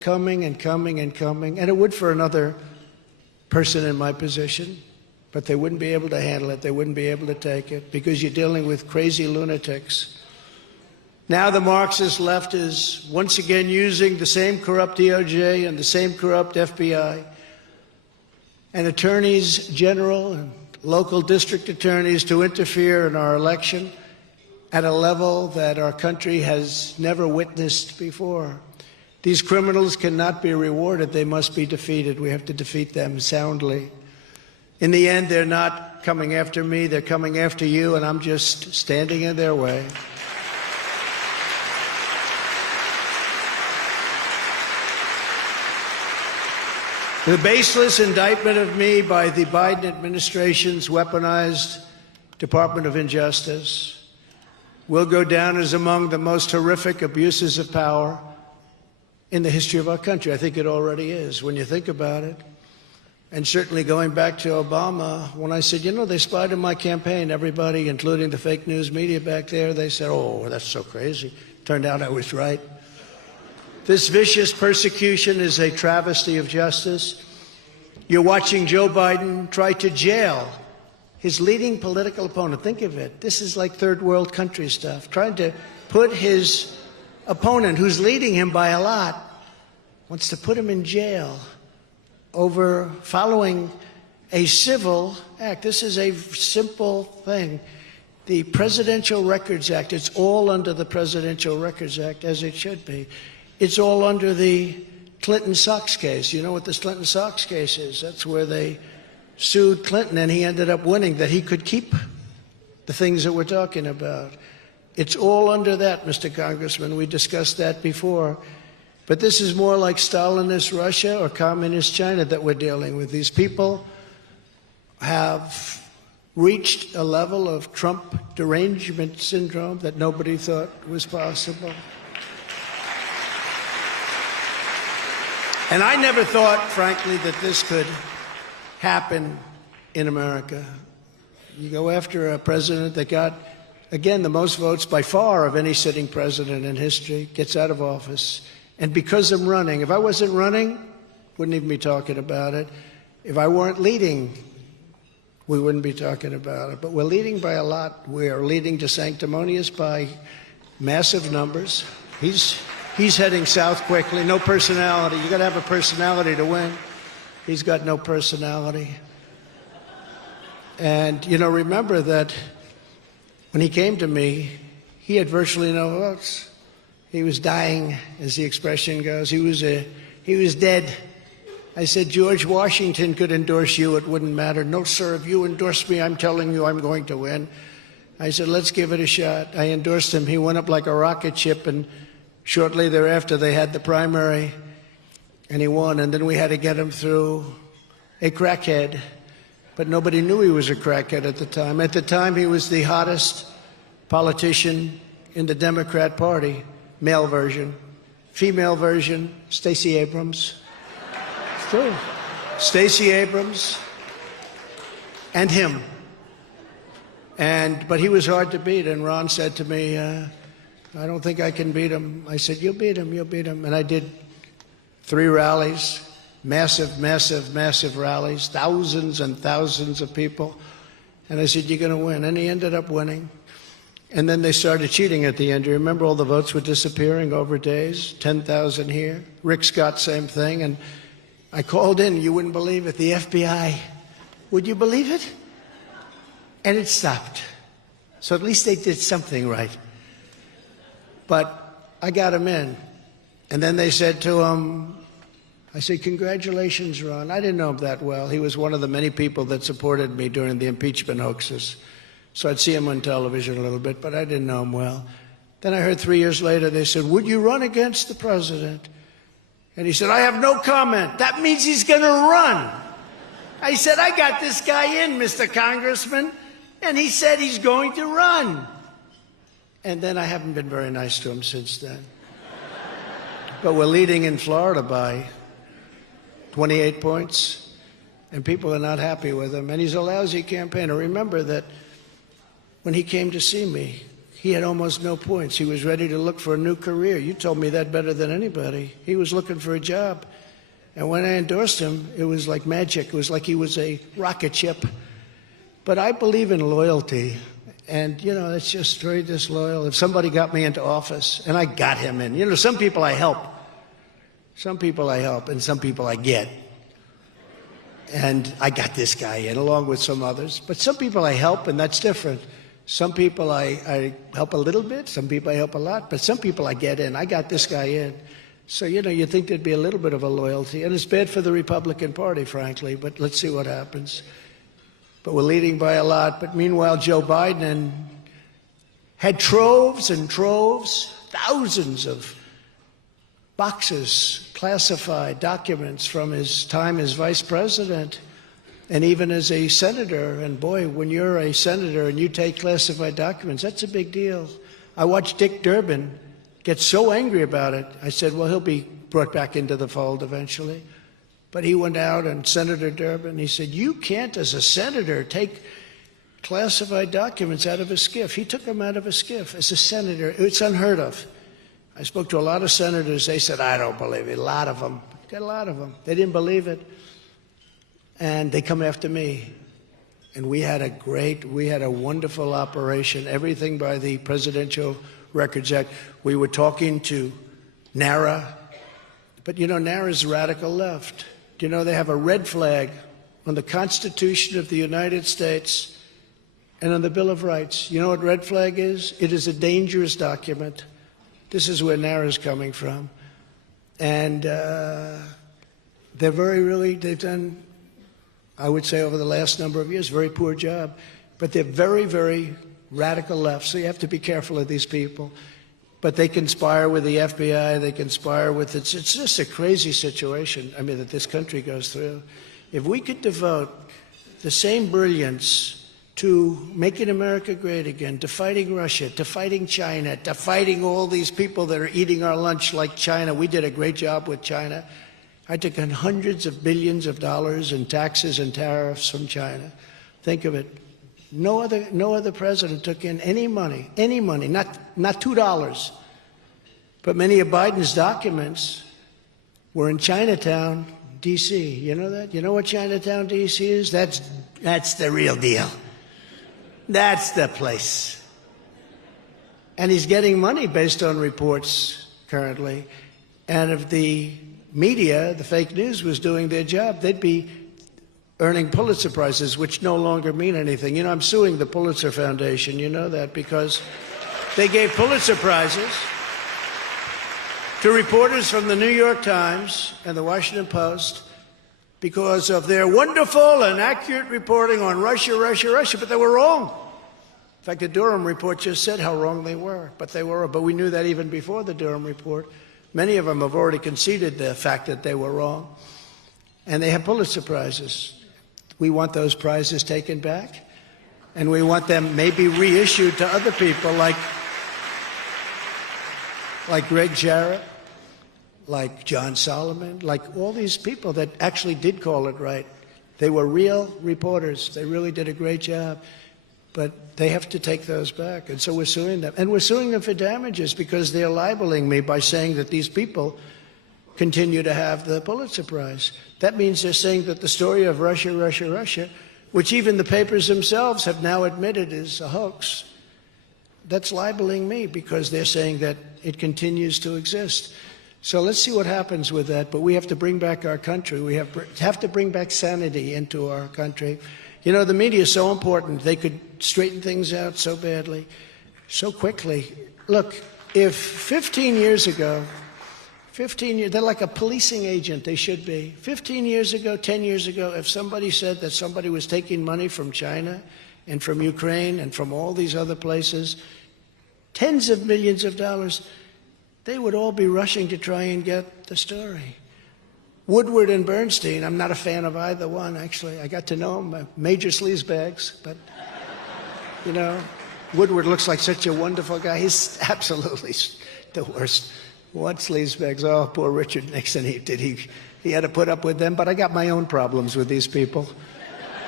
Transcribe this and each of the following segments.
coming and coming and coming, and it would for another person in my position, but they wouldn't be able to handle it. They wouldn't be able to take it because you're dealing with crazy lunatics. Now the Marxist left is once again using the same corrupt DOJ and the same corrupt FBI and attorneys general and local district attorneys to interfere in our election at a level that our country has never witnessed before. These criminals cannot be rewarded. They must be defeated. We have to defeat them soundly. In the end, they're not coming after me. They're coming after you, and I'm just standing in their way. The baseless indictment of me by the Biden administration's weaponized Department of Injustice will go down as among the most horrific abuses of power in the history of our country. I think it already is, when you think about it. And certainly going back to Obama, when I said, you know, they spied on my campaign, everybody, including the fake news media back there, they said, oh, that's so crazy. Turned out I was right. This vicious persecution is a travesty of justice. You're watching Joe Biden try to jail his leading political opponent. Think of it. This is like third world country stuff. Trying to put his opponent, who's leading him by a lot, wants to put him in jail over following a civil act. This is a simple thing. The Presidential Records Act, it's all under the Presidential Records Act, as it should be. It's all under the Clinton Sox case. You know what this Clinton Sox case is? That's where they sued Clinton, and he ended up winning, that he could keep the things that we're talking about. It's all under that, Mr. Congressman. We discussed that before. But this is more like Stalinist Russia or Communist China that we're dealing with. These people have reached a level of Trump derangement syndrome that nobody thought was possible. And I never thought, frankly, that this could happen in America. You go after a president that got, again, the most votes by far of any sitting president in history, gets out of office. And because I'm running, if I wasn't running, wouldn't even be talking about it. If I weren't leading, we wouldn't be talking about it. But we're leading by a lot. We are leading to sanctimonious by massive numbers. He's heading south quickly. No personality. You got to have a personality to win. He's got no personality. And, you know, remember that when he came to me, he had virtually no votes. He was dying, as the expression goes. He was dead. I said, George Washington could endorse you. It wouldn't matter. No, sir, if you endorse me, I'm telling you I'm going to win. I said, let's give it a shot. I endorsed him. He went up like a rocket ship, and shortly thereafter they had the primary, and he won. And then we had to get him through a crackhead. But nobody knew he was a crackhead at the time. At the time, he was the hottest politician in the Democrat Party. Male version. Female version, Stacey Abrams. It's true. Stacey Abrams and him. But he was hard to beat, and Ron said to me, I don't think I can beat him. I said, you'll beat him, you'll beat him. And I did 3 rallies, massive, massive, massive rallies, thousands and thousands of people. And I said, you're going to win. And he ended up winning. And then they started cheating at the end. You remember all the votes were disappearing over days, 10,000 here. Rick Scott, same thing. And I called in, you wouldn't believe it, the FBI. Would you believe it? And it stopped. So at least they did something right. But I got him in. And then they said to him, I said, congratulations, Ron. I didn't know him that well. He was one of the many people that supported me during the impeachment hoaxes. So I'd see him on television a little bit, but I didn't know him well. Then I heard 3 years later, they said, would you run against the president? And he said, I have no comment. That means he's going to run. I said, I got this guy in, Mr. Congressman. And he said he's going to run. And then I haven't been very nice to him since then. But we're leading in Florida by 28 points, and people are not happy with him. And he's a lousy campaigner. Remember that when he came to see me, he had almost no points. He was ready to look for a new career. You told me that better than anybody. He was looking for a job. And when I endorsed him, it was like magic. It was like he was a rocket ship. But I believe in loyalty. And, you know, it's just very disloyal. If somebody got me into office, and I got him in, you know, some people I help. Some people I help, and some people I get. And I got this guy in, along with some others. But some people I help, and that's different. Some people I help a little bit. Some people I help a lot. But some people I get in. I got this guy in. So, you know, you think there'd be a little bit of a loyalty. And it's bad for the Republican Party, frankly. But let's see what happens. But we're leading by a lot. But meanwhile, Joe Biden had troves and troves, thousands of boxes, classified documents from his time as vice president and even as a senator. And boy, when you're a senator and you take classified documents, that's a big deal. I watched Dick Durbin get so angry about it. I said, well, he'll be brought back into the fold eventually. But he went out, and Senator Durbin, he said, you can't, as a senator, take classified documents out of a SCIF. He took them out of a SCIF as a senator. It's unheard of. I spoke to a lot of senators. They said, I don't believe it. A lot of them. Got a lot of them. They didn't believe it. And they come after me. And we had a wonderful operation, everything by the Presidential Records Act. We were talking to NARA. But, you know, NARA's radical left. Do you know they have a red flag on the Constitution of the United States and on the Bill of Rights? You know what red flag is? It is a dangerous document. This is where NARA's coming from. And they're they've done, I would say, over the last number of years, very poor job. But they're very, very radical left. So you have to be careful of these people. But they conspire with the FBI, they conspire with, it's just a crazy situation, I mean, that this country goes through. If we could devote the same brilliance to making America great again, to fighting Russia, to fighting China, to fighting all these people that are eating our lunch like China. We did a great job with China. I took in hundreds of billions of dollars in taxes and tariffs from China. Think of it. No other president took in any money, not $2. But many of Biden's documents were in Chinatown, D.C. You know that? You know what Chinatown, D.C. is? That's the real deal. That's the place. And he's getting money based on reports currently. And if the media, the fake news, was doing their job, they'd be earning Pulitzer Prizes, which no longer mean anything. You know, I'm suing the Pulitzer Foundation, you know that, because they gave Pulitzer Prizes to reporters from the New York Times and the Washington Post because of their wonderful and accurate reporting on Russia, but they were wrong. In fact, the Durham report just said how wrong they were, but they were. But we knew that even before the Durham report. Many of them have already conceded the fact that they were wrong, and they have Pulitzer Prizes. We want those prizes taken back, and we want them maybe reissued to other people like Greg Jarrett, like John Solomon, like all these people that actually did call it right. They were real reporters. They really did a great job, but they have to take those back, and so we're suing them. And we're suing them for damages because they're libeling me by saying that these people continue to have the Pulitzer Prize. That means they're saying that the story of Russia, which even the papers themselves have now admitted is a hoax, that's libeling me because they're saying that it continues to exist. So let's see what happens with that. But we have to bring back our country. We have to bring back sanity into our country. You know, the media is so important. They could straighten things out so badly, so quickly. Look, if 15 years ago, they're like a policing agent, they should be. 15 years ago, 10 years ago, if somebody said that somebody was taking money from China and from Ukraine and from all these other places, tens of millions of dollars, they would all be rushing to try and get the story. Woodward and Bernstein, I'm not a fan of either one, actually. I got to know them, major sleazebags, but, you know, Woodward looks like such a wonderful guy. He's absolutely the worst. What sleazebags? Oh, poor Richard Nixon. He had to put up with them. But I got my own problems with these people.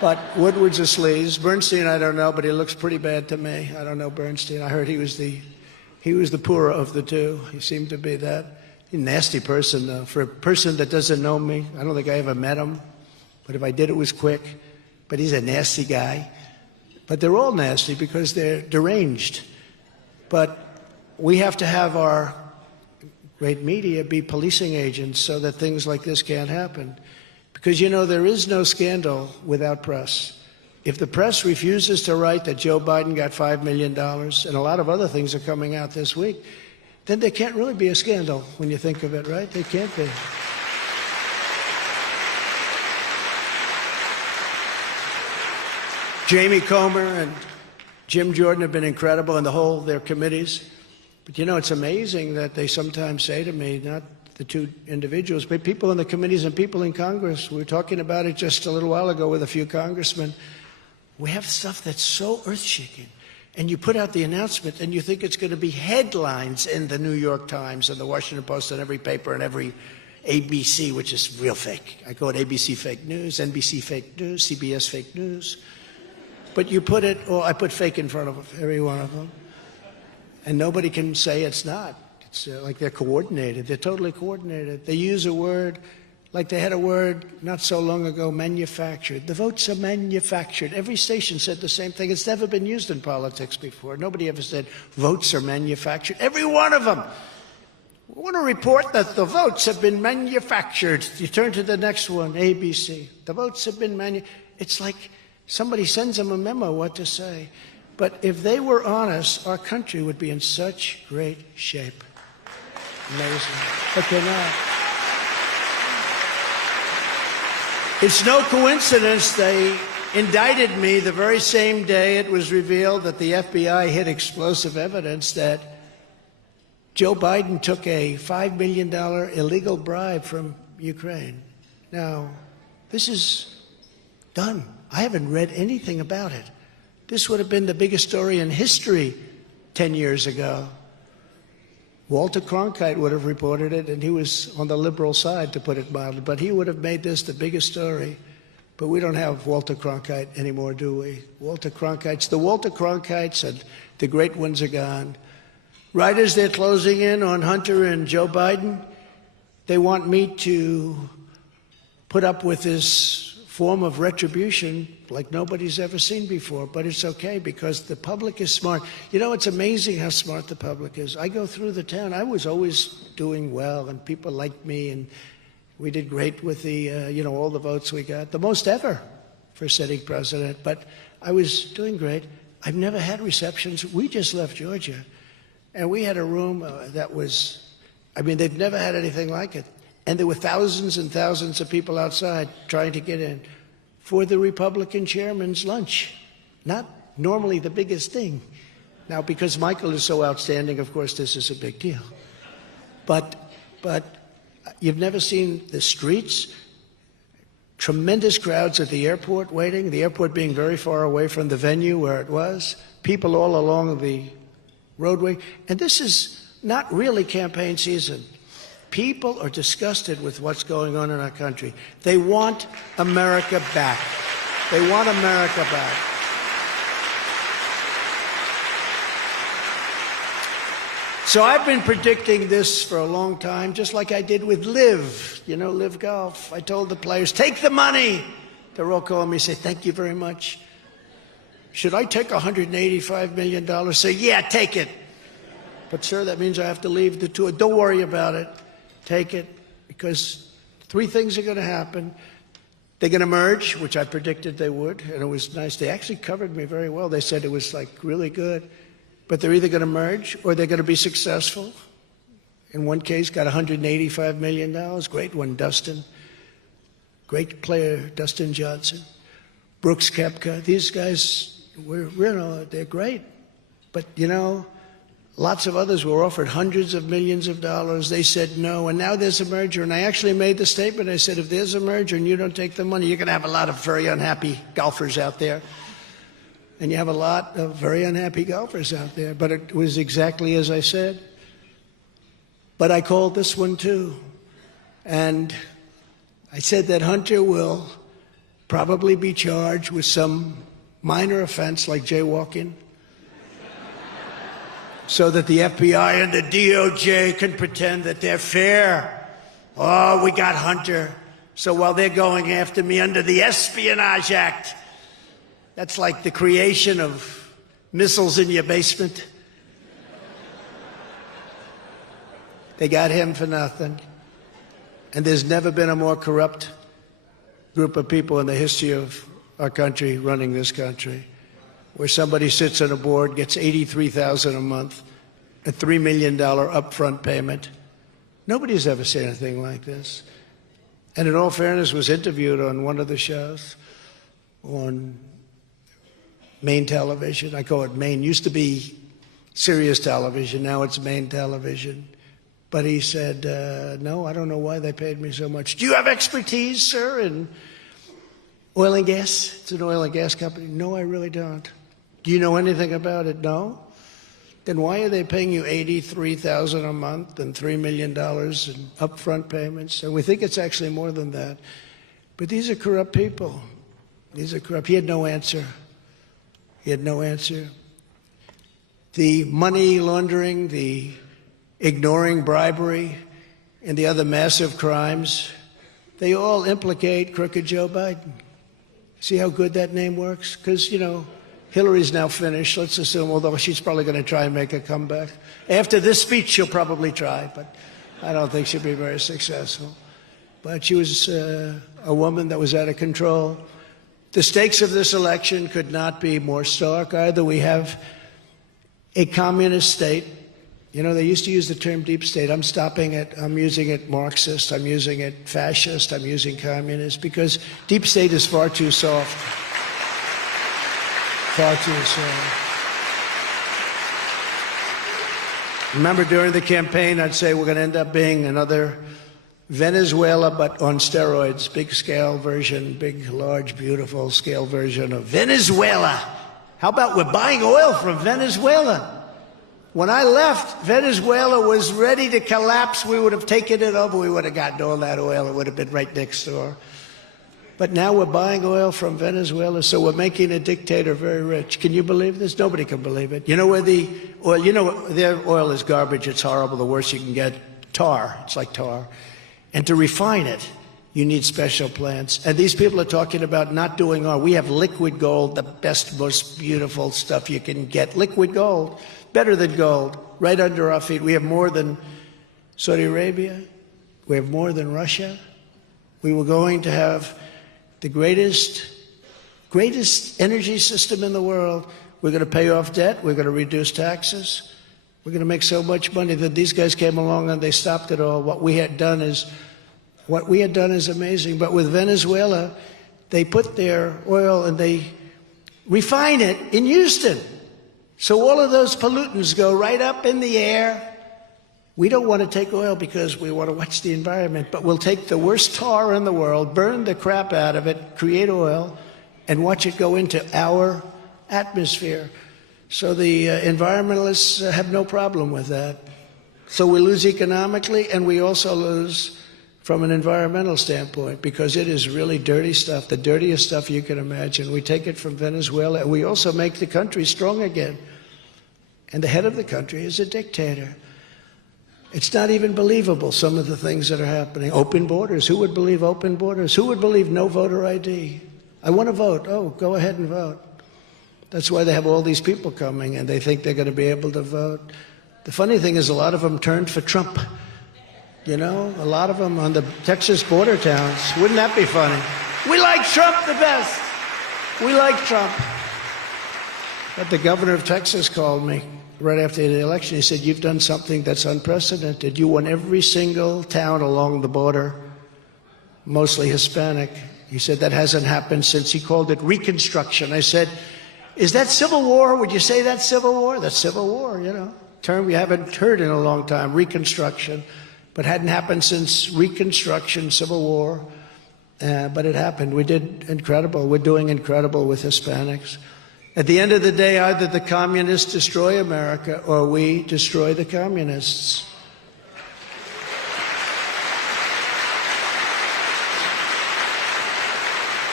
But Woodward's a sleaze. Bernstein, I don't know, but he looks pretty bad to me. I don't know Bernstein. I heard he was the poorer of the two. He seemed to be that. He's a nasty person, though. For a person that doesn't know me, I don't think I ever met him. But if I did, it was quick. But he's a nasty guy. But they're all nasty because they're deranged. But we have to have our great media be policing agents so that things like this can't happen. Because, you know, there is no scandal without press. If the press refuses to write that Joe Biden got $5 million, and a lot of other things are coming out this week, then there can't really be a scandal when you think of it, right? There can't be. Jamie Comer and Jim Jordan have been incredible, and their committees. But, you know, it's amazing that they sometimes say to me, not the two individuals, but people in the committees and people in Congress. We were talking about it just a little while ago with a few congressmen. We have stuff that's so earth-shaking. And you put out the announcement, and you think it's going to be headlines in the New York Times and the Washington Post and every paper and every ABC, which is real fake. I call it ABC fake news, NBC fake news, CBS fake news. But you put it, or I put fake in front of every one of them. And nobody can say it's not. It's like they're coordinated. They're totally coordinated. They use a word, like they had a word not so long ago, manufactured. The votes are manufactured. Every station said the same thing. It's never been used in politics before. Nobody ever said votes are manufactured. Every one of them. We want to report that the votes have been manufactured. You turn to the next one, ABC. The votes have been manufactured. It's like somebody sends them a memo what to say. But if they were honest, our country would be in such great shape. Amazing. But they're not. It's no coincidence they indicted me the very same day it was revealed that the FBI hid explosive evidence that Joe Biden took a $5 million illegal bribe from Ukraine. Now, this is done. I haven't read anything about it. This would have been the biggest story in history 10 years ago. Walter Cronkite would have reported it, and he was on the liberal side, to put it mildly, but he would have made this the biggest story. But we don't have Walter Cronkite anymore, do we? The Walter Cronkites and the great ones are gone. Right as they're closing in on Hunter and Joe Biden, they want me to put up with this form of retribution like nobody's ever seen before. But it's okay because the public is smart. You know, it's amazing how smart the public is. I go through the town. I was always doing well, and people liked me, and we did great with the, all the votes we got, the most ever for sitting president. But I was doing great. I've never had receptions. We just left Georgia, and we had a room that was, they've never had anything like it. And there were thousands and thousands of people outside trying to get in for the Republican chairman's lunch. Not normally the biggest thing. Now, because Michael is so outstanding, of course, this is a big deal. But you've never seen the streets, tremendous crowds at the airport waiting, the airport being very far away from the venue where it was, people all along the roadway. And this is not really campaign season. People are disgusted with what's going on in our country. They want America back. They want America back. So I've been predicting this for a long time, just like I did with Live. You know, Live Golf. I told the players, take the money. They're all calling me, say, thank you very much. Should I take $185 million? Say, yeah, take it. But, sir, that means I have to leave the tour. Don't worry about it. Take it, because three things are going to happen. They're going to merge, which I predicted they would, and it was nice. They actually covered me very well. They said it was, really good. But they're either going to merge or they're going to be successful. In one case, got $185 million. Great one, Dustin. Great player, Dustin Johnson. Brooks Koepka. These guys, they're great. But, lots of others were offered hundreds of millions of dollars. They said no, and now there's a merger. And I actually made the statement. I said, if there's a merger and you don't take the money, you're going to have a lot of very unhappy golfers out there. And you have a lot of very unhappy golfers out there. But it was exactly as I said. But I called this one too. And I said that Hunter will probably be charged with some minor offense like jaywalking, so that the FBI and the DOJ can pretend that they're fair. Oh, we got Hunter. So while they're going after me under the Espionage Act, that's like the creation of missiles in your basement. They got him for nothing. And there's never been a more corrupt group of people in the history of our country running this country, where somebody sits on a board, gets $83,000 a month, a $3 million upfront payment. Nobody's ever seen anything like this. And in all fairness, was interviewed on one of the shows on Maine television. I call it Maine. Used to be Sirius television. Now it's Maine television. But he said, no, I don't know why they paid me so much. Do you have expertise, sir, in oil and gas? It's an oil and gas company. No, I really don't. Do you know anything about it? No. Then why are they paying you $83,000 a month and $3 million in upfront payments? And we think it's actually more than that. But these are corrupt people. These are corrupt. He had no answer. He had no answer. The money laundering, the ignoring bribery, and the other massive crimes, they all implicate crooked Joe Biden. See how good that name works? Because, you know, Hillary's now finished, let's assume, although she's probably going to try and make a comeback. After this speech, she'll probably try, but I don't think she'll be very successful. But she was a woman that was out of control. The stakes of this election could not be more stark. Either we have a communist state. You know, they used to use the term deep state. I'm stopping it. I'm using it Marxist. I'm using it fascist. I'm using communist, because deep state is far too soft. Far too soft. Remember, during the campaign, I'd say we're going to end up being another Venezuela, but on steroids. Big scale version, big, large, beautiful scale version of Venezuela. How about we're buying oil from Venezuela? When I left, Venezuela was ready to collapse. We would have taken it over. We would have gotten all that oil. It would have been right next door. But now we're buying oil from Venezuela, so we're making a dictator very rich. Can you believe this? Nobody can believe it. You know where the oil, their oil is garbage. It's horrible. The worst you can get, tar. It's like tar. And to refine it, you need special plants. And these people are talking about not doing oil. We have liquid gold, the best, most beautiful stuff you can get. Liquid gold. Better than gold, right under our feet. We have more than Saudi Arabia. We have more than Russia. We were going to have the greatest energy system in the world. We're going to pay off debt. We're going to reduce taxes. We're going to make so much money that these guys came along and they stopped it all. What we had done is amazing. But with Venezuela, they put their oil and they refine it in Houston. So all of those pollutants go right up in the air. We don't want to take oil because we want to watch the environment, but we'll take the worst tar in the world, burn the crap out of it, create oil, and watch it go into our atmosphere. So the environmentalists have no problem with that. So we lose economically, and we also lose from an environmental standpoint, because it is really dirty stuff, the dirtiest stuff you can imagine. We take it from Venezuela, and we also make the country strong again. And the head of the country is a dictator. It's not even believable, some of the things that are happening. Open borders. Who would believe open borders? Who would believe no voter ID? I want to vote. Oh, go ahead and vote. That's why they have all these people coming, and they think they're going to be able to vote. The funny thing is, a lot of them turned for Trump. You know, a lot of them on the Texas border towns. Wouldn't that be funny? We like Trump the best. We like Trump. But the governor of Texas called me right after the election. He said, you've done something that's unprecedented. You won every single town along the border, mostly Hispanic. He said, that hasn't happened since, he called it Reconstruction. I said, is that Civil War? Would you say that's Civil War? That's Civil War, you know. Term we haven't heard in a long time, Reconstruction. But hadn't happened since Reconstruction, Civil War. But it happened. We did incredible. We're doing incredible with Hispanics. At the end of the day, either the communists destroy America or we destroy the communists.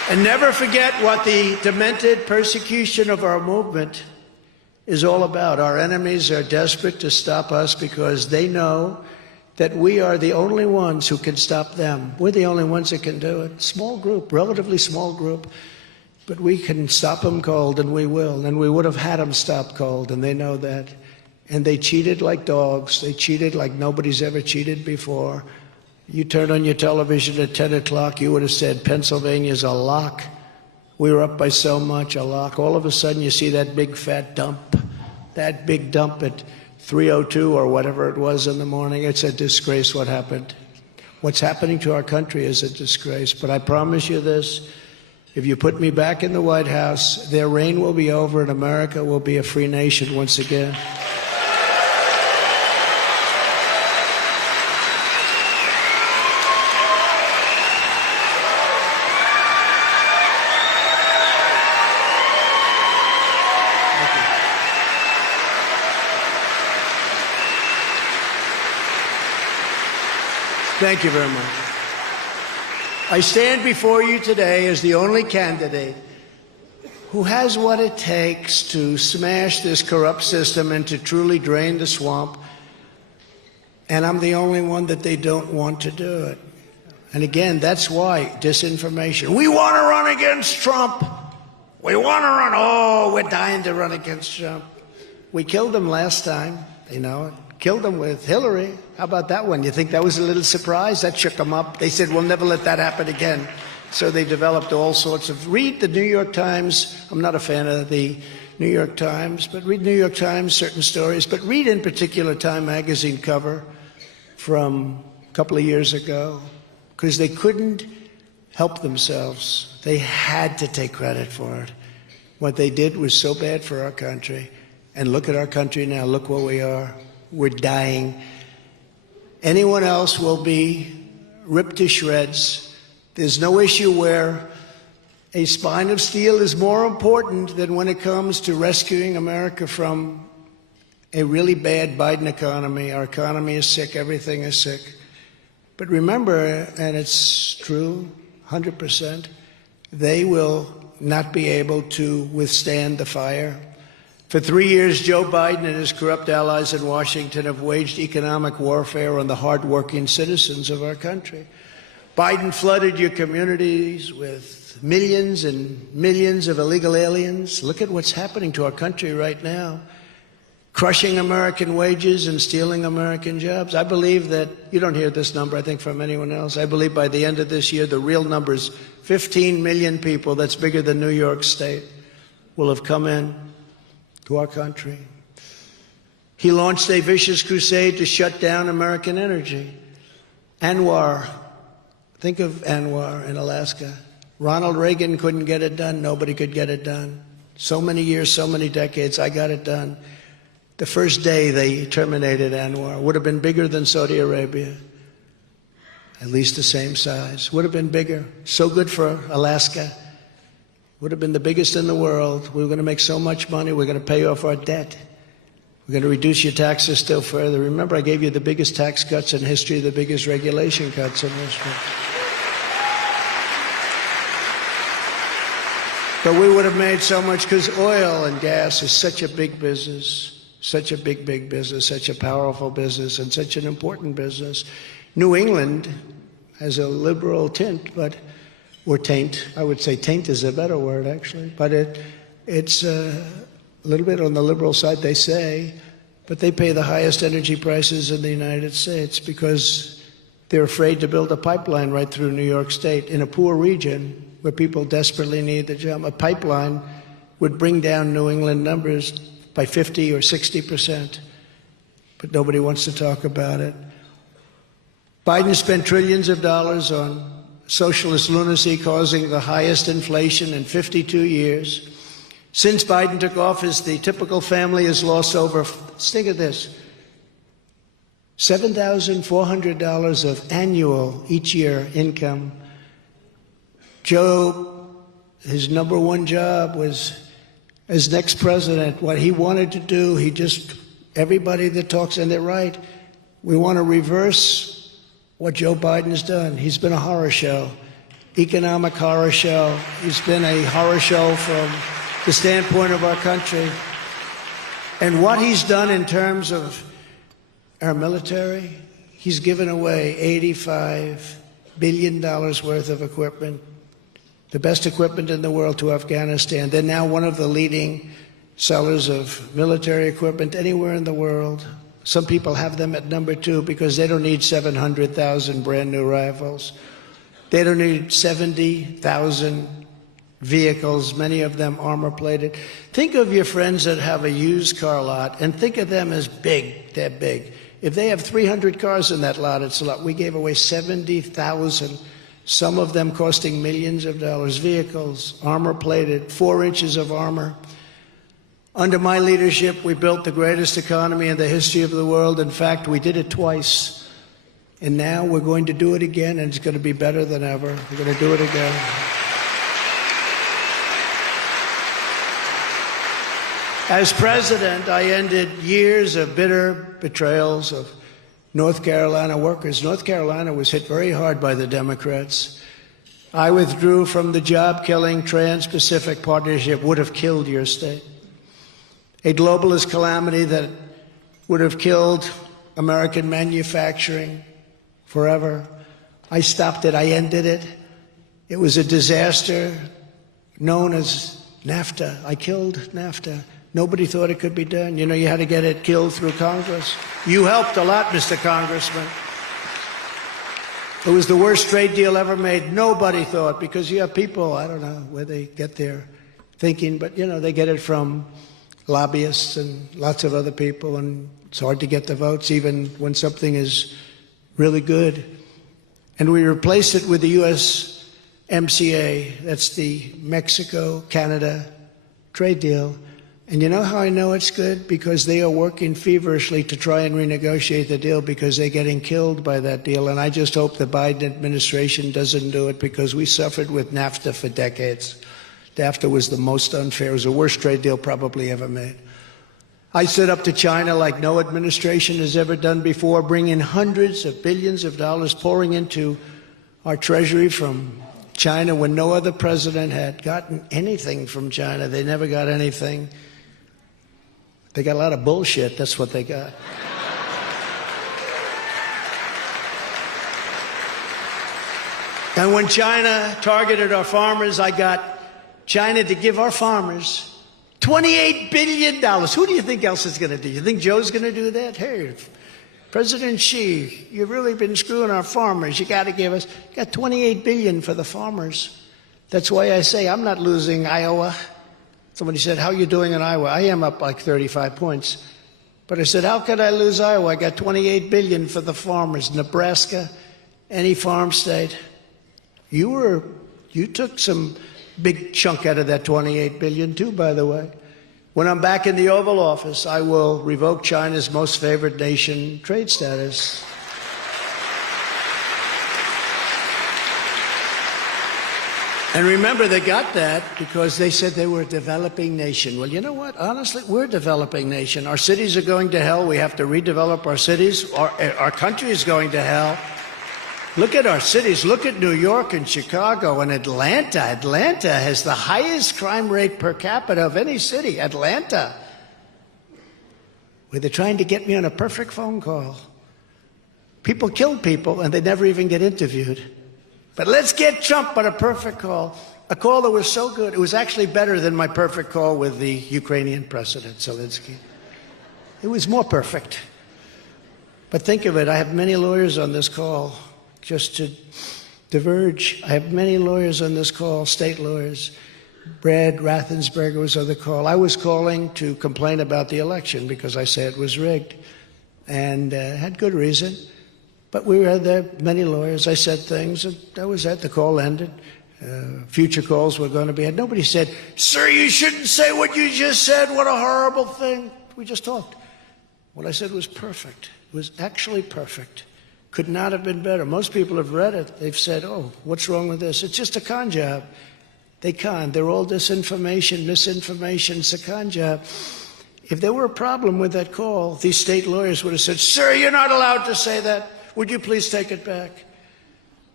And never forget what the demented persecution of our movement is all about. Our enemies are desperate to stop us because they know that we are the only ones who can stop them. We're the only ones that can do it. Small group, relatively small group, but we can stop them cold, and we will. And we would have had them stop cold, and they know that. And they cheated like dogs. They cheated like nobody's ever cheated before. You turn on your television at 10 o'clock, you would have said, Pennsylvania's a lock. We were up by so much, a lock. All of a sudden, you see that big fat dump, that big dump at 3:02 or whatever it was in the morning. It's a disgrace what happened. What's happening to our country is a disgrace. But I promise you this, if you put me back in the White House, their reign will be over and America will be a free nation once again. Thank you very much. I stand before you today as the only candidate who has what it takes to smash this corrupt system and to truly drain the swamp. And I'm the only one that they don't want to do it. And again, that's why disinformation. We want to run against Trump. We want to run. Oh, we're dying to run against Trump. We killed him last time, you know. Killed him with Hillary. How about that one? You think that was a little surprise? That shook them up. They said, we'll never let that happen again. So they developed all sorts of... Read the New York Times. I'm not a fan of the New York Times, but read New York Times, certain stories. But read in particular Time magazine cover from a couple of years ago, because they couldn't help themselves. They had to take credit for it. What they did was so bad for our country. And look at our country now. Look where we are. We're dying. Anyone else will be ripped to shreds. There's no issue where a spine of steel is more important than when it comes to rescuing America from a really bad Biden economy. Our economy is sick. Everything is sick. But remember, and it's true, 100%, they will not be able to withstand the fire. For 3 years, Joe Biden and his corrupt allies in Washington have waged economic warfare on the hardworking citizens of our country. Biden flooded your communities with millions and millions of illegal aliens. Look at what's happening to our country right now. Crushing American wages and stealing American jobs. I believe that, you don't hear this number, I think, from anyone else. I believe by the end of this year, the real number is 15 million people, that's bigger than New York State, will have come in to our country. He launched a vicious crusade to shut down American energy. Anwar, think of Anwar in Alaska. Ronald Reagan couldn't get it done. Nobody could get it done. So many years, so many decades, I got it done. The first day they terminated Anwar. Would have been bigger than Saudi Arabia. At least the same size. Would have been bigger. So good for Alaska. Would have been the biggest in the world. We were going to make so much money. We're going to pay off our debt. We're going to reduce your taxes still further. Remember, I gave you the biggest tax cuts in history, the biggest regulation cuts in history. But we would have made so much because oil and gas is such a big business, such a big, big business, such a powerful business, and such an important business. New England has a liberal tint, but... or taint. I would say taint is a better word, actually. But it's a little bit on the liberal side, they say. But they pay the highest energy prices in the United States because they're afraid to build a pipeline right through New York State in a poor region where people desperately need the job. A pipeline would bring down New England numbers by 50 or 60%. But nobody wants to talk about it. Biden spent trillions of dollars on socialist lunacy, causing the highest inflation in 52 years. Since Biden took office, the typical family has lost over, think of this, $7,400 of annual, each year, income. Joe, his number one job was, as next president, what he wanted to do, everybody that talks, and they're right, we want to reverse what Joe Biden's done. He's been a horror show. economic horror show. He's been a horror show from the standpoint of our country. And what he's done in terms of our military, he's given away $85 billion worth of equipment, the best equipment in the world, to Afghanistan. They're now one of the leading sellers of military equipment anywhere in the world. Some people have them at number 2 because they don't need 700,000 brand new rifles. They don't need 70,000 vehicles, many of them armor-plated. Think of your friends that have a used car lot and think of them as big. They're big. If they have 300 cars in that lot, it's a lot. We gave away 70,000, some of them costing millions of dollars, vehicles, armor-plated, 4 inches of armor. Under my leadership, we built the greatest economy in the history of the world. In fact, we did it twice. And now we're going to do it again, and it's going to be better than ever. We're going to do it again. As president, I ended years of bitter betrayals of North Carolina workers. North Carolina was hit very hard by the Democrats. I withdrew from the job-killing Trans-Pacific Partnership, would have killed your state. A globalist calamity that would have killed American manufacturing forever. I stopped it. I ended it. It was a disaster known as NAFTA. I killed NAFTA. Nobody thought it could be done. You know, you had to get it killed through Congress. You helped a lot, Mr. Congressman. It was the worst trade deal ever made. Nobody thought, because you have people, I don't know where they get their thinking, but, you know, they get it from lobbyists and lots of other people, and it's hard to get the votes, even when something is really good. And we replaced it with the USMCA. That's the Mexico-Canada trade deal. And you know how I know it's good? Because they are working feverishly to try and renegotiate the deal because they're getting killed by that deal. And I just hope the Biden administration doesn't do it, because we suffered with NAFTA for decades. NAFTA was the most unfair. It was the worst trade deal probably ever made. I stood up to China like no administration has ever done before, bringing hundreds of billions of dollars pouring into our treasury from China when no other president had gotten anything from China. They never got anything. They got a lot of bullshit. That's what they got. And when China targeted our farmers, I got China to give our farmers $28 billion. Who do you think else is going to do? You think Joe's going to do that? Hey, President Xi, you've really been screwing our farmers. You got to give us, you got $28 billion for the farmers. That's why I say I'm not losing Iowa. Somebody said, how are you doing in Iowa? I am up like 35 points. But I said, how could I lose Iowa? I got $28 billion for the farmers. Nebraska, any farm state. You took some big chunk out of that $28 billion too, by the way. When I'm back in the Oval Office, I will revoke China's most favored nation trade status. And remember, they got that because they said they were a developing nation. Well, you know what? Honestly, we're a developing nation. Our cities are going to hell. We have to redevelop our cities. Our country is going to hell. Look at our cities. Look at New York and Chicago and Atlanta. Atlanta has the highest crime rate per capita of any city. Atlanta. Where they're trying to get me on a perfect phone call. People kill people and they never even get interviewed. But let's get Trump on a perfect call. A call that was so good. It was actually better than my perfect call with the Ukrainian President, Zelensky. It was more perfect. But think of it. I have many lawyers on this call. Just to diverge, I have many lawyers on this call, state lawyers. Brad Raffensperger was on the call. I was calling to complain about the election because I said it was rigged, and had good reason. But we had there many lawyers. I said things, and that was it. The call ended. Future calls were going to be had. Nobody said, sir, you shouldn't say what you just said. What a horrible thing. We just talked. What I said was perfect. It was actually perfect. Could not have been better. Most people have read it. They've said, oh, what's wrong with this? It's just a con job. They con. They're all disinformation, misinformation. It's a con job. If there were a problem with that call, these state lawyers would have said, sir, you're not allowed to say that. Would you please take it back?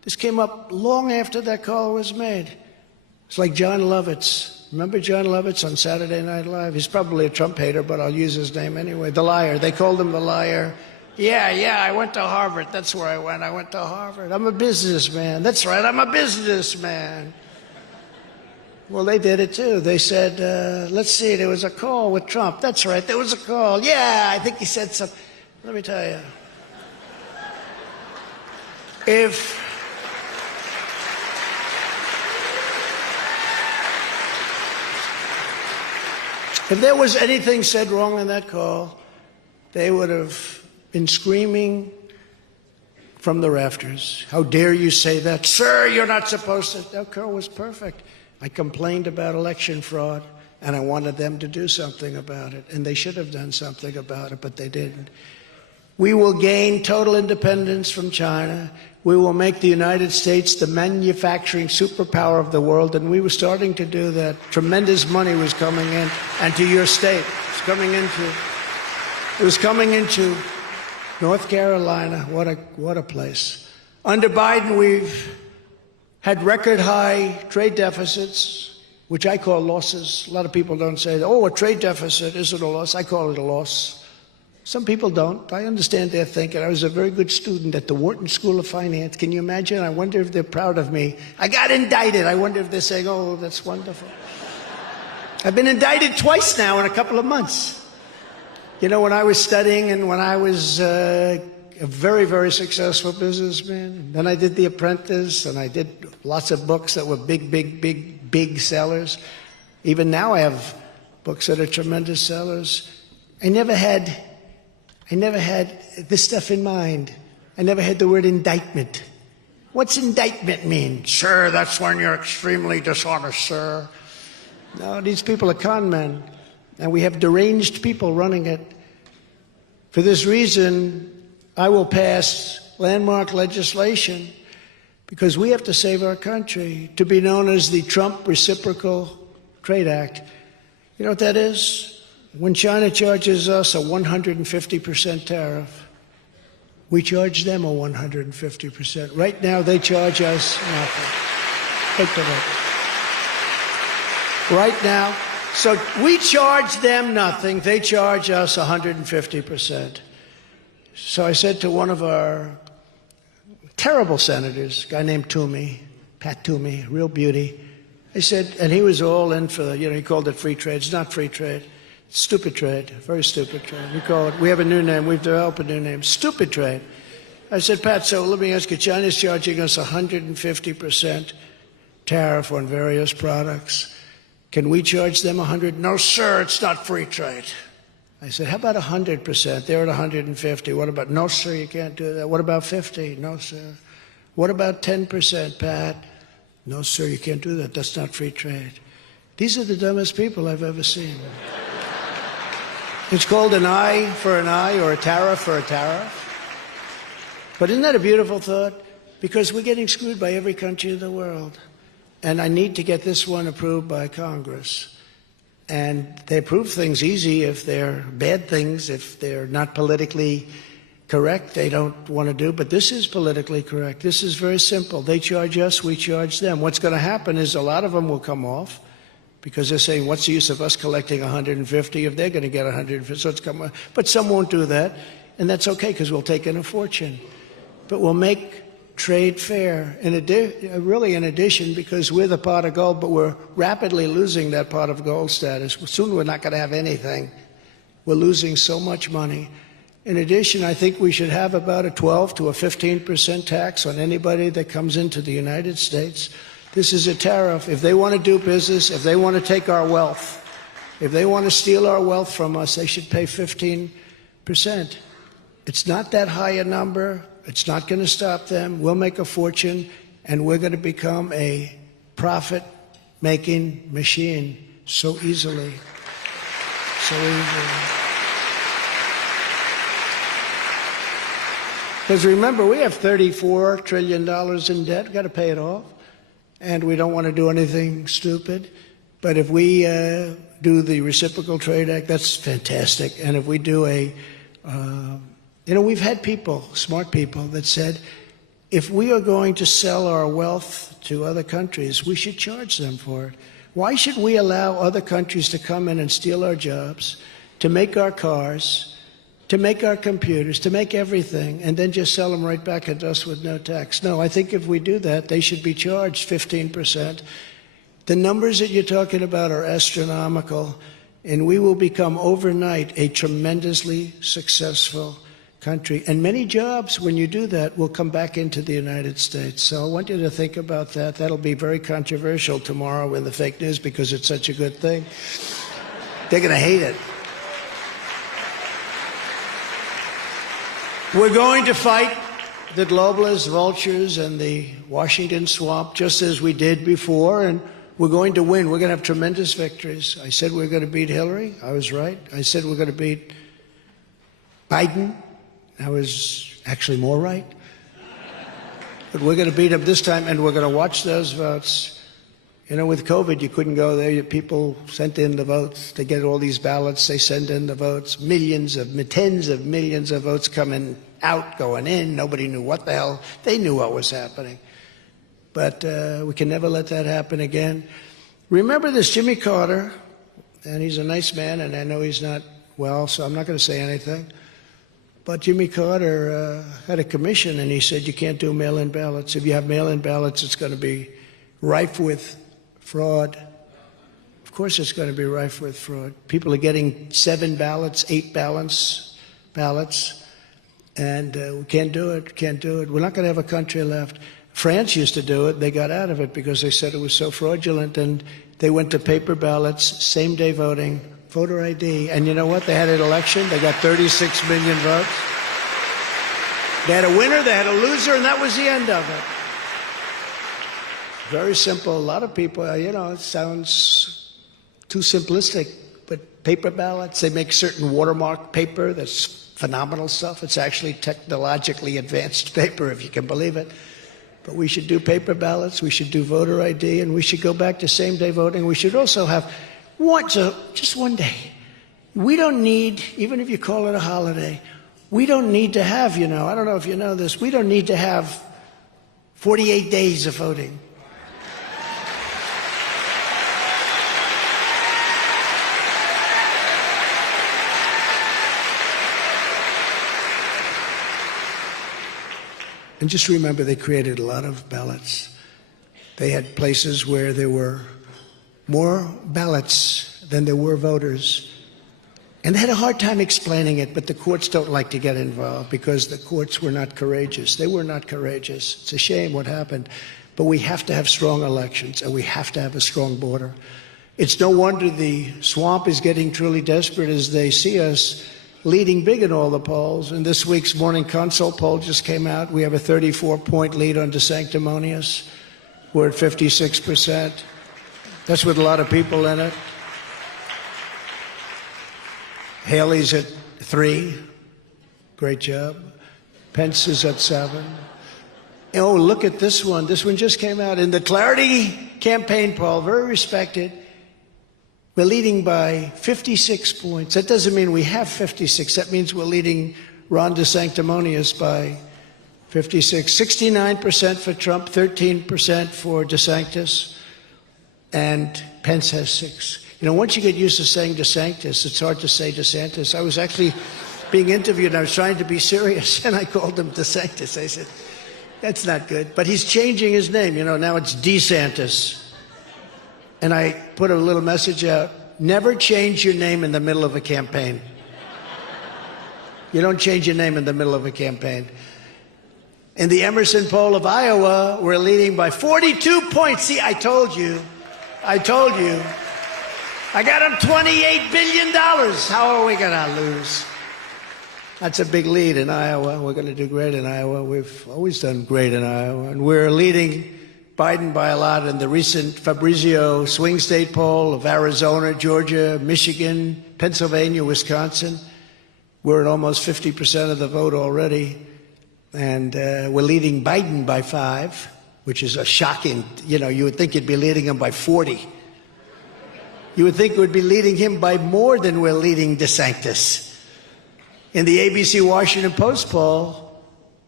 This came up long after that call was made. It's like John Lovitz. Remember John Lovitz on Saturday Night Live? He's probably a Trump hater, but I'll use his name anyway. The liar. They called him the liar. Yeah, I went to Harvard. That's where I went. I went to Harvard. I'm a businessman. That's right, I'm a businessman. Well, they did it too. They said, let's see, there was a call with Trump. That's right, there was a call. Yeah, I think he said something. Let me tell you. If there was anything said wrong in that call, they would have been screaming from the rafters. How dare you say that? Sir, you're not supposed to. That call was perfect. I complained about election fraud, and I wanted them to do something about it. And they should have done something about it, but they didn't. We will gain total independence from China. We will make the United States the manufacturing superpower of the world, and we were starting to do that. Tremendous money was coming in, and to your state. It was coming into North Carolina. What a place. Under Biden, we've had record high trade deficits, which I call losses. A lot of people don't say, oh, a trade deficit isn't a loss. I call it a loss. Some people don't. I understand their thinking. I was a very good student at the Wharton School of Finance. Can you imagine? I wonder if they're proud of me. I got indicted. I wonder if they're saying, oh, that's wonderful. I've been indicted twice now in a couple of months. You know, when I was studying and when I was a very, very successful businessman, then I did The Apprentice, and I did lots of books that were big sellers. Even now I have books that are tremendous sellers. I never had this stuff in mind. I never had the word indictment. What's indictment mean? Sir, that's when you're extremely dishonest, sir. No, these people are con men, and we have deranged people running it. For this reason, I will pass landmark legislation because we have to save our country, to be known as the Trump Reciprocal Trade Act. You know what that is? When China charges us a 150% tariff, we charge them a 150%. Right now, they charge us nothing. Think of it. Right now. So we charge them nothing. They charge us 150%. So I said to one of our terrible senators, a guy named Toomey, Pat Toomey, real beauty. I said, and he was all in for the, he called it free trade. It's not free trade. Stupid trade, very stupid trade. We have a new name, we've developed a new name, stupid trade. I said, Pat, so let me ask you, China's charging us 150% tariff on various products. Can we charge them 100? No, sir, it's not free trade. I said, how about 100%? They're at 150. What about, no, sir, you can't do that. What about 50? No, sir. What about 10%, Pat? No, sir, you can't do that. That's not free trade. These are the dumbest people I've ever seen. It's called an eye for an eye or a tariff for a tariff. But isn't that a beautiful thought? Because we're getting screwed by every country in the world. And I need to get this one approved by Congress. And they approve things easy if they're bad things, if they're not politically correct, they don't want to do. But this is politically correct. This is very simple. They charge us, we charge them. What's going to happen is a lot of them will come off, because they're saying, what's the use of us collecting 150 if they're going to get 150? So it's come, but some won't do that, and that's okay because we'll take in a fortune. But we'll make trade fair, really in addition, because we're the pot of gold, but we're rapidly losing that pot of gold status. Soon we're not going to have anything. We're losing so much money. In addition, I think we should have about a 12 to a 15% tax on anybody that comes into the United States. This is a tariff. If they want to do business, if they want to take our wealth, if they want to steal our wealth from us, they should pay 15%. It's not that high a number. It's not going to stop them. We'll make a fortune, and we're going to become a profit-making machine so easily. So easily. Because remember, we have $34 trillion in debt. We've got to pay it off. And we don't want to do anything stupid. But if we do the Reciprocal Trade Act, that's fantastic. And if we do we've had people, smart people, that said, If we are going to sell our wealth to other countries, we should charge them for it. Why should we allow other countries to come in and steal our jobs, to make our cars, to make our computers, to make everything, and then just sell them right back at us with no tax? No, I think if we do that, they should be charged 15%. The numbers that you're talking about are astronomical, and we will become overnight a tremendously successful country. And many jobs, when you do that, will come back into the United States. So I want you to think about that. That'll be very controversial tomorrow in the fake news because it's such a good thing. They're going to hate it. We're going to fight the globalist vultures and the Washington swamp just as we did before, and we're going to win. We're going to have tremendous victories. I said we're going to beat Hillary. I was right. I said we're going to beat Biden. I was actually more right. But we're going to beat him this time, and we're going to watch those votes. You know, with COVID, you couldn't go there. People sent in the votes. They get all these ballots. They send in the votes. Tens of millions of votes coming out, going in. Nobody knew what the hell. They knew what was happening. But we can never let that happen again. Remember this Jimmy Carter, and he's a nice man, and I know he's not well, so I'm not going to say anything. But Jimmy Carter had a commission, and he said you can't do mail-in ballots. If you have mail-in ballots, it's going to be rife with fraud. Of course it's going to be rife with fraud. People are getting 7 ballots, 8 ballots, and we can't do it, can't do it. We're not going to have a country left. France used to do it. They got out of it because they said it was so fraudulent, and they went to paper ballots, same-day voting, voter ID. And you know what? They had an election. They got 36 million votes. They had a winner, they had a loser, and that was the end of it. Very simple. A lot of people, you know, it sounds too simplistic, but paper ballots, they make certain watermark paper that's phenomenal stuff. It's actually technologically advanced paper, if you can believe it. But we should do paper ballots, we should do voter ID, and we should go back to same-day voting. We should also have just one day. We don't need, even if you call it a holiday, we don't need to have, you know, I don't know if you know this, we don't need to have 48 days of voting. And just remember, they created a lot of ballots. They had places where there were more ballots than there were voters. And they had a hard time explaining it, but the courts don't like to get involved because the courts were not courageous. They were not courageous. It's a shame what happened. But we have to have strong elections, and we have to have a strong border. It's no wonder the swamp is getting truly desperate as they see us leading big in all the polls. And this week's Morning Consult poll just came out. We have a 34-point lead on DeSanctimonious. We're at 56%. That's with a lot of people in it. Haley's at 3. Great job. Pence is at 7. Oh, look at this one. This one just came out. In the Clarity campaign poll, very respected, we're leading by 56 points. That doesn't mean we have 56. That means we're leading Ron DeSanctimonious by 56. 69% for Trump, 13% for DeSantis, and Pence has 6. You know, once you get used to saying DeSantis, it's hard to say DeSantis. I was actually being interviewed, and I was trying to be serious, and I called him DeSantis. I said, that's not good. But he's changing his name. You know, now it's DeSantis. And I put a little message out, never change your name in the middle of a campaign. You don't change your name in the middle of a campaign. In the Emerson poll of Iowa, we're leading by 42 points. See, I told you. I got him $28 billion. How are we going to lose? That's a big lead in Iowa. We're going to do great in Iowa. We've always done great in Iowa. And we're leading Biden by a lot in the recent Fabrizio swing state poll of Arizona, Georgia, Michigan, Pennsylvania, Wisconsin. We're at almost 50% of the vote already. And we're leading Biden by 5, which is a shocking, you know, you would think you'd be leading him by 40. You would think we'd be leading him by more than we're leading DeSantis. In the ABC Washington Post poll,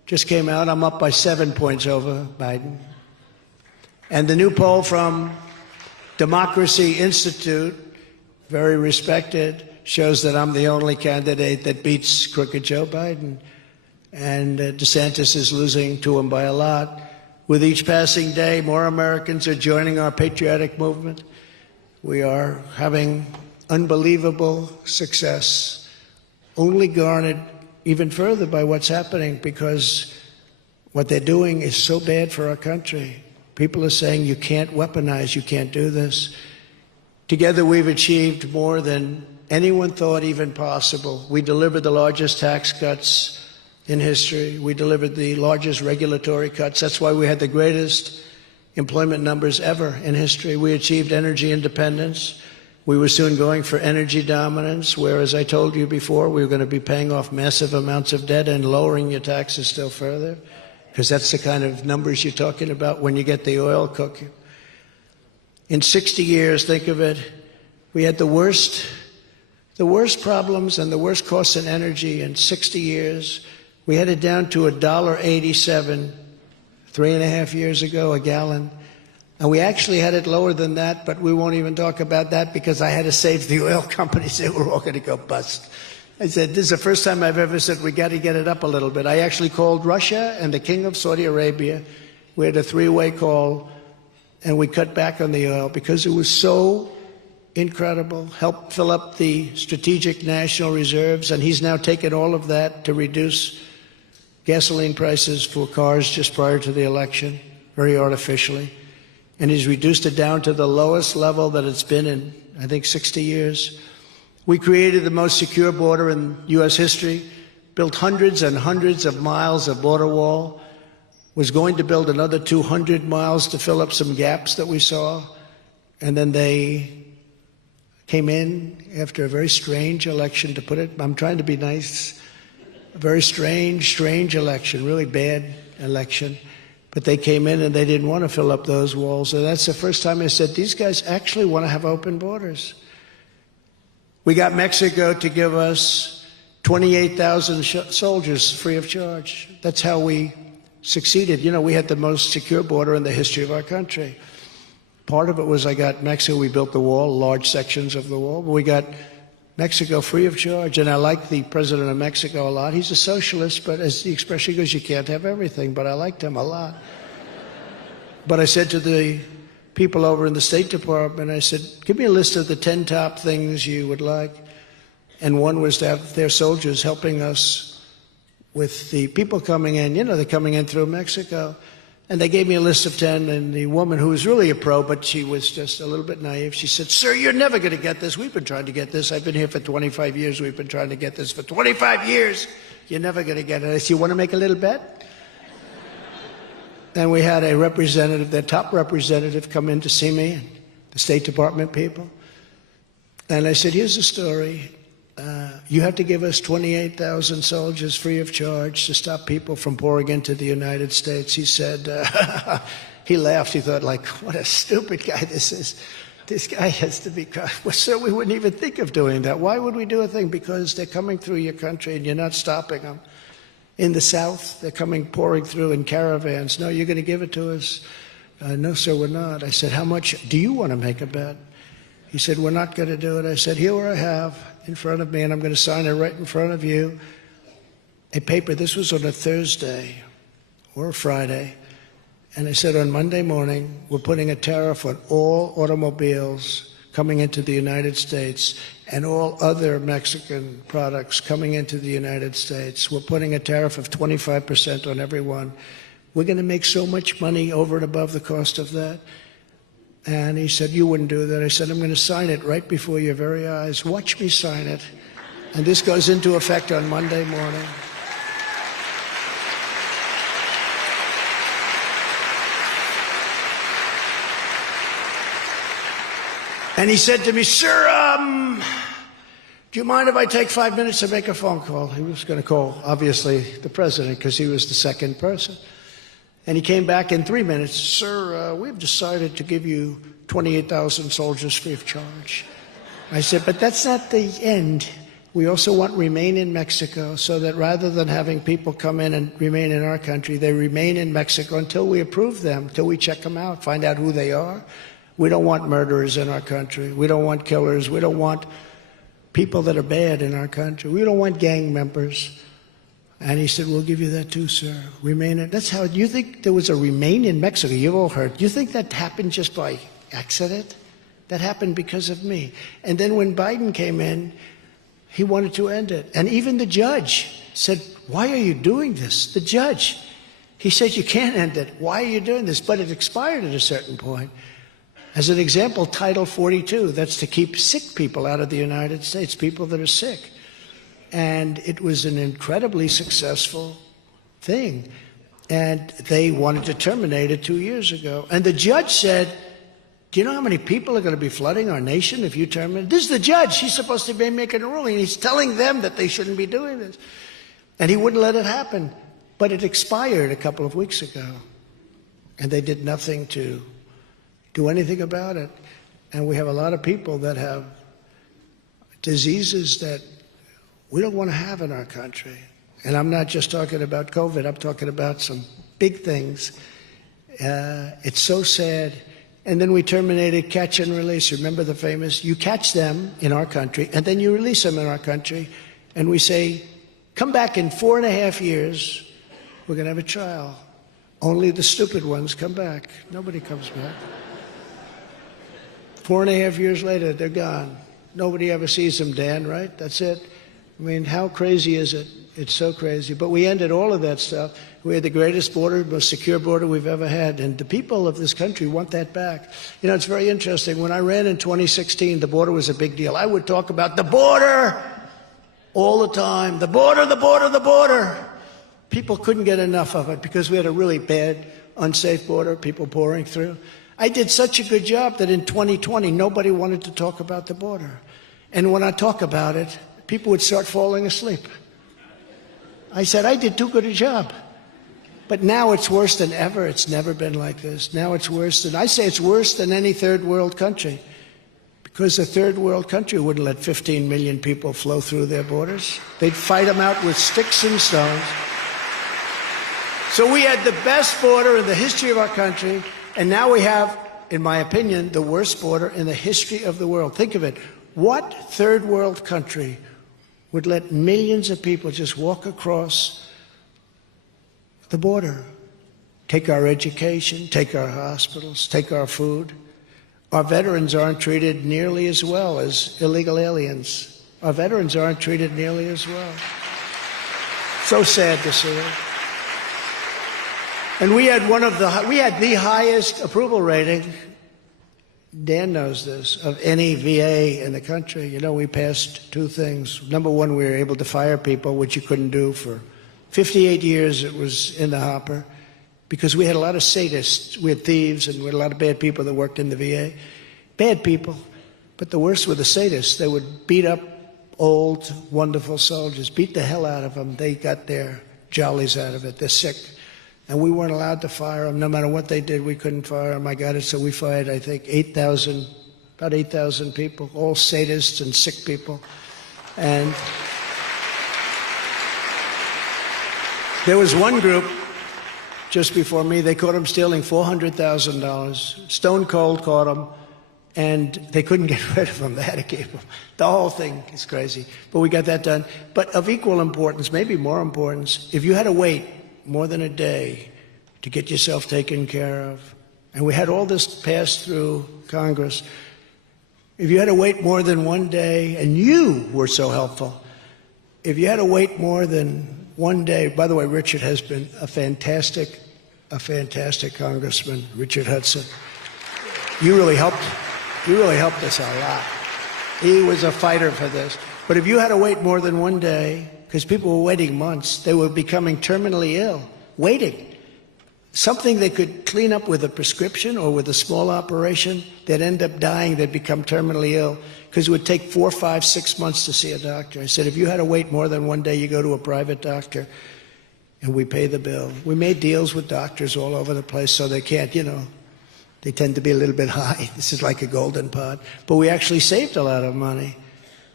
just came out. I'm up by 7 points over Biden. And the new poll from Democracy Institute, very respected, shows that I'm the only candidate that beats crooked Joe Biden. And DeSantis is losing to him by a lot. With each passing day, more Americans are joining our patriotic movement. We are having unbelievable success, only garnered even further by what's happening, because what they're doing is so bad for our country. People are saying you can't weaponize, you can't do this. Together we've achieved more than anyone thought even possible. We delivered the largest tax cuts in history. We delivered the largest regulatory cuts. That's why we had the greatest employment numbers ever in history. We achieved energy independence. We were soon going for energy dominance, where, as I told you before, we were going to be paying off massive amounts of debt and lowering your taxes still further, because that's the kind of numbers you're talking about when you get the oil cooking. In 60 years, think of it, we had the worst problems and the worst costs in energy in 60 years. We had it down to $1.87 3.5 years ago a gallon. And we actually had it lower than that, but we won't even talk about that because I had to save the oil companies. They were all going to go bust. I said, this is the first time I've ever said we got to get it up a little bit. I actually called Russia and the King of Saudi Arabia. We had a three-way call, and we cut back on the oil because it was so incredible. Helped fill up the strategic national reserves, and he's now taken all of that to reduce gasoline prices for cars just prior to the election, very artificially. And he's reduced it down to the lowest level that it's been in, I think, 60 years. We created the most secure border in U.S. history, built hundreds and hundreds of miles of border wall, was going to build another 200 miles to fill up some gaps that we saw. And then they came in after a very strange election, to put it, I'm trying to be nice, a very strange election, really bad election. But they came in and they didn't want to fill up those walls. So that's the first time I said, these guys actually want to have open borders. We got Mexico to give us 28,000 soldiers free of charge. That's how we succeeded. You know, we had the most secure border in the history of our country. Part of it was I got Mexico, we built the wall, large sections of the wall, but we got Mexico free of charge. And I like the president of Mexico a lot. He's a socialist, but as the expression goes, you can't have everything, but I liked him a lot. But I said to the people over in the State Department, I said, give me a list of the 10 top things you would like. And one was to have their soldiers helping us with the people coming in. You know, they're coming in through Mexico. And they gave me a list of 10, and the woman, who was really a pro, but she was just a little bit naive, she said, sir, you're never going to get this. We've been trying to get this. I've been here for 25 years. We've been trying to get this for 25 years. You're never going to get it. I said, you want to make a little bet? Then we had a representative, their top representative, come in to see me, the State Department people. And I said, here's the story. You have to give us 28,000 soldiers free of charge to stop people from pouring into the United States. He said, he laughed. He thought, like, what a stupid guy this is. This guy has to be, well, sir, we wouldn't even think of doing that. Why would we do a thing? Because they're coming through your country and you're not stopping them. In the South, they're pouring through in caravans. No, you're going to give it to us? No, sir, we're not. I said, how much do you want to make a bet? He said, we're not going to do it. I said, here I have in front of me, and I'm going to sign it right in front of you, a paper. This was on a Thursday or a Friday. And I said, on Monday morning, we're putting a tariff on all automobiles coming into the United States and all other Mexican products coming into the United States. We're putting a tariff of 25% on every one. We're going to make so much money over and above the cost of that. And he said, you wouldn't do that. I said, I'm going to sign it right before your very eyes. Watch me sign it. And this goes into effect on Monday morning. And he said to me, sir, do you mind if I take 5 minutes to make a phone call? He was going to call, obviously, the president, because he was the second person. And he came back in 3 minutes. Sir, we've decided to give you 28,000 soldiers free of charge. I said, but that's not the end. We also want remain in Mexico, so that rather than having people come in and remain in our country, they remain in Mexico until we approve them, until we check them out, find out who they are. We don't want murderers in our country. We don't want killers. We don't want people that are bad in our country. We don't want gang members. And he said, we'll give you that too, sir. Remain in. That's how, you think there was a remain in Mexico? You've all heard. You think that happened just by accident? That happened because of me. And then when Biden came in, he wanted to end it. And even the judge said, why are you doing this? The judge. He said, you can't end it. Why are you doing this? But it expired at a certain point. As an example, Title 42, that's to keep sick people out of the United States, people that are sick. And it was an incredibly successful thing. And they wanted to terminate it 2 years ago. And the judge said, do you know how many people are going to be flooding our nation if you terminate? This is the judge. He's supposed to be making a ruling. He's telling them that they shouldn't be doing this. And he wouldn't let it happen. But it expired a couple of weeks ago. And they did nothing to do anything about it. And we have a lot of people that have diseases that we don't want to have in our country. And I'm not just talking about COVID. I'm talking about some big things. It's so sad. And then we terminated catch and release. Remember the famous, you catch them in our country, and then you release them in our country. And we say, come back in 4.5 years, we're going to have a trial. Only the stupid ones come back. Nobody comes back. 4.5 years later, they're gone. Nobody ever sees them, Dan, right? That's it. I mean, how crazy is it? It's so crazy. But we ended all of that stuff. We had the greatest border, most secure border we've ever had. And the people of this country want that back. You know, it's very interesting. When I ran in 2016, the border was a big deal. I would talk about the border all the time. The border, the border, the border. People couldn't get enough of it because we had a really bad, unsafe border, people pouring through. I did such a good job that in 2020, nobody wanted to talk about the border. And when I talk about it, people would start falling asleep. I said, I did too good a job. But now it's worse than ever. It's never been like this. Now it's worse than, I say it's worse than any third world country. Because a third world country wouldn't let 15 million people flow through their borders. They'd fight them out with sticks and stones. So we had the best border in the history of our country. And now we have, in my opinion, the worst border in the history of the world. Think of it. What third world country would let millions of people just walk across the border, take our education, take our hospitals, take our food? Our veterans aren't treated nearly as well as illegal aliens. Our veterans aren't treated nearly as well. So sad to see it. And we had the highest approval rating, Dan knows this, of any VA in the country. You know, we passed two things. Number one, we were able to fire people, which you couldn't do for 58 years. It was in the hopper because we had a lot of sadists. We had thieves and we had a lot of bad people that worked in the VA. Bad people, but the worst were the sadists. They would beat up old, wonderful soldiers, beat the hell out of them. They got their jollies out of it. They're sick. And we weren't allowed to fire them. No matter what they did, we couldn't fire them. I got it, so we fired, I think, about 8,000 people, all sadists and sick people. And there was one group just before me, they caught them stealing $400,000. Stone Cold caught them, and they couldn't get rid of them. They had to keep them. The whole thing is crazy. But we got that done. But of equal importance, maybe more importance, if you had to wait more than a day to get yourself taken care of, and we had all this passed through Congress, if you had to wait more than one day, and you were so helpful, if you had to wait more than one day, by the way, Richard has been a fantastic congressman, Richard Hudson. You really helped us a lot. He was a fighter for this. But if you had to wait more than one day, because people were waiting months, they were becoming terminally ill, waiting. Something they could clean up with a prescription or with a small operation, they'd end up dying, they'd become terminally ill, because it would take 4, 5, 6 months to see a doctor. I said, if you had to wait more than one day, you go to a private doctor, and we pay the bill. We made deals with doctors all over the place so they can't, you know, they tend to be a little bit high. This is like a golden pot. But we actually saved a lot of money.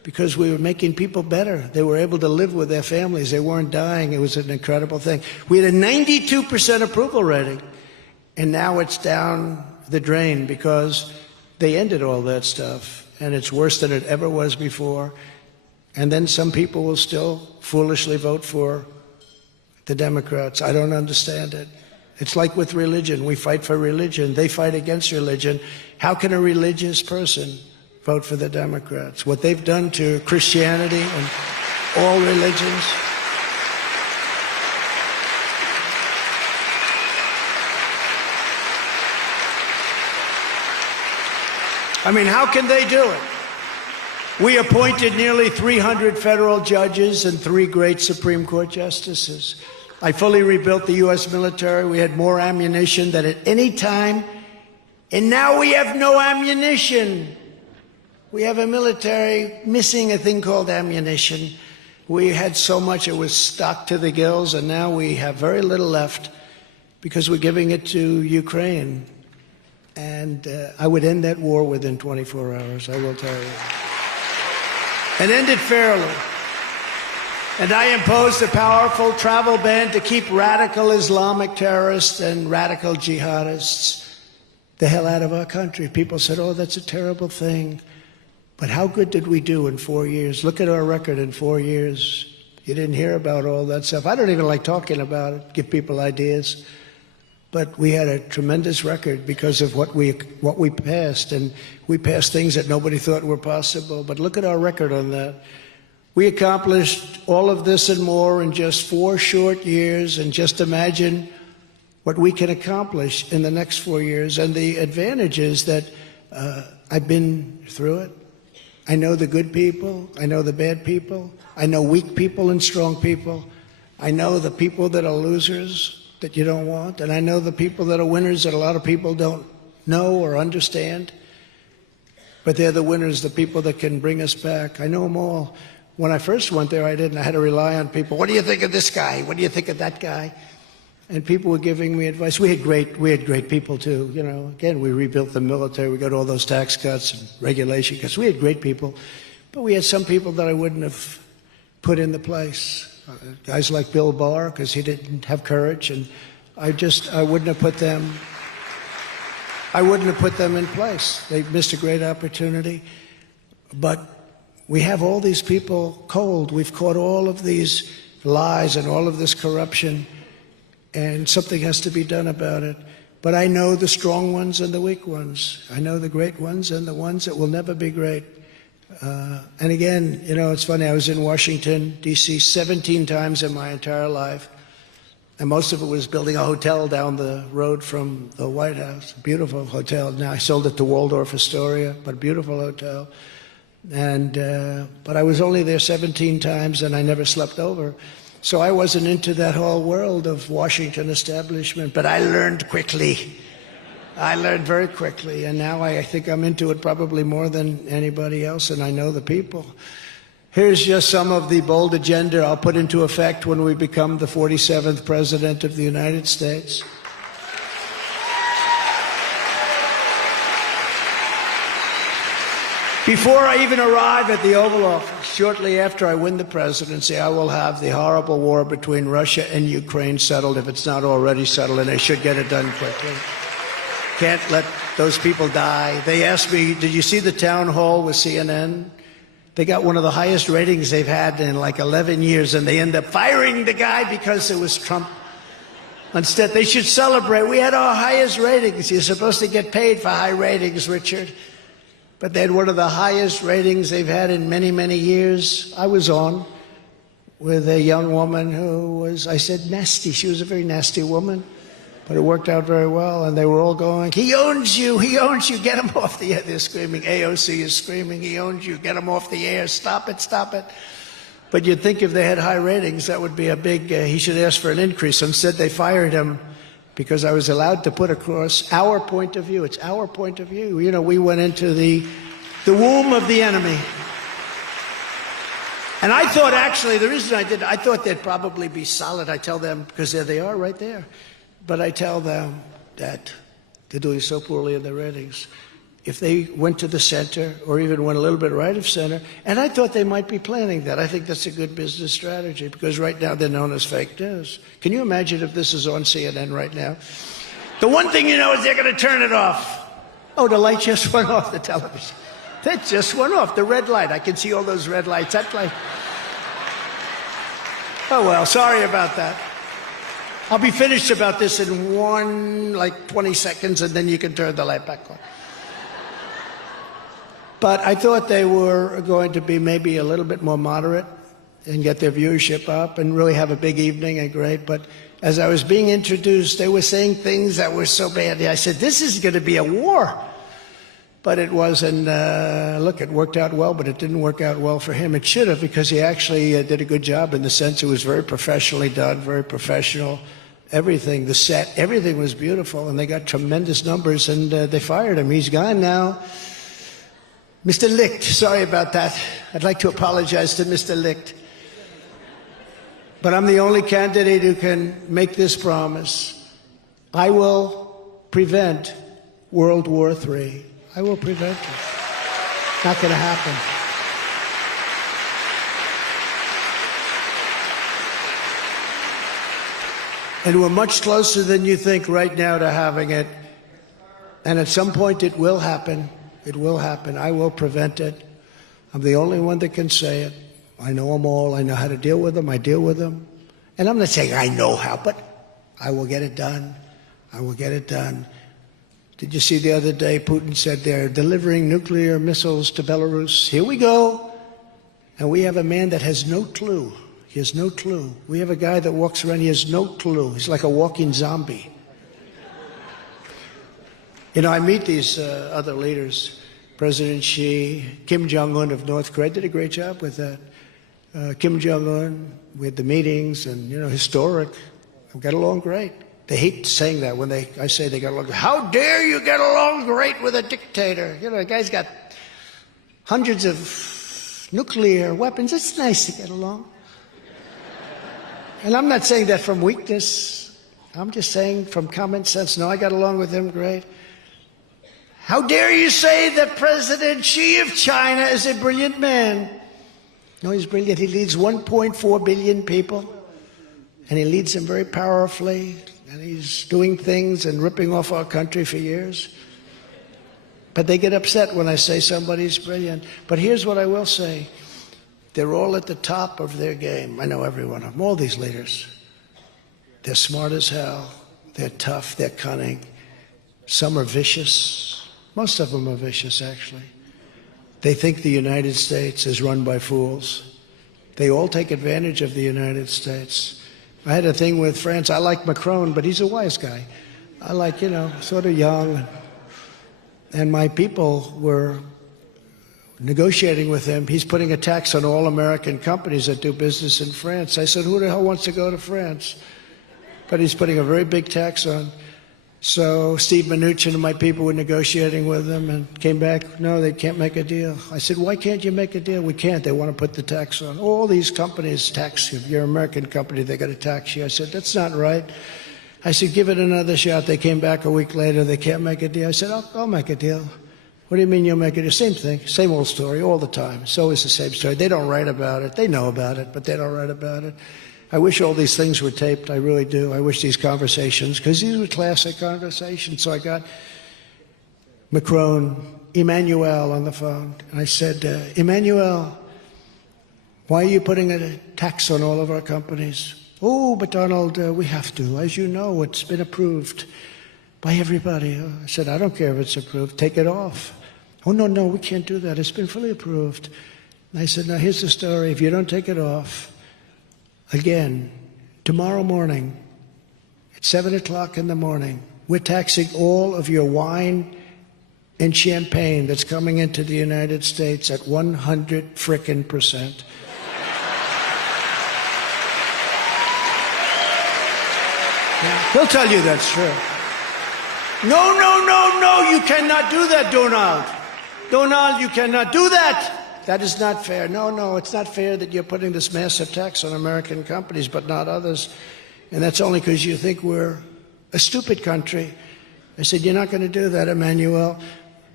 because we were making people better. They were able to live with their families. They weren't dying. It was an incredible thing. We had a 92% approval rating, and now it's down the drain because they ended all that stuff, and it's worse than it ever was before. And then some people will still foolishly vote for the Democrats. I don't understand it. It's like with religion. We fight for religion. They fight against religion. How can a religious person vote for the Democrats? What they've done to Christianity and all religions. I mean, how can they do it? We appointed nearly 300 federal judges and 3 great Supreme Court justices. I fully rebuilt the U.S. military. We had more ammunition than at any time. And now we have no ammunition. We have a military missing a thing called ammunition. We had so much it was stocked to the gills, and now we have very little left because we're giving it to Ukraine. And I would end that war within 24 hours, I will tell you. And end it fairly. And I imposed a powerful travel ban to keep radical Islamic terrorists and radical jihadists the hell out of our country. People said, oh, that's a terrible thing. But how good did we do in 4 years? Look at our record in 4 years. You didn't hear about all that stuff. I don't even like talking about it, give people ideas. But we had a tremendous record because of what we passed. And we passed things that nobody thought were possible. But look at our record on that. We accomplished all of this and more in just 4 short years. And just imagine what we can accomplish in the next 4 years. And the advantage is that I've been through it. I know the good people. I know the bad people. I know weak people and strong people. I know the people that are losers that you don't want. And I know the people that are winners that a lot of people don't know or understand. But they're the winners, the people that can bring us back. I know them all. When I first went there, I didn't. I had to rely on people. What do you think of this guy? What do you think of that guy? And people were giving me advice. We had great people too. You know, again, we rebuilt the military. We got all those tax cuts and regulation cuts. We had great people, but we had some people that I wouldn't have put in the place. Guys like Bill Barr, because he didn't have courage, and I wouldn't have put them. I wouldn't have put them in place. They missed a great opportunity. But we have all these people cold. We've caught all of these lies and all of this corruption. And something has to be done about it. But I know the strong ones and the weak ones. I know the great ones and the ones that will never be great. And again, you know, it's funny, I was in Washington, D.C. 17 times in my entire life. And most of it was building a hotel down the road from the White House. A beautiful hotel. Now I sold it to Waldorf Astoria, but a beautiful hotel. And but I was only there 17 times and I never slept over. So I wasn't into that whole world of Washington establishment, but I learned quickly. I learned very quickly, and now I think I'm into it probably more than anybody else, and I know the people. Here's just some of the bold agenda I'll put into effect when we become the 47th President of the United States. Before I even arrive at the Oval Office, shortly after I win the presidency, I will have the horrible war between Russia and Ukraine settled, if it's not already settled, and they should get it done quickly. Can't let those people die. They asked me, did you see the town hall with CNN? They got one of the highest ratings they've had in like 11 years, and they end up firing the guy because it was Trump. Instead, they should celebrate. We had our highest ratings. You're supposed to get paid for high ratings, Richard. But they had one of the highest ratings they've had in many, many years. I was on with a young woman who was, I said, nasty. She was a very nasty woman, but it worked out very well. And they were all going, he owns you, get him off the air. They're screaming, AOC is screaming, he owns you, get him off the air, stop it, stop it. But you'd think if they had high ratings, that would be a big, he should ask for an increase. Instead, they fired him because I was allowed to put across our point of view. It's our point of view. You know, we went into the womb of the enemy. And I thought, actually, the reason I did, I thought they'd probably be solid. I tell them, because there they are right there. But I tell them that they're doing so poorly in their ratings. if they went to the center or even went a little bit right of center. And I thought they might be planning that. I think that's a good business strategy because right now they're known as fake news. Can you imagine if this is on CNN right now? The one thing you know is they're going to turn it off. Oh, the light just went off the television. That just went off, the red light. I can see all those red lights. That light. Oh, well, sorry about that. I'll be finished about this in 20 seconds, and then you can turn the light back on. But I thought they were going to be maybe a little bit more moderate and get their viewership up and really have a big evening and great. But as I was being introduced, they were saying things that were so bad. I said, this is going to be a war. But it wasn't. Look, it worked out well, but it didn't work out well for him. It should have, because he actually did a good job in the sense it was very professionally done, very professional. Everything, the set, everything was beautiful, and they got tremendous numbers, and they fired him. He's gone now. Mr. Licht, sorry about that. I'd like to apologize to Mr. Licht. But I'm the only candidate who can make this promise. I will prevent World War III. I will prevent it. Not going to happen. And we're much closer than you think right now to having it. And at some point it will happen. It will happen. I will prevent it. I'm the only one that can say it. I know them all. I know how to deal with them. I deal with them. And I'm not saying I know how, but I will get it done. I will get it done. Did you see the other day Putin said they're delivering nuclear missiles to Belarus? Here we go. And we have a man that has no clue. He has no clue. We have a guy that walks around, he has no clue. He's like a walking zombie. You know, I meet these other leaders, President Xi, Kim Jong-un of North Korea, did a great job with that. Kim Jong-un, we had the meetings, and, you know, historic. We got along great. They hate saying that when I say they got along. How dare you get along great with a dictator? You know, the guy's got hundreds of nuclear weapons. It's nice to get along. And I'm not saying that from weakness. I'm just saying from common sense. No, I got along with him great. How dare you say that President Xi of China is a brilliant man? No, he's brilliant. He leads 1.4 billion people, and he leads them very powerfully, and he's doing things and ripping off our country for years. But they get upset when I say somebody's brilliant. But here's what I will say. They're all at the top of their game. I know every one of them, all these leaders. They're smart as hell. They're tough. They're cunning. Some are vicious. Most of them are vicious, actually. They think the United States is run by fools. They all take advantage of the United States. I had a thing with France. I like Macron, but he's a wise guy. I like, you know, sort of young. And my people were negotiating with him. He's putting a tax on all American companies that do business in France. I said, who the hell wants to go to France? But he's putting a very big tax on. So Steve Mnuchin and my people were negotiating with him and came back, no, they can't make a deal. I said, why can't you make a deal? We can't. They want to put the tax on. All these companies tax you. If you're an American company, they got to tax you. I said, that's not right. I said, give it another shot. They came back a week later. They can't make a deal. I said, I'll make a deal. What do you mean you'll make a deal? Same thing, same old story all the time. It's always the same story. They don't write about it. They know about it, but they don't write about it. I wish all these things were taped. I really do. I wish these conversations, because these were classic conversations. So I got Macron, Emmanuel on the phone. And I said, Emmanuel, why are you putting a tax on all of our companies? Oh, but Donald, we have to. As you know, it's been approved by everybody. I said, I don't care if it's approved. Take it off. Oh, no, we can't do that. It's been fully approved. And I said, now here's the story. If you don't take it off, again, tomorrow morning, at 7 o'clock in the morning, we're taxing all of your wine and champagne that's coming into the United States at 100%. He'll tell you that's true. No, you cannot do that, Donald. Donald, you cannot do that. That is not fair. No, it's not fair that you're putting this massive tax on American companies, but not others. And that's only because you think we're a stupid country. I said, you're not going to do that, Emmanuel.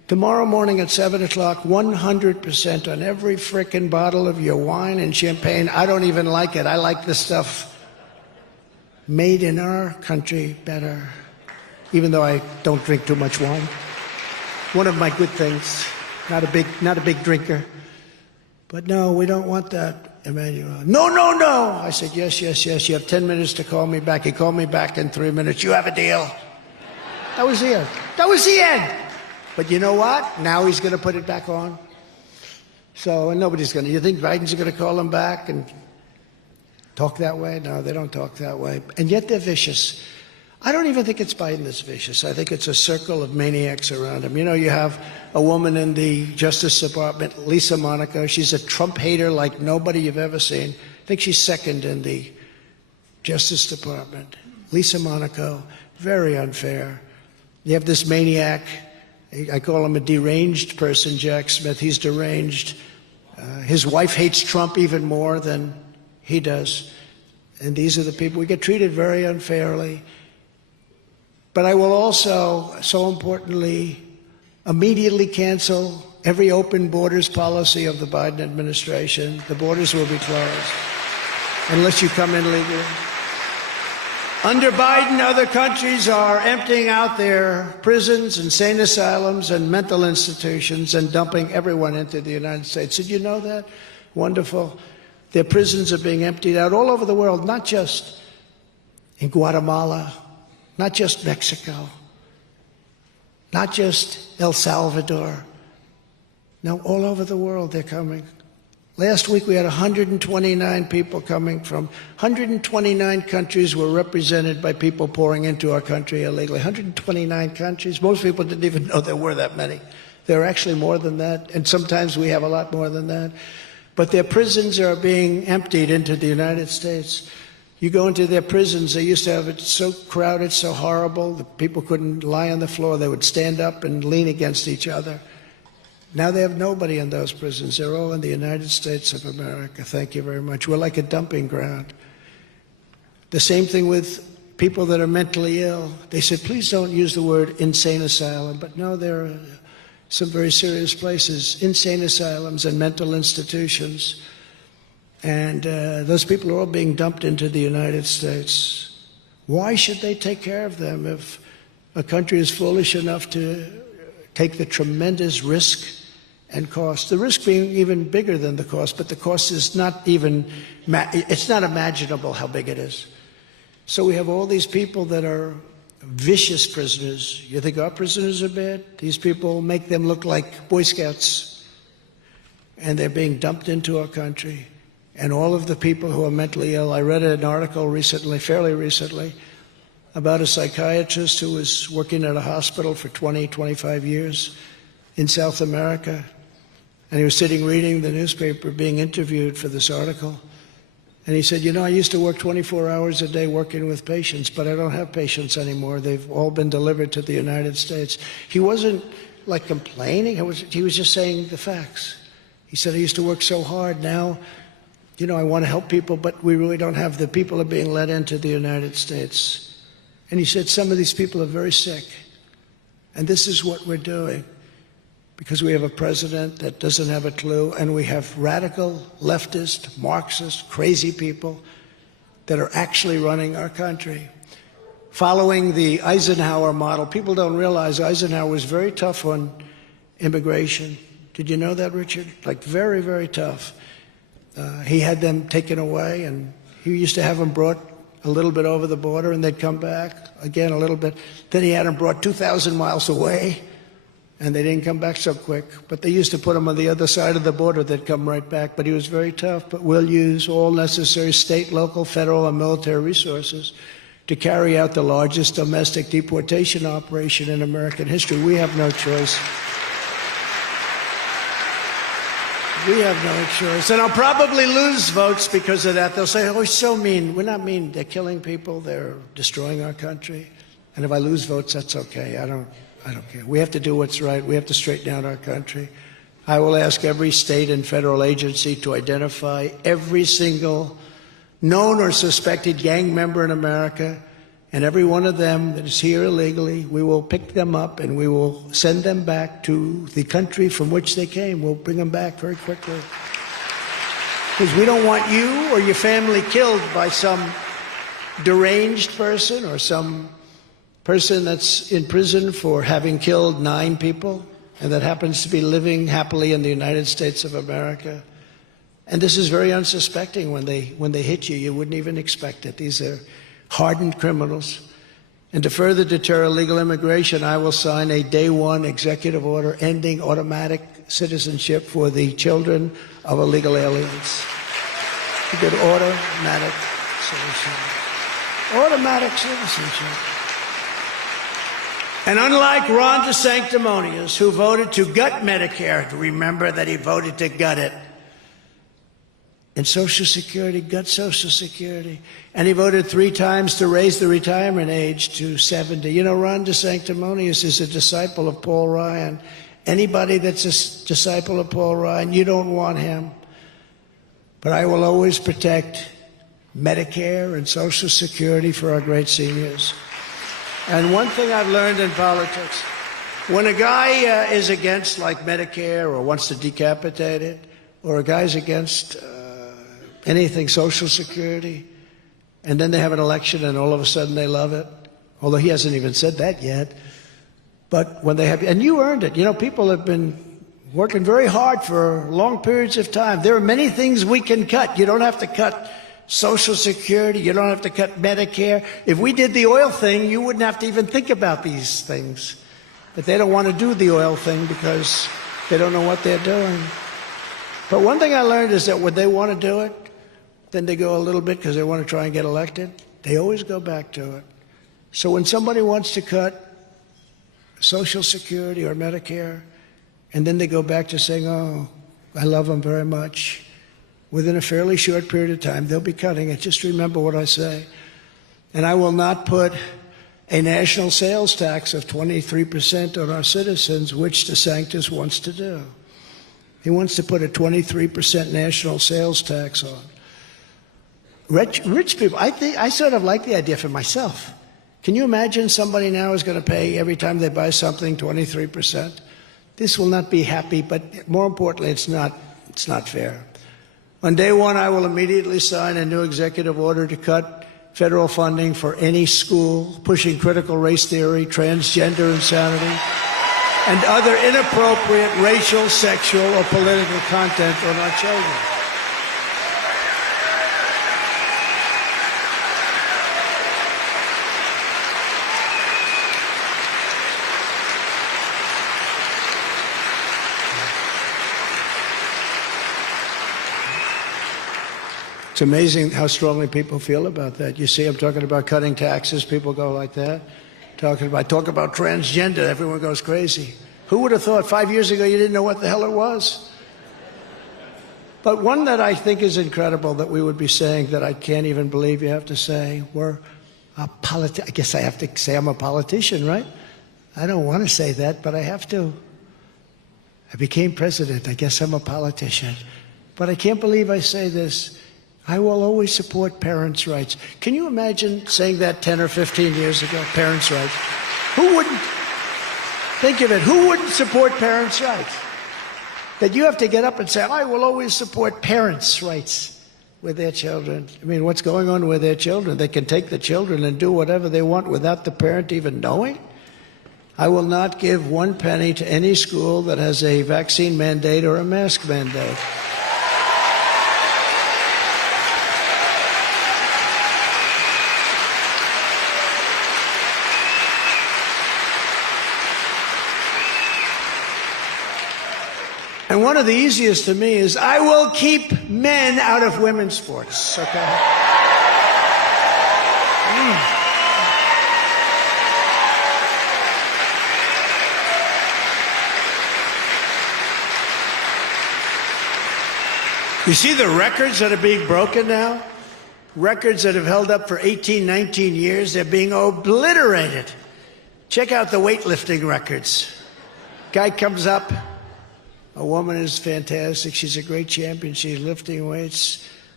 Tomorrow morning at 7 o'clock, 100% on every frickin' bottle of your wine and champagne. I don't even like it. I like the stuff made in our country better, even though I don't drink too much wine. One of my good things. Not a big drinker. But no, we don't want that, Emmanuel. No, no, no. I said, yes, yes, yes. You have 10 minutes to call me back. He called me back in 3 minutes. You have a deal. That was the end. That was the end. But you know what? Now he's going to put it back on. So, and nobody's going to. You think Biden's going to call him back and talk that way? No, they don't talk that way. And yet they're vicious. I don't even think it's Biden that's vicious. I think it's a circle of maniacs around him. You know, you have a woman in the Justice Department, Lisa Monaco. She's a Trump hater like nobody you've ever seen. I think she's second in the Justice Department. Lisa Monaco, very unfair. You have this maniac. I call him a deranged person, Jack Smith. He's deranged. His wife hates Trump even more than he does. And these are the people. We get treated very unfairly. But I will also, so importantly, immediately cancel every open borders policy of the Biden administration. The borders will be closed unless you come in legally. Under Biden, other countries are emptying out their prisons, insane asylums, and mental institutions and dumping everyone into the United States. Did you know that? Wonderful. Their prisons are being emptied out all over the world, not just in Guatemala, not just Mexico, not just El Salvador. No, all over the world they're coming. Last week we had 129 people coming from 129 countries were represented by people pouring into our country illegally. 129 countries. Most people didn't even know there were that many. There are actually more than that, and sometimes we have a lot more than that. But their prisons are being emptied into the United States. You go into their prisons, they used to have it so crowded, so horrible, that people couldn't lie on the floor. They would stand up and lean against each other. Now they have nobody in those prisons. They're all in the United States of America. Thank you very much. We're like a dumping ground. The same thing with people that are mentally ill. They said, please don't use the word insane asylum. But no, there are some very serious places, insane asylums and mental institutions. And those people are all being dumped into the United States. Why should they take care of them if a country is foolish enough to take the tremendous risk and cost? The risk being even bigger than the cost, but the cost is not even, it's not imaginable how big it is. So we have all these people that are vicious prisoners. You think our prisoners are bad? These people make them look like Boy Scouts. And they're being dumped into our country. And all of the people who are mentally ill, I read an article recently, fairly recently, about a psychiatrist who was working at a hospital for 20, 25 years in South America. And he was sitting reading the newspaper, being interviewed for this article. And he said, you know, I used to work 24 hours a day working with patients, but I don't have patients anymore. They've all been delivered to the United States. He wasn't like complaining. He was just saying the facts. He said, I used to work so hard. Now, you know, I want to help people, but we really don't have. The people are being let into the United States. And he said, some of these people are very sick. And this is what we're doing. Because we have a president that doesn't have a clue, and we have radical, leftist, Marxist, crazy people that are actually running our country. Following the Eisenhower model, people don't realize Eisenhower was very tough on immigration. Did you know that, Richard? Like very, very tough. He had them taken away, and he used to have them brought a little bit over the border, and they'd come back again a little bit. Then he had them brought 2,000 miles away, and they didn't come back so quick. But they used to put them on the other side of the border. They'd come right back. But he was very tough. But we'll use all necessary state, local, federal, and military resources to carry out the largest domestic deportation operation in American history. We have no choice. We have no choice. And I'll probably lose votes because of that. They'll say, oh, he's so mean. We're not mean. They're killing people. They're destroying our country. And if I lose votes, that's okay. I don't care. We have to do what's right. We have to straighten out our country. I will ask every state and federal agency to identify every single known or suspected gang member in America And every one of them that is here illegally, we will pick them up and we will send them back to the country from which they came. We'll bring them back very quickly. Because we don't want you or your family killed by some deranged person or some person that's in prison for having killed 9 people and that happens to be living happily in the United States of America. And this is very unsuspecting. When they hit you, you wouldn't even expect it. These are hardened criminals. And to further deter illegal immigration, I will sign a day 1 executive order ending automatic citizenship for the children of illegal aliens. A good automatic citizenship. Automatic citizenship. And unlike Ron DeSanctimonious, who voted to gut Medicare, remember that he voted to gut it, and Social Security, gut Social Security, and he voted 3 times to raise the retirement age to 70. You know, Ron DeSanctimonious is a disciple of Paul Ryan. Anybody that's a disciple of Paul Ryan, you don't want him. But I will always protect Medicare and Social Security for our great seniors. And one thing I've learned in politics, when a guy is against, like, Medicare or wants to decapitate it, or a guy's against anything Social Security, and then they have an election and all of a sudden they love it, although he hasn't even said that yet. But when they have, and you earned it. You know, people have been working very hard for long periods of time. There are many things we can cut. You don't have to cut Social Security. You don't have to cut Medicare. If we did the oil thing, you wouldn't have to even think about these things. But they don't want to do the oil thing because they don't know what they're doing. But one thing I learned is that when they want to do it, then they go a little bit because they want to try and get elected. They always go back to it. So when somebody wants to cut Social Security or Medicare, and then they go back to saying, oh, I love them very much, within a fairly short period of time, they'll be cutting it. Just remember what I say. And I will not put a national sales tax of 23% on our citizens, which DeSantis wants to do. He wants to put a 23% national sales tax on. Rich people, I sort of like the idea for myself. Can you imagine somebody now is going to pay every time they buy something 23%? This will not be happy, but more importantly, it's not fair. On day 1, I will immediately sign a new executive order to cut federal funding for any school pushing critical race theory, transgender insanity, and other inappropriate racial, sexual, or political content on our children. It's amazing how strongly people feel about that. You see, I'm talking about cutting taxes, people go like that. Talk about transgender, everyone goes crazy. Who would have thought 5 years ago you didn't know what the hell it was? But one that I think is incredible that we would be saying that I can't even believe you have to say, I guess I have to say I'm a politician, right? I don't want to say that, but I have to. I became president. I guess I'm a politician. But I can't believe I say this. I will always support parents' rights. Can you imagine saying that 10 or 15 years ago, parents' rights? Who wouldn't? Think of it. Who wouldn't support parents' rights? That you have to get up and say, I will always support parents' rights with their children. I mean, what's going on with their children? They can take the children and do whatever they want without the parent even knowing? I will not give 1 penny to any school that has a vaccine mandate or a mask mandate. And one of the easiest to me is I will keep men out of women's sports, okay? You see the records that are being broken now? Records that have held up for 18, 19 years, they're being obliterated. Check out the weightlifting records. Guy comes up. A woman is fantastic. She's a great champion. She's lifting weights.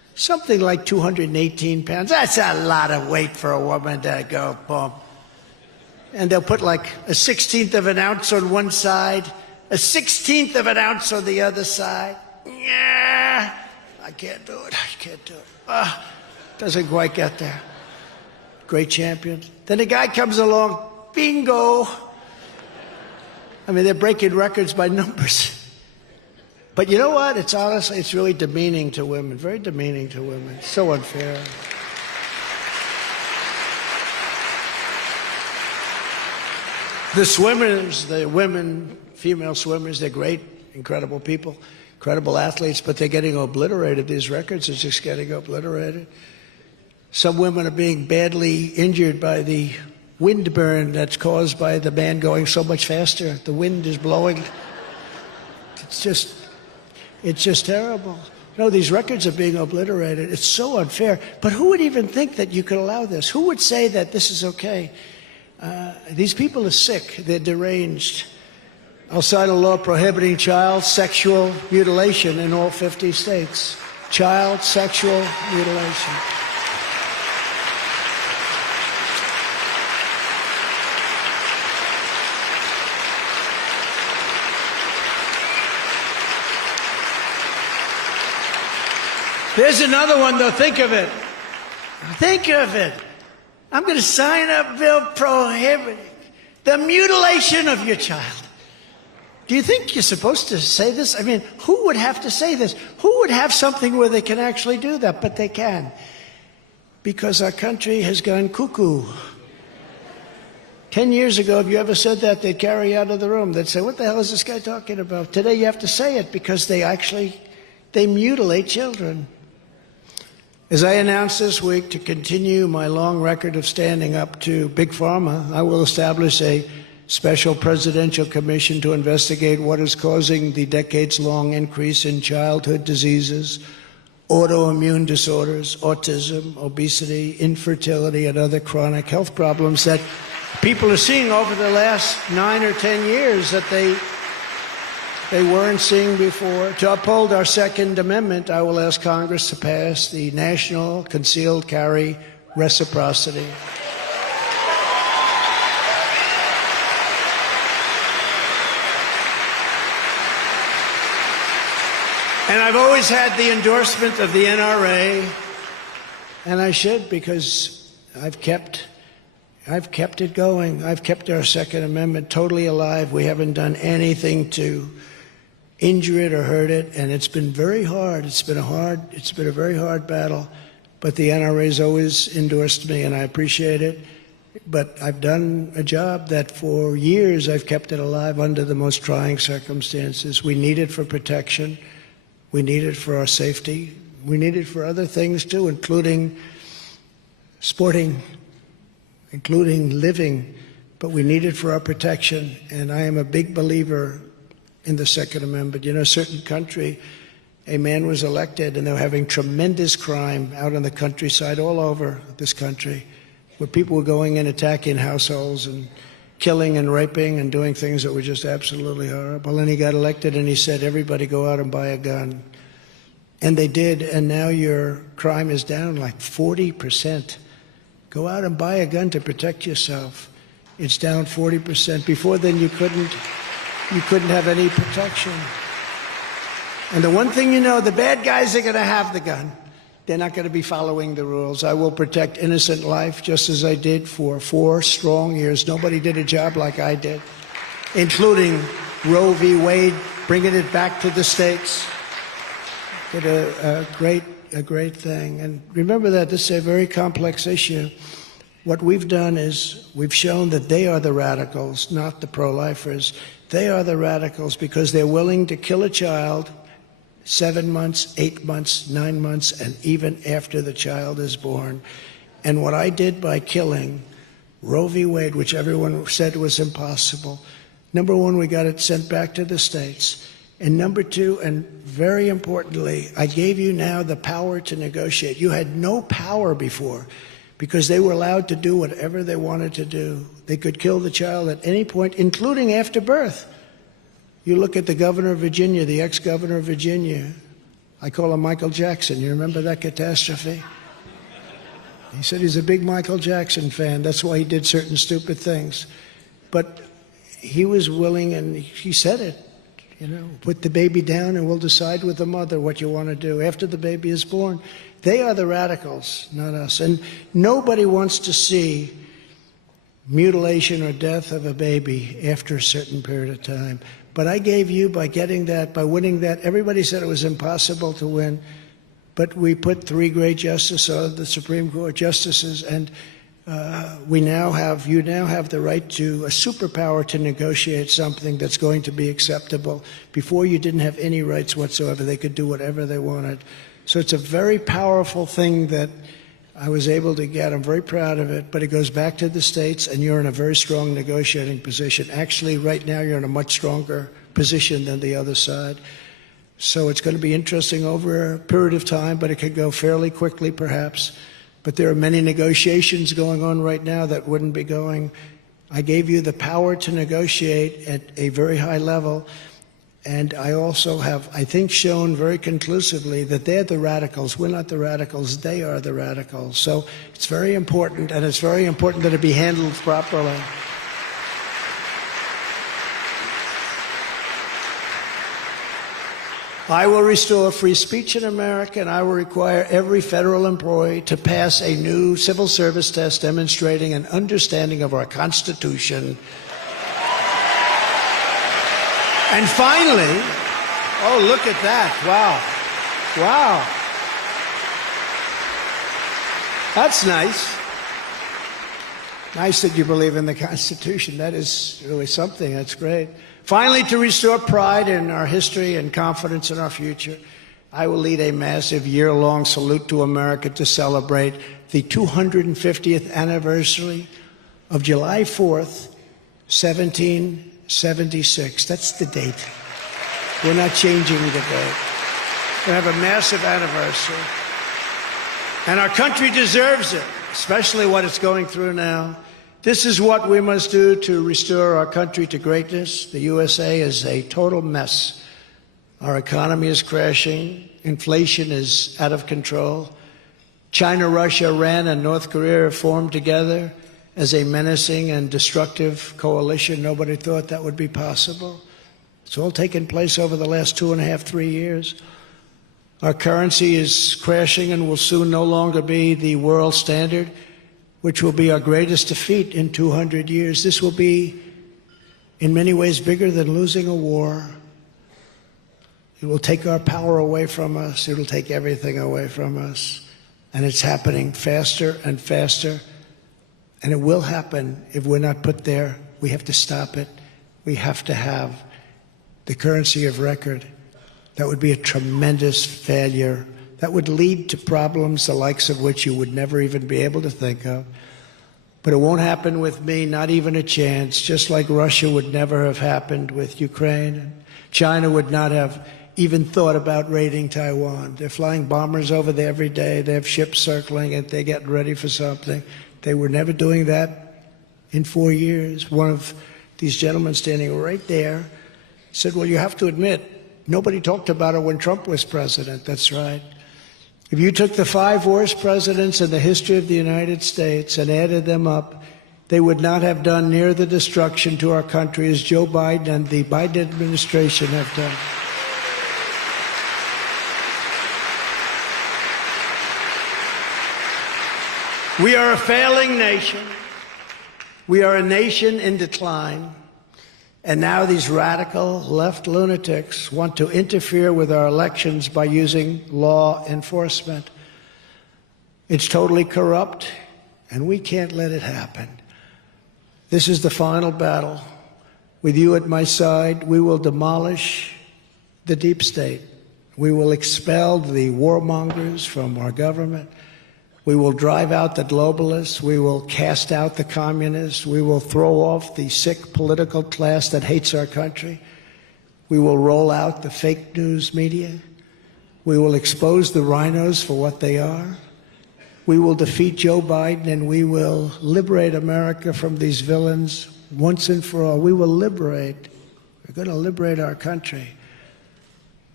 something like 218 pounds. That's a lot of weight for a woman to go, boom. And they'll put like a 1/16 of an ounce on one side, a 1/16 of an ounce on the other side. Yeah, I can't do it. I can't do it. Doesn't quite get there. Great champion. Then a guy comes along, bingo. I mean, they're breaking records by numbers. But you know what? It's honestly, it's really demeaning to women, very demeaning to women. It's so unfair. The swimmers, the women, female swimmers, they're great, incredible people, incredible athletes, but they're getting obliterated. These records are just getting obliterated. Some women are being badly injured by the wind burn that's caused by the man going so much faster. The wind is blowing. It's just terrible. No, these records are being obliterated. It's so unfair. But who would even think that you could allow this? Who would say that this is okay? These people are sick. They're deranged. I'll sign a law prohibiting child sexual mutilation in all 50 states. Child sexual mutilation. There's another one, though. Think of it. Think of it. I'm going to sign a bill prohibiting the mutilation of your child. Do you think you're supposed to say this? I mean, who would have to say this? Who would have something where they can actually do that? But they can. Because our country has gone cuckoo. 10 years ago, if you ever said that, they'd carry you out of the room. They'd say, what the hell is this guy talking about? Today, you have to say it because they mutilate children. As I announced this week, to continue my long record of standing up to Big Pharma, I will establish a special presidential commission to investigate what is causing the decades-long increase in childhood diseases, autoimmune disorders, autism, obesity, infertility, and other chronic health problems that people are seeing over the last 9 or 10 years that they weren't seeing before. To uphold our Second Amendment, I will ask Congress to pass the National Concealed Carry Reciprocity. And I've always had the endorsement of the NRA, and I should, because I've kept it going. I've kept our Second Amendment totally alive. We haven't done anything to injure it or hurt it, and it's been very hard. It's been a very hard battle, but the NRA's always endorsed me, and I appreciate it. But I've done a job that for years I've kept it alive under the most trying circumstances. We need it for protection. We need it for our safety. We need it for other things too, including sporting, including living, but we need it for our protection. And I am a big believer in the Second Amendment. You know, a certain country, a man was elected and they were having tremendous crime out in the countryside all over this country, where people were going in, attacking households and killing and raping and doing things that were just absolutely horrible. And he got elected and he said, everybody go out and buy a gun. And they did, and now your crime is down like 40%. Go out and buy a gun to protect yourself. It's down 40%. Before then, you couldn't have any protection. And the one thing you know, the bad guys are going to have the gun. They're not going to be following the rules. I will protect innocent life just as I did for 4 strong years. Nobody did a job like I did, including Roe v. Wade, bringing it back to the states. Did a great thing. And remember that this is a very complex issue. What we've done is we've shown that they are the radicals, not the pro-lifers. They are the radicals because they're willing to kill a child 7 months, 8 months, 9 months, and even after the child is born. And what I did by killing Roe v. Wade, which everyone said was impossible, number one, we got it sent back to the states. And number two, and very importantly, I gave you now the power to negotiate. You had no power before because they were allowed to do whatever they wanted to do. They could kill the child at any point, including after birth. You look at the governor of Virginia, the ex-governor of Virginia, I call him Michael Jackson. You remember that catastrophe? He said he's a big Michael Jackson fan. That's why he did certain stupid things. But he was willing, and he said it, you know, put the baby down and we'll decide with the mother what you want to do after the baby is born. They are the radicals, not us. And nobody wants to see mutilation or death of a baby after a certain period of time. But I gave you, by getting that, by winning that, everybody said it was impossible to win. But we put 3 great justices on the Supreme Court justices, and you now have the right to a superpower to negotiate something that's going to be acceptable. Before, you didn't have any rights whatsoever. They could do whatever they wanted. So it's a very powerful thing that I was able to get. I'm very proud of it, but it goes back to the states, and you're in a very strong negotiating position. Actually, right now, you're in a much stronger position than the other side. So it's going to be interesting over a period of time, but it could go fairly quickly, perhaps. But there are many negotiations going on right now that wouldn't be going. I gave you the power to negotiate at a very high level. And I also have, I think, shown very conclusively that they're the radicals. We're not the radicals. They are the radicals. So it's very important, and it's very important that it be handled properly. I will restore free speech in America, and I will require every federal employee to pass a new civil service test demonstrating an understanding of our Constitution. And finally, oh, look at that. Wow. Wow. That's nice. Nice that you believe in the Constitution. That is really something. That's great. Finally, to restore pride in our history and confidence in our future, I will lead a massive year-long salute to America to celebrate the 250th anniversary of July 4th, 1776. That's the date. We're not changing the date. We have a massive anniversary. And our country deserves it, especially what it's going through now. This is what we must do to restore our country to greatness. The USA is a total mess. Our economy is crashing. Inflation is out of control. China, Russia, Iran, and North Korea have formed together as a menacing and destructive coalition. Nobody thought that would be possible. It's all taken place over the last 2.5, 3 years. Our currency is crashing and will soon no longer be the world standard, which will be our greatest defeat in 200 years. This will be, in many ways, bigger than losing a war. It will take our power away from us. It will take everything away from us. And it's happening faster and faster. And it will happen if we're not put there. We have to stop it. We have to have the currency of record. That would be a tremendous failure. That would lead to problems the likes of which you would never even be able to think of. But it won't happen with me, not even a chance, just like Russia would never have happened with Ukraine. China would not have even thought about raiding Taiwan. They're flying bombers over there every day. They have ships circling it. They're getting ready for something. They were never doing that in 4 years. One of these gentlemen standing right there said, well, you have to admit, nobody talked about it when Trump was president. That's right. If you took the 5 worst presidents in the history of the United States and added them up, they would not have done near the destruction to our country as Joe Biden and the Biden administration have done. We are a failing nation. We are a nation in decline. And now these radical left lunatics want to interfere with our elections by using law enforcement. It's totally corrupt, and we can't let it happen. This is the final battle. With you at my side, we will demolish the deep state. We will expel the warmongers from our government. We will drive out the globalists. We will cast out the communists. We will throw off the sick political class that hates our country. We will roll out the fake news media. We will expose the rhinos for what they are. We will defeat Joe Biden, and we will liberate America from these villains once and for all. We will liberate. We're going to liberate our country.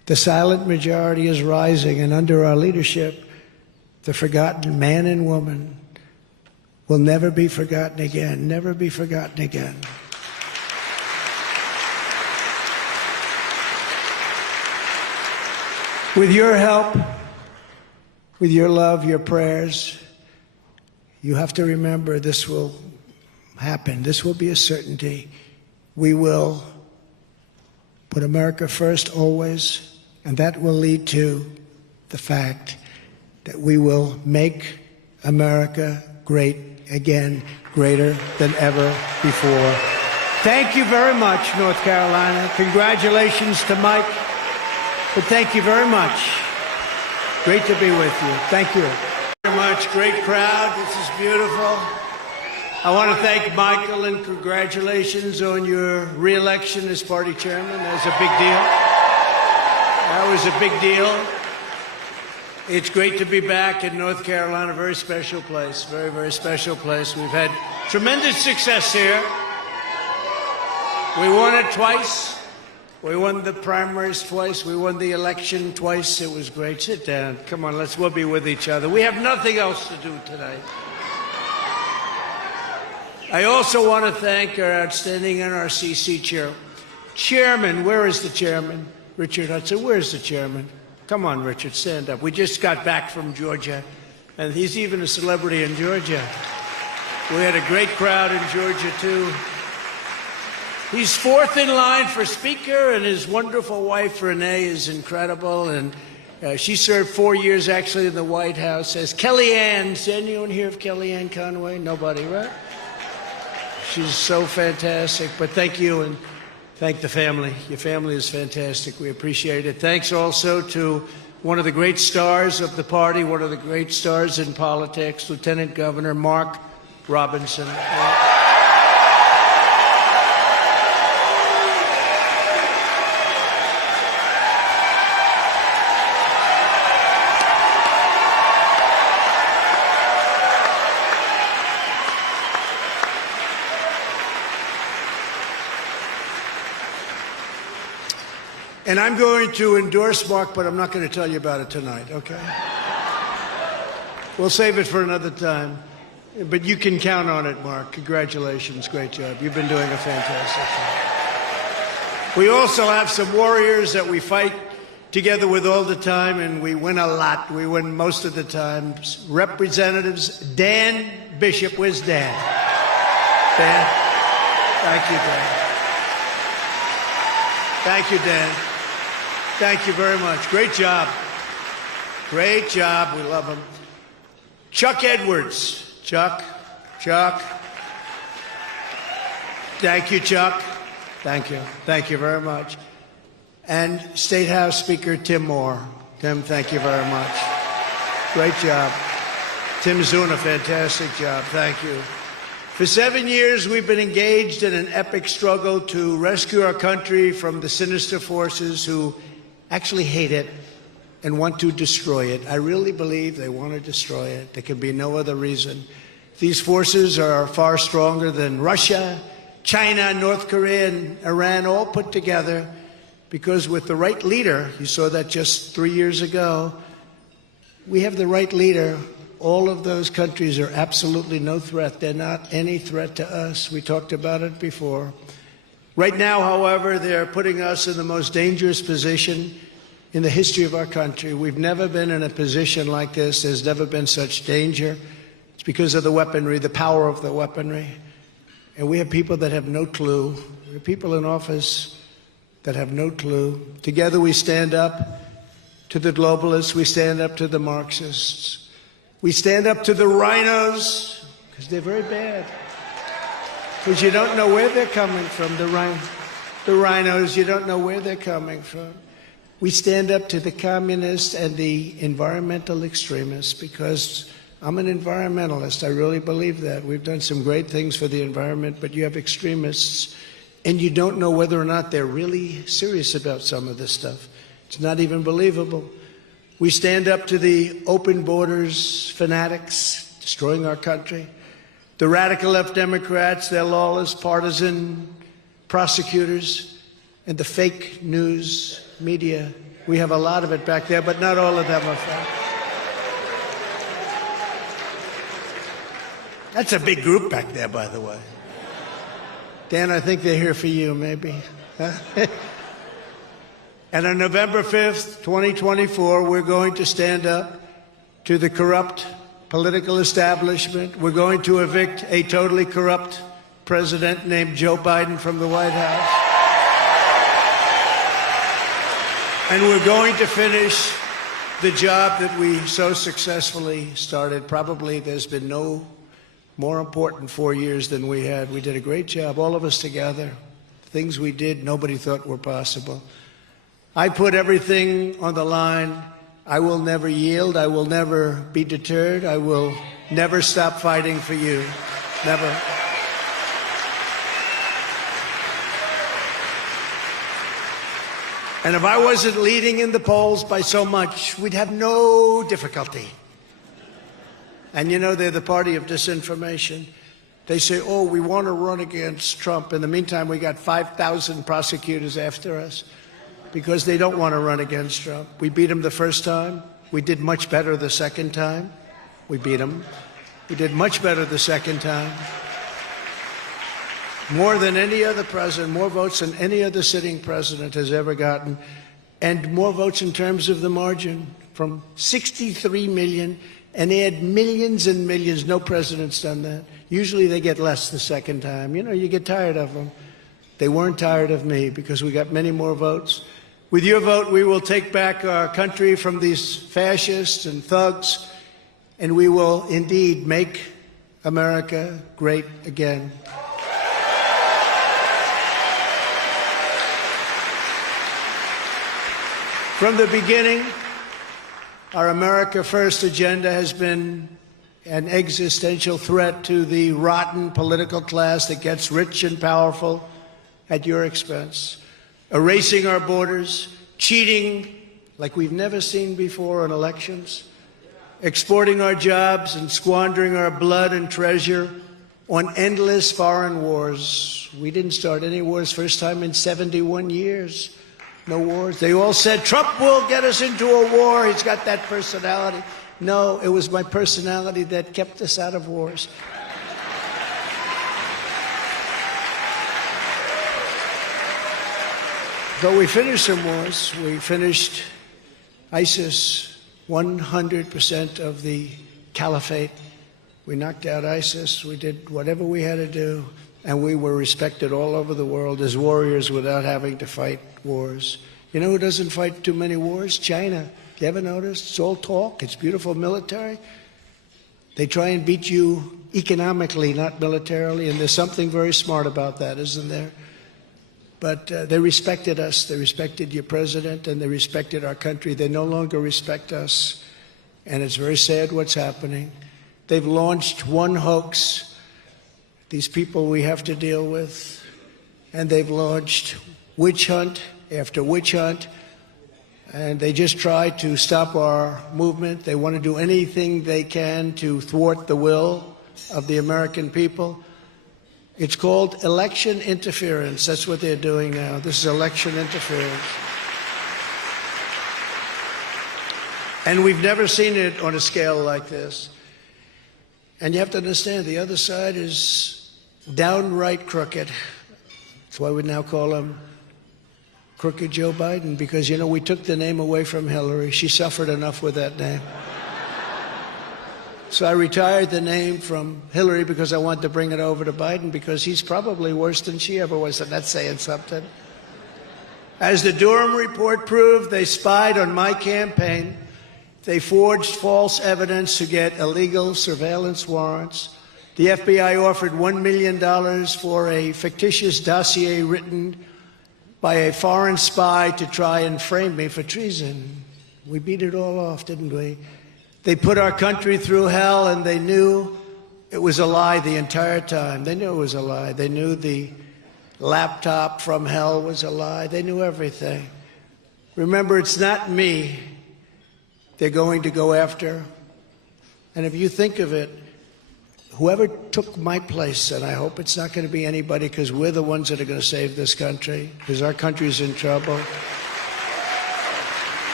The silent majority is rising, and under our leadership, the forgotten man and woman will never be forgotten again, never be forgotten again. With your help, with your love, your prayers, you have to remember this will happen. This will be a certainty. We will put America first always, and that will lead to the fact that we will make America great again, greater than ever before. Thank you very much, North Carolina. Congratulations to Mike. But thank you very much. Great to be with you. Thank you very much. Great crowd. This is beautiful. I want to thank Michael and congratulations on your re-election as party chairman. That was a big deal. That was a big deal. It's great to be back in North Carolina. Very special place. Very, very special place. We've had tremendous success here. We won it twice. We won the primaries twice. We won the election twice. It was great. Sit down. Come on, we'll be with each other. We have nothing else to do tonight. I also want to thank our outstanding NRCC chairman. Where is the chairman? Richard Hudson. Where's the chairman? Come on, Richard, stand up. We just got back from Georgia, and he's even a celebrity in Georgia. We had a great crowd in Georgia, too. He's fourth in line for Speaker, and his wonderful wife, Renee, is incredible. And she served 4 years, actually, in the White House as Kellyanne. Does anyone hear of Kellyanne Conway? Nobody, right? She's so fantastic. But thank you, and thank the family. Your family is fantastic. We appreciate it. Thanks also to one of the great stars of the party, one of the great stars in politics, Lieutenant Governor Mark Robinson. And I'm going to endorse Mark, but I'm not going to tell you about it tonight, okay? We'll save it for another time. But you can count on it, Mark. Congratulations. Great job. You've been doing a fantastic job. We also have some warriors that we fight together with all the time, and we win a lot. We win most of the time. Representatives Dan Bishop. Where's Dan? Dan? Thank you, Dan. Thank you, Dan. Thank you very much. Great job. Great job. We love him. Chuck Edwards. Chuck. Thank you, Chuck. Thank you. Thank you very much. And State House Speaker Tim Moore. Tim, thank you very much. Great job. Tim's doing a fantastic job. Thank you. For 7 years, we've been engaged in an epic struggle to rescue our country from the sinister forces who actually hate it and want to destroy it. I really believe they want to destroy it. There can be no other reason. These forces are far stronger than Russia, China, North Korea, and Iran all put together, because with the right leader, you saw that just 3 years ago, we have the right leader. All of those countries are absolutely no threat. They're not any threat to us. We talked about it before. Right now, however, they're putting us in the most dangerous position in the history of our country. We've never been in a position like this. There's never been such danger. It's because of the weaponry, the power of the weaponry. And we have people that have no clue. We have people in office that have no clue. Together we stand up to the globalists. We stand up to the Marxists. We stand up to the rhinos, because they're very bad. Because you don't know where they're coming from, the rhinos, you don't know where they're coming from. We stand up to the communists and the environmental extremists, because I'm an environmentalist. I really believe that. We've done some great things for the environment, but you have extremists, and you don't know whether or not they're really serious about some of this stuff. It's not even believable. We stand up to the open borders fanatics destroying our country. The radical left Democrats, their lawless, partisan prosecutors, and the fake news media We have a lot of it back there, but not all of them are fake. That's a big group back there, by the way. Dan, I think they're here for you, maybe. Huh? And on November 5th, 2024, we're going to stand up to the corrupt political establishment. We're going to evict a totally corrupt president named Joe Biden from the White House. And we're going to finish the job that we so successfully started. Probably there's been no more important 4 years than we had. We did a great job, all of us together. Things we did nobody thought were possible. I put everything on the line. I will never yield. I will never be deterred. I will never stop fighting for you. Never. And if I wasn't leading in the polls by so much, we'd have no difficulty. And you know, they're the party of disinformation. They say, oh, we want to run against Trump. In the meantime, we got 5,000 prosecutors after us because they don't want to run against Trump. We beat him the first time. We did much better the second time. We beat him. We did much better the second time. More than any other president, more votes than any other sitting president has ever gotten, and more votes in terms of the margin, from 63 million, and they had millions and millions. No president's done that. Usually they get less the second time. You know, you get tired of them. They weren't tired of me because we got many more votes. With your vote, we will take back our country from these fascists and thugs, and we will indeed make America great again. From the beginning, our America First agenda has been an existential threat to the rotten political class that gets rich and powerful at your expense, erasing our borders, cheating like we've never seen before on elections, exporting our jobs and squandering our blood and treasure on endless foreign wars. We didn't start any wars, first time in 71 years. No wars. They all said, Trump will get us into a war. He's got that personality. No, it was my personality that kept us out of wars. Though we finished some wars, we finished ISIS, 100% of the caliphate. We knocked out ISIS. We did whatever we had to do. And we were respected all over the world as warriors without having to fight wars. You know who doesn't fight too many wars? China. You ever noticed? It's all talk. It's beautiful military. They try and beat you economically, not militarily, and there's something very smart about that, isn't there? But they respected us. They respected your president, and they respected our country. They no longer respect us, and it's very sad what's happening. They've launched one hoax. These people we have to deal with, and they've launched witch hunt after witch hunt, and they just try to stop our movement. They want to do anything they can to thwart the will of the American people. It's called election interference. That's what they're doing now. This is election interference. And we've never seen it on a scale like this. And you have to understand, the other side is downright crooked. That's why we now call him Crooked Joe Biden, because, you know, we took the name away from Hillary. She suffered enough with that name. So I retired the name from Hillary because I wanted to bring it over to Biden, because he's probably worse than she ever was, and that's saying something. As the Durham report proved, they spied on my campaign. They forged false evidence to get illegal surveillance warrants. The FBI offered $1 million for a fictitious dossier written by a foreign spy to try and frame me for treason. We beat it all off, didn't we? They put our country through hell, and they knew it was a lie the entire time. They knew it was a lie. They knew the laptop from hell was a lie. They knew everything. Remember, it's not me they're going to go after. And if you think of it, whoever took my place, and I hope it's not going to be anybody, because we're the ones that are going to save this country, because our country's in trouble.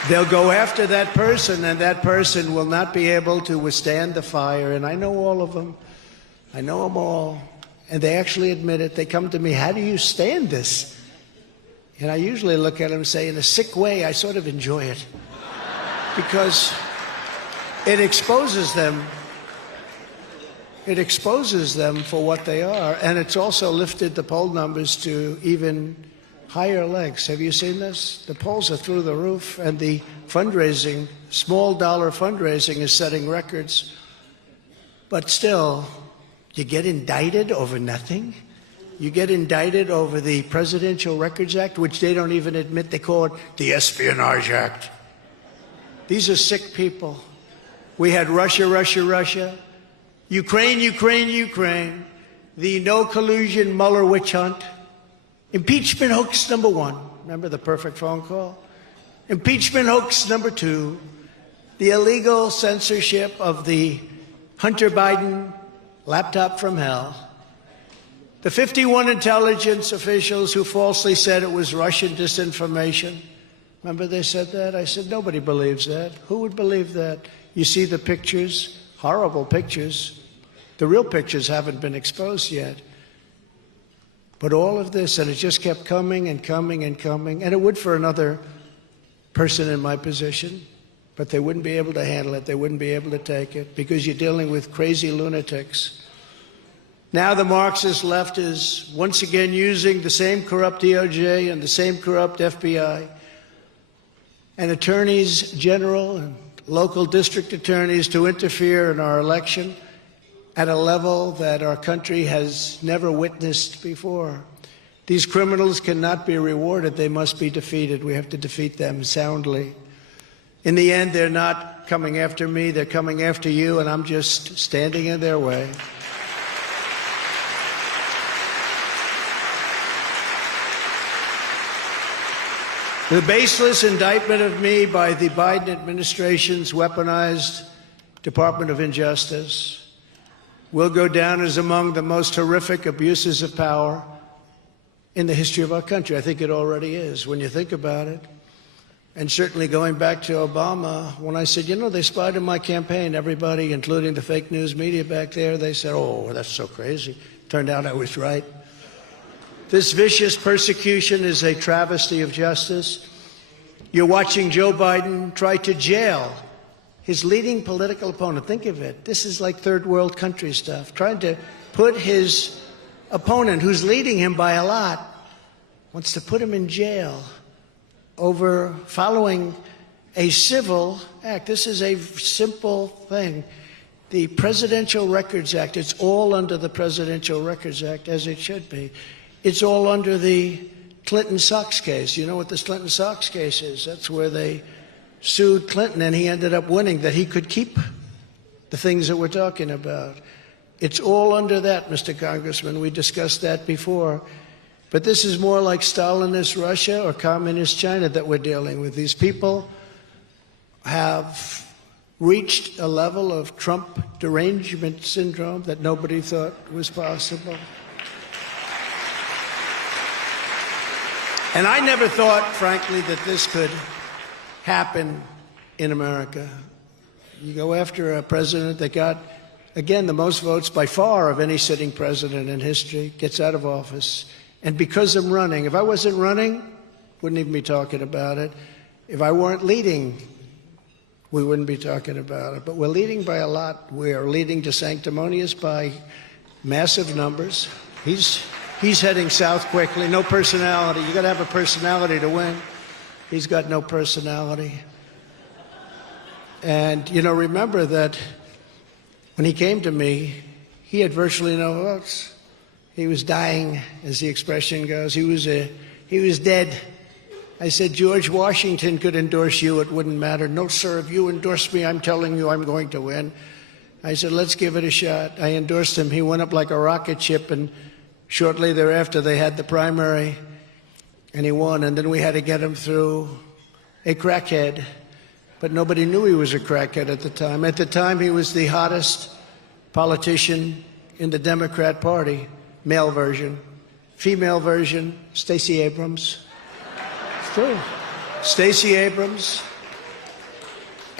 They'll go after that person, and that person will not be able to withstand the fire. And I know all of them. I know them all. And they actually admit it. They come to me, how do you stand this? And I usually look at them and say, in a sick way, I sort of enjoy it. Because it exposes them. It exposes them for what they are. And it's also lifted the poll numbers to even higher legs. Have you seen this? The polls are through the roof, and the fundraising, small dollar fundraising, is setting records. But still, you get indicted over nothing? You get indicted over the Presidential Records Act, which they don't even admit. They call it the Espionage Act. These are sick people. We had Russia, Russia, Russia. Ukraine, Ukraine, Ukraine. The no collusion Mueller witch hunt. Impeachment hoax number 1. Remember the perfect phone call? Impeachment hoax number 2. The illegal censorship of the Hunter Biden laptop from hell. The 51 intelligence officials who falsely said it was Russian disinformation. Remember they said that? I said, nobody believes that. Who would believe that? You see the pictures, horrible pictures. The real pictures haven't been exposed yet. But all of this, and it just kept coming and coming and coming, and it would for another person in my position, but they wouldn't be able to handle it. They wouldn't be able to take it because you're dealing with crazy lunatics. Now the Marxist left is once again using the same corrupt DOJ and the same corrupt FBI and attorneys general and local district attorneys to interfere in our election at a level that our country has never witnessed before. These criminals cannot be rewarded. They must be defeated. We have to defeat them soundly. In the end, they're not coming after me. They're coming after you, and I'm just standing in their way. The baseless indictment of me by the Biden administration's weaponized Department of Injustice will go down as among the most horrific abuses of power in the history of our country. I think it already is, when you think about it. And certainly going back to Obama, when I said, you know, they spied on my campaign, everybody, including the fake news media back there, they said, oh, that's so crazy. Turned out I was right. This vicious persecution is a travesty of justice. You're watching Joe Biden try to jail his leading political opponent. Think of it. This is like third world country stuff. Trying to put his opponent, who's leading him by a lot, wants to put him in jail over following a civil act. This is a simple thing. The Presidential Records Act, it's all under the Presidential Records Act, as it should be. It's all under the Clinton Sox case. You know what this Clinton Sox case is? That's where they sued Clinton, and he ended up winning, that he could keep the things that we're talking about. It's all under that, Mr. Congressman. We discussed that before. But this is more like Stalinist Russia or Communist China that we're dealing with. These people have reached a level of Trump derangement syndrome that nobody thought was possible. And I never thought, frankly, that this could happen in America. You go after a president that got, again, the most votes by far of any sitting president in history, gets out of office. And because I'm running, if I wasn't running, wouldn't even be talking about it. If I weren't leading, we wouldn't be talking about it. But we're leading by a lot. We're leading to sanctimonious by massive numbers. He's heading south quickly. No personality. You got to have a personality to win. He's got no personality. And, you know, remember that when he came to me, he had virtually no votes. He was dying, as the expression goes. He was dead. I said, George Washington could endorse you. It wouldn't matter. No, sir, if you endorse me, I'm telling you I'm going to win. I said, let's give it a shot. I endorsed him. He went up like a rocket ship, and shortly thereafter they had the primary, and he won. And then we had to get him through a crackhead. But nobody knew he was a crackhead at the time. At the time, he was the hottest politician in the Democrat Party. Male version. Female version, Stacey Abrams. It's true. Stacey Abrams.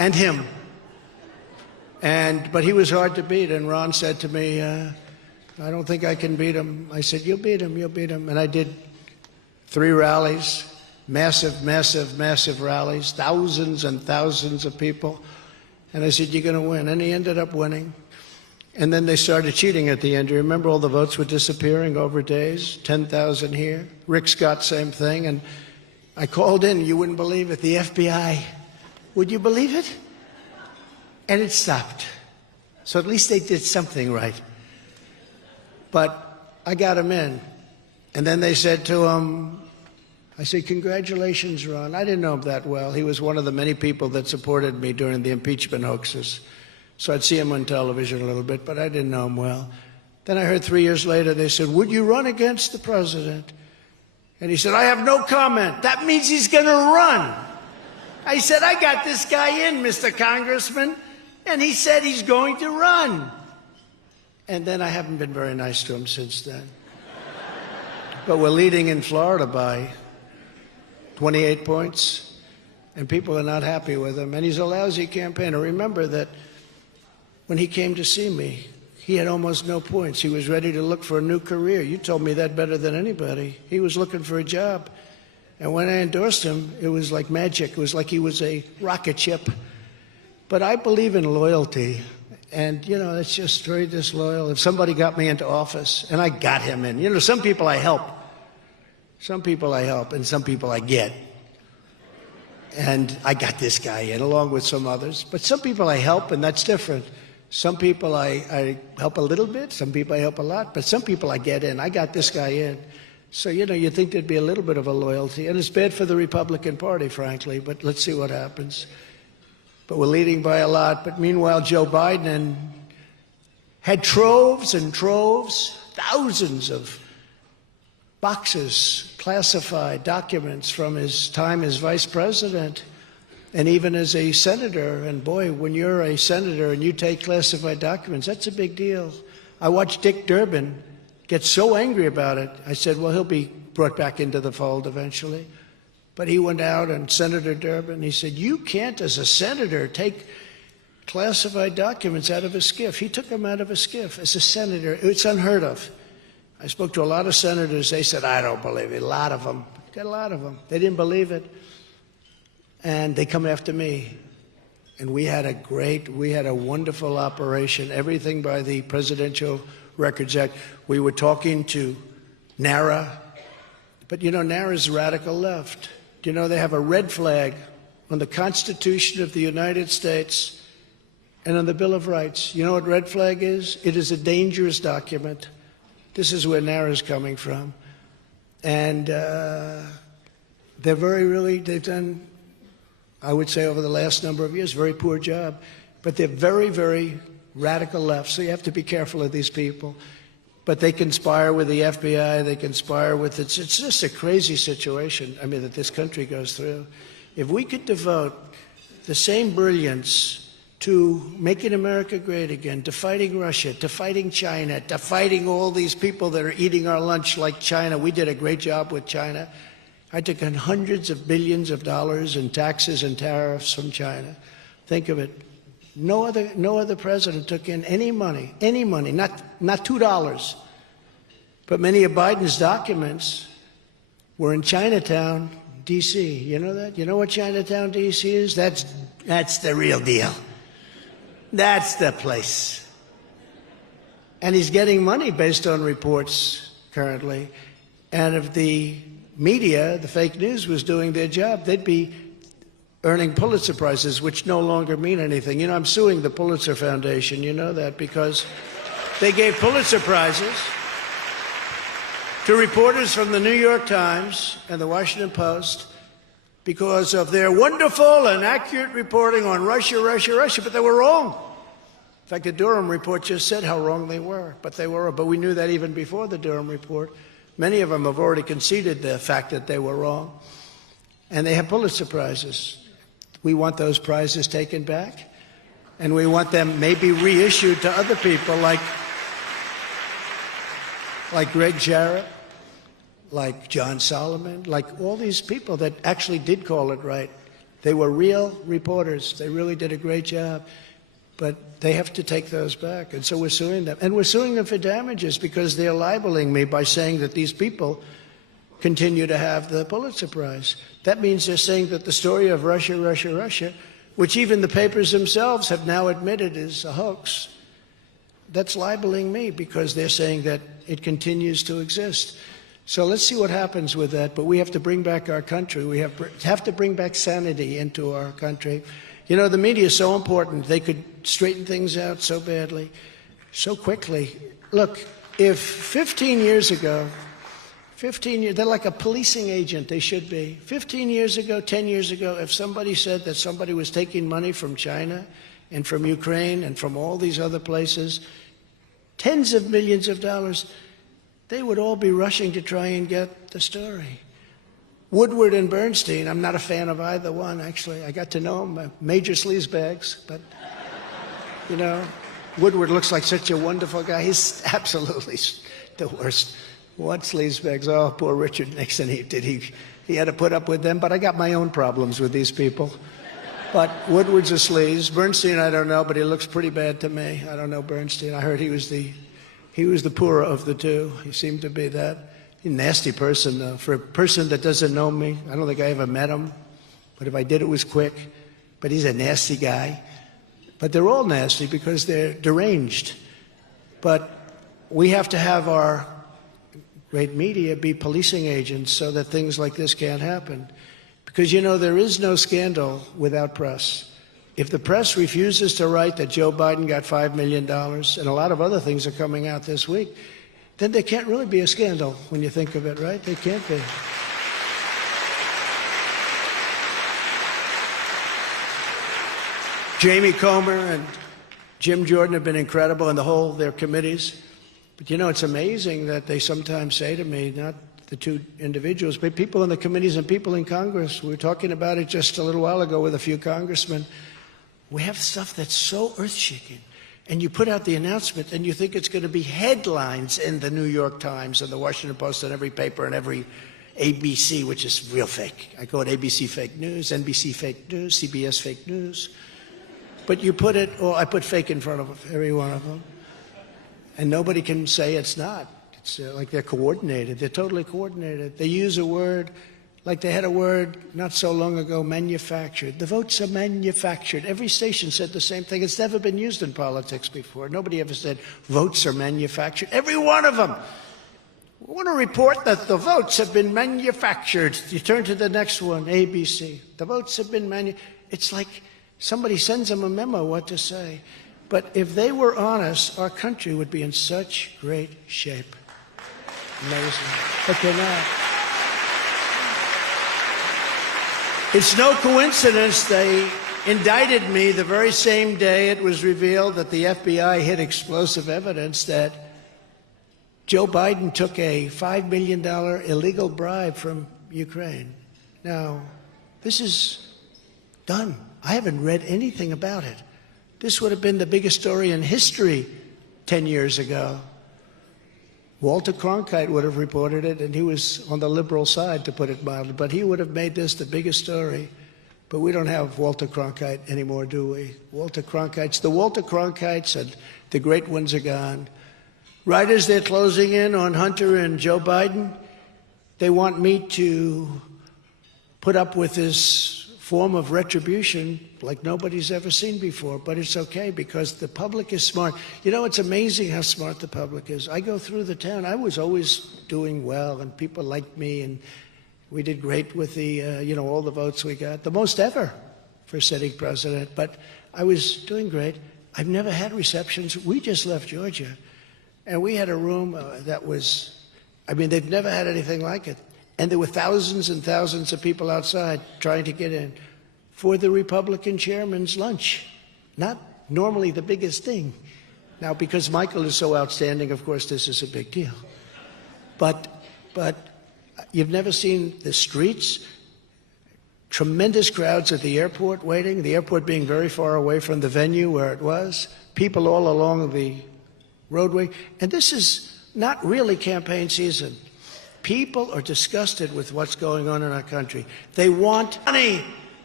and him. But he was hard to beat, and Ron said to me, I don't think I can beat him. I said, you'll beat him, you'll beat him. And I did 3 rallies, massive, massive, massive rallies, thousands and thousands of people. And I said, you're going to win. And he ended up winning. And then they started cheating at the end. You remember all the votes were disappearing over days? 10,000 here. Rick Scott, same thing. And I called in, you wouldn't believe it, the FBI. Would you believe it? And it stopped. So at least they did something right. But I got him in. And then they said to him, I said, congratulations, Ron. I didn't know him that well. He was one of the many people that supported me during the impeachment hoaxes. So I'd see him on television a little bit, but I didn't know him well. Then I heard 3 years later, they said, would you run against the president? And he said, I have no comment. That means he's going to run. I said, I got this guy in, Mr. Congressman. And he said he's going to run. And then I haven't been very nice to him since then. But we're leading in Florida by 28 points. And people are not happy with him. And he's a lousy campaigner. Remember that when he came to see me, he had almost no points. He was ready to look for a new career. You told me that better than anybody. He was looking for a job. And when I endorsed him, it was like magic. It was like he was a rocket ship. But I believe in loyalty. And, you know, it's just very disloyal. If somebody got me into office, and I got him in. You know, some people I help. Some people I help, and some people I get. And I got this guy in, along with some others. But some people I help, and that's different. Some people I help a little bit, some people I help a lot, but some people I get in. I got this guy in. So, you know, you'd think there'd be a little bit of a loyalty. And it's bad for the Republican Party, frankly, but let's see what happens. But we're leading by a lot. But meanwhile, Joe Biden had troves and troves, thousands of boxes, classified documents from his time as vice president. And even as a senator, and boy, when you're a senator and you take classified documents, that's a big deal. I watched Dick Durbin get so angry about it. I said, well, he'll be brought back into the fold eventually. But he went out, and Senator Durbin, he said, you can't, as a senator, take classified documents out of a SCIF. He took them out of a SCIF as a senator. It's unheard of. I spoke to a lot of senators. They said, I don't believe it. A lot of them. Got a lot of them. They didn't believe it. And they come after me. And we had a wonderful operation, everything by the Presidential Records Act. We were talking to NARA, but you know, NARA's radical left. You know, they have a red flag on the Constitution of the United States and on the Bill of Rights. You know what red flag is? It is a dangerous document. This is where NARA's coming from. And they've done, I would say, over the last number of years, very poor job. But they're very, very radical left, so you have to be careful of these people. But they conspire with the FBI, they conspire with it's just a crazy situation, I mean, that this country goes through. If we could devote the same brilliance to making America great again, to fighting Russia, to fighting China, to fighting all these people that are eating our lunch like China. We did a great job with China. I took in hundreds of billions of dollars in taxes and tariffs from China. Think of it. No other president took in any money, not $2. But many of Biden's documents were in Chinatown, D.C. You know that? You know what Chinatown, D.C. is? That's the real deal. That's the place. And he's getting money based on reports currently. And if the media, the fake news, was doing their job, they'd be earning Pulitzer Prizes, which no longer mean anything. You know, I'm suing the Pulitzer Foundation, you know that, because they gave Pulitzer Prizes to reporters from the New York Times and the Washington Post because of their wonderful and accurate reporting on Russia, but they were wrong. In fact, the Durham report just said how wrong they were, but they were. But we knew that even before the Durham report. Many of them have already conceded the fact that they were wrong, and they have Pulitzer Prizes. We want those prizes taken back, and we want them maybe reissued to other people like Greg Jarrett, like John Solomon, like all these people that actually did call it right. They were real reporters. They really did a great job. But they have to take those back. And so we're suing them. And we're suing them for damages because they're libeling me by saying that these people continue to have the Pulitzer Prize. That means they're saying that the story of Russia, Russia, Russia, which even the papers themselves have now admitted is a hoax, that's libeling me because they're saying that it continues to exist. So let's see what happens with that. But we have to bring back our country. We have to bring back sanity into our country. You know, the media is so important. They could straighten things out so badly, so quickly. Look, if 15 years ago, they're like a policing agent, they should be. 15 years ago, 10 years ago, if somebody said that somebody was taking money from China and from Ukraine and from all these other places, tens of millions of dollars, they would all be rushing to try and get the story. Woodward and Bernstein, I'm not a fan of either one, actually. I got to know them, major sleazebags, but, you know, Woodward looks like such a wonderful guy. He's absolutely the worst. What sleazebags? Oh, poor Richard Nixon, he had to put up with them, but I got my own problems with these people. But Woodward's a sleaze. Bernstein, I don't know, but he looks pretty bad to me. I don't know Bernstein. I heard he was the poorer of the two. He seemed to be that. He's a nasty person, though. For a person that doesn't know me, I don't think I ever met him. But if I did, it was quick. But he's a nasty guy. But they're all nasty because they're deranged. But we have to have our great media be policing agents so that things like this can't happen. Because, you know, there is no scandal without press. If the press refuses to write that Joe Biden got $5 million, and a lot of other things are coming out this week, then there can't really be a scandal when you think of it, right? There can't be. Jamie Comer and Jim Jordan have been incredible, and their committees. But, you know, it's amazing that they sometimes say to me, not the two individuals, but people in the committees and people in Congress. We were talking about it just a little while ago with a few congressmen. We have stuff that's so earth-shaking. And you put out the announcement and you think it's going to be headlines in the New York Times and the Washington Post and every paper and every ABC, which is real fake. I call it ABC fake news, NBC fake news, CBS fake news. But you put it, or I put fake in front of every one of them. And nobody can say it's not. It's like they're coordinated. They're totally coordinated. They use a word, like they had a word not so long ago, manufactured. The votes are manufactured. Every station said the same thing. It's never been used in politics before. Nobody ever said votes are manufactured. Every one of them. We want to report that the votes have been manufactured. You turn to the next one, ABC. The votes have been manufactured. It's like somebody sends them a memo what to say. But if they were honest, our country would be in such great shape. Amazing. But they're not. It's no coincidence they indicted me the very same day it was revealed that the FBI hid explosive evidence that Joe Biden took a $5 million illegal bribe from Ukraine. Now, this is done. I haven't read anything about it. This would have been the biggest story in history 10 years ago. Walter Cronkite would have reported it, and he was on the liberal side, to put it mildly, but he would have made this the biggest story. But we don't have Walter Cronkite anymore, do we? The Walter Cronkites and the great ones are gone. Right as they're closing in on Hunter and Joe Biden, they want me to put up with this form of retribution like nobody's ever seen before. But it's okay because the public is smart. You know, it's amazing how smart the public is. I go through the town. I was always doing well, and people liked me, and we did great with the, all the votes we got, the most ever for sitting president. But I was doing great. I've never had receptions. We just left Georgia, and we had a room that was, they've never had anything like it. And there were thousands and thousands of people outside trying to get in for the Republican chairman's lunch. Not normally the biggest thing. Now, because Michael is so outstanding, of course, this is a big deal. But you've never seen the streets, tremendous crowds at the airport waiting, the airport being very far away from the venue where it was, people all along the roadway. And this is not really campaign season. People are disgusted with what's going on in our country. They want money.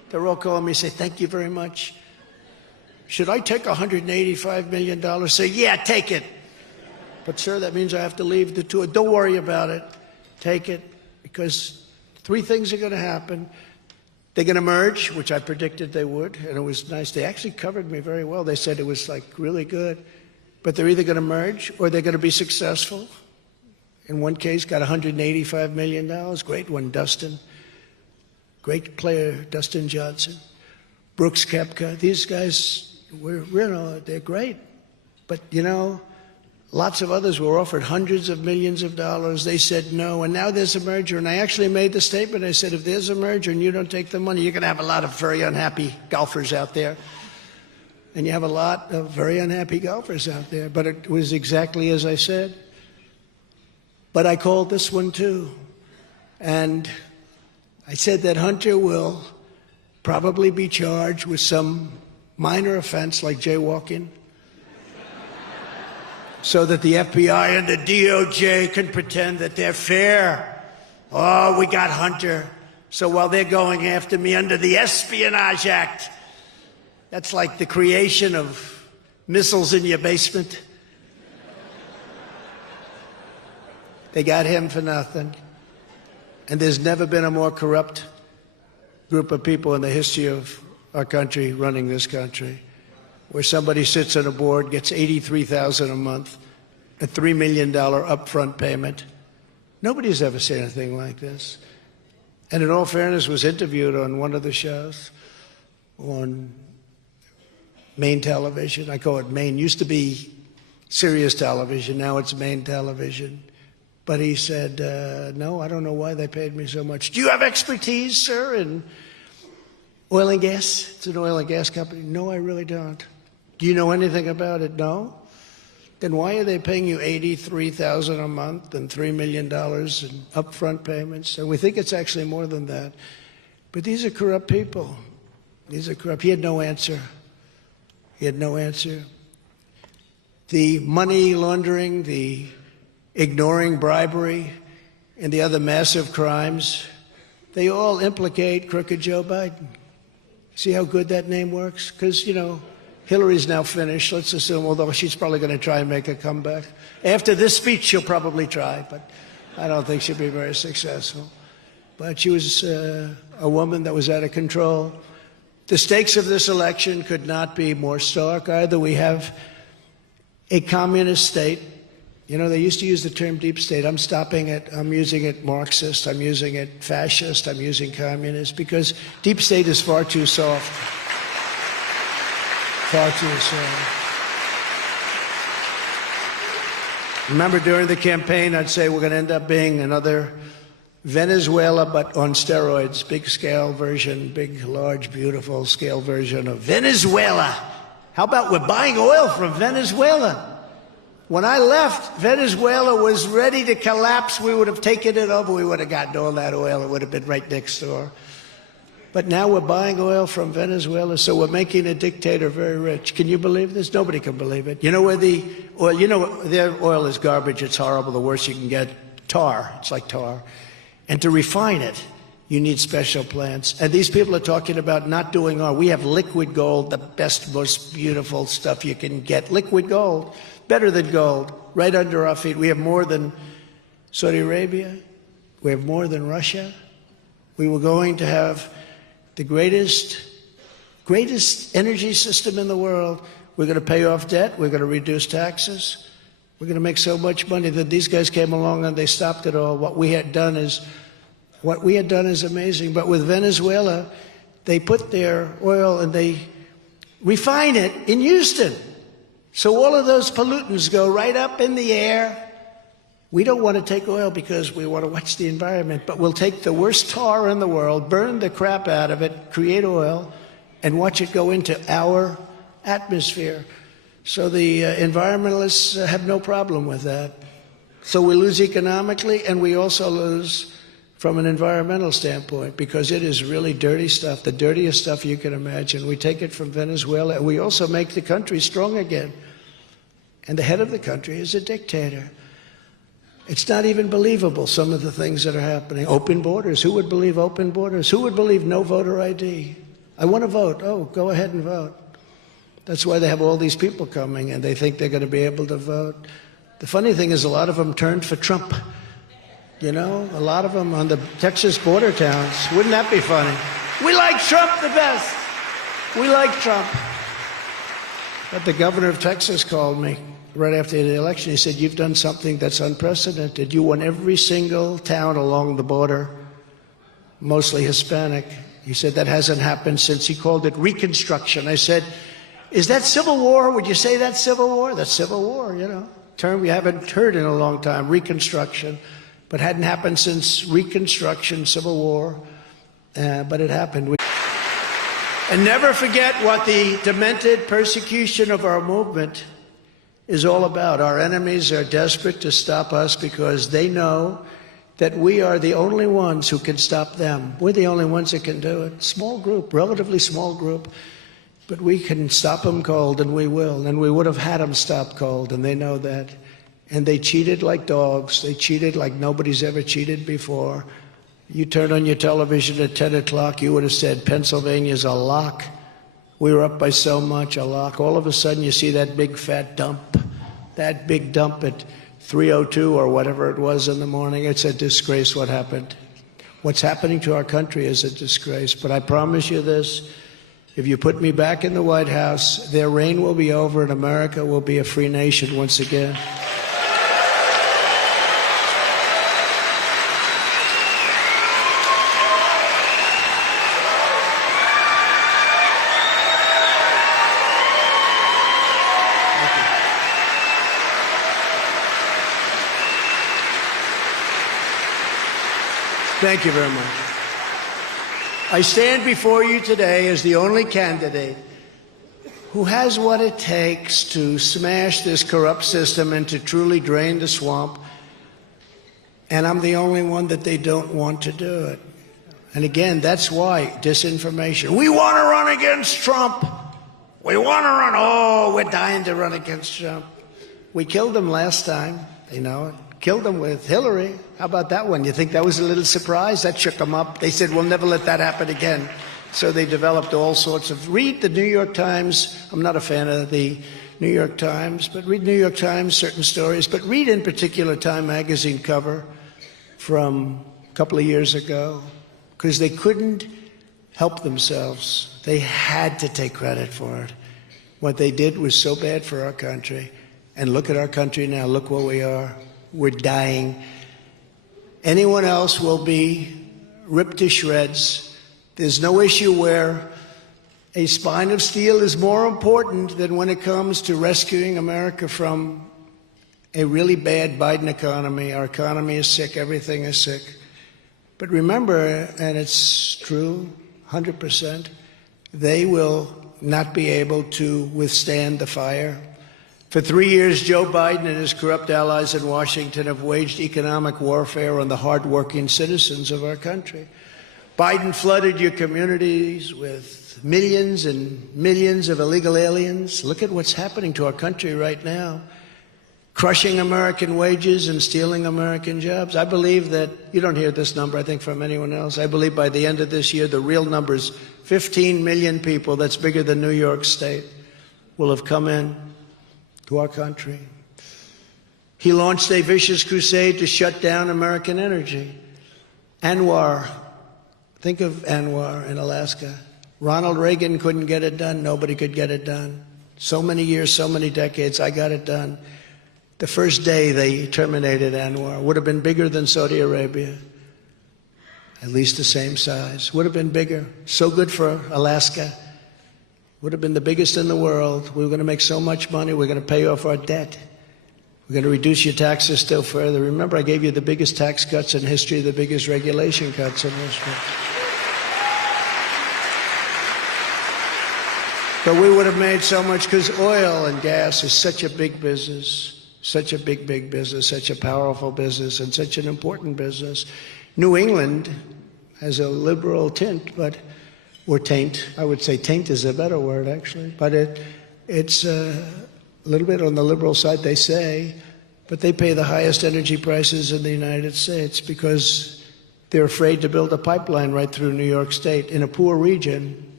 They're all calling me, say, thank you very much. Should I take $185 million? Say, yeah, take it. But, sir, that means I have to leave the tour. Don't worry about it. Take it, because three things are going to happen. They're going to merge, which I predicted they would, and it was nice. They actually covered me very well. They said it was, like, really good. But they're either going to merge or they're going to be successful. In one case, got $185 million. Great one, Dustin. Great player, Dustin Johnson. Brooks Koepka. These guys, they're great. But, lots of others were offered hundreds of millions of dollars. They said no, and now there's a merger. And I actually made the statement. I said, if there's a merger and you don't take the money, you're going to have a lot of very unhappy golfers out there. And you have a lot of very unhappy golfers out there. But it was exactly as I said. But I called this one too. And I said that Hunter will probably be charged with some minor offense like jaywalking, so that the FBI and the DOJ can pretend that they're fair. Oh, we got Hunter. So while they're going after me under the Espionage Act, that's like the creation of missiles in your basement. They got him for nothing. And there's never been a more corrupt group of people in the history of our country running this country, where somebody sits on a board, gets $83,000 a month, a $3 million upfront payment. Nobody's ever seen anything like this. And in all fairness, was interviewed on one of the shows on Maine television. I call it Maine. Used to be Sirius television. Now it's Maine television. But he said, no, I don't know why they paid me so much. Do you have expertise, sir, in oil and gas? It's an oil and gas company. No, I really don't. Do you know anything about it? No. Then why are they paying you $83,000 a month and $3 million in upfront payments? And we think it's actually more than that. But these are corrupt people. These are corrupt. He had no answer. He had no answer. The money laundering, the ignoring bribery, and the other massive crimes, they all implicate crooked Joe Biden. See how good that name works? Because, Hillary's now finished, let's assume, although she's probably going to try and make a comeback. After this speech, she'll probably try, but I don't think she'll be very successful. But she was a woman that was out of control. The stakes of this election could not be more stark. Either we have a communist state. They used to use the term deep state. I'm stopping it. I'm using it Marxist. I'm using it fascist. I'm using communist, because deep state is far too soft. Far too soft. Remember, during the campaign, I'd say we're going to end up being another Venezuela, but on steroids. Big scale version, big, large, beautiful scale version of Venezuela. How about we're buying oil from Venezuela? When I left, Venezuela was ready to collapse. We would have taken it over. We would have gotten all that oil. It would have been right next door. But now we're buying oil from Venezuela, so we're making a dictator very rich. Can you believe this? Nobody can believe it. You know where the oil, their oil is garbage. It's horrible. The worst you can get, tar. It's like tar. And to refine it, you need special plants. And these people are talking about not doing oil. We have liquid gold, the best, most beautiful stuff you can get. Liquid gold, better than gold, right under our feet. We have more than Saudi Arabia. We have more than Russia. We were going to have the greatest energy system in the world. We're going to pay off debt. We're going to reduce taxes. We're going to make so much money that these guys came along and they stopped it all. What we had done is amazing. But with Venezuela, they put their oil and they refine it in Houston. So all of those pollutants go right up in the air. We don't want to take oil because we want to watch the environment, but we'll take the worst tar in the world, burn the crap out of it, create oil, and watch it go into our atmosphere. So the environmentalists have no problem with that. So we lose economically, and we also lose from an environmental standpoint, because it is really dirty stuff, the dirtiest stuff you can imagine. We take it from Venezuela, and we also make the country strong again. And the head of the country is a dictator. It's not even believable, some of the things that are happening. Open borders. Who would believe open borders? Who would believe no voter ID? I want to vote. Oh, go ahead and vote. That's why they have all these people coming, and they think they're going to be able to vote. The funny thing is a lot of them turned for Trump. You know, a lot of them on the Texas border towns. Wouldn't that be funny? We like Trump the best. We like Trump. But the governor of Texas called me right after the election. He said, you've done something that's unprecedented. You won every single town along the border, mostly Hispanic. He said, that hasn't happened since, he called it Reconstruction. I said, is that Civil War? Would you say that's Civil War? That's Civil War, you know. Term we haven't heard in a long time, Reconstruction. But hadn't happened since Reconstruction, Civil War. But it happened. And never forget what the demented persecution of our movement is all about. Our enemies are desperate to stop us because they know that we are the only ones who can stop them. We're the only ones that can do it. Small group, relatively small group, but we can stop them cold, and we will. And we would have had them stop cold, and they know that. And they cheated like dogs. They cheated like nobody's ever cheated before. You turn on your television at 10 o'clock, you would have said, Pennsylvania's a lock. We were up by so much, a lock. All of a sudden, you see that big fat dump, that big dump at 3:02 or whatever it was in the morning. It's a disgrace what happened. What's happening to our country is a disgrace. But I promise you this, if you put me back in the White House, their reign will be over and America will be a free nation once again. Thank you very much. I stand before you today as the only candidate who has what it takes to smash this corrupt system and to truly drain the swamp. And I'm the only one that they don't want to do it. And again, that's why disinformation. We want to run against Trump. We want to run. Oh, we're dying to run against Trump. We killed him last time. They know it. Killed him with Hillary. How about that one? You think that was a little surprise? That shook them up. They said, we'll never let that happen again. So they developed all sorts of... Read the New York Times. I'm not a fan of the New York Times, but read New York Times, certain stories. But read in particular Time magazine cover from a couple of years ago, because they couldn't help themselves. They had to take credit for it. What they did was so bad for our country. And look at our country now. Look where we are. We're dying. Anyone else will be ripped to shreds. There's no issue where a spine of steel is more important than when it comes to rescuing America from a really bad Biden economy. Our economy is sick. Everything is sick. But remember, and it's true, 100%, they will not be able to withstand the fire. For 3 years, Joe Biden and his corrupt allies in Washington have waged economic warfare on the hardworking citizens of our country. Biden flooded your communities with millions and millions of illegal aliens. Look at what's happening to our country right now. Crushing American wages and stealing American jobs. I believe that, you don't hear this number, I think, from anyone else. I believe by the end of this year, the real number is 15 million people, that's bigger than New York State, will have come in to our country. He launched a vicious crusade to shut down American energy. Anwar, think of Anwar in Alaska. Ronald Reagan couldn't get it done. Nobody could get it done. So many years, so many decades, I got it done. The first day they terminated Anwar. Would have been bigger than Saudi Arabia. At least the same size. Would have been bigger. So good for Alaska. Would have been the biggest in the world. We were going to make so much money. We're going to pay off our debt. We're going to reduce your taxes still further. Remember, I gave you the biggest tax cuts in history, the biggest regulation cuts in history. But we would have made so much because oil and gas is such a big business, such a big, big business, such a powerful business, and such an important business. New England has a liberal tint, but... or taint. I would say taint is a better word, actually. But it's a little bit on the liberal side, they say. But they pay the highest energy prices in the United States because they're afraid to build a pipeline right through New York State in a poor region,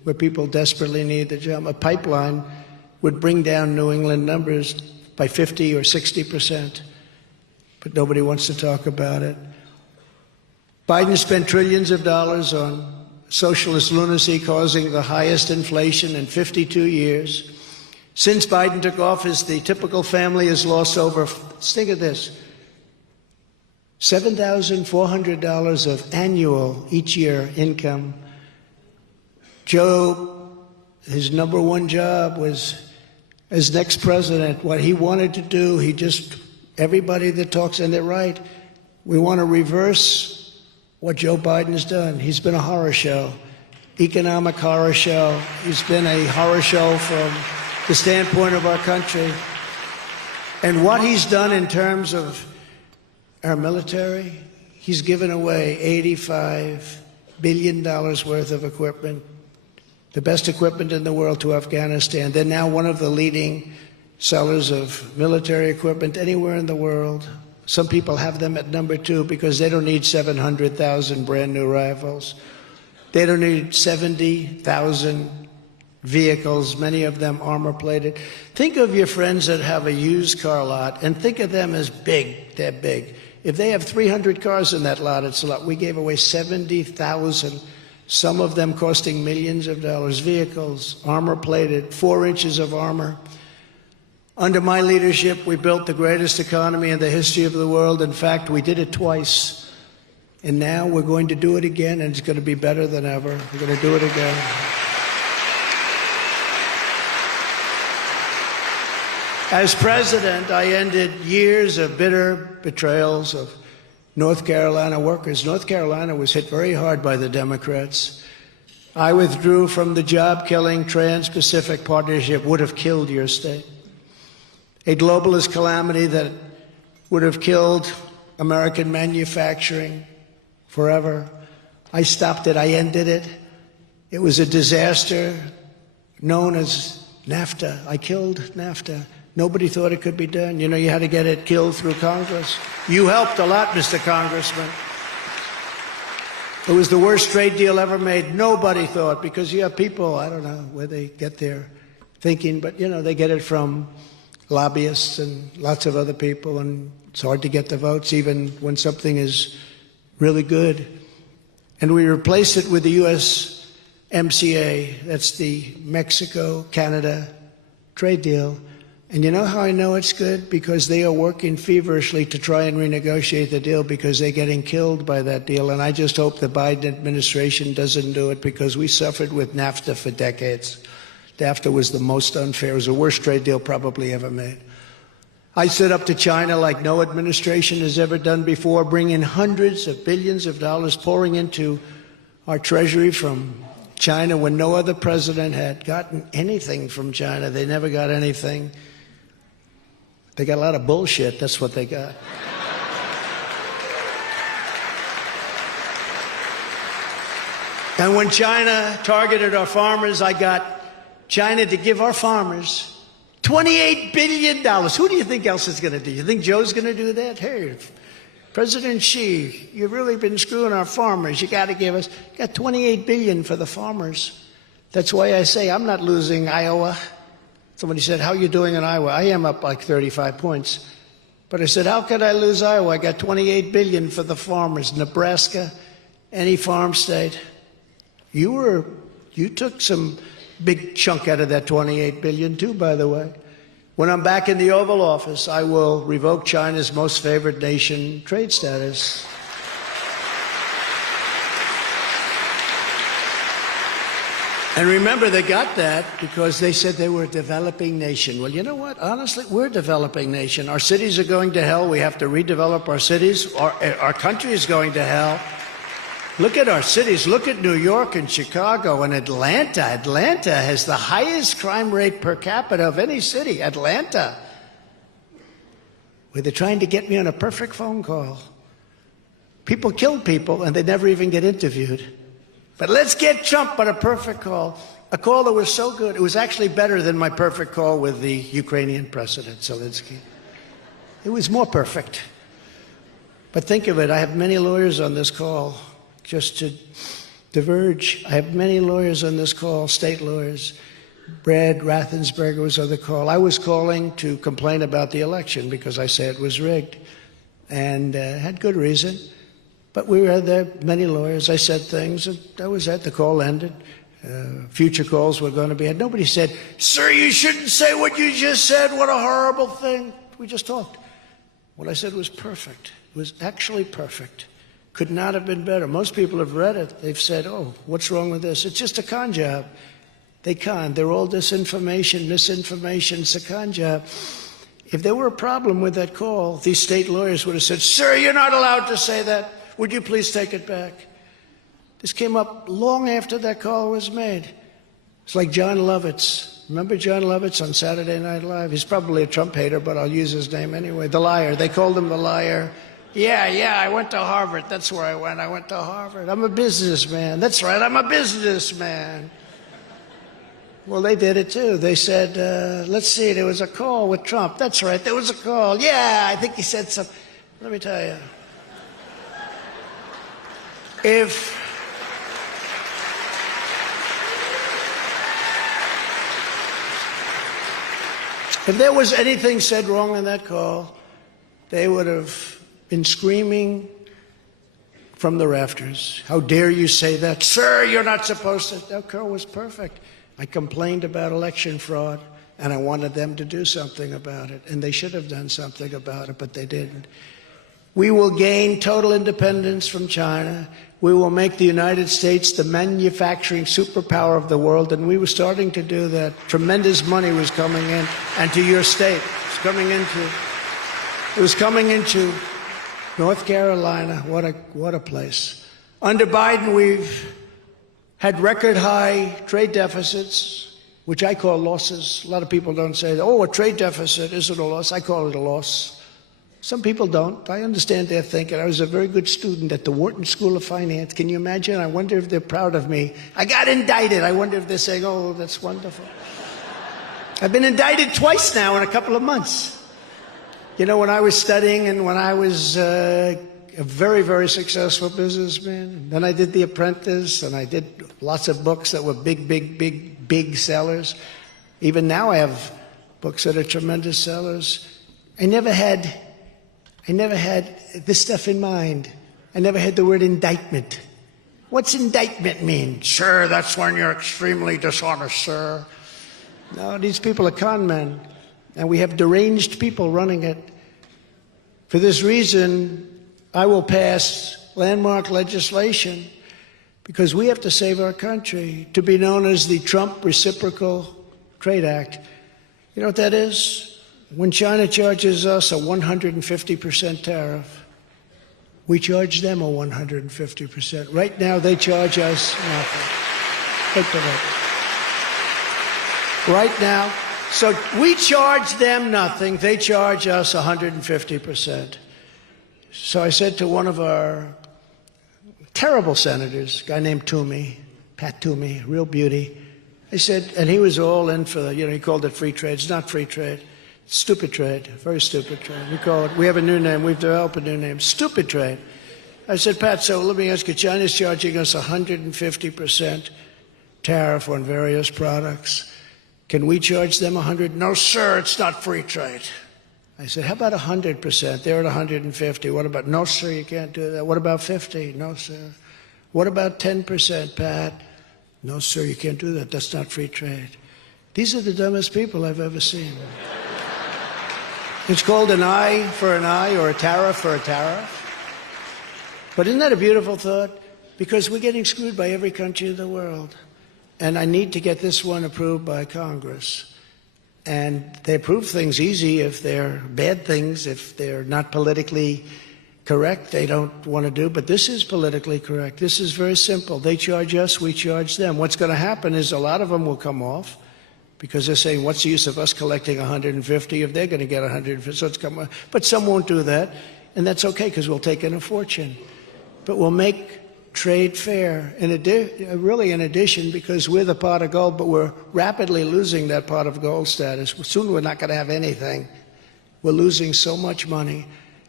where people desperately need the job. A pipeline would bring down New England numbers by 50 or 60%, but nobody wants to talk about it. Biden spent trillions of dollars on socialist lunacy, causing the highest inflation in 52 years. Since Biden took office, the typical family has lost over, think of this, $7,400 of annual each year income. Joe, his number one job was as next president. What he wanted to do, everybody that talks, and they're right, we want to reverse what Joe Biden has done. He's been a horror show, economic horror show. He's been a horror show from the standpoint of our country. And what he's done in terms of our military, he's given away $85 billion worth of equipment, the best equipment in the world, to Afghanistan. They're now one of the leading sellers of military equipment anywhere in the world. Some people have them at number 2 because they don't need 700,000 brand new rifles. They don't need 70,000 vehicles, many of them armor plated. Think of your friends that have a used car lot and think of them as big. They're big. If they have 300 cars in that lot, it's a lot. We gave away 70,000, some of them costing millions of dollars, vehicles, armor plated, 4 inches of armor. Under my leadership, we built the greatest economy in the history of the world. In fact, we did it twice. And now we're going to do it again, and it's going to be better than ever. We're going to do it again. As president, I ended years of bitter betrayals of North Carolina workers. North Carolina was hit very hard by the Democrats. I withdrew from the job-killing Trans-Pacific Partnership, would have killed your state. A globalist calamity that would have killed American manufacturing forever. I stopped it. I ended it. It was a disaster known as NAFTA. I killed NAFTA. Nobody thought it could be done. You know, you had to get it killed through Congress. You helped a lot, Mr. Congressman. It was the worst trade deal ever made. Nobody thought, because you have people, I don't know where they get their thinking, but, you know, they get it from lobbyists and lots of other people, and it's hard to get the votes even when something is really good. And we replaced it with the USMCA. That's the Mexico-Canada trade deal. And you know how I know it's good? Because they are working feverishly to try and renegotiate the deal because they're getting killed by that deal. And I just hope the Biden administration doesn't do it, because we suffered with NAFTA for decades. NAFTA was the most unfair. It was the worst trade deal probably ever made. I stood up to China like no administration has ever done before, bringing hundreds of billions of dollars pouring into our treasury from China when no other president had gotten anything from China. They never got anything. They got a lot of bullshit. That's what they got. And when China targeted our farmers, I got China to give our farmers $28 billion. Who do you think else is going to do? You think Joe's going to do that? Hey, President Xi, you've really been screwing our farmers. You got to give us, got $28 billion for the farmers. That's why I say I'm not losing Iowa. Somebody said, how are you doing in Iowa? I am up like 35 points. But I said, how could I lose Iowa? I got $28 billion for the farmers. Nebraska, any farm state. You took some big chunk out of that $28 billion too, by the way. When I'm back in the Oval Office, I will revoke China's most favored nation trade status. And remember, they got that because they said they were a developing nation. Well, you know what? Honestly, we're a developing nation. Our cities are going to hell. We have to redevelop our cities. Our country is going to hell. Look at our cities. Look at New York and Chicago and Atlanta. Atlanta has the highest crime rate per capita of any city. Atlanta. Where they're trying to get me on a perfect phone call. People kill people and they never even get interviewed. But let's get Trump on a perfect call. A call that was so good. It was actually better than my perfect call with the Ukrainian President, Zelensky. It was more perfect. But think of it. I have many lawyers on this call just to diverge. I have many lawyers on this call, state lawyers. Brad Raffensperger was on the call. I was calling to complain about the election because I said it was rigged, and had good reason. But we had there many lawyers. I said things, and that was it. The call ended. Future calls were going to be had. Nobody said, "Sir, you shouldn't say what you just said. What a horrible thing." We just talked. What I said was perfect. It was actually perfect. Could not have been better. Most people have read it. They've said, "Oh, what's wrong with this? It's just a con job." They con. They're all disinformation, misinformation. It's a con job. If there were a problem with that call, these state lawyers would have said, "Sir, you're not allowed to say that. Would you please take it back?" This came up long after that call was made. It's like John Lovitz. Remember John Lovitz on Saturday Night Live? He's probably a Trump hater, but I'll use his name anyway. The liar. They called him the liar. Yeah, I went to Harvard. That's where I went. I went to Harvard. I'm a businessman. That's right, I'm a businessman. Well, they did it too. They said, let's see, there was a call with Trump. That's right, there was a call. Yeah, I think he said something. Let me tell you. If there was anything said wrong in that call, they would have been screaming from the rafters. How dare you say that? Sir, you're not supposed to. That call was perfect. I complained about election fraud, and I wanted them to do something about it, and they should have done something about it, but they didn't. We will gain total independence from China. We will make the United States the manufacturing superpower of the world, and we were starting to do that. Tremendous money was coming in, and to your state. It was coming into North Carolina. What a place. Under Biden, we've had record high trade deficits, which I call losses. A lot of people don't say, "Oh, a trade deficit isn't a loss." I call it a loss. Some people don't. I understand their thinking. I was a very good student at the Wharton School of Finance. Can you imagine? I wonder if they're proud of me. I got indicted. I wonder if they're saying, "Oh, that's wonderful." I've been indicted twice now in a couple of months. You know, when I was studying and when I was a very, very successful businessman, and then I did The Apprentice, and I did lots of books that were big sellers. Even now I have books that are tremendous sellers. I never had this stuff in mind. I never had the word indictment. What's indictment mean? Sir, that's when you're extremely dishonest, sir. No, these people are con men, and we have deranged people running it. For this reason, I will pass landmark legislation because we have to save our country, to be known as the Trump Reciprocal Trade Act. You know what that is? When China charges us a 150% tariff, we charge them a 150%. Right now, they charge us nothing. Think of it. Right now. So we charge them nothing. They charge us 150%. So I said to one of our terrible senators, a guy named Toomey, Pat Toomey, real beauty. I said, and he was all in for, he called it free trade. It's not free trade. Stupid trade, very stupid trade. We have a new name. We've developed a new name, stupid trade. I said, Pat, so let me ask you, China's charging us 150% tariff on various products. Can we charge them 100? No, sir, it's not free trade. I said, how about 100%? They're at 150. What about, no, sir, you can't do that. What about 50? No, sir. What about 10%, Pat? No, sir, you can't do that. That's not free trade. These are the dumbest people I've ever seen. It's called an eye for an eye or a tariff for a tariff. But isn't that a beautiful thought? Because we're getting screwed by every country in the world. And I need to get this one approved by Congress. And they approve things easy if they're bad things, if they're not politically correct, they don't want to do. But this is politically correct. This is very simple. They charge us, we charge them. What's going to happen is a lot of them will come off, because they're saying, what's the use of us collecting 150 if they're going to get 150? So it's come, but some won't do that, and that's okay because we'll take in a fortune. But we'll make trade fair, really in addition, because we're the pot of gold, but we're rapidly losing that pot of gold status. Soon we're not going to have anything. We're losing so much money.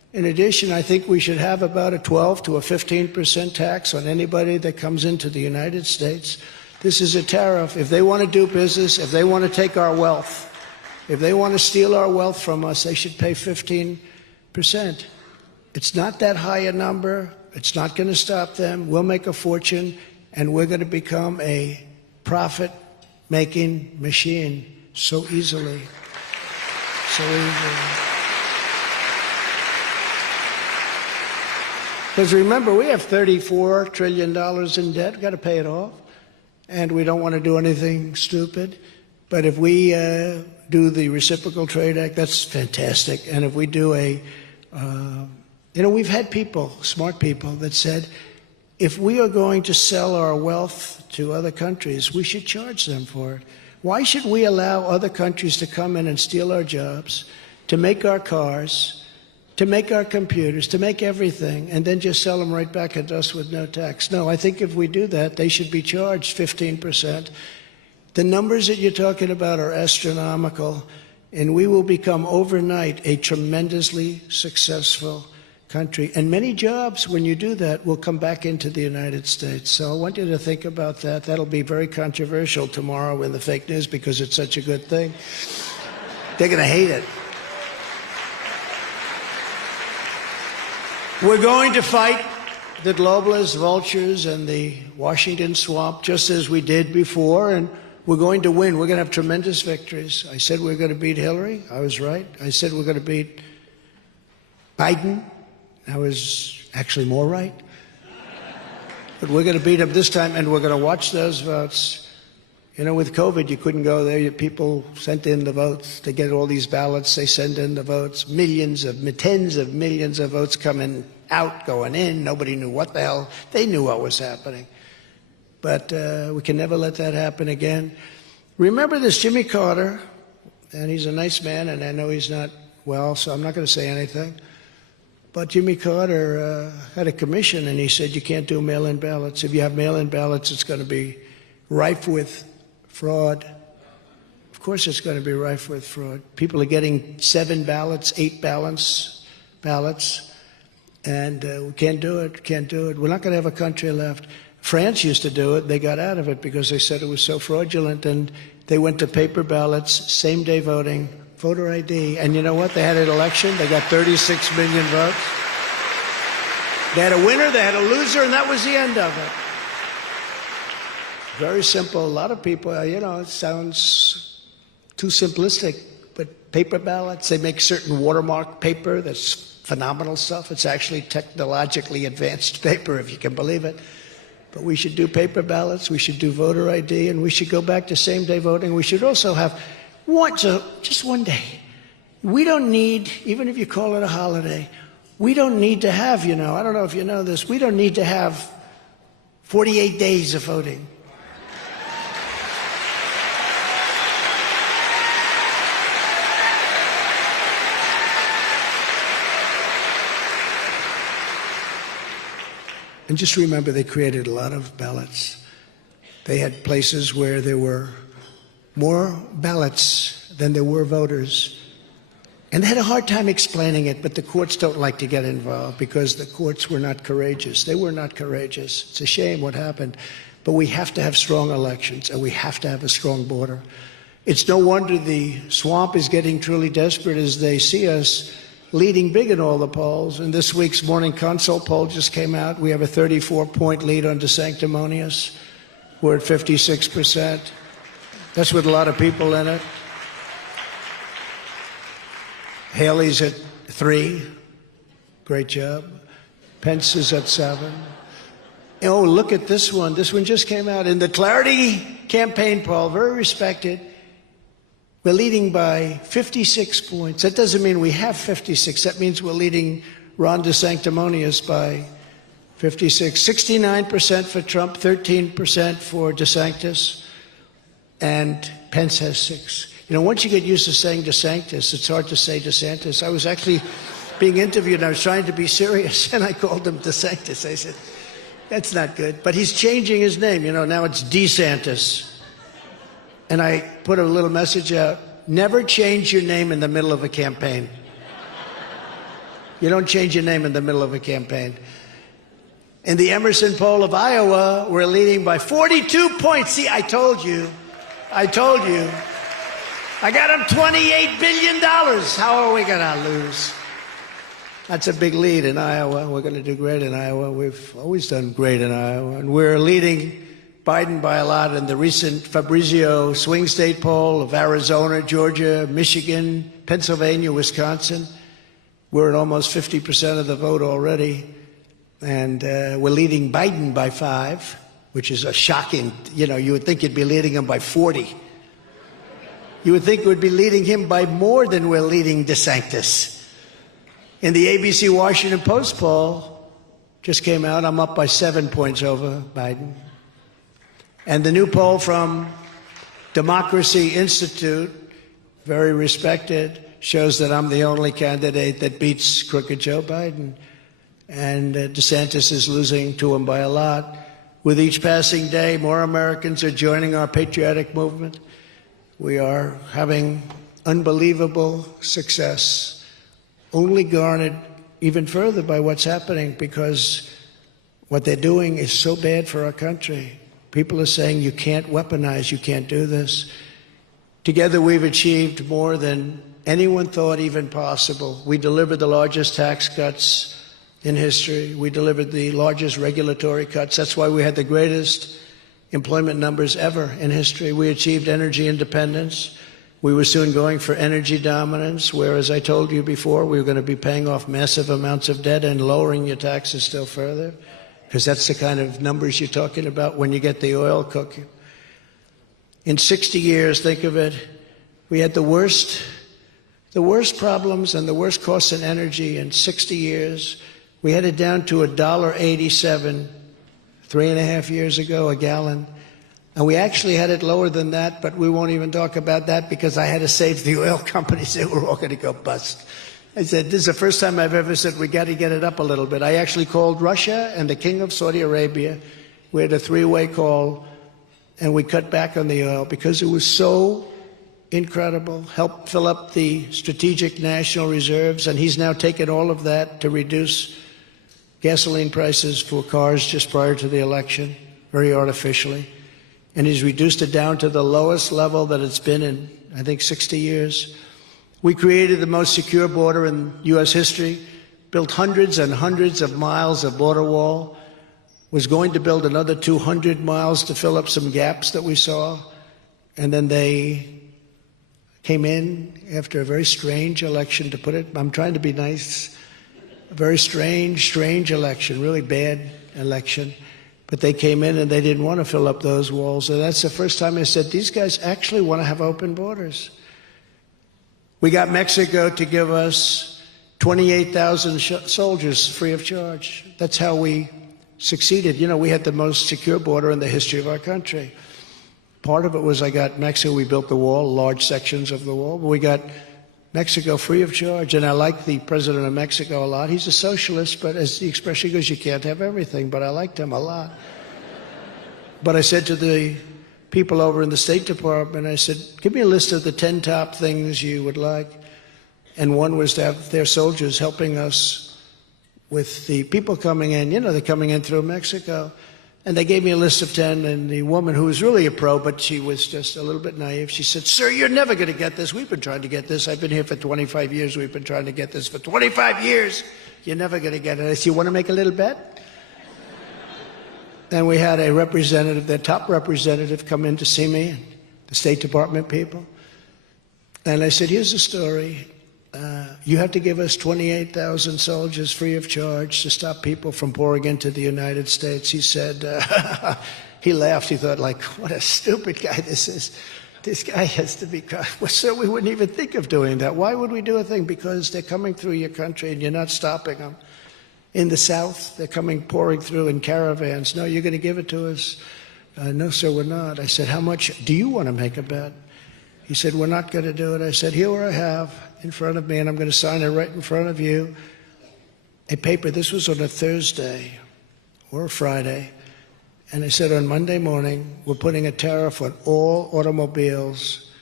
In addition, I think we should have about a 12 to a 15% tax on anybody that comes into the United States. This is a tariff. If they want to do business, if they want to take our wealth, if they want to steal our wealth from us, they should pay 15%. It's not that high a number. It's not going to stop them. We'll make a fortune, and we're going to become a profit-making machine so easily. So easily. Because remember, we have $34 trillion in debt. We've got to pay it off. And we don't want to do anything stupid. But if we do the Reciprocal Trade Act, that's fantastic. And if we do we've had people, smart people, that said, if we are going to sell our wealth to other countries, we should charge them for it. Why should we allow other countries to come in and steal our jobs, to make our cars, to make our computers, to make everything, and then just sell them right back at us with no tax? No, I think if we do that, they should be charged 15%. The numbers that you're talking about are astronomical, and we will become overnight a tremendously successful country. And many jobs, when you do that, will come back into the United States. So I want you to think about that. That'll be very controversial tomorrow in the fake news because it's such a good thing. They're going to hate it. We're going to fight the globalists, vultures, and the Washington swamp just as we did before, and we're going to win. We're going to have tremendous victories. I said we're going to beat Hillary. I was right. I said we're going to beat Biden. I was actually more right. But we're going to beat him this time, and we're going to watch those votes. You know, with COVID, you couldn't go there. People sent in the votes. They get all these ballots. They send in the votes. Tens of millions of votes coming out, going in. Nobody knew what the hell. They knew what was happening. But we can never let that happen again. Remember this Jimmy Carter, and he's a nice man, and I know he's not well, so I'm not going to say anything. But Jimmy Carter had a commission, and he said you can't do mail-in ballots. If you have mail-in ballots, it's going to be rife with fraud. Of course it's going to be rife with fraud. People are getting 7 ballots, 8 ballots, and we can't do it, We're not going to have a country left. France used to do it. They got out of it because they said it was so fraudulent, and they went to paper ballots, same-day voting, voter ID. And you know what? They had an election. They got 36 million votes. They had a winner, they had a loser, and that was the end of it. Very simple. A lot of people, it sounds too simplistic, but paper ballots, they make certain watermark paper that's phenomenal stuff. It's actually technologically advanced paper, if you can believe it. But we should do paper ballots, we should do voter ID, and we should go back to same-day voting. We should also have just one day. We don't need, even if you call it a holiday, we don't need to have, I don't know if you know this, we don't need to have 48 days of voting. And just remember, they created a lot of ballots. They had places where there were more ballots than there were voters. And they had a hard time explaining it, but the courts don't like to get involved because the courts were not courageous. They were not courageous. It's a shame what happened. But we have to have strong elections, and we have to have a strong border. It's no wonder the swamp is getting truly desperate as they see us leading big in all the polls. And this week's Morning Consult poll just came out. We have a 34-point lead on DeSanctimonious. We're at 56%. That's with a lot of people in it. Haley's at 3. Great job. Pence is at 7. Oh, look at this one. This one just came out. In the Clarity campaign poll, very respected, we're leading by 56 points. That doesn't mean we have 56. That means we're leading Ron DeSanctimonious by 56. 69% for Trump, 13% for DeSantis, and Pence has 6. Once you get used to saying DeSantis, it's hard to say DeSantis. I was actually being interviewed, and I was trying to be serious, and I called him DeSantis. I said, that's not good. But he's changing his name. Now it's DeSantis. And I put a little message out, never change your name in the middle of a campaign. You don't change your name in the middle of a campaign. In the Emerson poll of Iowa, we're leading by 42 points. See, I told you. I told you. I got him $28 billion. How are we going to lose? That's a big lead in Iowa. We're going to do great in Iowa. We've always done great in Iowa. And we're leading Biden by a lot in the recent Fabrizio swing state poll of Arizona, Georgia, Michigan, Pennsylvania, Wisconsin. We're at almost 50% of the vote already. And we're leading Biden by 5, which is a shocking, you would think you'd be leading him by 40. You would think we'd be leading him by more than we're leading DeSantis. In the ABC Washington Post poll, just came out, I'm up by 7 points over Biden. And the new poll from Democracy Institute, very respected, shows that I'm the only candidate that beats crooked Joe Biden. And DeSantis is losing to him by a lot. With each passing day, more Americans are joining our patriotic movement. We are having unbelievable success, only garnered even further by what's happening, because what they're doing is so bad for our country. People are saying you can't weaponize, you can't do this. Together we've achieved more than anyone thought even possible. We delivered the largest tax cuts in history. We delivered the largest regulatory cuts. That's why we had the greatest employment numbers ever in history. We achieved energy independence. We were soon going for energy dominance, where, as I told you before, we were going to be paying off massive amounts of debt and lowering your taxes still further, because that's the kind of numbers you're talking about when you get the oil cooking. In 60 years, think of it, we had the worst problems and the worst costs in energy in 60 years. We had it down to $1.87 3.5 years ago, a gallon. And we actually had it lower than that, but we won't even talk about that because I had to save the oil companies. They were all going to go bust. I said, this is the first time I've ever said we got to get it up a little bit. I actually called Russia and the King of Saudi Arabia. We had a 3-way call, and we cut back on the oil because it was so incredible. Helped fill up the strategic national reserves, and he's now taken all of that to reduce gasoline prices for cars just prior to the election, very artificially. And he's reduced it down to the lowest level that it's been in, I think, 60 years. We created the most secure border in U.S. history, built hundreds and hundreds of miles of border wall, was going to build another 200 miles to fill up some gaps that we saw. And then they came in after a very strange election, to put it, I'm trying to be nice, a very strange election, really bad election. But they came in and they didn't want to fill up those walls. And that's the first time I said, these guys actually want to have open borders. We got Mexico to give us 28,000 soldiers free of charge. That's how we succeeded. You know, we had the most secure border in the history of our country. Part of it was I got Mexico, we built the wall, large sections of the wall, but we got Mexico free of charge. And I like the president of Mexico a lot. He's a socialist, but as the expression goes, you can't have everything, but I liked him a lot. But I said to the people over in the State Department, I said, give me a list of the 10 top things you would like. And one was to have their soldiers helping us with the people coming in. You know, they're coming in through Mexico. And they gave me a list of 10, and the woman, who was really a pro, but she was just a little bit naive, she said, sir, you're never going to get this. We've been trying to get this. I've been here for 25 years. We've been trying to get this for 25 years. You're never going to get it. I said, you want to make a little bet? Then we had a representative, their top representative, come in to see me, the State Department people. And I said, here's the story. You have to give us 28,000 soldiers free of charge to stop people from pouring into the United States. He said, he laughed. He thought, like, what a stupid guy this is. This guy has to be, well, sir, we wouldn't even think of doing that. Why would we do a thing? Because they're coming through your country and you're not stopping them. In the South, they're pouring through in caravans. No, you're going to give it to us. No, sir, we're not. I said, how much do you want to make a bet? He said, we're not going to do it. I said, here I have in front of me, and I'm going to sign it right in front of you, a paper. This was on a Thursday or a Friday. And I said, on Monday morning, we're putting a tariff on all automobiles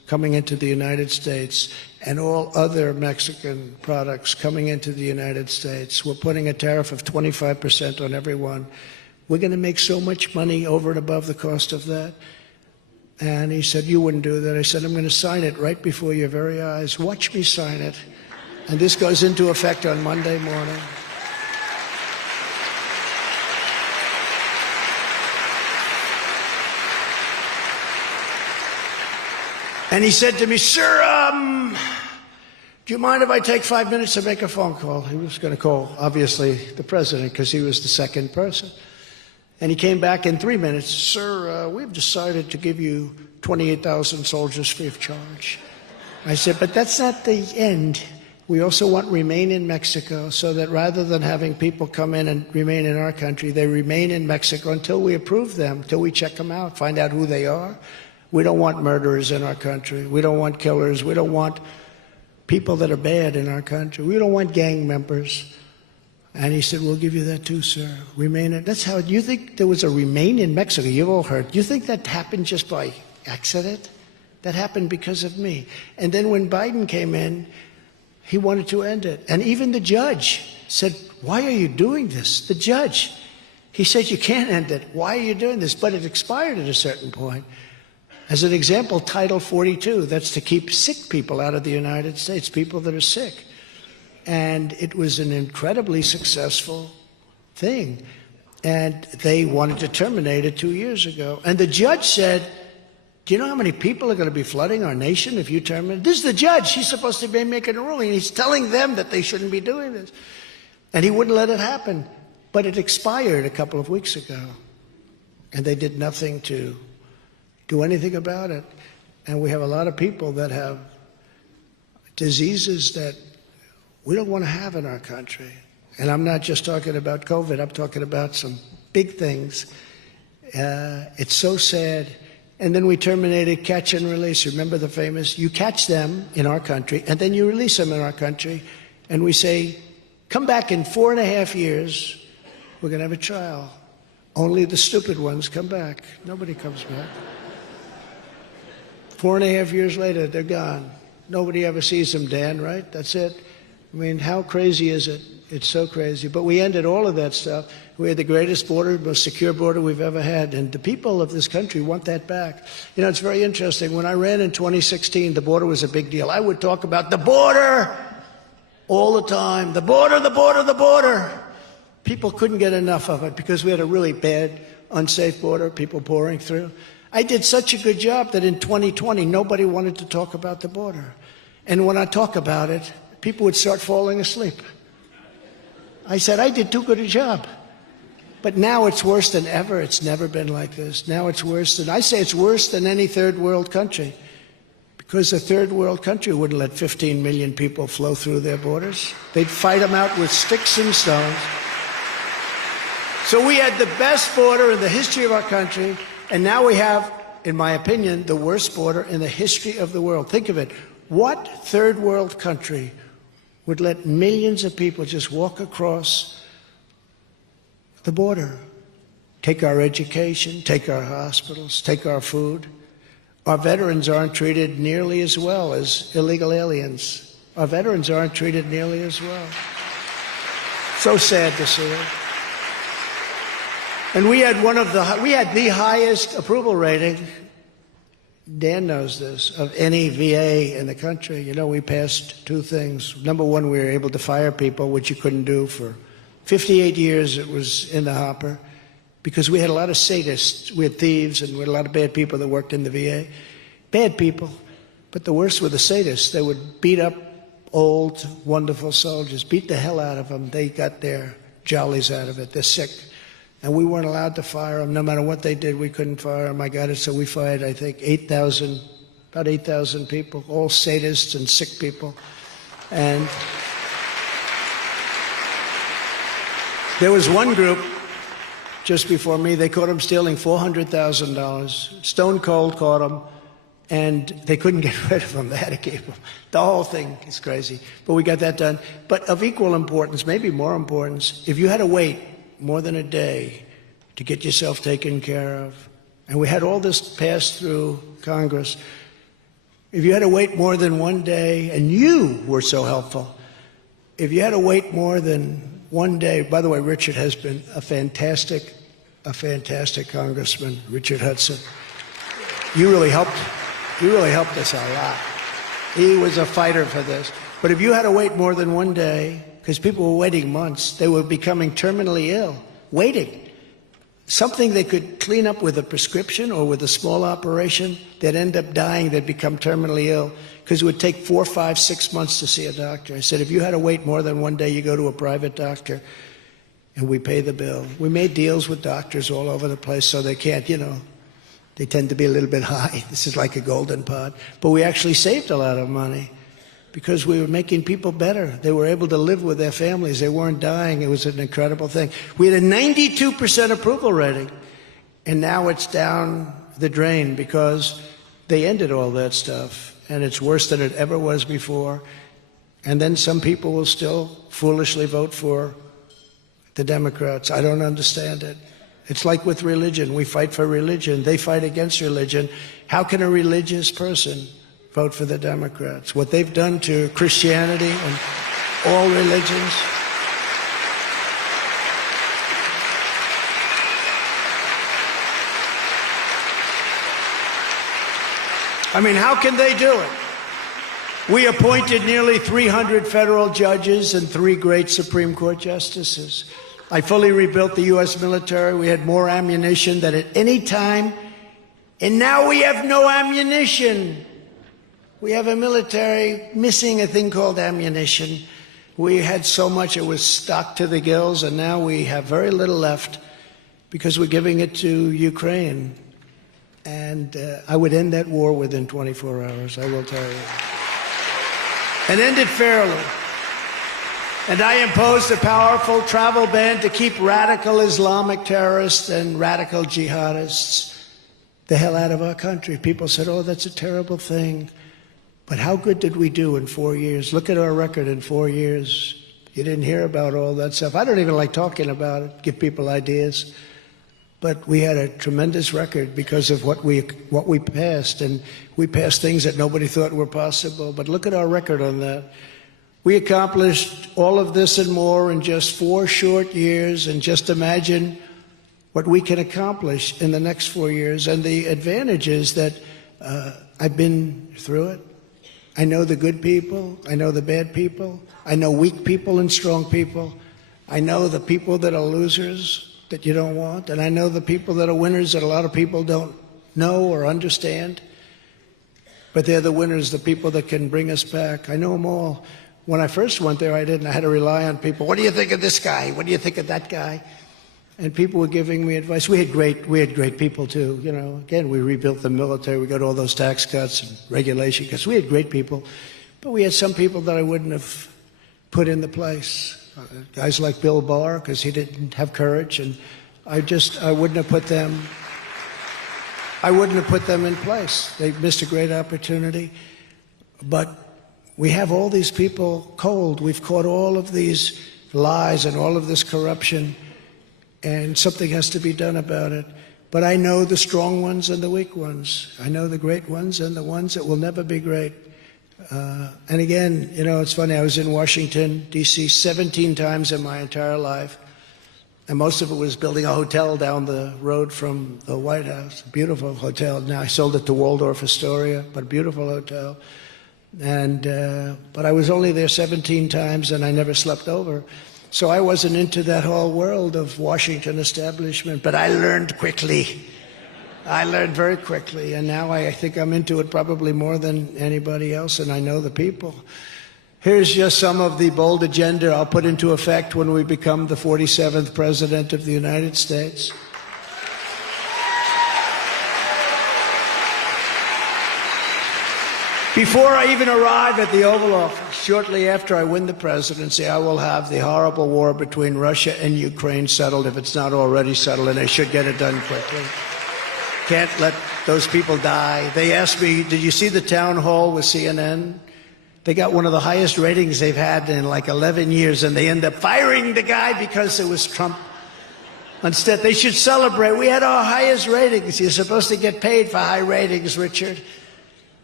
coming into the United States and all other Mexican products coming into the United States. We're putting a tariff of 25% on every one. We're going to make so much money over and above the cost of that. And he said, you wouldn't do that. I said, I'm going to sign it right before your very eyes. Watch me sign it. And this goes into effect on Monday morning. And he said to me, sir, do you mind if I take 5 minutes to make a phone call? He was going to call, obviously, the president, because he was the second person. And he came back in 3 minutes. Sir, we've decided to give you 28,000 soldiers free of charge. I said, but that's not the end. We also want remain in Mexico, so that rather than having people come in and remain in our country, they remain in Mexico until we approve them, until we check them out, find out who they are. We don't want murderers in our country. We don't want killers. We don't want people that are bad in our country. We don't want gang members. And he said, we'll give you that too, sir. Remain in. That's how, you think there was a remain in Mexico? You've all heard. You think that happened just by accident? That happened because of me. And then when Biden came in, he wanted to end it. And even the judge said, why are you doing this? The judge. He said, you can't end it. Why are you doing this? But it expired at a certain point. As an example, Title 42, that's to keep sick people out of the United States, people that are sick. And it was an incredibly successful thing. And they wanted to terminate it 2 years ago. And the judge said, do you know how many people are going to be flooding our nation if you terminate? This is the judge. He's supposed to be making a ruling. He's telling them that they shouldn't be doing this. And he wouldn't let it happen. But it expired a couple of weeks ago. And they did nothing to do anything about it. And we have a lot of people that have diseases that we don't want to have in our country. And I'm not just talking about COVID. I'm talking about some big things. It's so sad. And then we terminated catch and release. Remember the famous, you catch them in our country, and then you release them in our country. And we say, come back in 4.5 years. We're going to have a trial. Only the stupid ones come back. Nobody comes back. 4.5 years later, they're gone. Nobody ever sees them, Dan, right? That's it. I mean, how crazy is it? It's so crazy. But we ended all of that stuff. We had the greatest border, most secure border we've ever had. And the people of this country want that back. You know, it's very interesting. When I ran in 2016, the border was a big deal. I would talk about the border all the time. The border, the border, the border. People couldn't get enough of it because we had a really bad, unsafe border, people pouring through. I did such a good job that in 2020, nobody wanted to talk about the border. And when I talk about it, people would start falling asleep. I said, I did too good a job. But now it's worse than ever. It's never been like this. Now it's worse than, I say it's worse than any third world country. Because a third world country wouldn't let 15 million people flow through their borders. They'd fight them out with sticks and stones. So we had the best border in the history of our country. And now we have, in my opinion, the worst border in the history of the world. Think of it. What third world country would let millions of people just walk across the border? Take our education, take our hospitals, take our food. Our veterans aren't treated nearly as well as illegal aliens. Our veterans aren't treated nearly as well. So sad to see it. And we had the highest approval rating, Dan knows this, of any VA in the country. You know, we passed two things. Number one, we were able to fire people, which you couldn't do for 58 years. It was in the hopper because we had a lot of sadists. We had thieves and we had a lot of bad people that worked in the VA. Bad people. But the worst were the sadists. They would beat up old, wonderful soldiers, beat the hell out of them. They got their jollies out of it. They're sick. And we weren't allowed to fire them. No matter what they did, we couldn't fire them. I got it. So we fired, I think, about 8,000 people, all sadists and sick people. And there was one group just before me. They caught them stealing $400,000. Stone Cold caught them. And they couldn't get rid of them. They had to keep them. The whole thing is crazy. But we got that done. But of equal importance, maybe more importance, if you had to wait more than a day to get yourself taken care of, and we had all this passed through Congress, If you had to wait more than one day, and you were so helpful, if you had to wait more than one day, by the way, Richard has been a fantastic congressman, Richard Hudson. You really helped us a lot. He was a fighter for this. But if you had to wait more than one day, because people were waiting months, they were becoming terminally ill, waiting. Something they could clean up with a prescription or with a small operation, they'd end up dying, they'd become terminally ill, because it would take 4, 5, 6 months to see a doctor. I said, if you had to wait more than one day, you go to a private doctor, and we pay the bill. We made deals with doctors all over the place so they can't, they tend to be a little bit high. This is like a golden pot. But we actually saved a lot of money because we were making people better. They were able to live with their families. They weren't dying. It was an incredible thing. We had a 92% approval rating, and now it's down the drain because they ended all that stuff, and it's worse than it ever was before. And then some people will still foolishly vote for the Democrats. I don't understand it. It's like with religion. We fight for religion. They fight against religion. How can a religious person vote for the Democrats? What they've done to Christianity and all religions. I mean, how can they do it? We appointed nearly 300 federal judges and 3 great Supreme Court justices. I fully rebuilt the U.S. military. We had more ammunition than at any time. And now we have no ammunition. We have a military missing a thing called ammunition. We had so much it was stocked to the gills, and now we have very little left because we're giving it to Ukraine. And I would end that war within 24 hours, I will tell you. And end it fairly. And I imposed a powerful travel ban to keep radical Islamic terrorists and radical jihadists the hell out of our country. People said, oh, that's a terrible thing. But how good did we do in 4 years? Look at our record in 4 years. You didn't hear about all that stuff. I don't even like talking about it, give people ideas. But we had a tremendous record because of what we passed. And we passed things that nobody thought were possible. But look at our record on that. We accomplished all of this and more in just 4 short years, and just imagine what we can accomplish in the next 4 years. And the advantage is that I've been through it. I know the good people. I know the bad people. I know weak people and strong people. I know the people that are losers that you don't want, and I know the people that are winners that a lot of people don't know or understand. But they're the winners, the people that can bring us back. I know them all. When I first went there, I didn't. I had to rely on people. What do you think of this guy? What do you think of that guy? And people were giving me advice. We had great people too. Again, we rebuilt the military. We got all those tax cuts and regulation cuts. We had great people, but we had some people that I wouldn't have put in the place. Guys like Bill Barr, because he didn't have courage, and I wouldn't have put them. I wouldn't have put them in place. They missed a great opportunity, but we have all these people cold. We've caught all of these lies and all of this corruption, and something has to be done about it. But I know the strong ones and the weak ones. I know the great ones and the ones that will never be great. And again, it's funny, I was in Washington, D.C. 17 times in my entire life, and most of it was building a hotel down the road from the White House, a beautiful hotel. Now I sold it to Waldorf Astoria, but a beautiful hotel. And but I was only there 17 times, and I never slept over. So I wasn't into that whole world of Washington establishment, but I learned quickly. I learned very quickly, and now I think I'm into it probably more than anybody else, and I know the people. Here's just some of the bold agenda I'll put into effect when we become the 47th President of the United States. Before I even arrive at the Oval Office, shortly after I win the presidency, I will have the horrible war between Russia and Ukraine settled, if it's not already settled, and they should get it done quickly. Can't let those people die. They asked me, did you see the town hall with CNN? They got one of the highest ratings they've had in like 11 years, and they end up firing the guy because it was Trump. Instead, they should celebrate. We had our highest ratings. You're supposed to get paid for high ratings, Richard.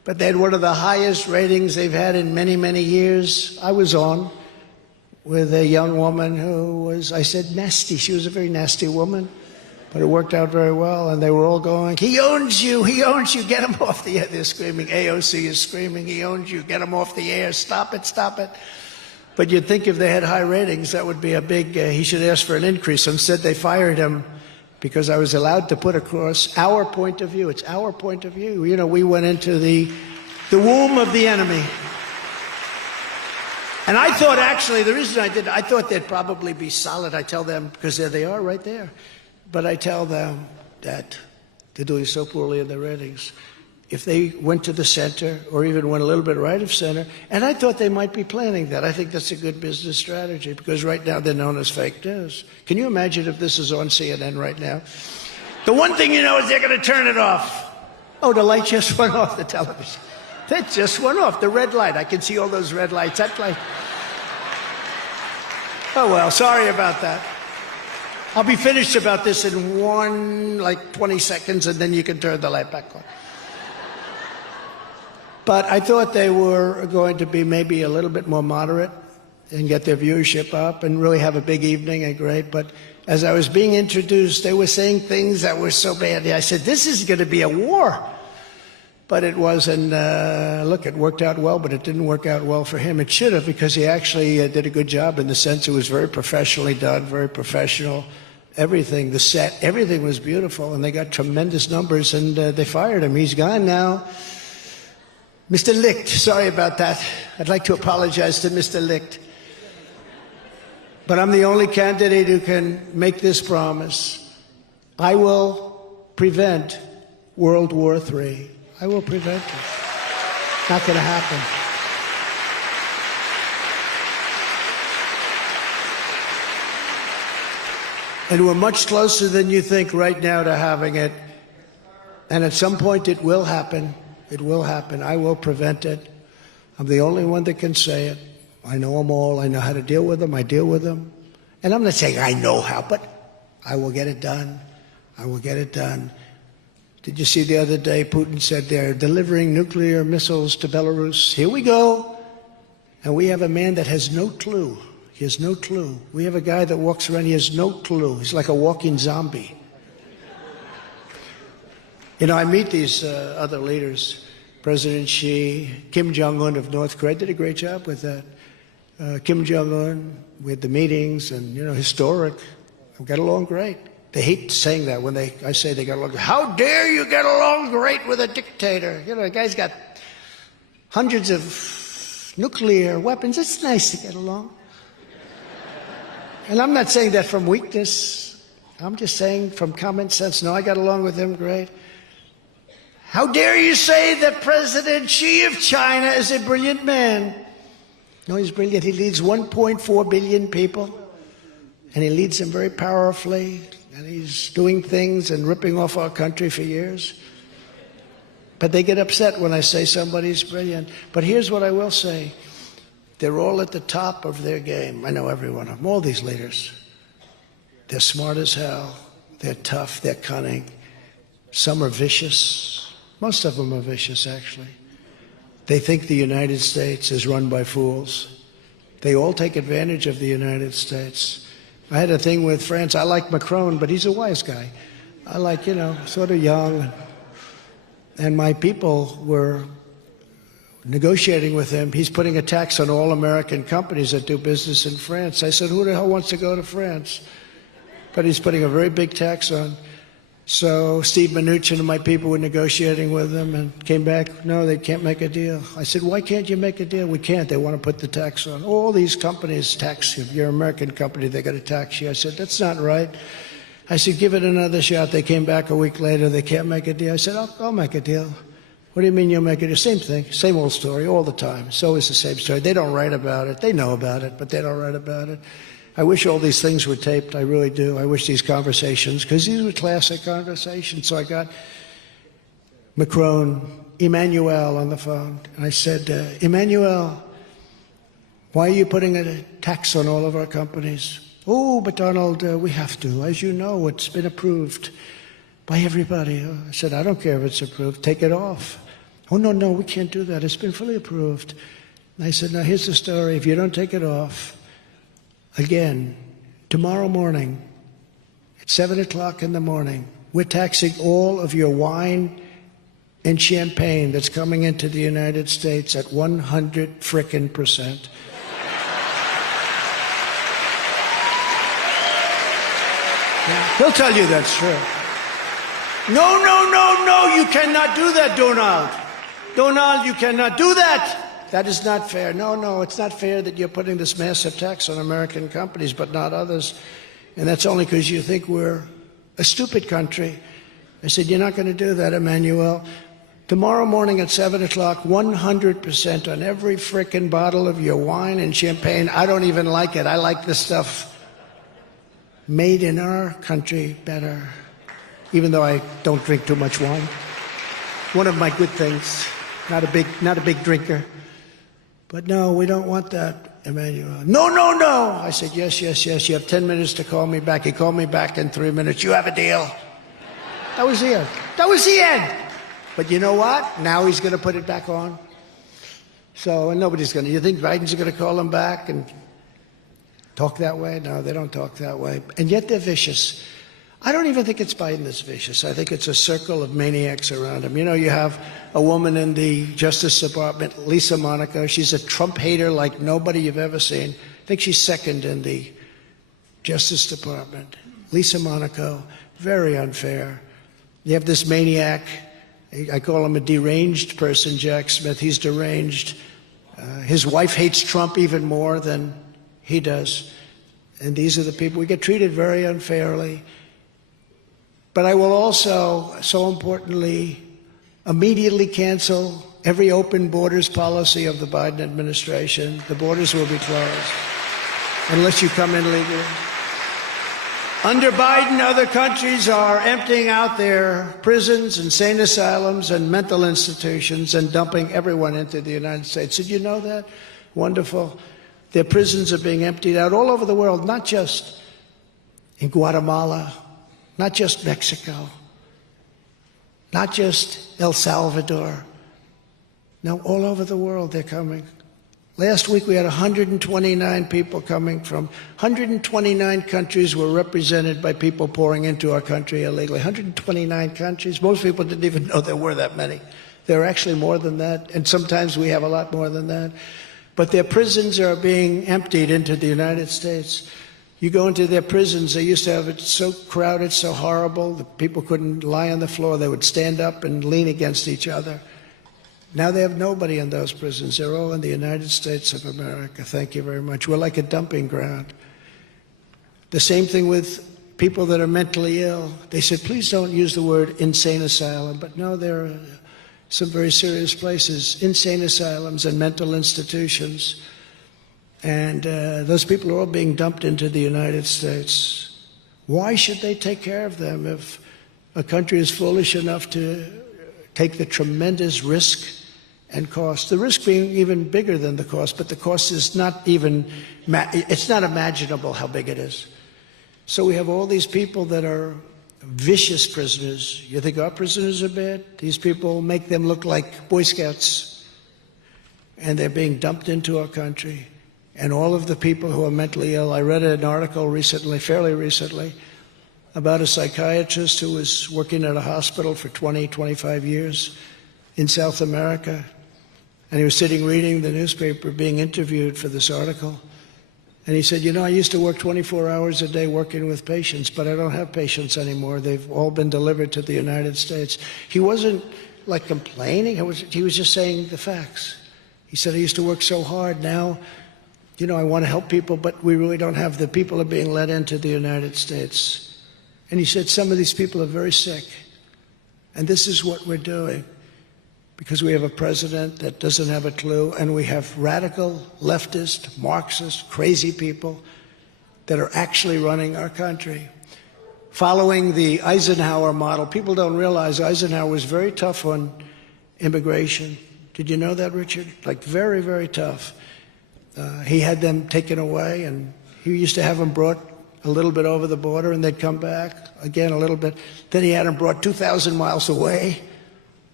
but they had one of the highest ratings they've had in many, many years. I was on with a young woman who was, I said, nasty. She was a very nasty woman, but it worked out very well. And they were all going, he owns you, get him off the air. They're screaming, AOC is screaming, he owns you, get him off the air, stop it, stop it. But you'd think if they had high ratings, that would be a big, he should ask for an increase. Instead, they fired him because I was allowed to put across our point of view. It's our point of view. You know, we went into the womb of the enemy. And I thought, actually, the reason I did, I thought they'd probably be solid. I tell them, because there they are right there. But I tell them that they're doing so poorly in their ratings. If they went to the center, or even went a little bit right of center, and I thought they might be planning that. I think that's a good business strategy, because right now they're known as fake news. Can you imagine if this is on CNN right now? The one thing you know is they're going to turn it off. Oh, the light just went off, the television. That just went off, the red light. I can see all those red lights. That light. Oh, well, sorry about that. I'll be finished about this in 20 seconds, and then you can turn the light back on. But I thought they were going to be maybe a little bit more moderate and get their viewership up and really have a big evening and great. But as I was being introduced, they were saying things that were so bad. I said, this is going to be a war. But it wasn't, look, it worked out well, but it didn't work out well for him. It should have, because he actually did a good job in the sense it was very professionally done, very professional. Everything, the set, everything was beautiful, and they got tremendous numbers, and they fired him. He's gone now. Mr. Licht, sorry about that. I'd like to apologize to Mr. Licht. But I'm the only candidate who can make this promise. I will prevent World War III. I will prevent it. Not going to happen. And we're much closer than you think right now to having it. And at some point it will happen. It will happen. I will prevent it. I'm the only one that can say it. I know them all. I know how to deal with them. I deal with them. And I'm not saying I know how, but I will get it done. I will get it done. Did you see the other day Putin said they're delivering nuclear missiles to Belarus? Here we go. And we have a man that has no clue. He has no clue. We have a guy that walks around, he has no clue. He's like a walking zombie. You know, I meet these other leaders, President Xi, Kim Jong-un of North Korea, did a great job with that. Kim Jong-un, with the meetings and, you know, historic. We got along great. They hate saying that when I say they got along. How dare you get along great with a dictator? You know, the guy's got hundreds of nuclear weapons. It's nice to get along. And I'm not saying that from weakness. I'm just saying from common sense. No, I got along with him great. How dare you say that President Xi of China is a brilliant man? No, he's brilliant. He leads 1.4 billion people, and he leads them very powerfully, and he's doing things and ripping off our country for years. But they get upset when I say somebody's brilliant. But here's what I will say. They're all at the top of their game. I know every one of them, all these leaders. They're smart as hell. They're tough. They're cunning. Some are vicious. Most of them are vicious, actually. They think the United States is run by fools. They all take advantage of the United States. I had a thing with France. I like Macron, but he's a wise guy. I like, you know, sort of young. And my people were negotiating with him. He's putting a tax on all American companies that do business in France. I said, who the hell wants to go to France? But he's putting a very big tax on. So Steve Mnuchin and my people were negotiating with him and came back, no, they can't make a deal. I said, why can't you make a deal? We can't. They want to put the tax on. All these companies tax you. If you're an American company, they got to tax you. I said, that's not right. I said, give it another shot. They came back a week later. They can't make a deal. I said, I'll make a deal. What do you mean you'll make a deal? Same thing, same old story all the time. It's always the same story. They don't write about it. They know about it, but they don't write about it. I wish all these things were taped. I really do. I wish these conversations, because these were classic conversations. So I got Macron, Emmanuel on the phone, and I said, Emmanuel, why are you putting a tax on all of our companies? Oh, but Donald, we have to. As you know, it's been approved by everybody. I said, I don't care if it's approved. Take it off. Oh, no, we can't do that. It's been fully approved. And I said, now here's the story. If you don't take it off, again, tomorrow morning, at 7 o'clock in the morning, we're taxing all of your wine and champagne that's coming into the United States at 100%. He'll tell you that's true. No, you cannot do that, Donald. Donald, you cannot do that. That is not fair. No, it's not fair that you're putting this massive tax on American companies, but not others. And that's only because you think we're a stupid country. I said, you're not going to do that, Emmanuel. Tomorrow morning at 7 o'clock, 100% on every frickin' bottle of your wine and champagne. I don't even like it. I like the stuff made in our country better, even though I don't drink too much wine. One of my good things. Not a big drinker. But no, we don't want that, Emmanuel. No. I said, yes. You have 10 minutes to call me back. He called me back in 3 minutes. You have a deal. That was the end. But you know what? Now he's going to put it back on. So, and nobody's going to. You think Biden's going to call him back and talk that way? No, they don't talk that way. And yet they're vicious. I don't even think it's Biden that's vicious. I think it's a circle of maniacs around him. You know, you have a woman in the Justice Department, Lisa Monaco. She's a Trump hater like nobody you've ever seen. I think she's second in the Justice Department. Lisa Monaco, very unfair. You have this maniac. I call him a deranged person, Jack Smith. He's deranged. His wife hates Trump even more than he does. And these are the people. We get treated very unfairly. But I will also, so importantly, immediately cancel every open borders policy of the Biden administration. The borders will be closed unless you come in legally. Under Biden, other countries are emptying out their prisons, insane asylums, and mental institutions and dumping everyone into the United States. Did you know that? Wonderful. Their prisons are being emptied out all over the world, not just in Guatemala, not just Mexico, not just El Salvador. No, all over the world they're coming. Last week we had 129 people coming from 129 countries were represented by people pouring into our country illegally. 129 countries. Most people didn't even know there were that many. There are actually more than that, and sometimes we have a lot more than that. But their prisons are being emptied into the United States. You go into their prisons, they used to have it so crowded, so horrible, that people couldn't lie on the floor. They would stand up and lean against each other. Now they have nobody in those prisons. They're all in the United States of America. Thank you very much. We're like a dumping ground. The same thing with people that are mentally ill. They said, please don't use the word insane asylum. But no, there are some very serious places, insane asylums and mental institutions. And those people are all being dumped into the United States. Why should they take care of them if a country is foolish enough to take the tremendous risk and cost? The risk being even bigger than the cost, but the cost is not even, it's not imaginable how big it is. So we have all these people that are vicious prisoners. You think our prisoners are bad? These people make them look like Boy Scouts. And they're being dumped into our country. And all of the people who are mentally ill, I read an article recently, fairly recently, about a psychiatrist who was working at a hospital for 20, 25 years in South America. And he was sitting reading the newspaper, being interviewed for this article. And he said, you know, I used to work 24 hours a day working with patients, but I don't have patients anymore. They've all been delivered to the United States. He wasn't like complaining. He was just saying the facts. He said, I used to work so hard. Now, you know, I want to help people, but we really don't have. The people are being let into the United States. And he said, some of these people are very sick. And this is what we're doing. Because we have a president that doesn't have a clue, and we have radical, leftist, Marxist, crazy people that are actually running our country. Following the Eisenhower model, people don't realize Eisenhower was very tough on immigration. Did you know that, Richard? Like very, very tough. He had them taken away, and he used to have them brought a little bit over the border, and they'd come back again a little bit. Then he had them brought 2,000 miles away,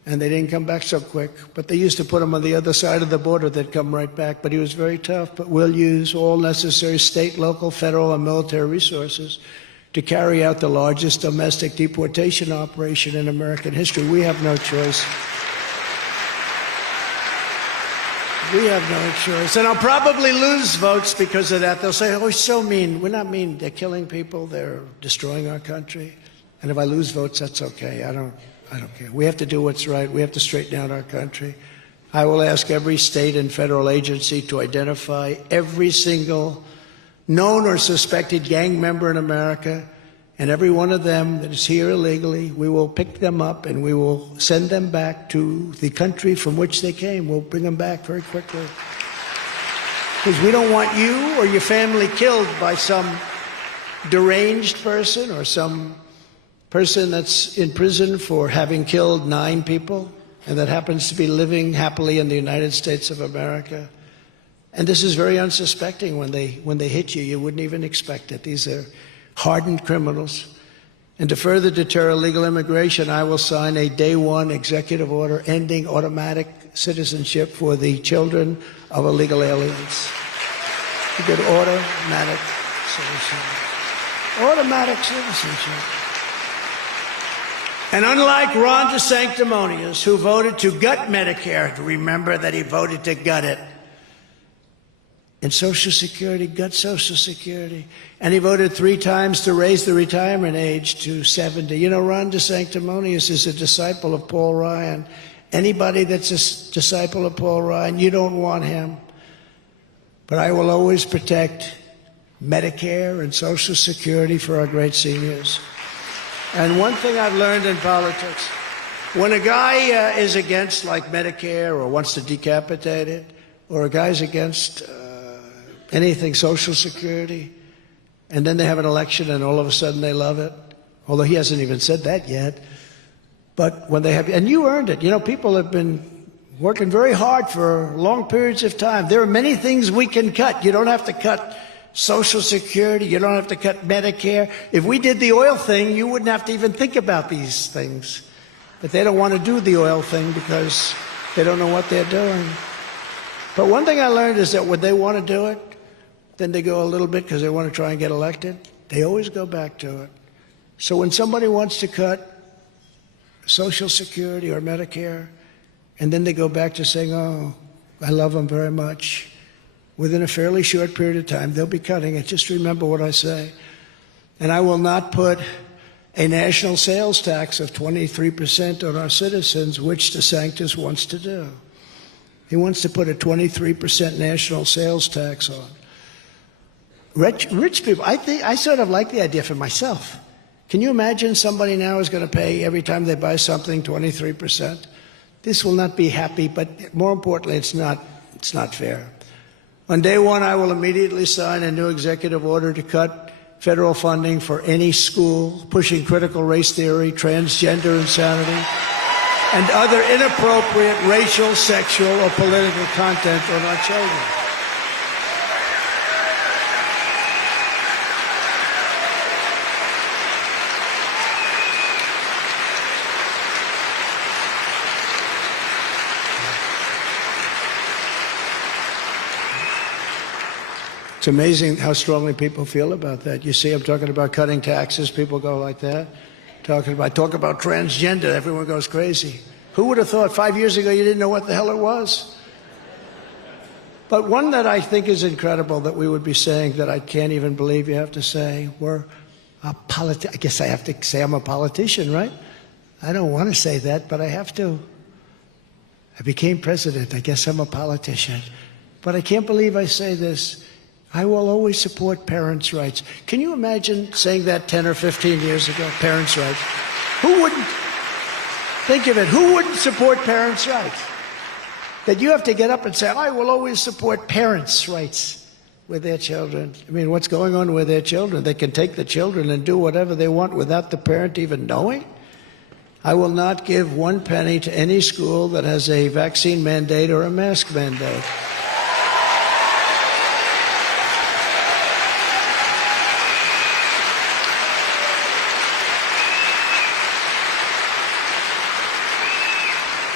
and they didn't come back so quick. But they used to put him on the other side of the border. They'd come right back. But he was very tough. But we'll use all necessary state, local, federal, and military resources to carry out the largest domestic deportation operation in American history. We have no choice. We have no choice. And I'll probably lose votes because of that. They'll say, oh, he's so mean. We're not mean. They're killing people. They're destroying our country. And if I lose votes, that's okay. I don't care. We have to do what's right. We have to straighten out our country. I will ask every state and federal agency to identify every single known or suspected gang member in America, and every one of them that is here illegally, we will pick them up and we will send them back to the country from which they came. We'll bring them back very quickly. Because we don't want you or your family killed by some deranged person or some person that's in prison for having killed 9 people and that happens to be living happily in the United States of America. And this is very unsuspecting. When they hit you, you wouldn't even expect it. These are hardened criminals. And to further deter illegal immigration, I will sign a day one executive order ending automatic citizenship for the children of illegal aliens. A good automatic citizenship. Automatic citizenship. And unlike Ron DeSanctimonious, who voted to gut Medicare, remember that he voted to gut it. And Social Security, gut Social Security. And he voted 3 times to raise the retirement age to 70. You know, Ron DeSanctimonious is a disciple of Paul Ryan. Anybody that's a disciple of Paul Ryan, you don't want him. But I will always protect Medicare and Social Security for our great seniors. And one thing I've learned in politics, when a guy is against, like, Medicare or wants to decapitate it, or a guy's against anything Social Security, and then they have an election and all of a sudden they love it, although he hasn't even said that yet. But when they have, and you earned it. You know, people have been working very hard for long periods of time. There are many things we can cut. You don't have to cut Social Security. You don't have to cut Medicare. If we did the oil thing, you wouldn't have to even think about these things. But they don't want to do the oil thing because they don't know what they're doing. But one thing I learned is that when they want to do it, then they go a little bit because they want to try and get elected. They always go back to it. So when somebody wants to cut Social Security or Medicare, and then they go back to saying, oh, I love them very much, within a fairly short period of time, they'll be cutting it. Just remember what I say. And I will not put a national sales tax of 23% on our citizens, which DeSantis wants to do. He wants to put a 23% national sales tax on. Rich people, I sort of like the idea for myself. Can you imagine somebody now is going to pay every time they buy something 23%? This will not be happy, but more importantly, it's not fair. On day one, I will immediately sign a new executive order to cut federal funding for any school pushing critical race theory, transgender insanity, and other inappropriate racial, sexual, or political content on our children. It's amazing how strongly people feel about that. You see, I'm talking about cutting taxes. People go like that. Talk about transgender. Everyone goes crazy. Who would have thought 5 years ago you didn't know what the hell it was? But one that I think is incredible that we would be saying that I can't even believe you have to say, I guess I have to say I'm a politician, right? I don't want to say that, but I have to. I became president. I guess I'm a politician. But I can't believe I say this. I will always support parents' rights. Can you imagine saying that 10 or 15 years ago? Parents' rights. Who wouldn't? Think of it. Who wouldn't support parents' rights? That you have to get up and say, I will always support parents' rights with their children. I mean, what's going on with their children? They can take the children and do whatever they want without the parent even knowing? I will not give 1 penny to any school that has a vaccine mandate or a mask mandate.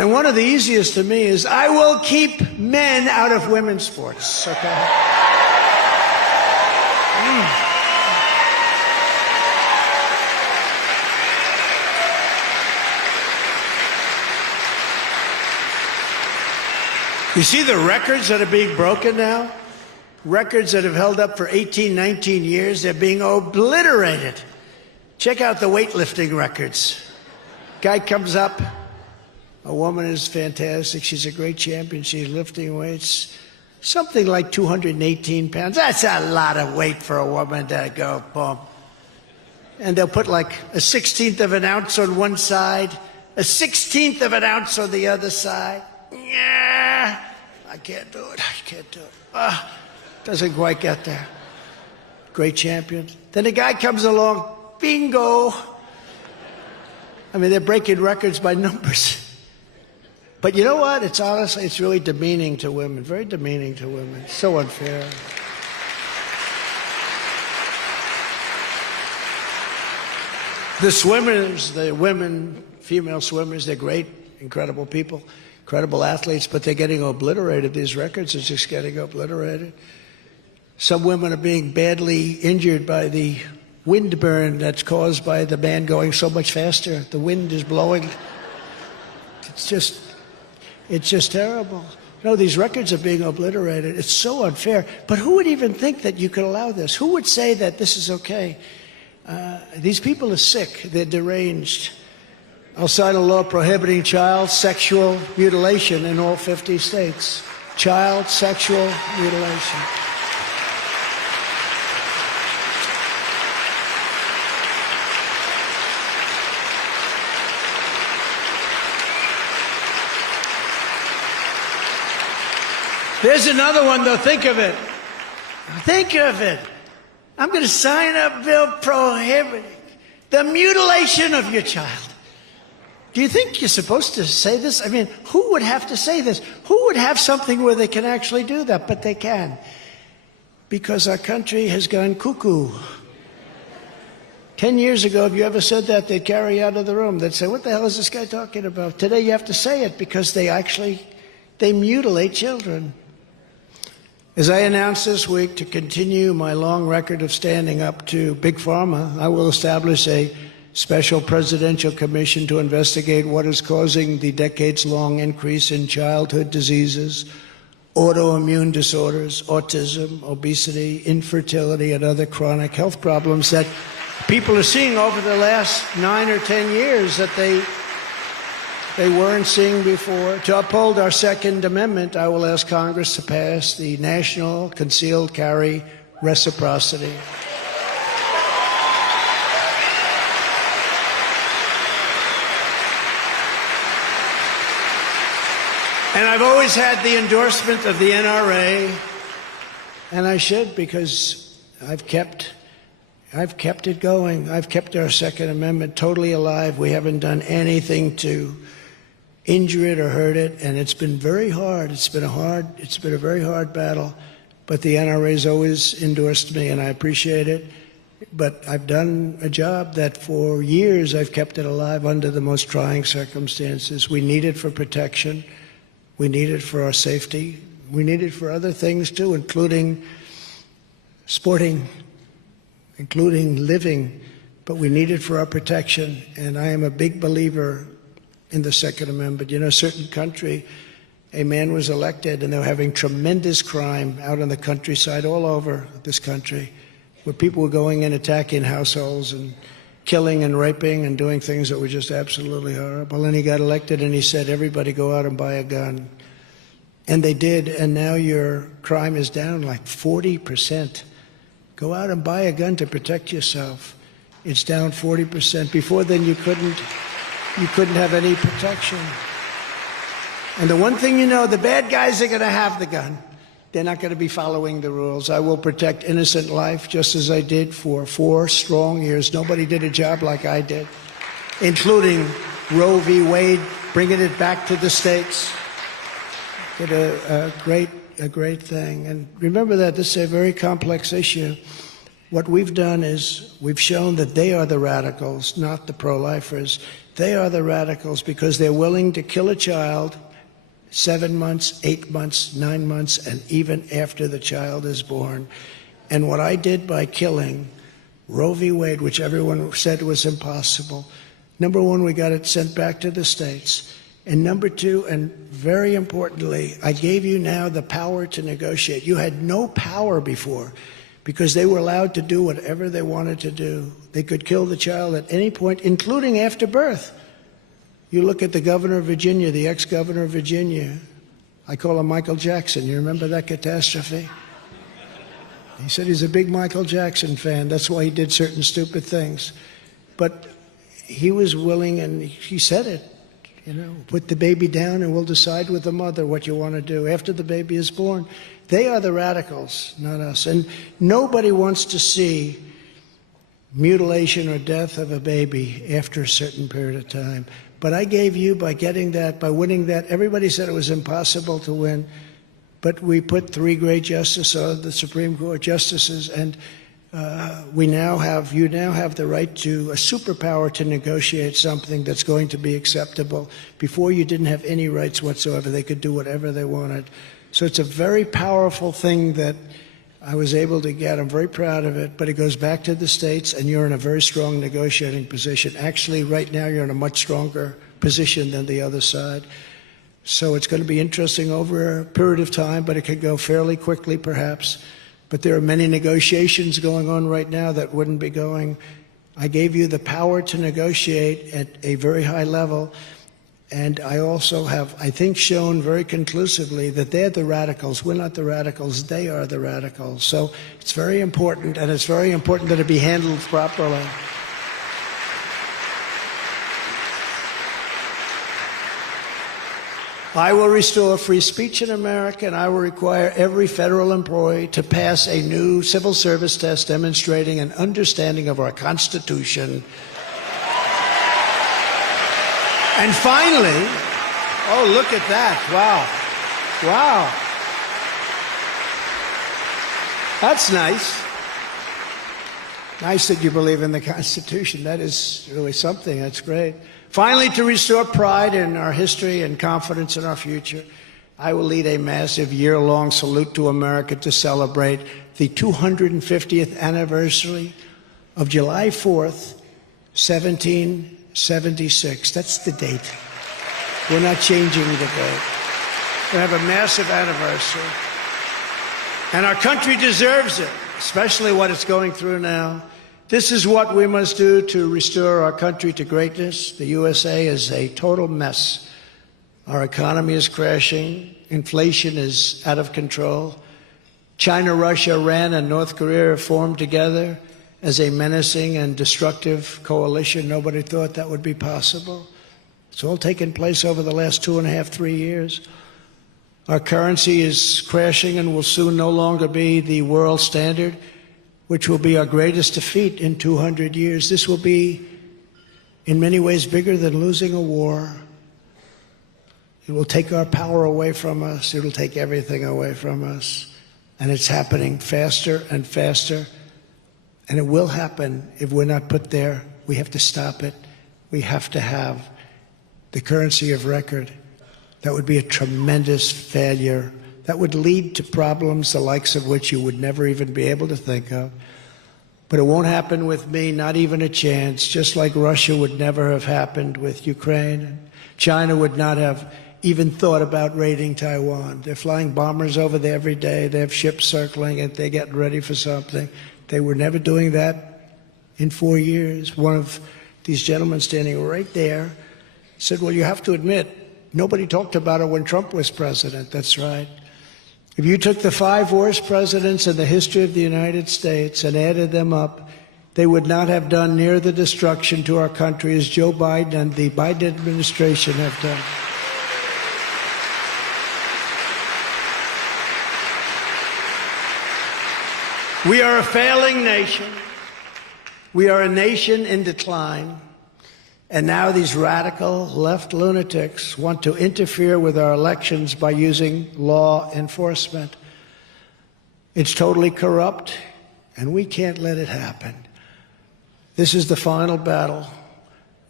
And one of the easiest to me is, I will keep men out of women's sports, okay? You see the records that are being broken now? Records that have held up for 18, 19 years, they're being obliterated. Check out the weightlifting records. Guy comes up, a woman is fantastic, she's a great champion, she's lifting weights, something like 218 pounds. That's a lot of weight for a woman to go, boom. And they'll put like a 1/16 of an ounce on one side, a 1/16 of an ounce on the other side. Yeah, I can't do it, I can't do it. Doesn't quite get there. Great champion. Then a guy comes along, bingo. I mean, they're breaking records by numbers. But you know what? It's honestly, it's really demeaning to women, very demeaning to women. It's so unfair. The swimmers, the women, female swimmers, they're great, incredible people, incredible athletes, but they're getting obliterated. These records are just getting obliterated. Some women are being badly injured by the wind burn that's caused by the man going so much faster. The wind is blowing. It's just terrible. No, these records are being obliterated. It's so unfair. But who would even think that you could allow this? Who would say that this is okay? These people are sick. They're deranged. I'll sign a law prohibiting child sexual mutilation in all 50 states. Child sexual mutilation. There's another one, though. Think of it. Think of it. I'm going to sign a bill prohibiting the mutilation of your child. Do you think you're supposed to say this? I mean, who would have to say this? Who would have something where they can actually do that? But they can. Because our country has gone cuckoo. 10 years ago, if you ever said that, they'd carry you out of the room. They'd say, what the hell is this guy talking about? Today, you have to say it because they mutilate children. As I announced this week, to continue my long record of standing up to Big Pharma, I will establish a special presidential commission to investigate what is causing the decades-long increase in childhood diseases, autoimmune disorders, autism, obesity, infertility, and other chronic health problems that people are seeing over the last 9 or 10 years that they weren't seeing before. To uphold our Second Amendment, I will ask Congress to pass the National Concealed Carry Reciprocity. And I've always had the endorsement of the NRA, and I should, because I've kept it going. I've kept our Second Amendment totally alive. We haven't done anything to injure it or hurt it, and it's been very hard. It's been a very hard battle, but the NRA's always endorsed me, and I appreciate it. But I've done a job that for years I've kept it alive under the most trying circumstances. We need it for protection. We need it for our safety. We need it for other things too, including sporting, including living, but we need it for our protection. And I am a big believer in the Second Amendment. You know, a certain country, a man was elected and they were having tremendous crime out in the countryside all over this country, where people were going in, attacking households and killing and raping and doing things that were just absolutely horrible. And he got elected and he said, everybody go out and buy a gun. And they did, and now your crime is down like 40%. Go out and buy a gun to protect yourself. It's down 40%. Before then, you couldn't have any protection. And the one thing you know, the bad guys are going to have the gun. They're not going to be following the rules. I will protect innocent life just as I did for 4 strong years. Nobody did a job like I did, including Roe v. Wade, bringing it back to the states. Did a great thing. And remember that this is a very complex issue. What we've done is we've shown that they are the radicals, not the pro-lifers. They are the radicals because they're willing to kill a child 7 months, 8 months, 9 months, and even after the child is born. And what I did by killing Roe v. Wade, which everyone said was impossible, number one, we got it sent back to the states. And number two, and very importantly, I gave you now the power to negotiate. You had no power before because they were allowed to do whatever they wanted to do. They could kill the child at any point, including after birth. You look at the governor of Virginia, the ex-governor of Virginia. I call him Michael Jackson. You remember that catastrophe? He said he's a big Michael Jackson fan. That's why he did certain stupid things. But he was willing, and he said it, you know, put the baby down and we'll decide with the mother what you want to do after the baby is born. They are the radicals, not us. And nobody wants to see mutilation or death of a baby after a certain period of time. But I gave you, by getting that, by winning that, everybody said it was impossible to win. But we put 3 great justices on the Supreme Court justices, and you now have the right to a superpower to negotiate something that's going to be acceptable. Before, you didn't have any rights whatsoever. They could do whatever they wanted. So it's a very powerful thing that I was able to get. I'm very proud of it, but it goes back to the states, and you're in a very strong negotiating position. Actually, right now, you're in a much stronger position than the other side. So it's going to be interesting over a period of time, but it could go fairly quickly, perhaps. But there are many negotiations going on right now that wouldn't be going. I gave you the power to negotiate at a very high level. And I also have, I think, shown very conclusively that they're the radicals. We're not the radicals. They are the radicals. So it's very important, and it's very important that it be handled properly. I will restore free speech in America, and I will require every federal employee to pass a new civil service test demonstrating an understanding of our Constitution. And finally, oh, look at that. Wow. Wow. That's nice. Nice that you believe in the Constitution. That is really something. That's great. Finally, to restore pride in our history and confidence in our future, I will lead a massive year-long salute to America to celebrate the 250th anniversary of July 4th, 1776. That's the date. We're not changing the date. We have a massive anniversary. And our country deserves it, especially what it's going through now. This is what we must do to restore our country to greatness. The USA is a total mess. Our economy is crashing. Inflation is out of control. China, Russia, Iran, and North Korea have formed together as a menacing and destructive coalition. Nobody thought that would be possible. It's all taken place over the last 2.5, 3 years. Our currency is crashing and will soon no longer be the world standard, which will be our greatest defeat in 200 years. This will be, in many ways, bigger than losing a war. It will take our power away from us. It will take everything away from us. And it's happening faster and faster. And it will happen if we're not put there. We have to stop it. We have to have the currency of record. That would be a tremendous failure. That would lead to problems the likes of which you would never even be able to think of. But it won't happen with me, not even a chance, just like Russia would never have happened with Ukraine. China would not have even thought about raiding Taiwan. They're flying bombers over there every day. They have ships circling it. They're getting ready for something. They were never doing that in 4 years. One of these gentlemen standing right there said, well, you have to admit, nobody talked about it when Trump was president. That's right. If you took the 5 worst presidents in the history of the United States and added them up, they would not have done near the destruction to our country as Joe Biden and the Biden administration have done. We are a failing nation. We are a nation in decline. And now these radical left lunatics want to interfere with our elections by using law enforcement. It's totally corrupt, and we can't let it happen. This is the final battle.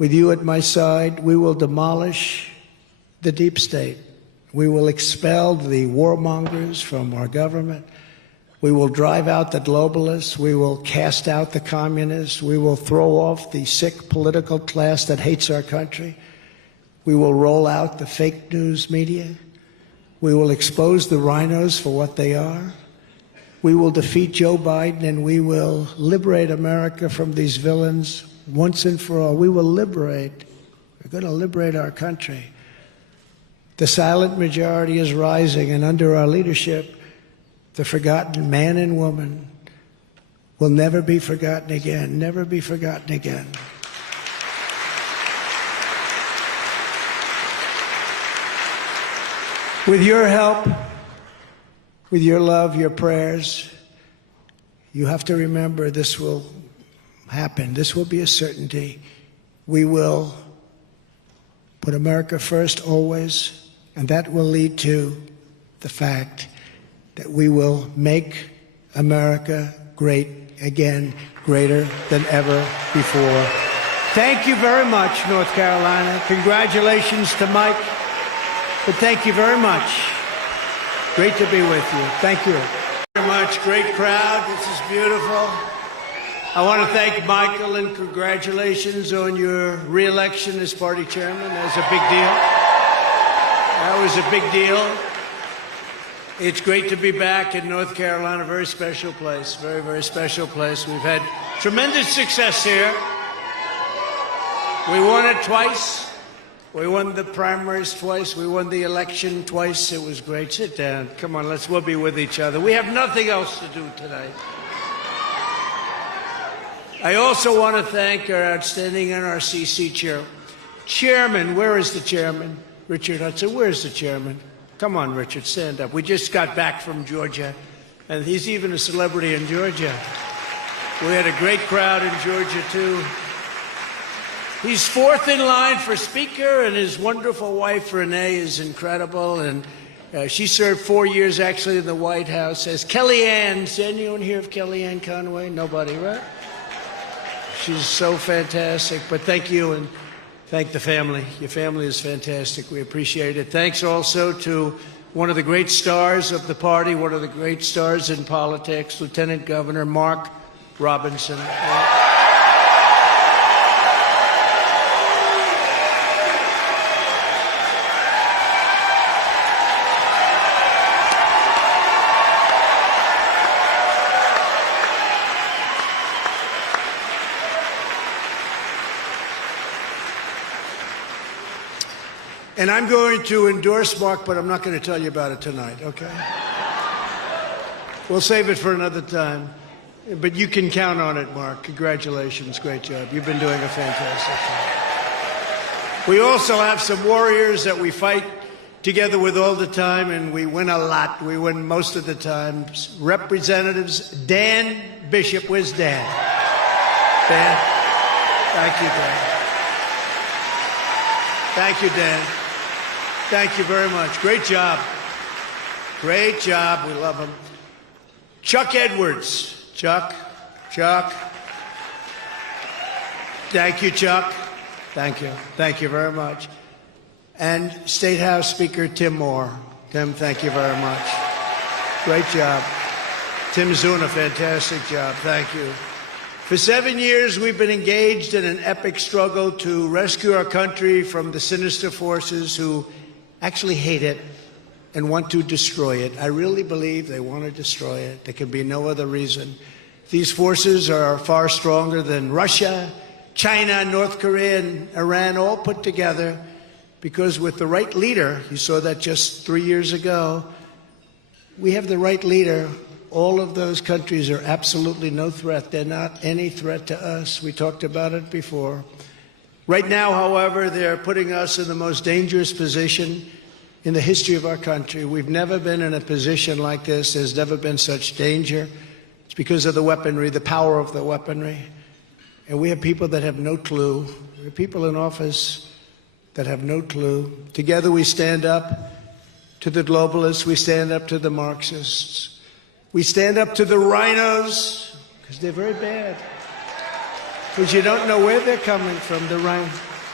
With you at my side, we will demolish the deep state. We will expel the warmongers from our government. We will drive out the globalists. We will cast out the communists. We will throw off the sick political class that hates our country. We will roll out the fake news media. We will expose the rhinos for what they are. We will defeat Joe Biden, and we will liberate America from these villains once and for all. We will liberate. We're going to liberate our country. The silent majority is rising, and under our leadership, the forgotten man and woman will never be forgotten again, never be forgotten again. With your help, with your love, your prayers, you have to remember this will happen. This will be a certainty. We will put America first always, and that will lead to the fact that we will make America great again, greater than ever before. Thank you very much, North Carolina. Congratulations to Mike. But thank you very much. Great to be with you. Thank you very much. Great crowd. This is beautiful. I want to thank Michael and congratulations on your re-election as party chairman. That was a big deal. That was a big deal. It's great to be back in North Carolina. Very special place. Very, very special place. We've had tremendous success here. We won it twice. We won the primaries twice. We won the election twice. It was great. Sit down. Come on, we'll be with each other. We have nothing else to do tonight. I also want to thank our outstanding NRCC chairman. Where is the chairman? Richard Hudson. Where's the chairman? Come on, Richard, stand up. We just got back from Georgia, and he's even a celebrity in Georgia. We had a great crowd in Georgia, too. He's fourth in line for Speaker, and his wonderful wife, Renee, is incredible. And she served 4 years, actually, in the White House as Kellyanne. Does anyone hear of Kellyanne Conway? Nobody, right? She's so fantastic. But thank you, and thank the family. Your family is fantastic. We appreciate it. Thanks also to one of the great stars of the party, one of the great stars in politics, Lieutenant Governor Mark Robinson. And I'm going to endorse Mark, but I'm not going to tell you about it tonight, okay? We'll save it for another time. But you can count on it, Mark. Congratulations. Great job. You've been doing a fantastic job. We also have some warriors that we fight together with all the time, and we win a lot. We win most of the time. Representatives Dan Bishop. Where's Dan? Dan? Thank you, Dan. Thank you, Dan. Thank you very much. Great job. Great job. We love him. Chuck Edwards. Chuck. Thank you, Chuck. Thank you. Thank you very much. And State House Speaker Tim Moore. Tim, thank you very much. Great job. Tim's doing a fantastic job. Thank you. For 7 years, we've been engaged in an epic struggle to rescue our country from the sinister forces who actually hate it and want to destroy it. I really believe they want to destroy it. There can be no other reason. These forces are far stronger than Russia, China, North Korea, and Iran all put together, because with the right leader, you saw that just 3 years ago, we have the right leader. All of those countries are absolutely no threat. They're not any threat to us. We talked about it before. Right now, however, they're putting us in the most dangerous position in the history of our country. We've never been in a position like this. There's never been such danger. It's because of the weaponry, the power of the weaponry. And we have people that have no clue. We have people in office that have no clue. Together we stand up to the globalists. We stand up to the Marxists. We stand up to the rhinos, because they're very bad. Because you don't know where they're coming from, the rhinos.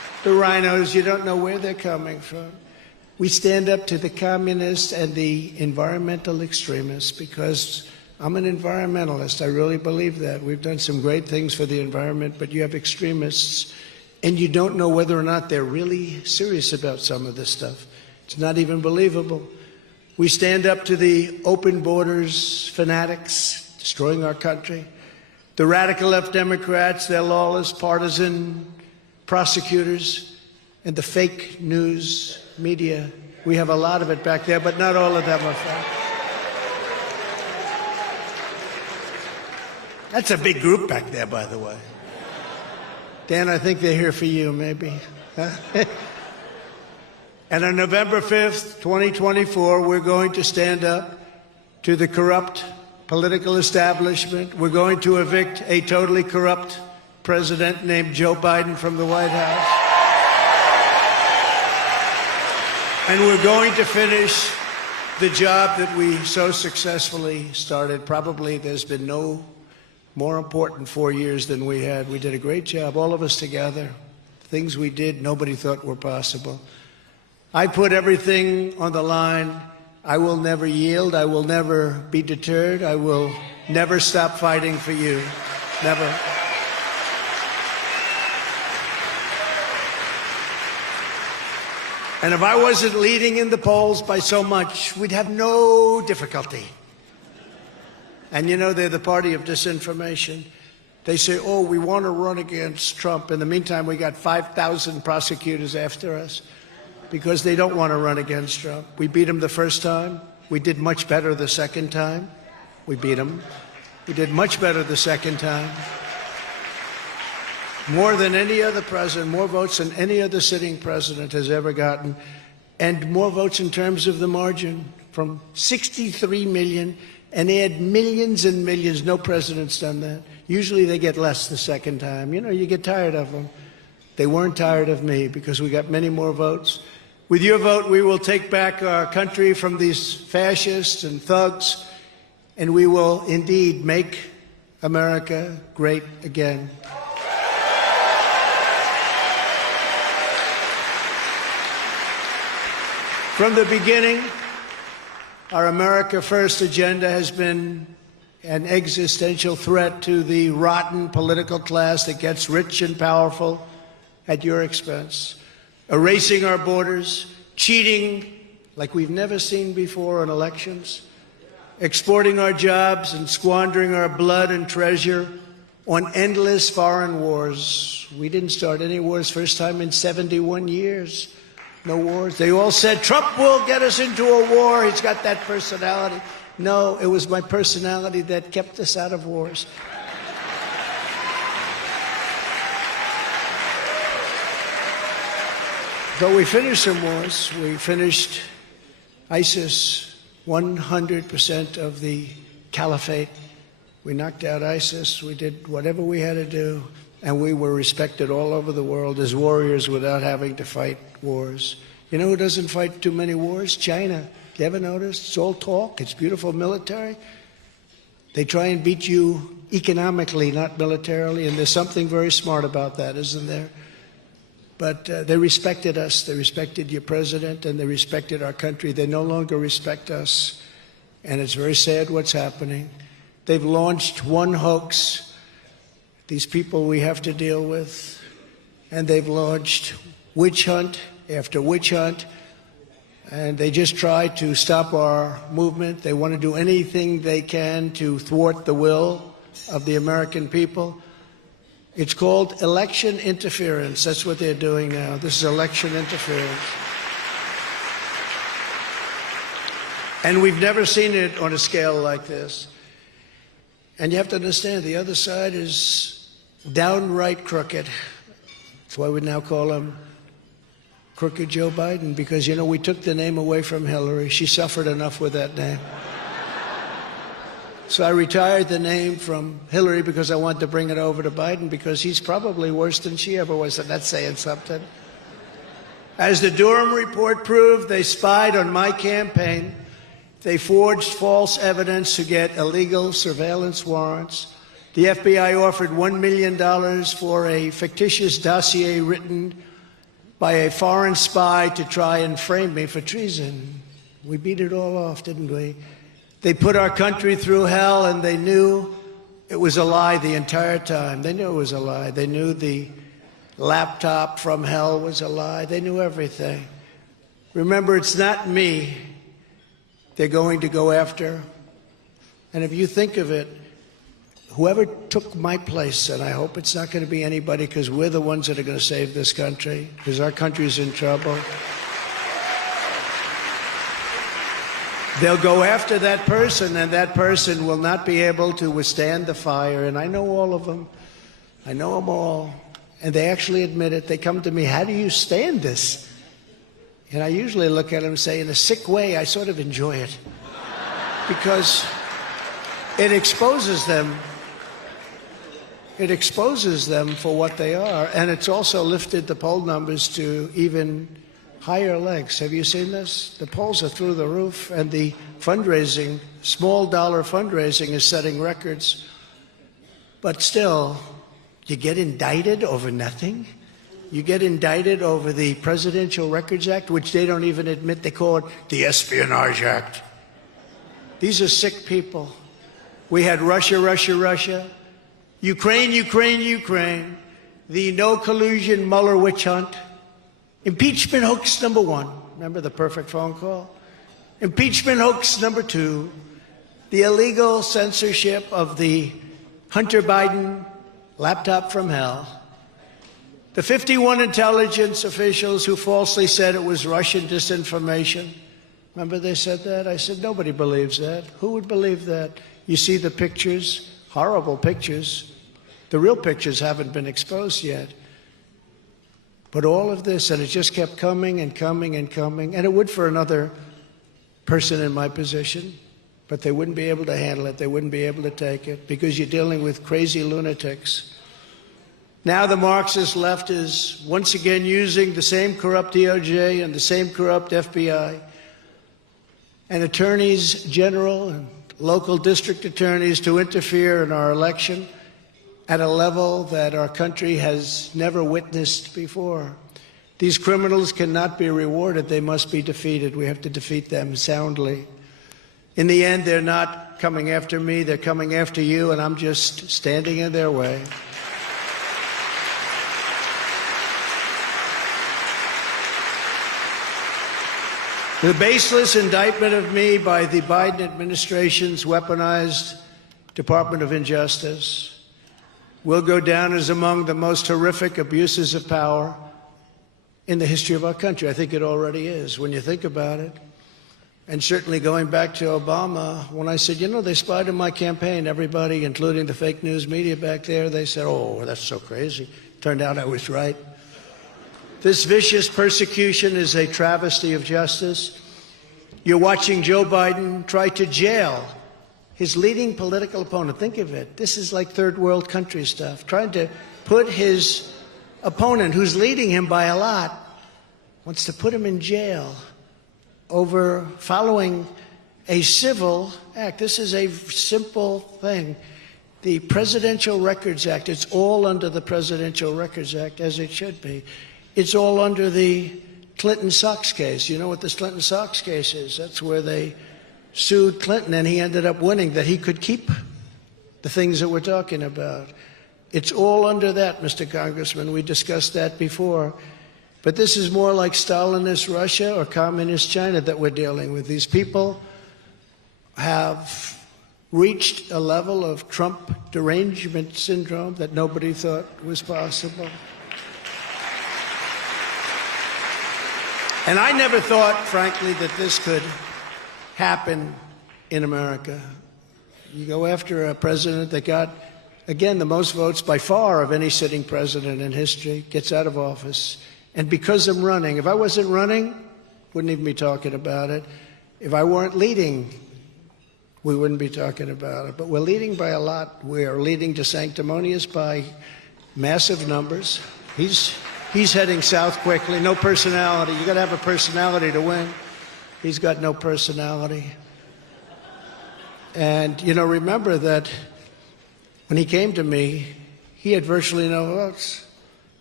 the rhinos, you don't know where they're coming from. We stand up to the communists and the environmental extremists because I'm an environmentalist. I really believe that. We've done some great things for the environment, but you have extremists, and you don't know whether or not they're really serious about some of this stuff. It's not even believable. We stand up to the open borders fanatics destroying our country. The radical left Democrats, their lawless, partisan prosecutors, and the fake news media. We have a lot of it back there, but not all of them are fake. That's a big group back there, by the way. Dan, I think they're here for you, maybe. And on November 5th, 2024, we're going to stand up to the corrupt political establishment. We're going to evict a totally corrupt president named Joe Biden from the White House. And we're going to finish the job that we so successfully started. Probably there's been no more important 4 years than we had. We did a great job, all of us together. Things we did nobody thought were possible. I put everything on the line. I will never yield. I will never be deterred. I will never stop fighting for you. Never. And if I wasn't leading in the polls by so much, we'd have no difficulty. And you know, they're the party of disinformation. They say, oh, we want to run against Trump. In the meantime, we got 5,000 prosecutors after us because they don't want to run against Trump. We beat him the first time. We did much better the second time. We beat him. We did much better the second time. More than any other president, more votes than any other sitting president has ever gotten, and more votes in terms of the margin, from 63 million, and they had millions and millions. No president's done that. Usually they get less the second time. You know, you get tired of them. They weren't tired of me because we got many more votes. With your vote, we will take back our country from these fascists and thugs, and we will indeed make America great again. From the beginning, our America First agenda has been an existential threat to the rotten political class that gets rich and powerful at your expense, erasing our borders, cheating like we've never seen before in elections, exporting our jobs and squandering our blood and treasure on endless foreign wars. We didn't start any wars, first time in 71 years. No wars. They all said, Trump will get us into a war. He's got that personality. No, it was my personality that kept us out of wars. Though we finished some wars, we finished ISIS, 100% of the caliphate. We knocked out ISIS. We did whatever we had to do. And we were respected all over the world as warriors without having to fight wars. You know who doesn't fight too many wars? China. You ever noticed? It's all talk. It's beautiful military. They try and beat you economically, not militarily, and there's something very smart about that, isn't there? But they respected us. They respected your president, and they respected our country. They no longer respect us, and it's very sad what's happening. They've launched one hoax, these people we have to deal with, and they've launched witch hunt after witch hunt, and they just try to stop our movement. They want to do anything they can to thwart the will of the American people. It's called election interference. That's what they're doing now. This is election interference. And we've never seen it on a scale like this. And you have to understand, the other side is downright crooked. That's why we now call him Crooked Joe Biden, because, you know, we took the name away from Hillary. She suffered enough with that name. So I retired the name from Hillary because I wanted to bring it over to Biden, because he's probably worse than she ever was, and that's saying something. As the Durham report proved, they spied on my campaign. They forged false evidence to get illegal surveillance warrants. The FBI offered $1 million for a fictitious dossier written by a foreign spy to try and frame me for treason. We beat it all off, didn't we? They put our country through hell, and they knew it was a lie the entire time. They knew it was a lie. They knew the laptop from hell was a lie. They knew everything. Remember, it's not me they're going to go after. And if you think of it, whoever took my place, and I hope it's not going to be anybody, because we're the ones that are going to save this country, because our country's in trouble. They'll go after that person, and that person will not be able to withstand the fire. And I know all of them. I know them all. And they actually admit it. They come to me, how do you stand this? And I usually look at them and say, in a sick way, I sort of enjoy it. Because it exposes them. It exposes them for what they are. And it's also lifted the poll numbers to even higher legs. Have you seen this? The polls are through the roof, and the fundraising, small dollar fundraising, is setting records. But still, you get indicted over nothing. You get indicted over the Presidential Records Act, which they don't even admit. They call it the Espionage Act. These are sick people. We had Russia, Russia, Russia, Ukraine, Ukraine, Ukraine, the no collusion Mueller witch hunt, impeachment hoax number 1. Remember the perfect phone call? Impeachment hoax number 2, the illegal censorship of the Hunter Biden laptop from hell, the 51 intelligence officials who falsely said it was Russian disinformation. Remember they said that? I said, nobody believes that. Who would believe that? You see the pictures, horrible pictures. The real pictures haven't been exposed yet. But all of this, and it just kept coming and coming and coming, and it would for another person in my position, but they wouldn't be able to handle it. They wouldn't be able to take it, because you're dealing with crazy lunatics. Now the Marxist left is once again using the same corrupt DOJ and the same corrupt FBI and attorneys general and local district attorneys to interfere in our election at a level that our country has never witnessed before. These criminals cannot be rewarded. They must be defeated. We have to defeat them soundly. In the end, they're not coming after me. They're coming after you, and I'm just standing in their way. The baseless indictment of me by the Biden administration's weaponized Department of Injustice will go down as among the most horrific abuses of power in the history of our country. I think it already is, when you think about it. And certainly going back to Obama, when I said, you know, they spied on my campaign, everybody, including the fake news media back there, they said, oh, that's so crazy. Turned out I was right. This vicious persecution is a travesty of justice. You're watching Joe Biden try to jail his leading political opponent. Think of it. This is like third world country stuff. Trying to put his opponent, who's leading him by a lot, wants to put him in jail over following a civil act. This is a simple thing. The Presidential Records Act, it's all under the Presidential Records Act, as it should be. It's all under the Clinton Sox case. You know what this Clinton Sox case is? That's where they sued Clinton, and he ended up winning, that he could keep the things that we're talking about. It's all under that, Mr. Congressman. We discussed that before. But this is more like Stalinist Russia or Communist China that we're dealing with. These people have reached a level of Trump derangement syndrome that nobody thought was possible. And I never thought, frankly, that this could happen in America. You go after a president that got, again, the most votes by far of any sitting president in history, gets out of office. And because I'm running, if I wasn't running, wouldn't even be talking about it. If I weren't leading, we wouldn't be talking about it. But we're leading by a lot. We are leading to sanctimonious by massive numbers. He's heading south quickly. No personality. You got to have a personality to win. He's got no personality. And, you know, remember that when he came to me, he had virtually no votes.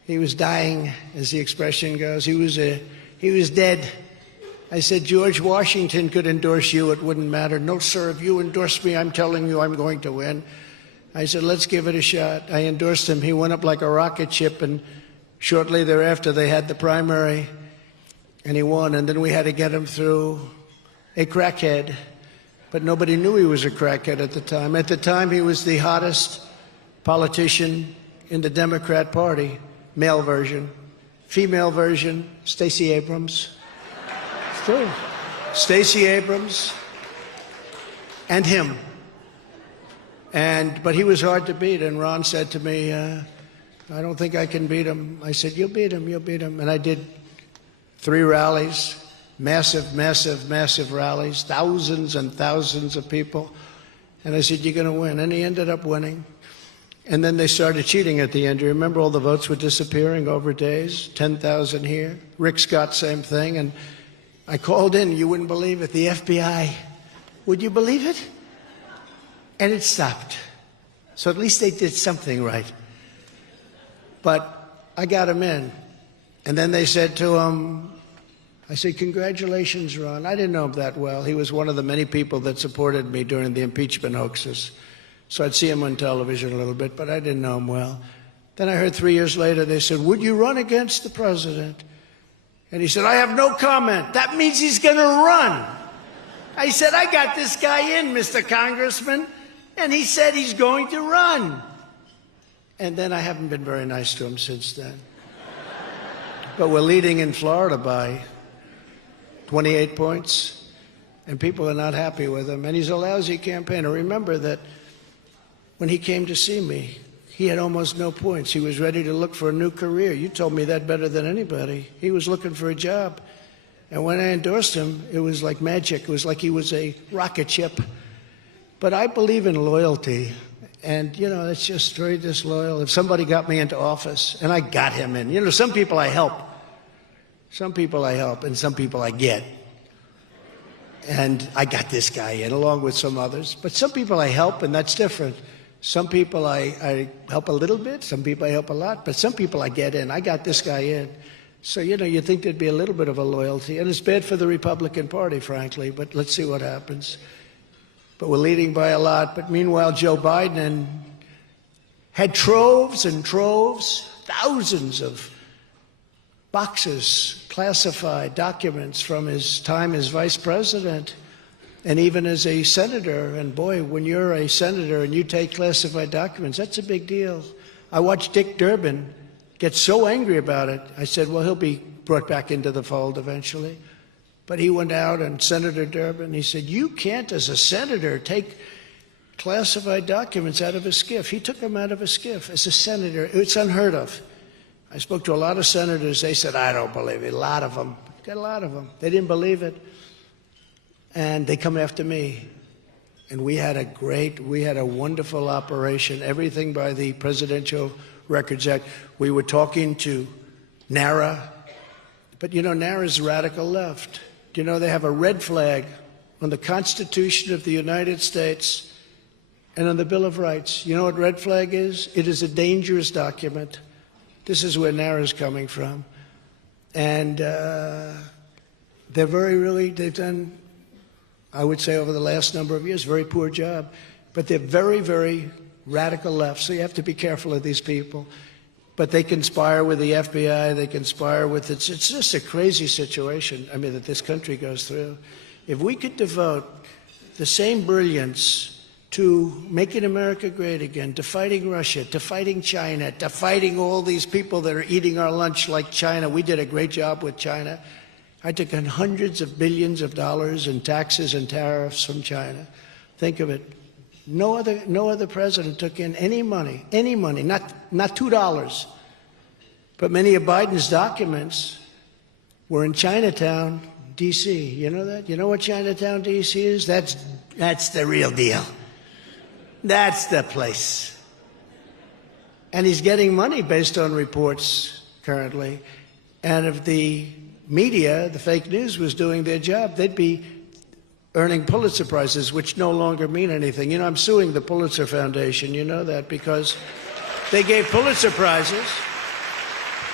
He was dying, as the expression goes. He was dead. I said, George Washington could endorse you. It wouldn't matter. No, sir, if you endorse me, I'm telling you I'm going to win. I said, let's give it a shot. I endorsed him. He went up like a rocket ship, and shortly thereafter they had the primary, and he won. And then we had to get him through a crackhead. But nobody knew he was a crackhead at the time. At the time, he was the hottest politician in the Democrat Party, male version. Female version, Stacey Abrams. It's true. Stacey Abrams and him. But he was hard to beat, and Ron said to me, I don't think I can beat him. I said, you'll beat him, you'll beat him. And I did 3 rallies, massive, massive, massive rallies, thousands and thousands of people. And I said, you're going to win. And he ended up winning. And then they started cheating at the end. You remember all the votes were disappearing over days? 10,000 here. Rick Scott, same thing. And I called in, you wouldn't believe it, the FBI. Would you believe it? And it stopped. So at least they did something right. But I got him in. And then they said to him, I said, congratulations, Ron. I didn't know him that well. He was one of the many people that supported me during the impeachment hoaxes. So I'd see him on television a little bit, but I didn't know him well. Then I heard 3 years later, they said, would you run against the president? And he said, I have no comment. That means he's going to run. I said, I got this guy in, Mr. Congressman. And he said he's going to run. And then I haven't been very nice to him since then. But we're leading in Florida by 28 points. And people are not happy with him. And he's a lousy campaigner. Remember that when he came to see me, he had almost no points. He was ready to look for a new career. You told me that better than anybody. He was looking for a job. And when I endorsed him, it was like magic. It was like he was a rocket ship. But I believe in loyalty. And, you know, it's just very disloyal. If somebody got me into office, and I got him in. You know, some people I help. Some people I help, and some people I get. And I got this guy in, along with some others. But some people I help, and that's different. Some people I help a little bit, some people I help a lot, but some people I get in. I got this guy in. So, you know, you think there'd be a little bit of a loyalty. And it's bad for the Republican Party, frankly, but let's see what happens. But we're leading by a lot. But meanwhile, Joe Biden had troves and troves, thousands of boxes, classified documents from his time as vice president. And even as a senator, and boy, when you're a senator and you take classified documents, that's a big deal. I watched Dick Durbin get so angry about it. I said, well, he'll be brought back into the fold eventually. But he went out, and Senator Durbin, he said, you can't, as a senator, take classified documents out of a SCIF. He took them out of a SCIF as a senator. It's unheard of. I spoke to a lot of senators. They said, I don't believe it. A lot of them. Got a lot of them. They didn't believe it. And they come after me. And we had a wonderful operation, everything by the Presidential Records Act. We were talking to NARA, but you know, NARA's radical left. Do you know they have a red flag on the Constitution of the United States and on the Bill of Rights? You know what red flag is? It is a dangerous document. This is where NARA's coming from. And they've done, I would say, over the last number of years, very poor job. But they're very, very radical left, so you have to be careful of these people. But they conspire with the FBI, they conspire with, it's just a crazy situation, I mean, that this country goes through. If we could devote the same brilliance to making America great again, to fighting Russia, to fighting China, to fighting all these people that are eating our lunch like China. We did a great job with China. I took in hundreds of billions of dollars in taxes and tariffs from China. Think of it. No other president took in any money, not $2. But many of Biden's documents were in Chinatown, D.C. You know that? You know what Chinatown, D.C. is? That's the real deal. That's the place. And he's getting money based on reports currently. And if the media, the fake news, was doing their job, they'd be earning Pulitzer Prizes, which no longer mean anything. You know, I'm suing the Pulitzer Foundation, you know that, because they gave Pulitzer Prizes.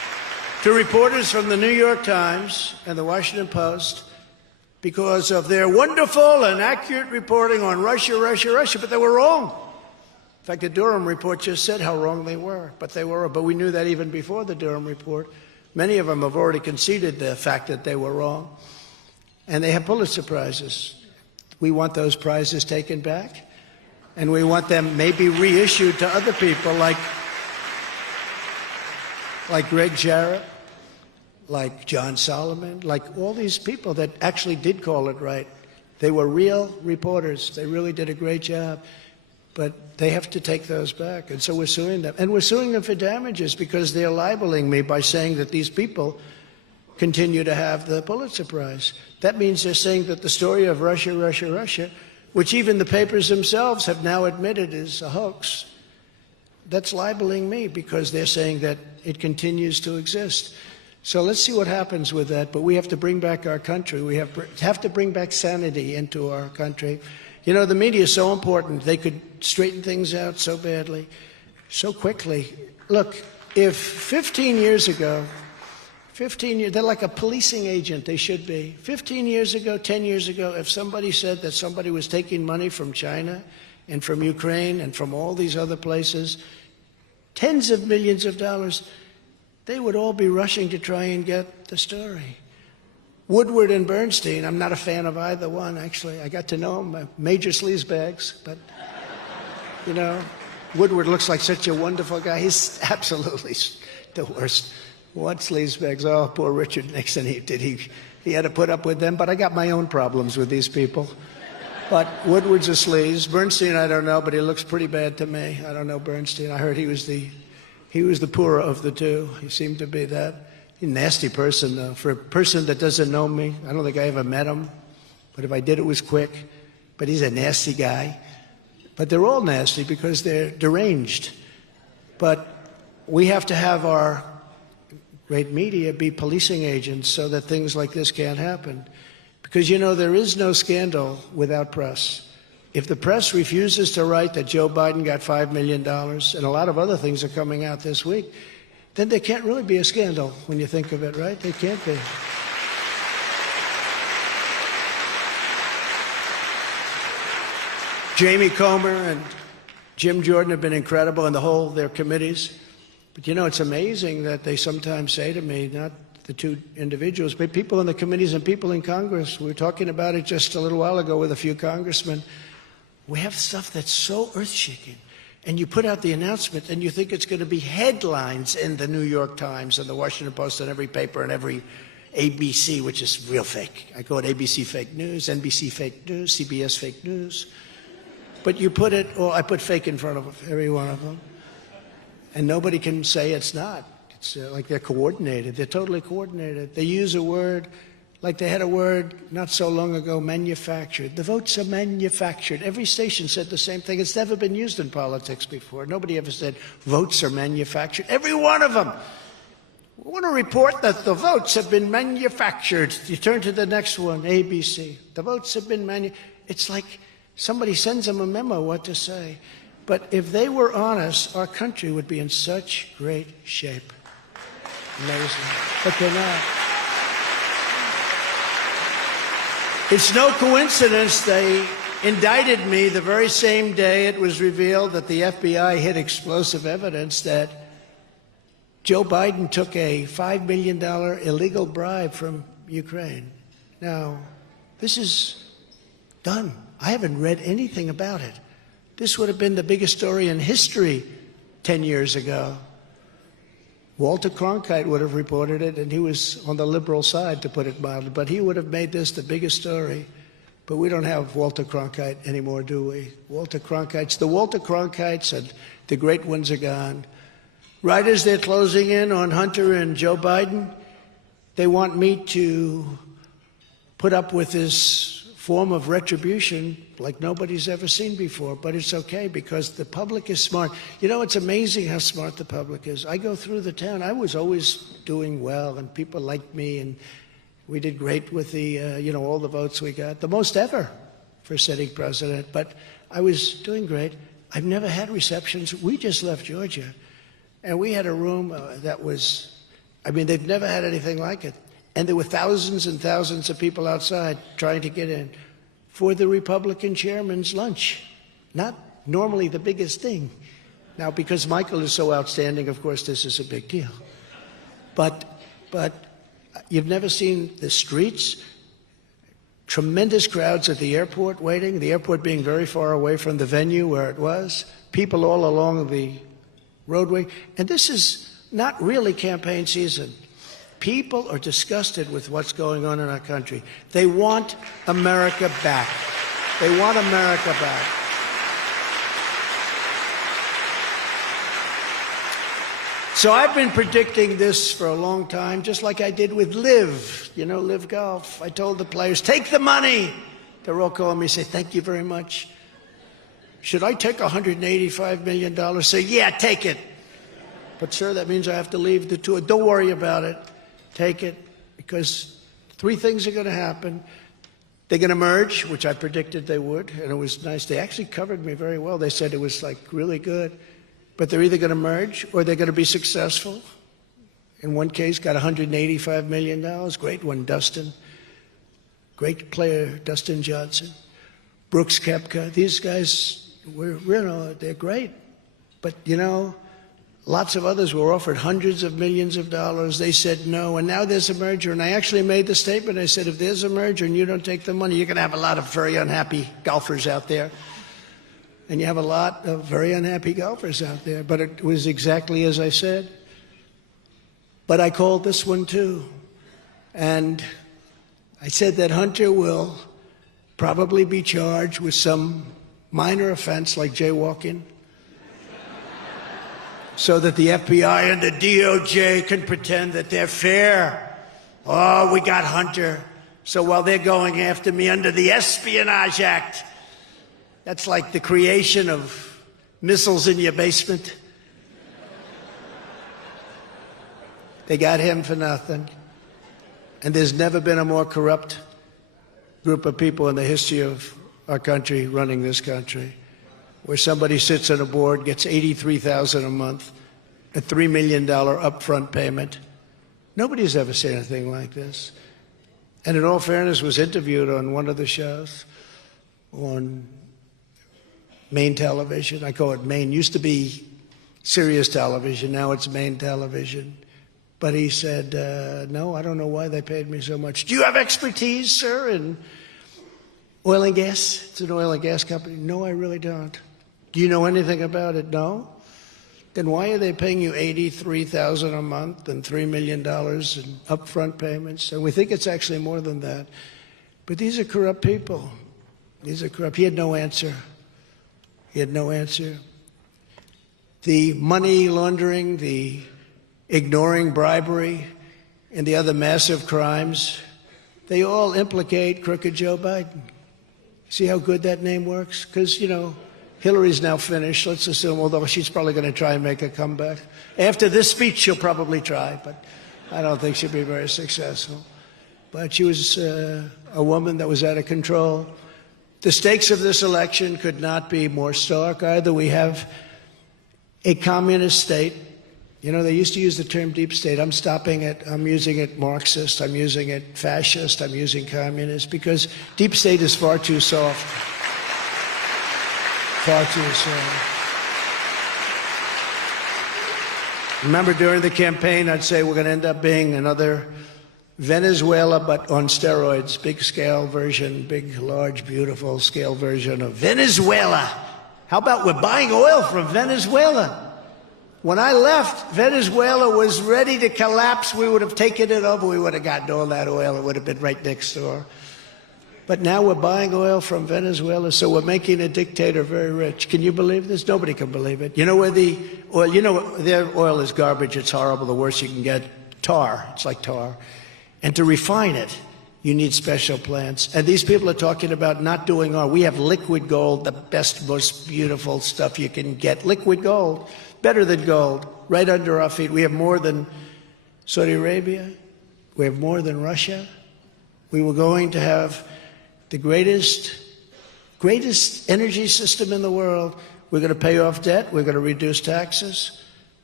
to reporters from the New York Times and the Washington Post because of their wonderful and accurate reporting on Russia, but they were wrong. In fact, the Durham report just said how wrong they were, but they were. But we knew that even before the Durham report. Many of them have already conceded the fact that they were wrong, and they have Pulitzer Prizes. We want those prizes taken back, and we want them maybe reissued to other people like Greg Jarrett, like John Solomon, like all these people that actually did call it right. They were real reporters. They really did a great job. But they have to take those back. And so we're suing them. And we're suing them for damages because they're libeling me by saying that these people continue to have the Pulitzer Prize. That means they're saying that the story of Russia, which even the papers themselves have now admitted is a hoax, that's libeling me because they're saying that it continues to exist. So let's see what happens with that. But we have to bring back our country. We have to bring back sanity into our country. You know, the media is so important. They could straighten things out so badly, so quickly. Look, if 15 years ago, they're like a policing agent, they should be. 15 years ago, 10 years ago, if somebody said that somebody was taking money from China and from Ukraine and from all these other places, tens of millions of dollars, they would all be rushing to try and get the story. Woodward and Bernstein, I'm not a fan of either one, actually. I got to know them, major sleazebags, but, you know, Woodward looks like such a wonderful guy. He's absolutely the worst. What sleazebags? Oh, poor Richard Nixon, he had to put up with them, but I got my own problems with these people. But Woodward's a sleaze. Bernstein, I don't know, but he looks pretty bad to me. I don't know Bernstein. I heard he was the poorer of the two. He seemed to be that. He's a nasty person, though. For a person that doesn't know me, I don't think I ever met him. But if I did, it was quick. But he's a nasty guy. But they're all nasty because they're deranged. But we have to have our great media be policing agents so that things like this can't happen. Because, you know, there is no scandal without press. If the press refuses to write that Joe Biden got $5 million, and a lot of other things are coming out this week, then there can't really be a scandal when you think of it, right? They can't be. Jamie Comer and Jim Jordan have been incredible in their committees. But, you know, it's amazing that they sometimes say to me, not the two individuals, but people in the committees and people in Congress. We were talking about it just a little while ago with a few congressmen. We have stuff that's so earth-shaking. And you put out the announcement and you think it's going to be headlines in the New York Times and the Washington Post and every paper and every ABC, which is real fake. I call it ABC fake news, NBC fake news, CBS fake news. But you put it, or I put fake in front of every one of them. And nobody can say it's not. It's like they're coordinated. They're totally coordinated. They use a word, like they had a word not so long ago, manufactured. The votes are manufactured. Every station said the same thing. It's never been used in politics before. Nobody ever said votes are manufactured. Every one of them. We want to report that the votes have been manufactured. You turn to the next one, ABC. The votes have been manufactured. It's like somebody sends them a memo what to say. But if they were honest, our country would be in such great shape. Amazing. But they're not. It's no coincidence they indicted me the very same day it was revealed that the FBI hid explosive evidence that Joe Biden took a $5 million illegal bribe from Ukraine. Now, this is done. I haven't read anything about it. This would have been the biggest story in history 10 years ago. Walter Cronkite would have reported it, and he was on the liberal side, to put it mildly, but he would have made this the biggest story. But we don't have Walter Cronkite anymore, do we? The Walter Cronkites and the great ones are gone. Right as they're closing in on Hunter and Joe Biden, they want me to put up with this form of retribution like nobody's ever seen before. But it's okay because the public is smart. You know, it's amazing how smart the public is. I go through the town. I was always doing well, and people liked me, and we did great with the, all the votes we got, the most ever for sitting president. But I was doing great. I've never had receptions. We just left Georgia, and we had a room that was I mean, they've never had anything like it. And there were thousands and thousands of people outside trying to get in for the Republican chairman's lunch. Not normally the biggest thing. Now, because Michael is so outstanding, of course, this is a big deal. But you've never seen the streets, tremendous crowds at the airport waiting, the airport being very far away from the venue where it was, people all along the roadway. And this is not really campaign season. People are disgusted with what's going on in our country. They want America back. They want America back. So I've been predicting this for a long time, just like I did with Live, Live Golf. I told the players, take the money. They're all calling me, say, thank you very much. Should I take $185 million? Say, yeah, take it. But, sir, that means I have to leave the tour. Don't worry about it. Take it, because three things are going to happen. They're going to merge, which I predicted they would, and it was nice. They actually covered me very well. They said it was, really good. But they're either going to merge or they're going to be successful. In one case, got $185 million. Great one, Dustin. Great player, Dustin Johnson. Brooks Koepka. These guys, they're great. But, lots of others were offered hundreds of millions of dollars. They said no, and now there's a merger. And I actually made the statement. I said, if there's a merger and you don't take the money, you're going to have a lot of very unhappy golfers out there. And you have a lot of very unhappy golfers out there. But it was exactly as I said. But I called this one too. And I said that Hunter will probably be charged with some minor offense like jaywalking, so that the FBI and the DOJ can pretend that they're fair. Oh, we got Hunter. So while they're going after me under the Espionage Act, that's like the creation of missiles in your basement. They got him for nothing. And there's never been a more corrupt group of people in the history of our country running this country, where somebody sits on a board, gets $83,000 a month, a $3 million upfront payment. Nobody's ever seen anything like this. And in all fairness, was interviewed on one of the shows on Main television. I call it Main. Used to be Sirius television. Now it's Main television. But he said, no, I don't know why they paid me so much. Do you have expertise, sir, in oil and gas? It's an oil and gas company. No, I really don't. Do you know anything about it? No. Then why are they paying you $83,000 a month and $3 million in upfront payments? And we think it's actually more than that. But these are corrupt people. These are corrupt. He had no answer. He had no answer. The money laundering, the ignoring bribery, and the other massive crimes, they all implicate crooked Joe Biden. See how good that name works? Because, Hillary's now finished, let's assume, although she's probably going to try and make a comeback. After this speech, she'll probably try, but I don't think she'll be very successful. But she was a woman that was out of control. The stakes of this election could not be more stark. Either we have a communist state. They used to use the term deep state. I'm stopping it. I'm using it Marxist. I'm using it fascist. I'm using communist, because deep state is far too soft. Far too soft. Remember, during the campaign, I'd say we're going to end up being another Venezuela, but on steroids. Big scale version, big, large, beautiful scale version of Venezuela. How about we're buying oil from Venezuela? When I left, Venezuela was ready to collapse. We would have taken it over. We would have gotten all that oil. It would have been right next door. But now we're buying oil from Venezuela, so we're making a dictator very rich. Can you believe this? Nobody can believe it. You know where the oil, their oil is garbage. It's horrible. The worst you can get, tar. It's like tar. And to refine it, you need special plants. And these people are talking about not doing oil. We have liquid gold, the best, most beautiful stuff you can get. Liquid gold, better than gold, right under our feet. We have more than Saudi Arabia. We have more than Russia. We were going to have the greatest energy system in the world. We're going to pay off debt. We're going to reduce taxes.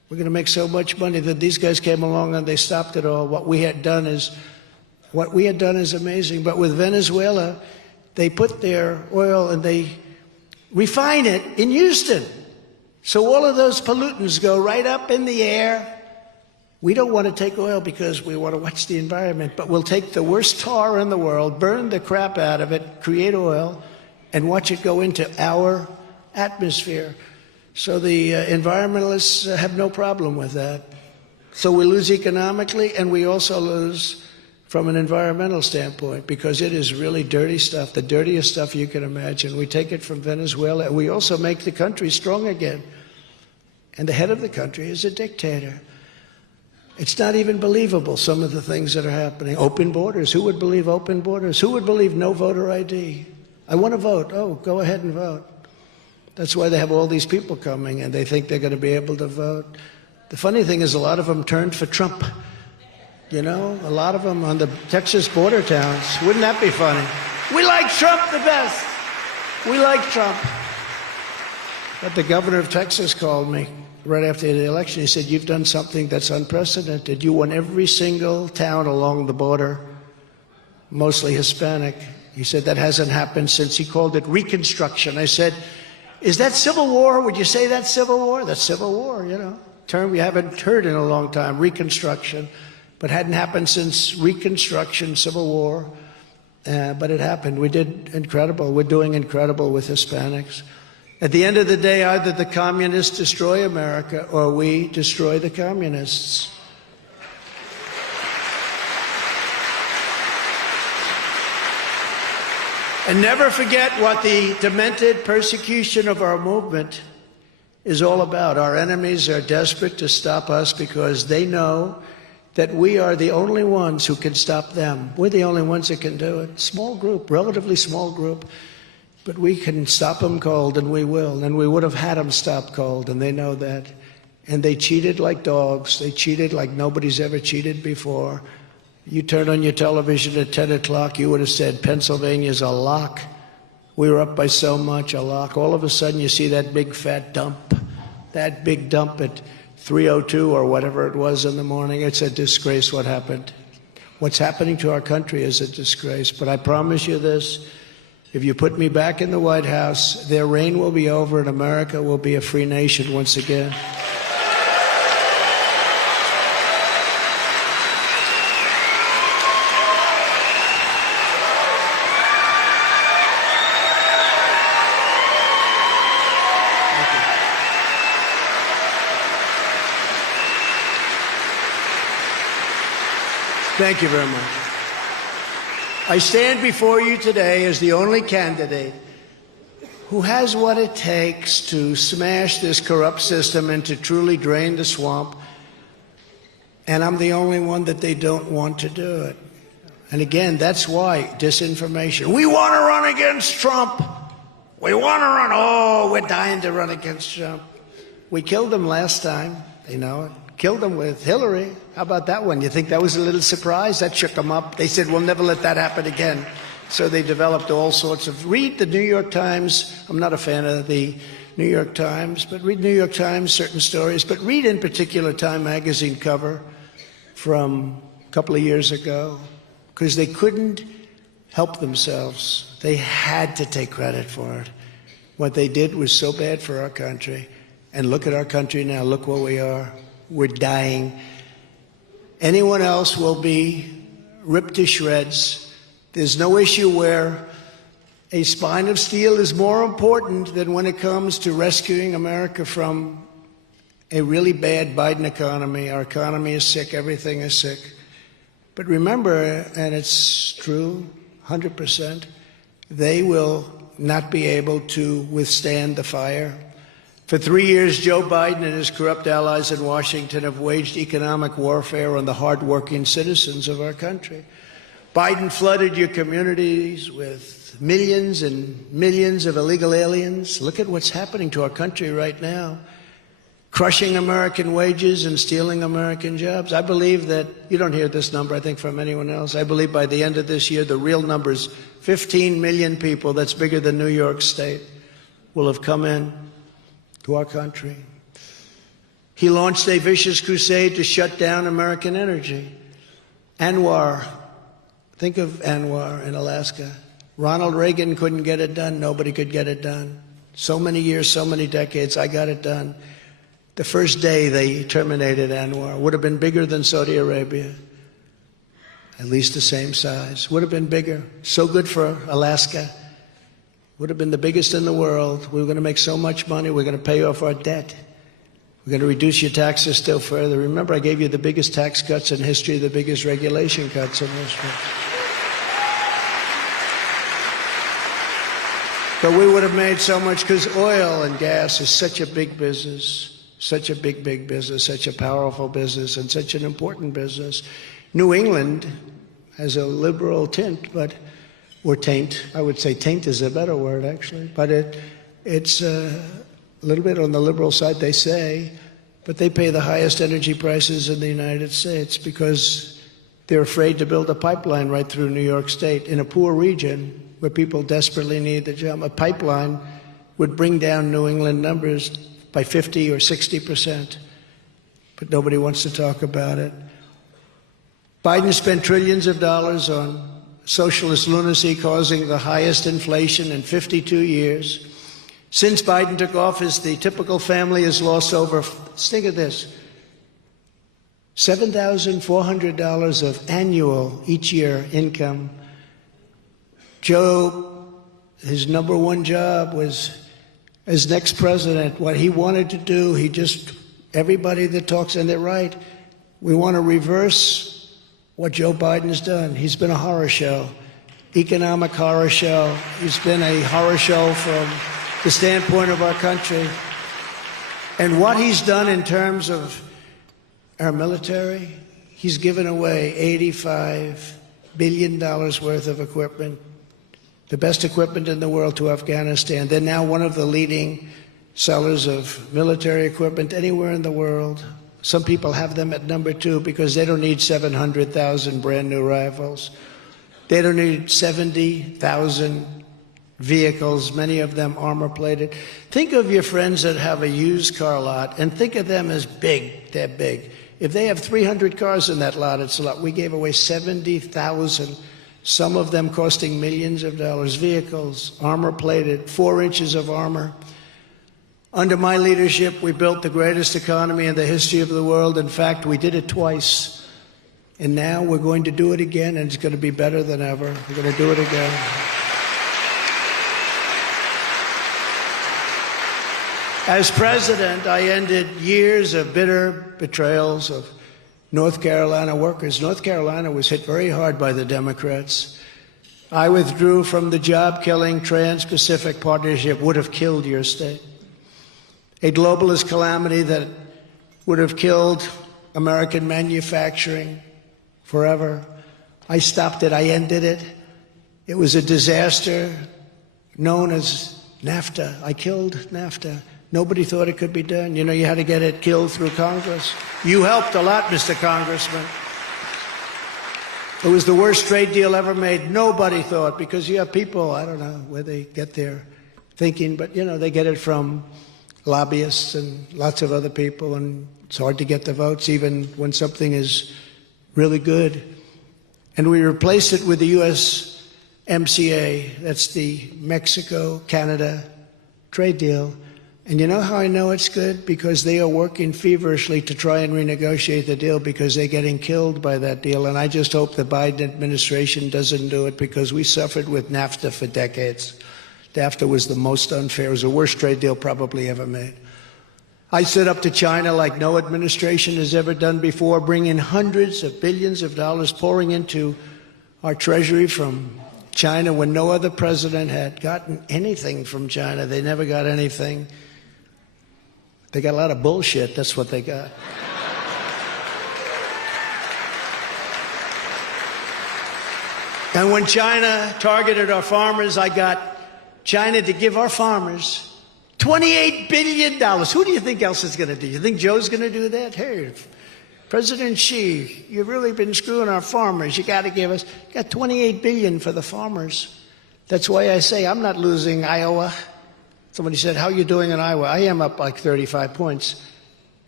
We're going to make so much money that these guys came along and they stopped it all. What we had done is amazing. But with Venezuela, they put their oil and they refine it in Houston. So all of those pollutants go right up in the air. We don't want to take oil because we want to watch the environment, but we'll take the worst tar in the world, burn the crap out of it, create oil, and watch it go into our atmosphere. So the environmentalists have no problem with that. So we lose economically, and we also lose from an environmental standpoint, because it is really dirty stuff, the dirtiest stuff you can imagine. We take it from Venezuela, and we also make the country strong again. And the head of the country is a dictator. It's not even believable, some of the things that are happening. Open borders. Who would believe open borders? Who would believe no voter ID? I want to vote. Oh, go ahead and vote. That's why they have all these people coming, and they think they're going to be able to vote. The funny thing is, a lot of them turned for Trump. You know, a lot of them on the Texas border towns. Wouldn't that be funny? We like Trump the best. We like Trump. But the governor of Texas called me right after the election. He said, "You've done something that's unprecedented. You won every single town along the border, mostly Hispanic." He said, "That hasn't happened since," he called it, Reconstruction. I said, "Is that Civil War? Would you say that's Civil War?" That's Civil War, you know. Term we haven't heard in a long time, Reconstruction. But hadn't happened since Reconstruction, Civil War. But it happened. We did incredible. We're doing incredible with Hispanics. At the end of the day, either the communists destroy America or we destroy the communists. And never forget what the demented persecution of our movement is all about. Our enemies are desperate to stop us because they know that we are the only ones who can stop them. We're the only ones that can do it. Small group, relatively small group. But we can stop them cold, and we will. And we would have had them stop cold, and they know that. And they cheated like dogs. They cheated like nobody's ever cheated before. You turn on your television at 10 o'clock, you would have said, Pennsylvania's a lock. We were up by so much, a lock. All of a sudden, you see that big fat dump, that big dump at 3:02 or whatever it was in the morning. It's a disgrace what happened. What's happening to our country is a disgrace. But I promise you this, if you put me back in the White House, their reign will be over and America will be a free nation once again. Thank you very much. I stand before you today as the only candidate who has what it takes to smash this corrupt system and to truly drain the swamp. And I'm the only one that they don't want to do it. And again, that's why disinformation. We want to run against Trump. We want to run. Oh, we're dying to run against Trump. We killed him last time, you know. Killed him with Hillary. How about that one? You think that was a little surprise? That shook them up. They said, we'll never let that happen again. So they developed all sorts of... Read the New York Times. I'm not a fan of the New York Times, but read New York Times, certain stories. But read in particular Time magazine cover from a couple of years ago, because they couldn't help themselves. They had to take credit for it. What they did was so bad for our country. And look at our country now. Look where we are. We're dying. Anyone else will be ripped to shreds. There's no issue where a spine of steel is more important than when it comes to rescuing America from a really bad Biden economy. Our economy is sick. Everything is sick. But remember, and it's true, 100%, they will not be able to withstand the fire. For 3 years, Joe Biden and his corrupt allies in Washington have waged economic warfare on the hardworking citizens of our country. Biden flooded your communities with millions and millions of illegal aliens. Look at what's happening to our country right now. Crushing American wages and stealing American jobs. I believe that, you don't hear this number, I think, from anyone else. I believe by the end of this year, the real number is 15 million people, that's bigger than New York State, will have come in to our country. He launched a vicious crusade to shut down American energy. Anwar, think of Anwar in Alaska. Ronald Reagan couldn't get it done. Nobody could get it done. So many years, so many decades, I got it done. The first day they terminated Anwar. Would have been bigger than Saudi Arabia. At least the same size. Would have been bigger. So good for Alaska. Would have been the biggest in the world. We were going to make so much money. We're going to pay off our debt. We're going to reduce your taxes still further. Remember, I gave you the biggest tax cuts in history, the biggest regulation cuts in history. But we would have made so much because oil and gas is such a big business, such a big, big business, such a powerful business, and such an important business. New England has a liberal tint, or taint. I would say taint is a better word, actually. But it's a little bit on the liberal side, they say, but they pay the highest energy prices in the United States because they're afraid to build a pipeline right through New York State in a poor region where people desperately need the job. A pipeline would bring down New England numbers by 50 or 60%, but nobody wants to talk about it. Biden spent trillions of dollars on socialist lunacy, causing the highest inflation in 52 years. Since Biden took office, the typical family has lost over, think of this, $7,400 of annual, each year, income. Joe, his number one job was, as next president, what he wanted to do, everybody that talks, and they're right, we want to reverse what Joe Biden's done. He's been a horror show, economic horror show. He's been a horror show from the standpoint of our country. And what he's done in terms of our military, he's given away $85 billion worth of equipment, the best equipment in the world, to Afghanistan. They're now one of the leading sellers of military equipment anywhere in the world. Some people have them at number 2 because they don't need 700,000 brand new rifles. They don't need 70,000 vehicles, many of them armor-plated. Think of your friends that have a used car lot and think of them as big. They're big. If they have 300 cars in that lot, it's a lot. We gave away 70,000, some of them costing millions of dollars, vehicles, armor-plated, 4 inches of armor. Under my leadership, we built the greatest economy in the history of the world. In fact, we did it twice. And now we're going to do it again, and it's going to be better than ever. We're going to do it again. As president, I ended years of bitter betrayals of North Carolina workers. North Carolina was hit very hard by the Democrats. I withdrew from the job-killing Trans-Pacific Partnership, would have killed your state. A globalist calamity that would have killed American manufacturing forever. I stopped it. I ended it. It was a disaster known as NAFTA. I killed NAFTA. Nobody thought it could be done. You know, you had to get it killed through Congress. You helped a lot, Mr. Congressman. It was the worst trade deal ever made. Nobody thought, because you have people, I don't know where they get their thinking, but, you know, they get it from lobbyists and lots of other people, and it's hard to get the votes, even when something is really good. And we replaced it with the USMCA. That's the Mexico-Canada trade deal. And you know how I know it's good? Because they are working feverishly to try and renegotiate the deal because they're getting killed by that deal. And I just hope the Biden administration doesn't do it because we suffered with NAFTA for decades. NAFTA was the most unfair. It was the worst trade deal probably ever made. I stood up to China like no administration has ever done before, bringing hundreds of billions of dollars pouring into our treasury from China when no other president had gotten anything from China. They never got anything. They got a lot of bullshit, that's what they got. And when China targeted our farmers, I got China to give our farmers $28 billion. Who do you think else is going to do? You think Joe's going to do that? Hey, President Xi, you've really been screwing our farmers. You got to give us, you got $28 billion for the farmers. That's why I say I'm not losing Iowa. Somebody said, how are you doing in Iowa? I am up like 35 points.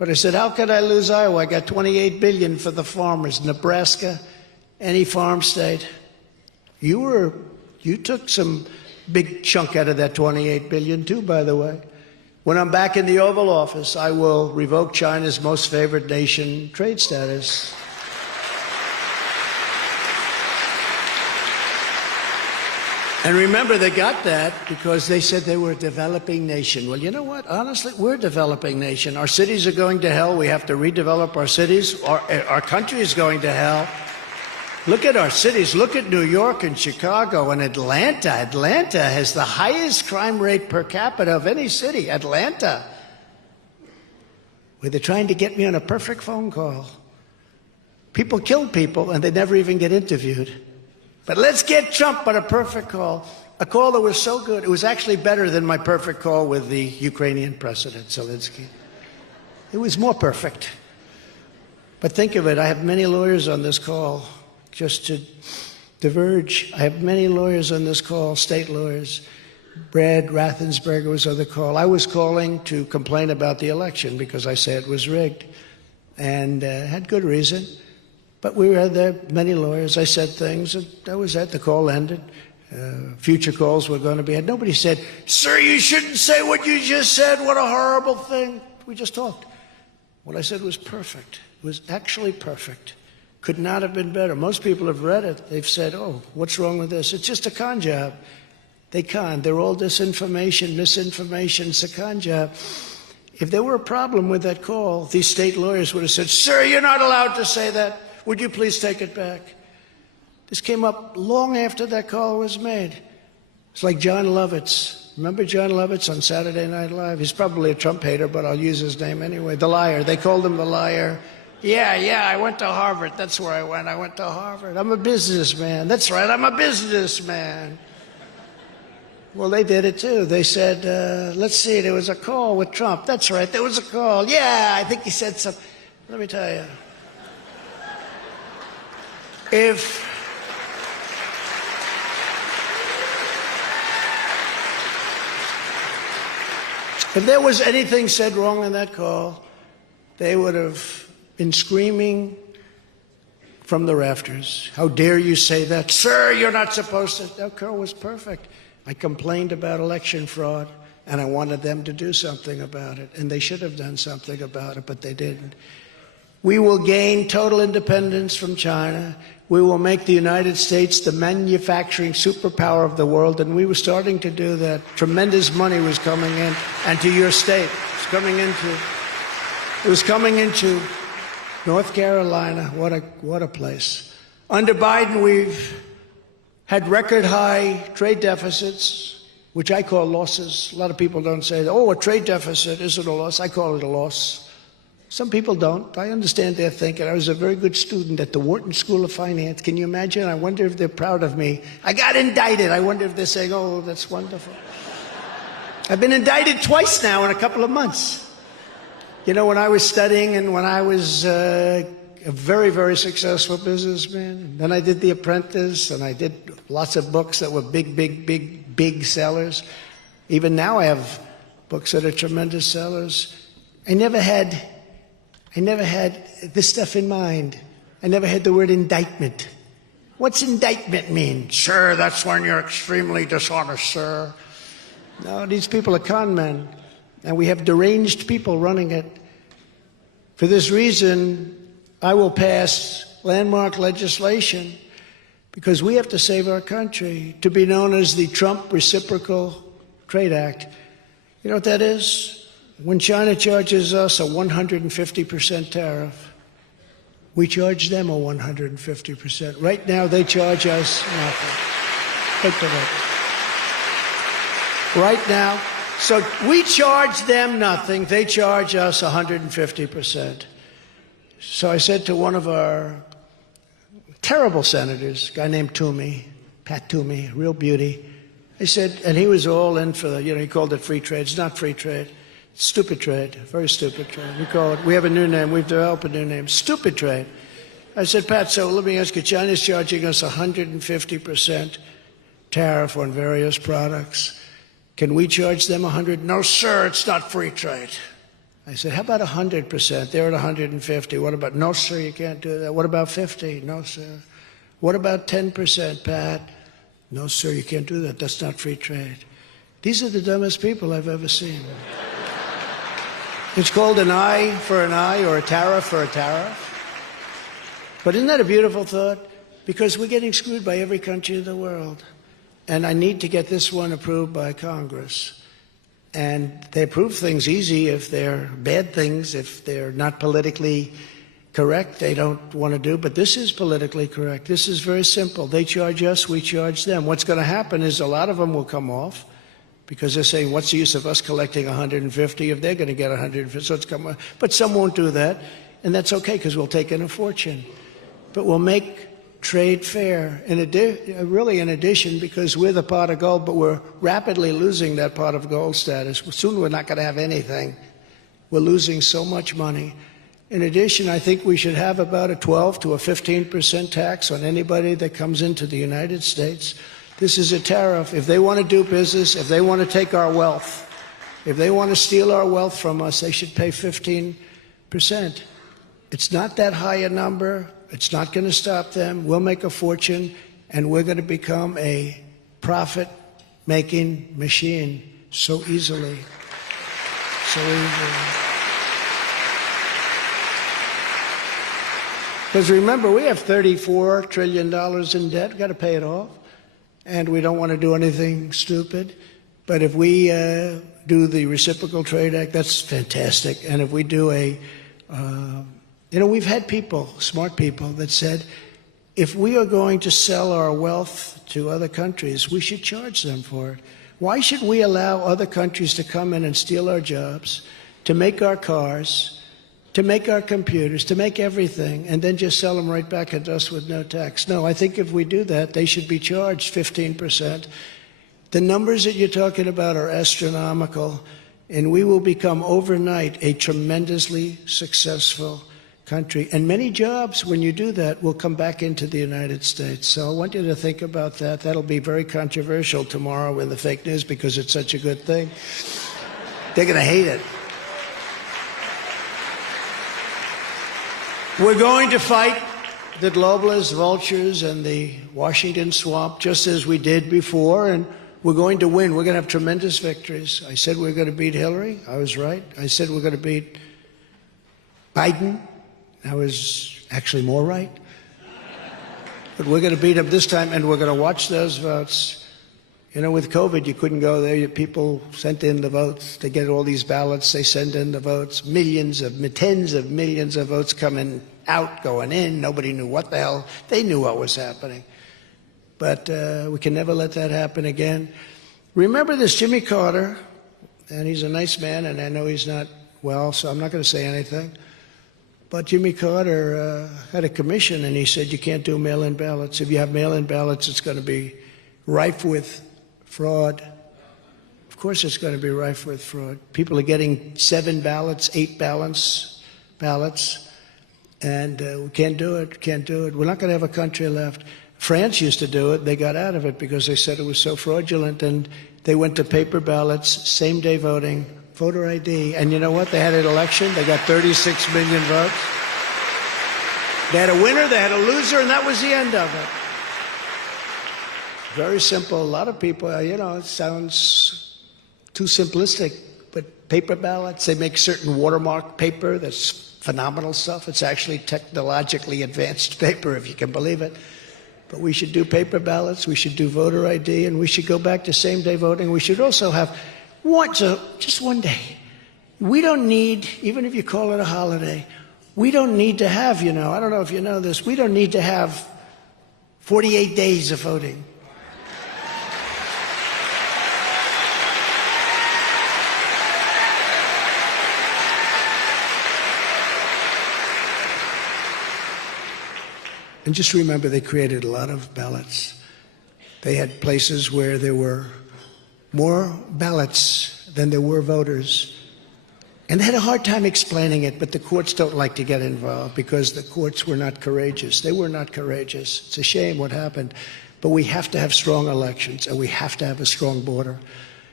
But I said, how could I lose Iowa? I got $28 billion for the farmers. Nebraska, any farm state. You took some big chunk out of that $28 billion too, by the way. When I'm back in the Oval Office, I will revoke China's most favored nation trade status. And remember, they got that because they said they were a developing nation. Well, you know what? Honestly, we're a developing nation. Our cities are going to hell. We have to redevelop our cities. Our country is going to hell. Look at our cities. Look at New York and Chicago and Atlanta. Atlanta has the highest crime rate per capita of any city. Atlanta. Where they're trying to get me on a perfect phone call. People kill people and they never even get interviewed. But let's get Trump on a perfect call. A call that was so good, it was actually better than my perfect call with the Ukrainian President, Zelensky. It was more perfect. But think of it, I have many lawyers on this call, just to diverge. I have many lawyers on this call, state lawyers. Brad Raffensperger was on the call. I was calling to complain about the election because I said it was rigged, and had good reason. But we had there many lawyers. I said things, and that was it. The call ended. Future calls were going to be had. Nobody said, sir, you shouldn't say what you just said. What a horrible thing. We just talked. What I said was perfect. It was actually perfect. Could not have been better. Most people have read it. They've said, oh, what's wrong with this? It's just a con job. They con. They're all disinformation, misinformation. It's a con job. If there were a problem with that call, these state lawyers would have said, sir, you're not allowed to say that. Would you please take it back? This came up long after that call was made. It's like John Lovitz. Remember John Lovitz on Saturday Night Live? He's probably a Trump hater, but I'll use his name anyway. The liar. They called him the liar. Yeah, I went to Harvard. That's where I went. I went to Harvard. I'm a businessman. That's right, I'm a businessman. Well, they did it too. They said, let's see, there was a call with Trump. That's right, there was a call. Yeah, I think he said something. Let me tell you. If there was anything said wrong in that call, they would have been screaming from the rafters. How dare you say that? Sir, you're not supposed to. That call was perfect. I complained about election fraud, and I wanted them to do something about it. And they should have done something about it, but they didn't. We will gain total independence from China. We will make the United States the manufacturing superpower of the world, and we were starting to do that. Tremendous money was coming in, and to your state. It was coming into North Carolina. What a place. Under Biden, we've had record high trade deficits, which I call losses. A lot of people don't say, oh, a trade deficit isn't a loss. I call it a loss. Some people don't. I understand their thinking. I was a very good student at the Wharton School of Finance. Can you imagine? I wonder if they're proud of me. I got indicted. I wonder if they're saying, oh, that's wonderful. I've been indicted twice now in a couple of months. You know, when I was studying and when I was a very, very successful businessman, then I did The Apprentice, and I did lots of books that were big sellers. Even now I have books that are tremendous sellers. I never had this stuff in mind. I never had the word indictment. What's indictment mean? Sir, that's when you're extremely dishonest, sir. No, these people are con men, and we have deranged people running it. For this reason, I will pass landmark legislation because we have to save our country, to be known as the Trump Reciprocal Trade Act. You know what that is? When China charges us a 150% tariff, we charge them a 150%. Right now, they charge us nothing. Think of it. Right now. So we charge them nothing. They charge us 150%. So I said to one of our terrible senators, a guy named Toomey, Pat Toomey, real beauty. I said, and he was all in for the, he called it free trade. It's not free trade. Stupid trade, very stupid trade. We have a new name. We've developed a new name, stupid trade. I said, Pat, so let me ask you, China's charging us 150% tariff on various products. Can we charge them 100? No, sir, it's not free trade. I said, how about 100%? They're at 150. What about, no, sir, you can't do that. What about 50? No, sir. What about 10%, Pat? No, sir, you can't do that. That's not free trade. These are the dumbest people I've ever seen. It's called an eye for an eye or a tariff for a tariff. But isn't that a beautiful thought? Because we're getting screwed by every country in the world. And I need to get this one approved by Congress. And they approve things easy if they're bad things, if they're not politically correct, they don't want to do. But this is politically correct. This is very simple. They charge us, we charge them. What's going to happen is a lot of them will come off because they're saying, what's the use of us collecting 150 if they're going to get 150? So it's come on. But some won't do that, and that's okay because we'll take in a fortune. But we'll make trade fair, really in addition, because we're the pot of gold, but we're rapidly losing that pot of gold status. Soon we're not going to have anything. We're losing so much money. In addition, I think we should have about a 12 to a 15% tax on anybody that comes into the United States. This is a tariff. If they want to do business, if they want to take our wealth, if they want to steal our wealth from us, they should pay 15%. It's not that high a number. It's not going to stop them. We'll make a fortune, and we're going to become a profit-making machine so easily. So easily. Because remember, we have $34 trillion in debt. We've got to pay it off. And we don't want to do anything stupid. But if we do the Reciprocal Trade Act, that's fantastic. And if we do we've had people, smart people, that said, if we are going to sell our wealth to other countries, we should charge them for it. Why should we allow other countries to come in and steal our jobs, to make our cars, to make our computers, to make everything, and then just sell them right back at us with no tax? No, I think if we do that, they should be charged 15%. The numbers that you're talking about are astronomical, and we will become overnight a tremendously successful country. And many jobs, when you do that, will come back into the United States. So I want you to think about that. That'll be very controversial tomorrow in the fake news because it's such a good thing. They're going to hate it. We're going to fight the globalists, vultures, and the Washington swamp just as we did before, and we're going to win. We're going to have tremendous victories. I said we're going to beat Hillary. I was right. I said we're going to beat Biden. I was actually more right. But we're going to beat him this time, and we're going to watch those votes. You know, with COVID, you couldn't go there. People sent in the votes. They get all these ballots. They send in the votes. Tens of millions of votes coming out, going in. Nobody knew what the hell. They knew what was happening. But we can never let that happen again. Remember this Jimmy Carter, and he's a nice man, and I know he's not well, so I'm not going to say anything. But Jimmy Carter had a commission, and he said you can't do mail-in ballots. If you have mail-in ballots, it's going to be rife with fraud. Of course it's going to be rife with fraud. People are getting 7 ballots, 8 ballots, and we can't do it, can't do it. We're not going to have a country left. France used to do it. They got out of it because they said it was so fraudulent, and they went to paper ballots, same-day voting, voter ID. And you know what? They had an election. They got 36 million votes. They had a winner, they had a loser, and that was the end of it. Very simple. A lot of people, it sounds too simplistic, but paper ballots, they make certain watermark paper that's phenomenal stuff. It's actually technologically advanced paper, if you can believe it. But we should do paper ballots, we should do voter ID, and we should go back to same-day voting. We should also have just one day. We don't need, even if you call it a holiday, we don't need to have, I don't know if you know this, we don't need to have 48 days of voting. And just remember, they created a lot of ballots. They had places where there were more ballots than there were voters. And they had a hard time explaining it, but the courts don't like to get involved because the courts were not courageous. They were not courageous. It's a shame what happened. But we have to have strong elections, and we have to have a strong border.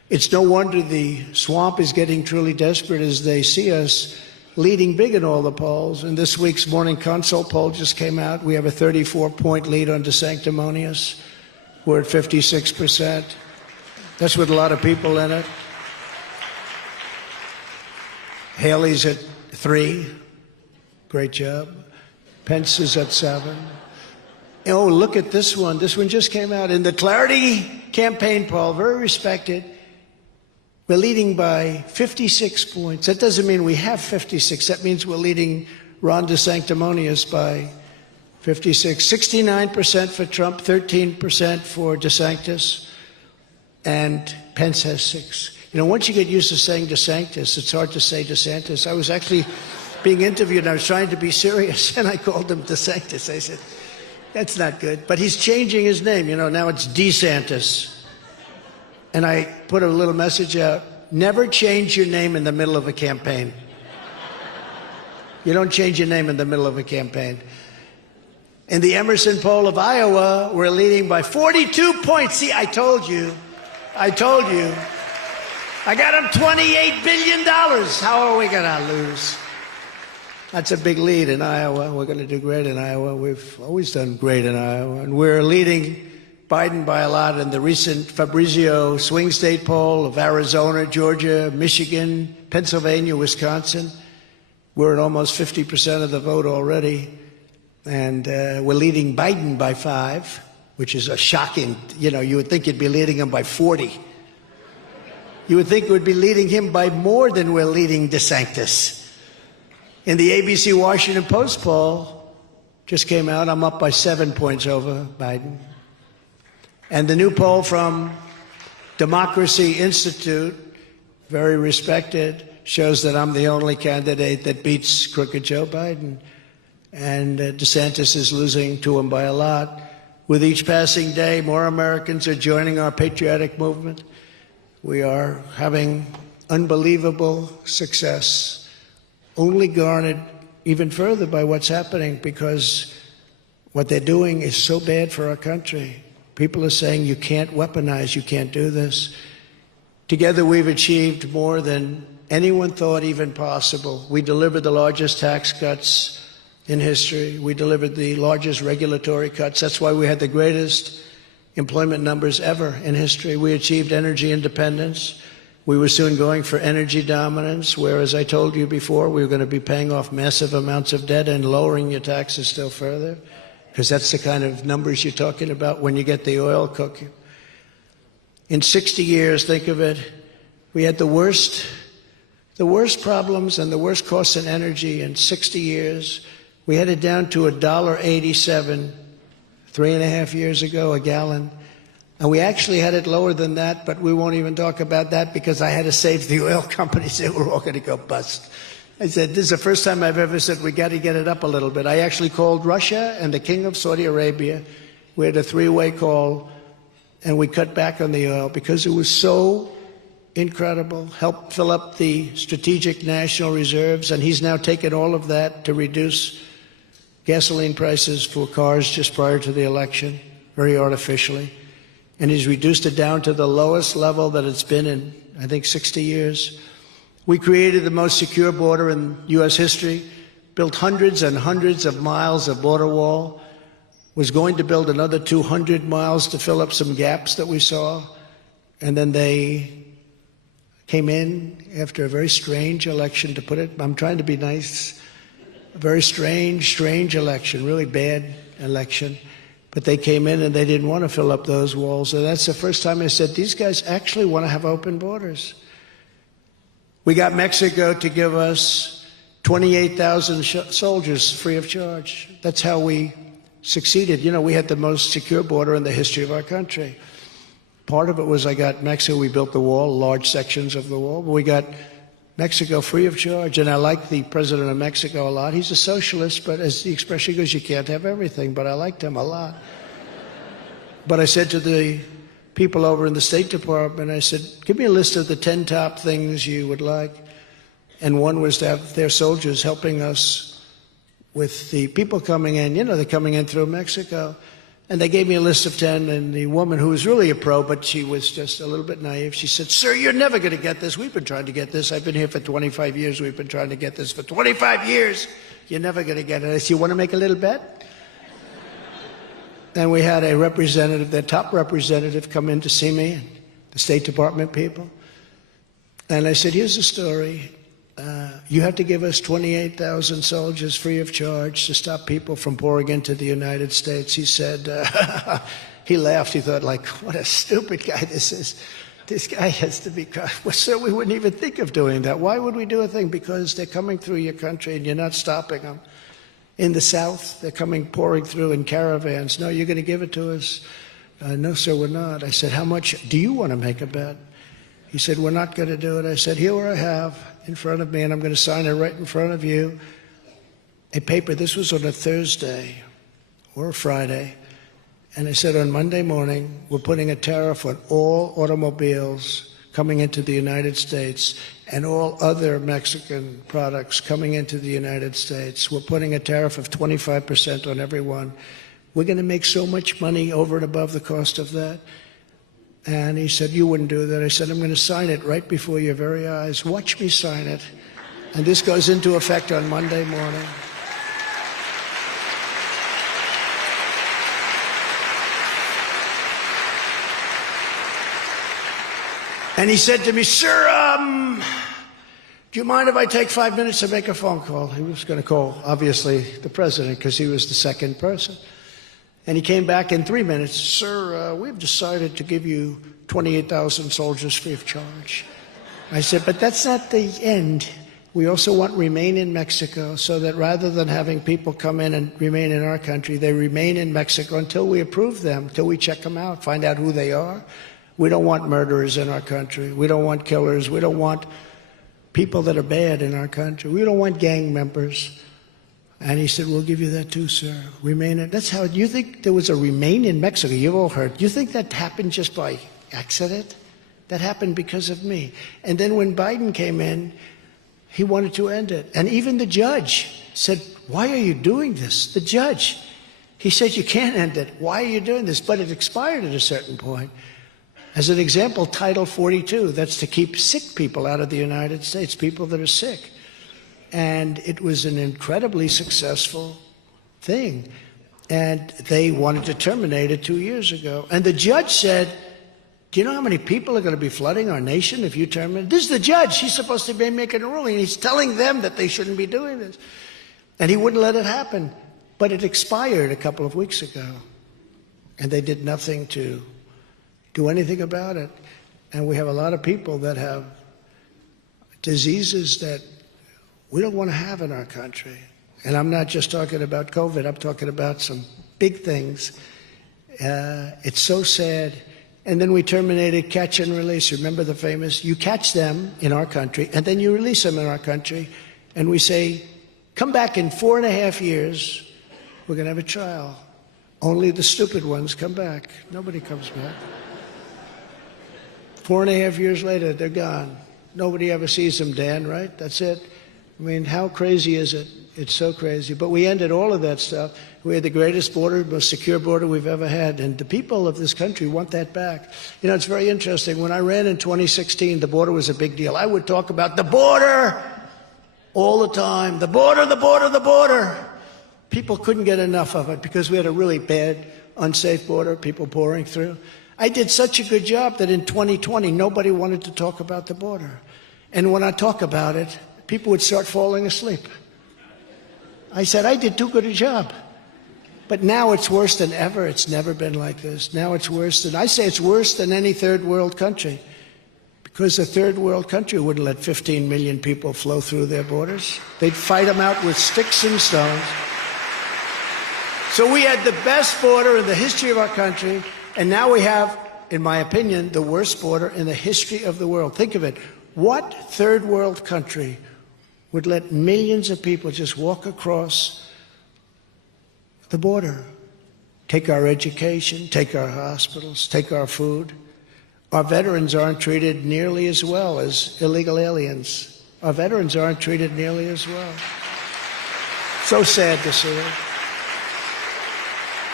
It's no wonder the swamp is getting truly desperate as they see us leading big in all the polls. And this week's Morning Consult poll just came out. We have a 34-point lead on DeSanctimonious. We're at 56%. That's with a lot of people in it. Haley's at 3. Great job. Pence is at 7. Oh, look at this one. This one just came out. In the Clarity campaign poll, very respected, we're leading by 56 points. That doesn't mean we have 56. That means we're leading Ron DeSanctimonious by 56. 69% for Trump, 13% for DeSantis, and Pence has 6. You know, once you get used to saying DeSantis, it's hard to say DeSantis. I was actually being interviewed, and I was trying to be serious, and I called him DeSantis. I said, that's not good. But he's changing his name. You know, now it's DeSantis. And I put a little message out, never change your name in the middle of a campaign. You don't change your name in the middle of a campaign. In the Emerson poll of Iowa, we're leading by 42 points. See, I told you. I got him $28 billion. How are we going to lose? That's a big lead in Iowa. We're going to do great in Iowa. We've always done great in Iowa. And we're leading Biden by a lot in the recent Fabrizio swing state poll of Arizona, Georgia, Michigan, Pennsylvania, Wisconsin. We're at almost 50% of the vote already. And we're leading Biden by 5, which is a shocking, you know, you would think you'd be leading him by 40. You would think we'd be leading him by more than we're leading DeSantis. In the ABC Washington Post poll, just came out, I'm up by 7 points over Biden. And the new poll from Democracy Institute, very respected, shows that I'm the only candidate that beats crooked Joe Biden. And DeSantis is losing to him by a lot. With each passing day, more Americans are joining our patriotic movement. We are having unbelievable success, only garnered even further by what's happening, because what they're doing is so bad for our country. People are saying you can't weaponize, you can't do this. Together we've achieved more than anyone thought even possible. We delivered the largest tax cuts in history. We delivered the largest regulatory cuts. That's why we had the greatest employment numbers ever in history. We achieved energy independence. We were soon going for energy dominance, where, as I told you before, we were going to be paying off massive amounts of debt and lowering your taxes still further, because that's the kind of numbers you're talking about when you get the oil cooking. In 60 years, think of it, we had the worst problems and the worst costs in energy in 60 years. We had it down to $1.87 3.5 years ago a gallon. And we actually had it lower than that, but we won't even talk about that because I had to save the oil companies. They were all going to go bust. I said, this is the first time I've ever said we got to get it up a little bit. I actually called Russia and the King of Saudi Arabia. We had a 3-way call, and we cut back on the oil because it was so incredible. Helped fill up the strategic national reserves, and he's now taken all of that to reduce gasoline prices for cars just prior to the election, very artificially. And he's reduced it down to the lowest level that it's been in, I think, 60 years. We created the most secure border in U.S. history, built hundreds and hundreds of miles of border wall, was going to build another 200 miles to fill up some gaps that we saw. And then they came in after a very strange election, to put it, I'm trying to be nice, a very strange election, really bad election. But they came in and they didn't want to fill up those walls. And that's the first time I said, these guys actually want to have open borders. We got Mexico to give us 28,000 soldiers free of charge. That's how we succeeded. You know, we had the most secure border in the history of our country. Part of it was I got Mexico, we built the wall, large sections of the wall. But we got Mexico free of charge. And I like the president of Mexico a lot. He's a socialist, but as the expression goes, you can't have everything. But I liked him a lot. But I said to the people over in the State Department, I said, give me a list of the 10 top things you would like. And one was to have their soldiers helping us with the people coming in. You know, they're coming in through Mexico. And they gave me a list of 10, and the woman, who was really a pro, but she was just a little bit naive, she said, "Sir, you're never going to get this. We've been trying to get this. I've been here for 25 years. We've been trying to get this for 25 years. You're never going to get it." I said, "You want to make a little bet?" And we had a representative, their top representative, come in to see me, the State Department people. And I said, "Here's the story. You have to give us 28,000 soldiers free of charge to stop people from pouring into the United States." He said, he laughed. He thought, like, what a stupid guy this is. This guy has to be, well, sir, we wouldn't even think of doing that. Why would we do a thing? Because they're coming through your country and you're not stopping them. In the South, they're coming, pouring through in caravans. "No, you're going to give it to us." "No, sir, we're not." I said, "How much do you want to make a bet?" He said, "We're not going to do it." I said, "Here I have in front of me, and I'm going to sign it right in front of you, a paper." This was on a Thursday or a Friday. And I said, "On Monday morning, we're putting a tariff on all automobiles coming into the United States and all other Mexican products coming into the United States. We're putting a tariff of 25% on everyone. We're going to make so much money over and above the cost of that." And he said, "You wouldn't do that." I said, "I'm going to sign it right before your very eyes. Watch me sign it." And this goes into effect on Monday morning. And he said to me, "Sir, do you mind if I take 5 minutes to make a phone call?" He was going to call, obviously, the president, because he was the second person. And he came back in 3 minutes. "Sir, we've decided to give you 28,000 soldiers free of charge." I said, "But that's not the end. We also want remain in Mexico, so that rather than having people come in and remain in our country, they remain in Mexico until we approve them, until we check them out, find out who they are. We don't want murderers in our country. We don't want killers. We don't want people that are bad in our country. We don't want gang members." And he said, "We'll give you that too, sir. Remain in." That's how, you think there was a remain in Mexico? You've all heard. You think that happened just by accident? That happened because of me. And then when Biden came in, he wanted to end it. And even the judge said, "Why are you doing this?" The judge. He said, "You can't end it. Why are you doing this?" But it expired at a certain point. As an example, Title 42, that's to keep sick people out of the United States, people that are sick. And it was an incredibly successful thing. And they wanted to terminate it 2 years ago. And the judge said, "Do you know how many people are going to be flooding our nation if you terminate?" This is the judge. He's supposed to be making a ruling. He's telling them that they shouldn't be doing this. And he wouldn't let it happen. But it expired a couple of weeks ago. And they did nothing to do anything about it. And we have a lot of people that have diseases that we don't want to have in our country. And I'm not just talking about COVID. I'm talking about some big things. It's so sad. And then we terminated catch and release. Remember the famous, you catch them in our country, and then you release them in our country. And we say, come back in 4.5 years. We're going to have a trial. Only the stupid ones come back. Nobody comes back. 4.5 years later, they're gone. Nobody ever sees them, Dan, right? That's it. I mean, how crazy is it? It's so crazy. But we ended all of that stuff. We had the greatest border, most secure border we've ever had. And the people of this country want that back. You know, it's very interesting. When I ran in 2016, the border was a big deal. I would talk about the border all the time. The border, the border, the border. People couldn't get enough of it because we had a really bad, unsafe border, people pouring through. I did such a good job that in 2020, nobody wanted to talk about the border. And when I talk about it, people would start falling asleep. I said, I did too good a job. But now it's worse than ever. It's never been like this. Now it's worse than, I say it's worse than any third world country. Because a third world country wouldn't let 15 million people flow through their borders. They'd fight them out with sticks and stones. So we had the best border in the history of our country. And now we have, in my opinion, the worst border in the history of the world. Think of it. What third world country would let millions of people just walk across the border? Take our education, take our hospitals, take our food. Our veterans aren't treated nearly as well as illegal aliens. Our veterans aren't treated nearly as well. So sad to see it.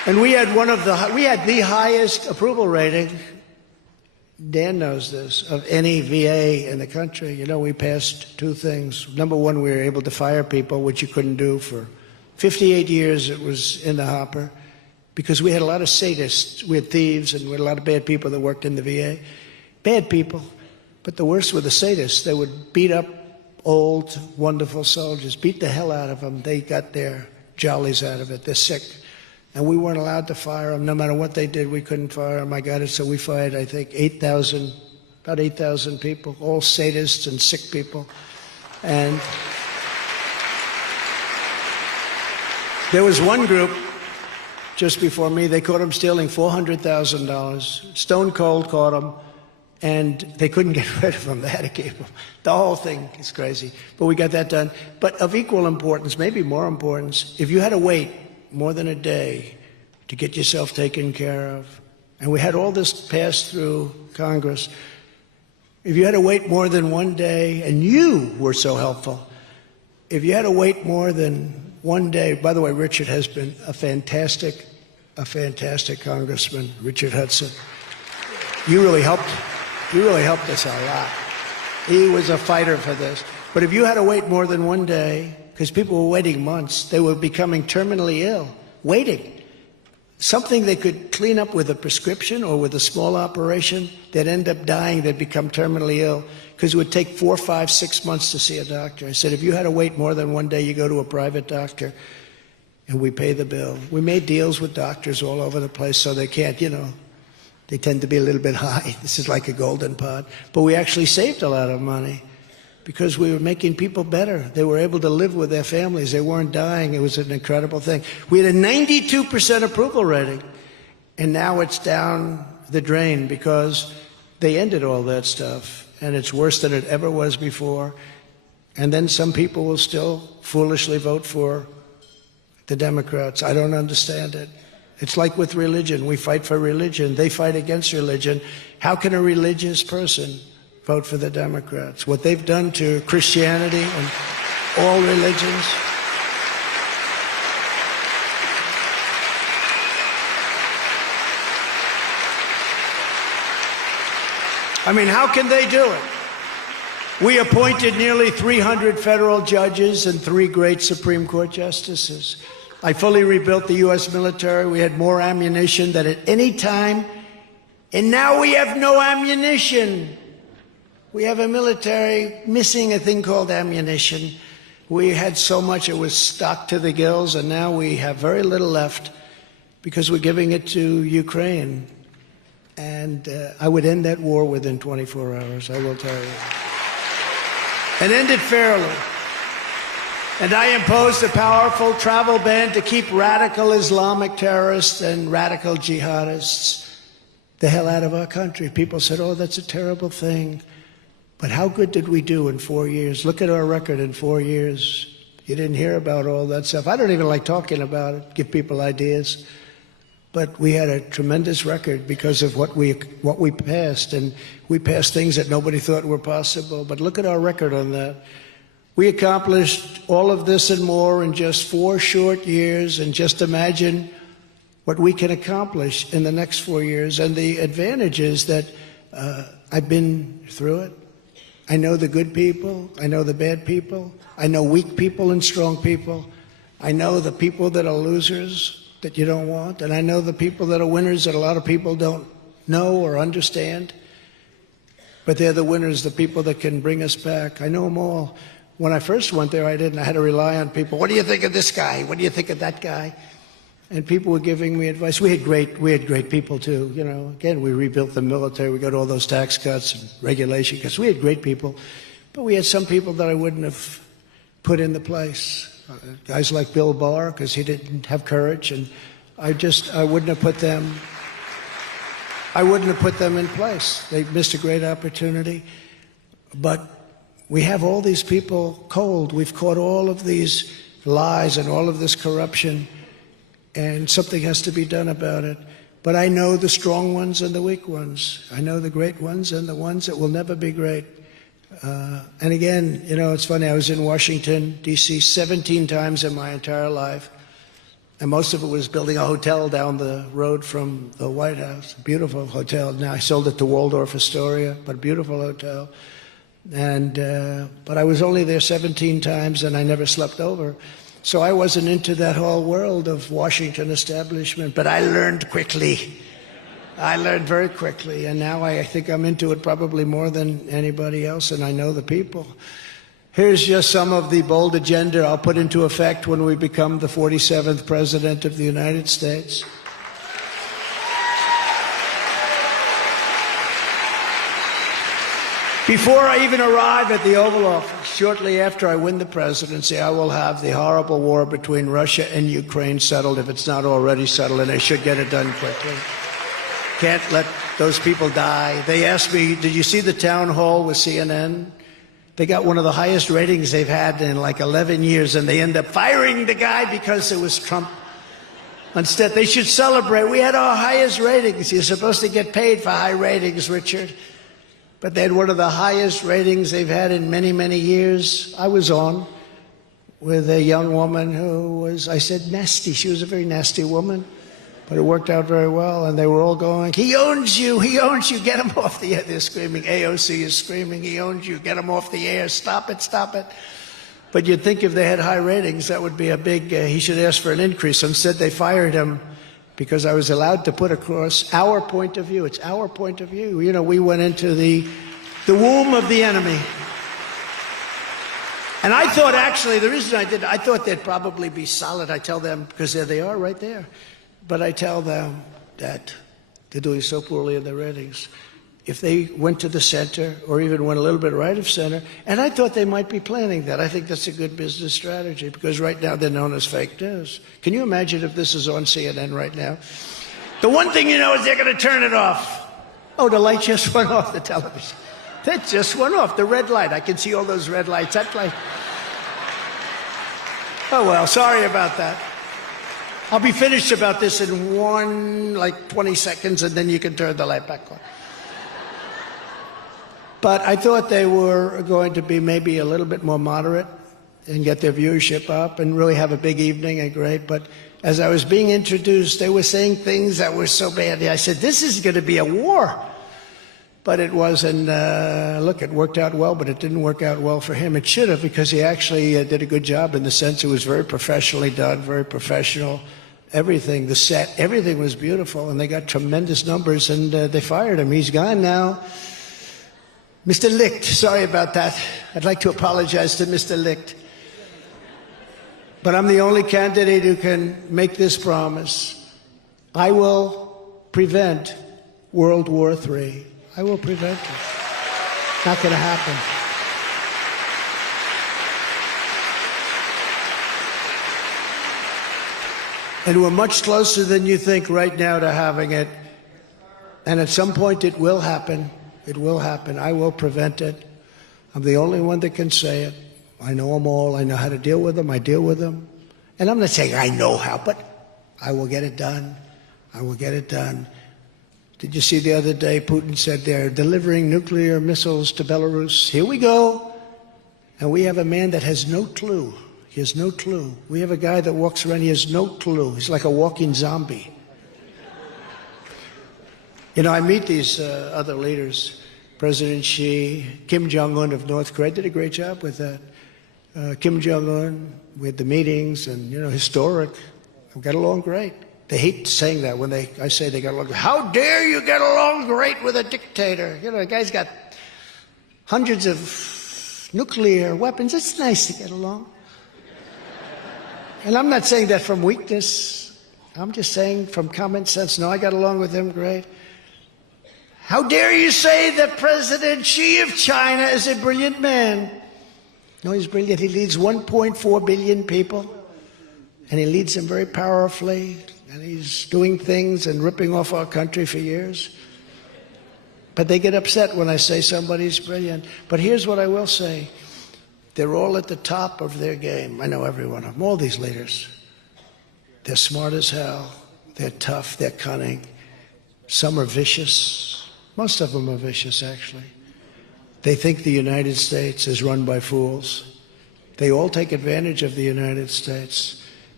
And we had the highest approval rating, Dan knows this, of any VA in the country. You know, we passed two things. Number one, we were able to fire people, which you couldn't do for 58 years. It was in the hopper because we had a lot of sadists. We had thieves and we had a lot of bad people that worked in the VA. Bad people. But the worst were the sadists. They would beat up old, wonderful soldiers, beat the hell out of them. They got their jollies out of it. They're sick. And we weren't allowed to fire them. No matter what they did, we couldn't fire them. I got it. So we fired, I think, about 8,000 people, all sadists and sick people. And there was one group just before me. They caught them stealing $400,000. Stone Cold caught them. And they couldn't get rid of them. They had to keep them. The whole thing is crazy. But we got that done. But of equal importance, maybe more importance, if you had to wait more than a day to get yourself taken care of, and we had all this passed through Congress, if you had to wait more than one day, and you were so helpful, if you had to wait more than one day, by the way, Richard has been a fantastic congressman, Richard Hudson. You really helped us a lot. He was a fighter for this. But if you had to wait more than one day, because people were waiting months, they were becoming terminally ill, waiting. Something they could clean up with a prescription or with a small operation, they'd end up dying, they'd become terminally ill, because it would take 4, 5, 6 months to see a doctor. I said, if you had to wait more than one day, you go to a private doctor, and we pay the bill. We made deals with doctors all over the place so they can't, they tend to be a little bit high. This is like a golden pot. But we actually saved a lot of money because we were making people better. They were able to live with their families. They weren't dying. It was an incredible thing. We had a 92% approval rating, and now it's down the drain because they ended all that stuff, and it's worse than it ever was before. And then some people will still foolishly vote for the Democrats. I don't understand it. It's like with religion. We fight for religion. They fight against religion. How can a religious person vote for the Democrats? What they've done to Christianity and all religions. I mean, how can they do it? We appointed nearly 300 federal judges and 3 great Supreme Court justices. I fully rebuilt the U.S. military. We had more ammunition than at any time. And now we have no ammunition. We have a military missing a thing called ammunition. We had so much it was stocked to the gills, and now we have very little left because we're giving it to Ukraine. And I would end that war within 24 hours, I will tell you. And end it fairly. And I imposed a powerful travel ban to keep radical Islamic terrorists and radical jihadists the hell out of our country. People said, oh, that's a terrible thing. But how good did we do in 4 years? Look at our record in 4 years. You didn't hear about all that stuff. I don't even like talking about it, give people ideas. But we had a tremendous record because of what we passed. And we passed things that nobody thought were possible. But look at our record on that. We accomplished all of this and more in just 4 short years. And just imagine what we can accomplish in the next 4 years. And the advantage is that I've been through it. I know the good people. I know the bad people. I know weak people and strong people. I know the people that are losers that you don't want. And I know the people that are winners that a lot of people don't know or understand. But they're the winners, the people that can bring us back. I know them all. When I first went there, I didn't. I had to rely on people. What do you think of this guy? What do you think of that guy? And people were giving me advice. We had great people too. Again, we rebuilt the military. We got all those tax cuts and regulation cuts. We had great people, but we had some people that I wouldn't have put in the place. Guys like Bill Barr, because he didn't have courage, and I wouldn't have put them. I wouldn't have put them in place. They missed a great opportunity, but we have all these people cold. We've caught all of these lies and all of this corruption. And something has to be done about it. But I know the strong ones and the weak ones. I know the great ones and the ones that will never be great. And again, it's funny, I was in Washington, D.C. 17 times in my entire life. And most of it was building a hotel down the road from the White House. A beautiful hotel. Now I sold it to Waldorf Astoria, but a beautiful hotel. And but I was only there 17 times, and I never slept over. So I wasn't into that whole world of Washington establishment. But I learned quickly. I learned very quickly, and now I think I'm into it probably more than anybody else, and I know the people. Here's just some of the bold agenda I'll put into effect when we become the 47th President of the United States. Before I even arrive at the Oval Office, shortly after I win the presidency, I will have the horrible war between Russia and Ukraine settled, if it's not already settled, and they should get it done quickly. Can't let those people die. They asked me, did you see the town hall with CNN? They got one of the highest ratings they've had in like 11 years, and they end up firing the guy because it was Trump. Instead, they should celebrate. We had our highest ratings. You're supposed to get paid for high ratings, Richard. But they had one of the highest ratings they've had in many, many years. I was on with a young woman who was, I said, nasty. She was a very nasty woman. But it worked out very well, and they were all going, he owns you, get him off the air. They're screaming, AOC is screaming, he owns you, get him off the air, stop it, stop it. But you'd think if they had high ratings, that would be a big, he should ask for an increase. Instead, they fired him because I was allowed to put across our point of view. It's our point of view. You know, we went into the womb of the enemy. And I thought, actually, the reason I did, I thought they'd probably be solid. I tell them, because there they are right there. But I tell them that they're doing so poorly in their ratings. If they went to the center or even went a little bit right of center, and I thought they might be planning that. I think that's a good business strategy because right now they're known as fake news. Can you imagine if this is on CNN right now? The one thing you know is they're going to turn it off. Oh, the light just went off, the television. That just went off, the red light. I can see all those red lights. That light. Oh, well, sorry about that. I'll be finished about this in 20 seconds, and then you can turn the light back on. But I thought they were going to be maybe a little bit more moderate and get their viewership up and really have a big evening and great. But as I was being introduced, they were saying things that were so bad. I said, this is going to be a war. But it wasn't, look, it worked out well, but it didn't work out well for him. It should have, because he actually did a good job in the sense it was very professionally done, very professional. Everything, the set, everything was beautiful, and they got tremendous numbers, and they fired him. He's gone now. Mr. Licht, sorry about that. I'd like to apologize to Mr. Licht. But I'm the only candidate who can make this promise. I will prevent World War III. I will prevent it. Not going to happen. And we're much closer than you think right now to having it. And at some point it will happen. It will happen. I will prevent it. I'm the only one that can say it. I know them all. I know how to deal with them. I deal with them. And I'm not saying I know how, but I will get it done. I will get it done. Did you see the other day Putin said they're delivering nuclear missiles to Belarus? Here we go. And we have a man that has no clue. He has no clue. We have a guy that walks around, he has no clue. He's like a walking zombie. You know, I meet these other leaders. President Xi, Kim Jong-un of North Korea did a great job with that. Kim Jong-un, we had the meetings and, you know, historic. We got along great. They hate saying that when I say they got along. How dare you get along great with a dictator? You know, the guy's got hundreds of nuclear weapons. It's nice to get along. And I'm not saying that from weakness. I'm just saying from common sense. No, I got along with him great. How dare you say that President Xi of China is a brilliant man? No, he's brilliant. He leads 1.4 billion people. And he leads them very powerfully. And he's doing things and ripping off our country for years. But they get upset when I say somebody's brilliant. But here's what I will say. They're all at the top of their game. I know every one of them, all these leaders. They're smart as hell. They're tough. They're cunning. Some are vicious. Most of them are vicious, actually. They think the United States is run by fools. They all take advantage of the United States.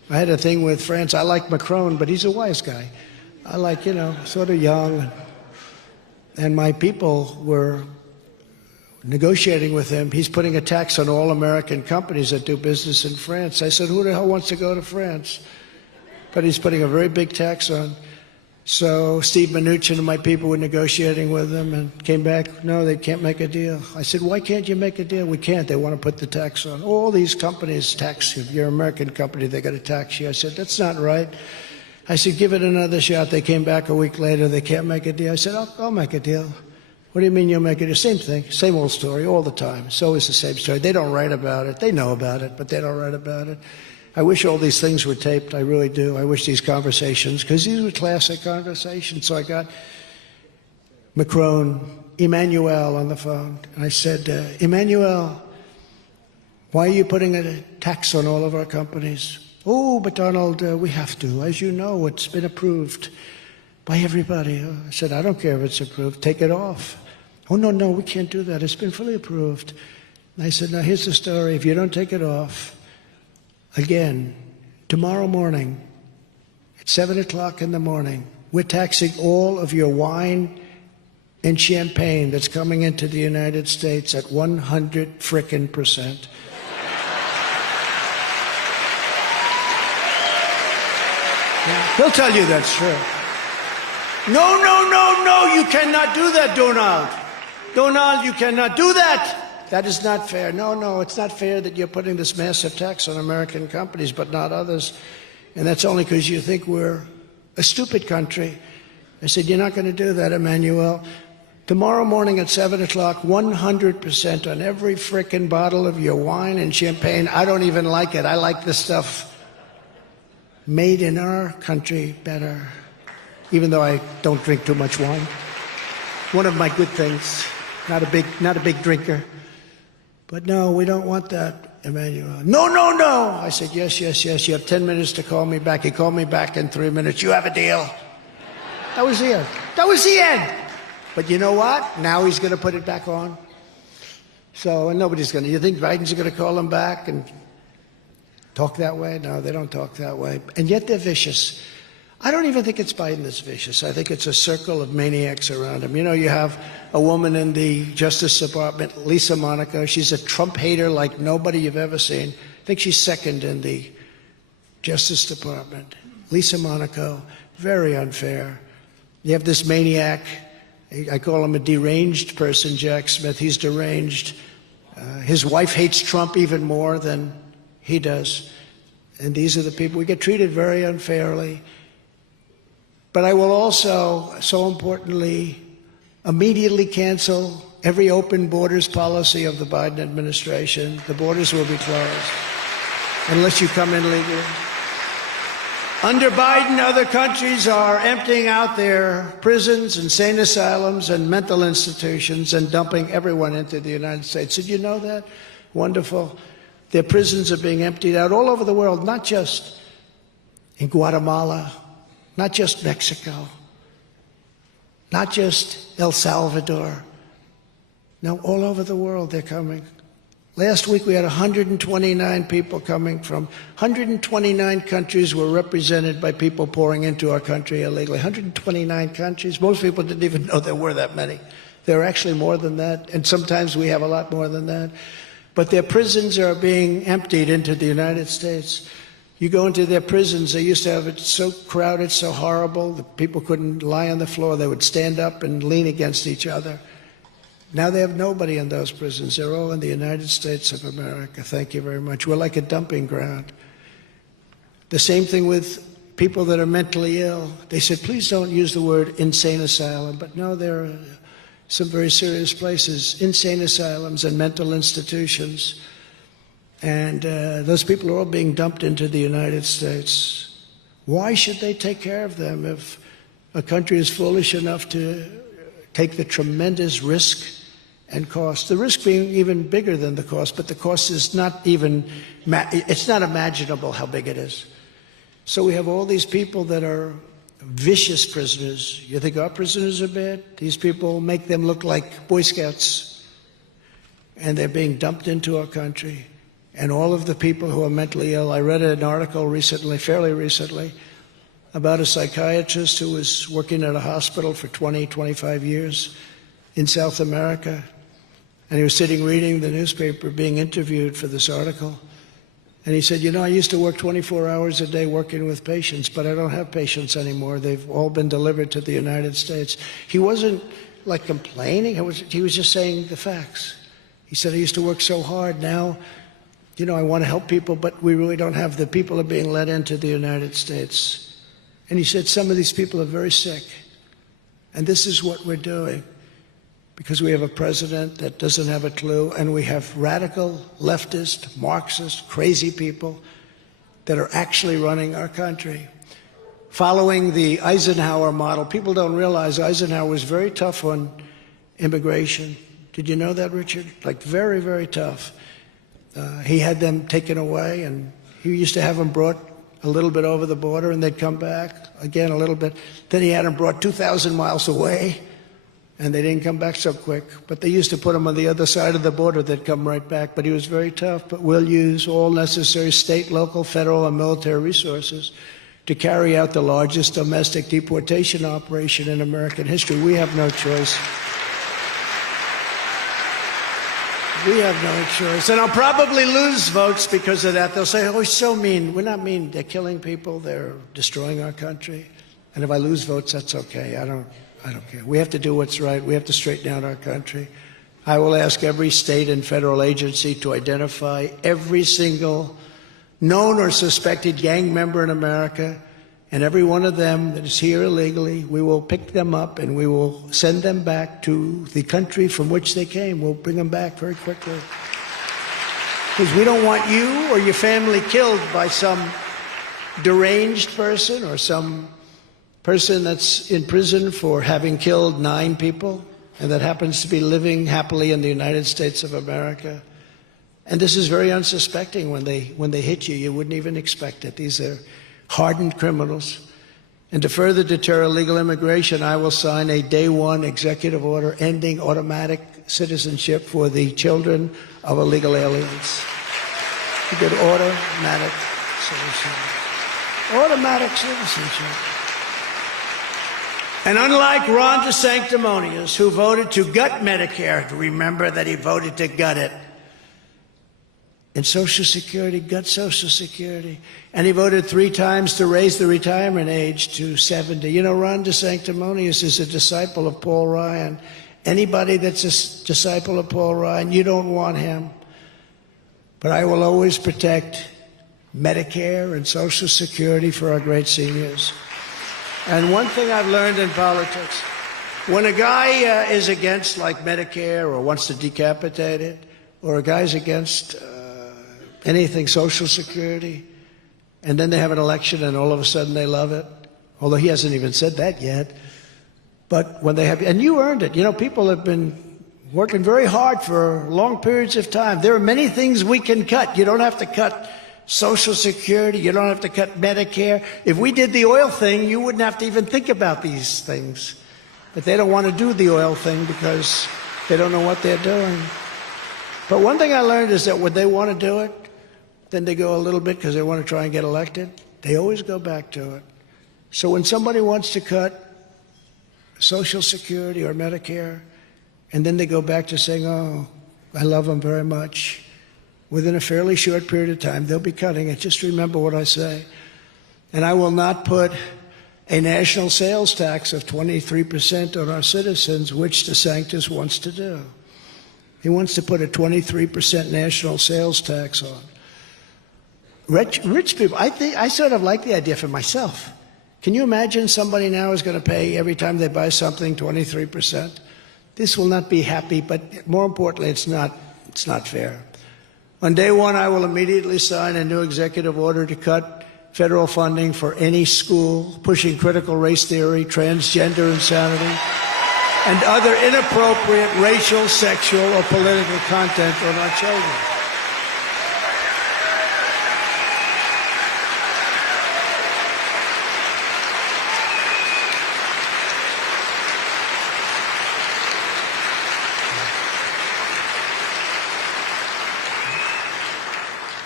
I had a thing with France. I like Macron, but he's a wise guy. I like, sort of young. And my people were negotiating with him. He's putting a tax on all American companies that do business in France. I said, who the hell wants to go to France? But he's putting a very big tax on. So Steve Mnuchin and my people were negotiating with him and came back, no, they can't make a deal. I said, why can't you make a deal? We can't. They want to put the tax on. All these companies tax you. If you're an American company, they got to tax you. I said, that's not right. I said, give it another shot. They came back a week later. They can't make a deal. I said, I'll make a deal. What do you mean you'll make a deal? Same thing, same old story all the time. It's always the same story. They don't write about it. They know about it, but they don't write about it. I wish all these things were taped. I really do. I wish these conversations, because these were classic conversations. So I got Macron, Emmanuel on the phone. And I said, Emmanuel, why are you putting a tax on all of our companies? Oh, but Donald, we have to. As you know, it's been approved by everybody. I said, I don't care if it's approved. Take it off. Oh, no, we can't do that. It's been fully approved. And I said, now here's the story. If you don't take it off, again, tomorrow morning, at 7 o'clock in the morning, we're taxing all of your wine and champagne that's coming into the United States at 100%. He'll tell you that's true. No, you cannot do that, Donald. Donald, you cannot do that. That is not fair. No, it's not fair that you're putting this massive tax on American companies, but not others. And that's only because you think we're a stupid country. I said, you're not going to do that, Emmanuel. Tomorrow morning at 7 o'clock, 100% on every frickin' bottle of your wine and champagne. I don't even like it. I like the stuff made in our country better, even though I don't drink too much wine. One of my good things. Not a big drinker. But no, we don't want that, Emmanuel. No. I said, yes. You have 10 minutes to call me back. He called me back in 3 minutes. You have a deal. That was the end. But you know what? Now he's going to put it back on. So, and nobody's going to. You think Biden's going to call him back and talk that way? No, they don't talk that way. And yet they're vicious. I don't even think it's Biden that's vicious. I think it's a circle of maniacs around him. You have a woman in the Justice Department, Lisa Monaco. She's a Trump hater like nobody you've ever seen. I think she's second in the Justice Department. Lisa Monaco, very unfair. You have this maniac. I call him a deranged person, Jack Smith. He's deranged. His wife hates Trump even more than he does. And these are the people. We get treated very unfairly. But I will also, so importantly, immediately cancel every open borders policy of the Biden administration. The borders will be closed unless you come in legally. Under Biden, other countries are emptying out their prisons, insane asylums, and mental institutions and dumping everyone into the United States. Did you know that? Wonderful. Their prisons are being emptied out all over the world, not just in Guatemala, not just Mexico, not just El Salvador. No, all over the world they're coming. Last week we had 129 people coming from 129 countries were represented by people pouring into our country illegally. 129 countries. Most people didn't even know there were that many. There are actually more than that, and sometimes we have a lot more than that. But their prisons are being emptied into the United States. You go into their prisons, they used to have it so crowded, so horrible, that people couldn't lie on the floor. They would stand up and lean against each other. Now they have nobody in those prisons. They're all in the United States of America. Thank you very much. We're like a dumping ground. The same thing with people that are mentally ill. They said, please don't use the word insane asylum. But no, there are some very serious places, insane asylums and mental institutions. And those people are all being dumped into the United States. Why should they take care of them if a country is foolish enough to take the tremendous risk and cost? The risk being even bigger than the cost, but the cost is not even, it's not imaginable how big it is. So we have all these people that are vicious prisoners. You think our prisoners are bad? These people make them look like Boy Scouts. And they're being dumped into our country. and all of the people who are mentally ill. I read an article recently, fairly recently, about a psychiatrist who was working at a hospital for 20, 25 years in South America. And he was sitting reading the newspaper, being interviewed for this article. And he said, I used to work 24 hours a day working with patients, but I don't have patients anymore. They've all been delivered to the United States. He wasn't like complaining. He was just saying the facts. He said, I used to work so hard. Now, I want to help people, but we really don't have the people are being let into the United States. And he said, some of these people are very sick. And this is what we're doing. Because we have a president that doesn't have a clue, and we have radical, leftist, Marxist, crazy people that are actually running our country. Following the Eisenhower model, people don't realize Eisenhower was very tough on immigration. Did you know that, Richard? Like very, very tough. He had them taken away, and he used to have them brought a little bit over the border, and they'd come back again a little bit. Then he had them brought 2,000 miles away, and they didn't come back so quick. But they used to put them on the other side of the border. They'd come right back. But he was very tough. But we'll use all necessary state, local, federal, and military resources to carry out the largest domestic deportation operation in American history. We have no choice. We have no choice. And I'll probably lose votes because of that. They'll say, oh, he's so mean. We're not mean. They're killing people. They're destroying our country. And if I lose votes, that's okay. I don't care. We have to do what's right. We have to straighten out our country. I will ask every state and federal agency to identify every single known or suspected gang member in America, and every one of them that is here illegally, we will pick them up and we will send them back to the country from which they came. We'll bring them back very quickly. Because we don't want you or your family killed by some deranged person or some person that's in prison for having killed 9 people and that happens to be living happily in the United States of America. And this is very unsuspecting. When they hit you, you wouldn't even expect it. These are hardened criminals. And to further deter illegal immigration, I will sign a day one executive order ending automatic citizenship for the children of illegal aliens. You get automatic citizenship. Automatic citizenship. And unlike Ron DeSanctimonious, who voted to gut Medicare, remember that he voted to gut it, and Social Security, gut Social Security. And he voted 3 times to raise the retirement age to 70. Ron DeSanctimonious is a disciple of Paul Ryan. Anybody that's a disciple of Paul Ryan, you don't want him. But I will always protect Medicare and Social Security for our great seniors. And one thing I've learned in politics, when a guy is against, like, Medicare or wants to decapitate it, or a guy's against anything Social Security, and then they have an election and all of a sudden they love it, although he hasn't even said that yet. But when they have, and you earned it. People have been working very hard for long periods of time. There are many things we can cut. You don't have to cut Social Security. You don't have to cut Medicare. If we did the oil thing, you wouldn't have to even think about these things. But they don't want to do the oil thing because they don't know what they're doing. But one thing I learned is that when they want to do it, then they go a little bit because they want to try and get elected. They always go back to it. So when somebody wants to cut Social Security or Medicare, and then they go back to saying, oh, I love them very much, within a fairly short period of time, they'll be cutting it. Just remember what I say. And I will not put a national sales tax of 23% on our citizens, which DeSantis wants to do. He wants to put a 23% national sales tax on. Rich people, I sort of like the idea for myself. Can you imagine somebody now is going to pay every time they buy something 23%? This will not be happy, but more importantly, it's not fair. On day one, I will immediately sign a new executive order to cut federal funding for any school pushing critical race theory, transgender insanity, and other inappropriate racial, sexual, or political content on our children.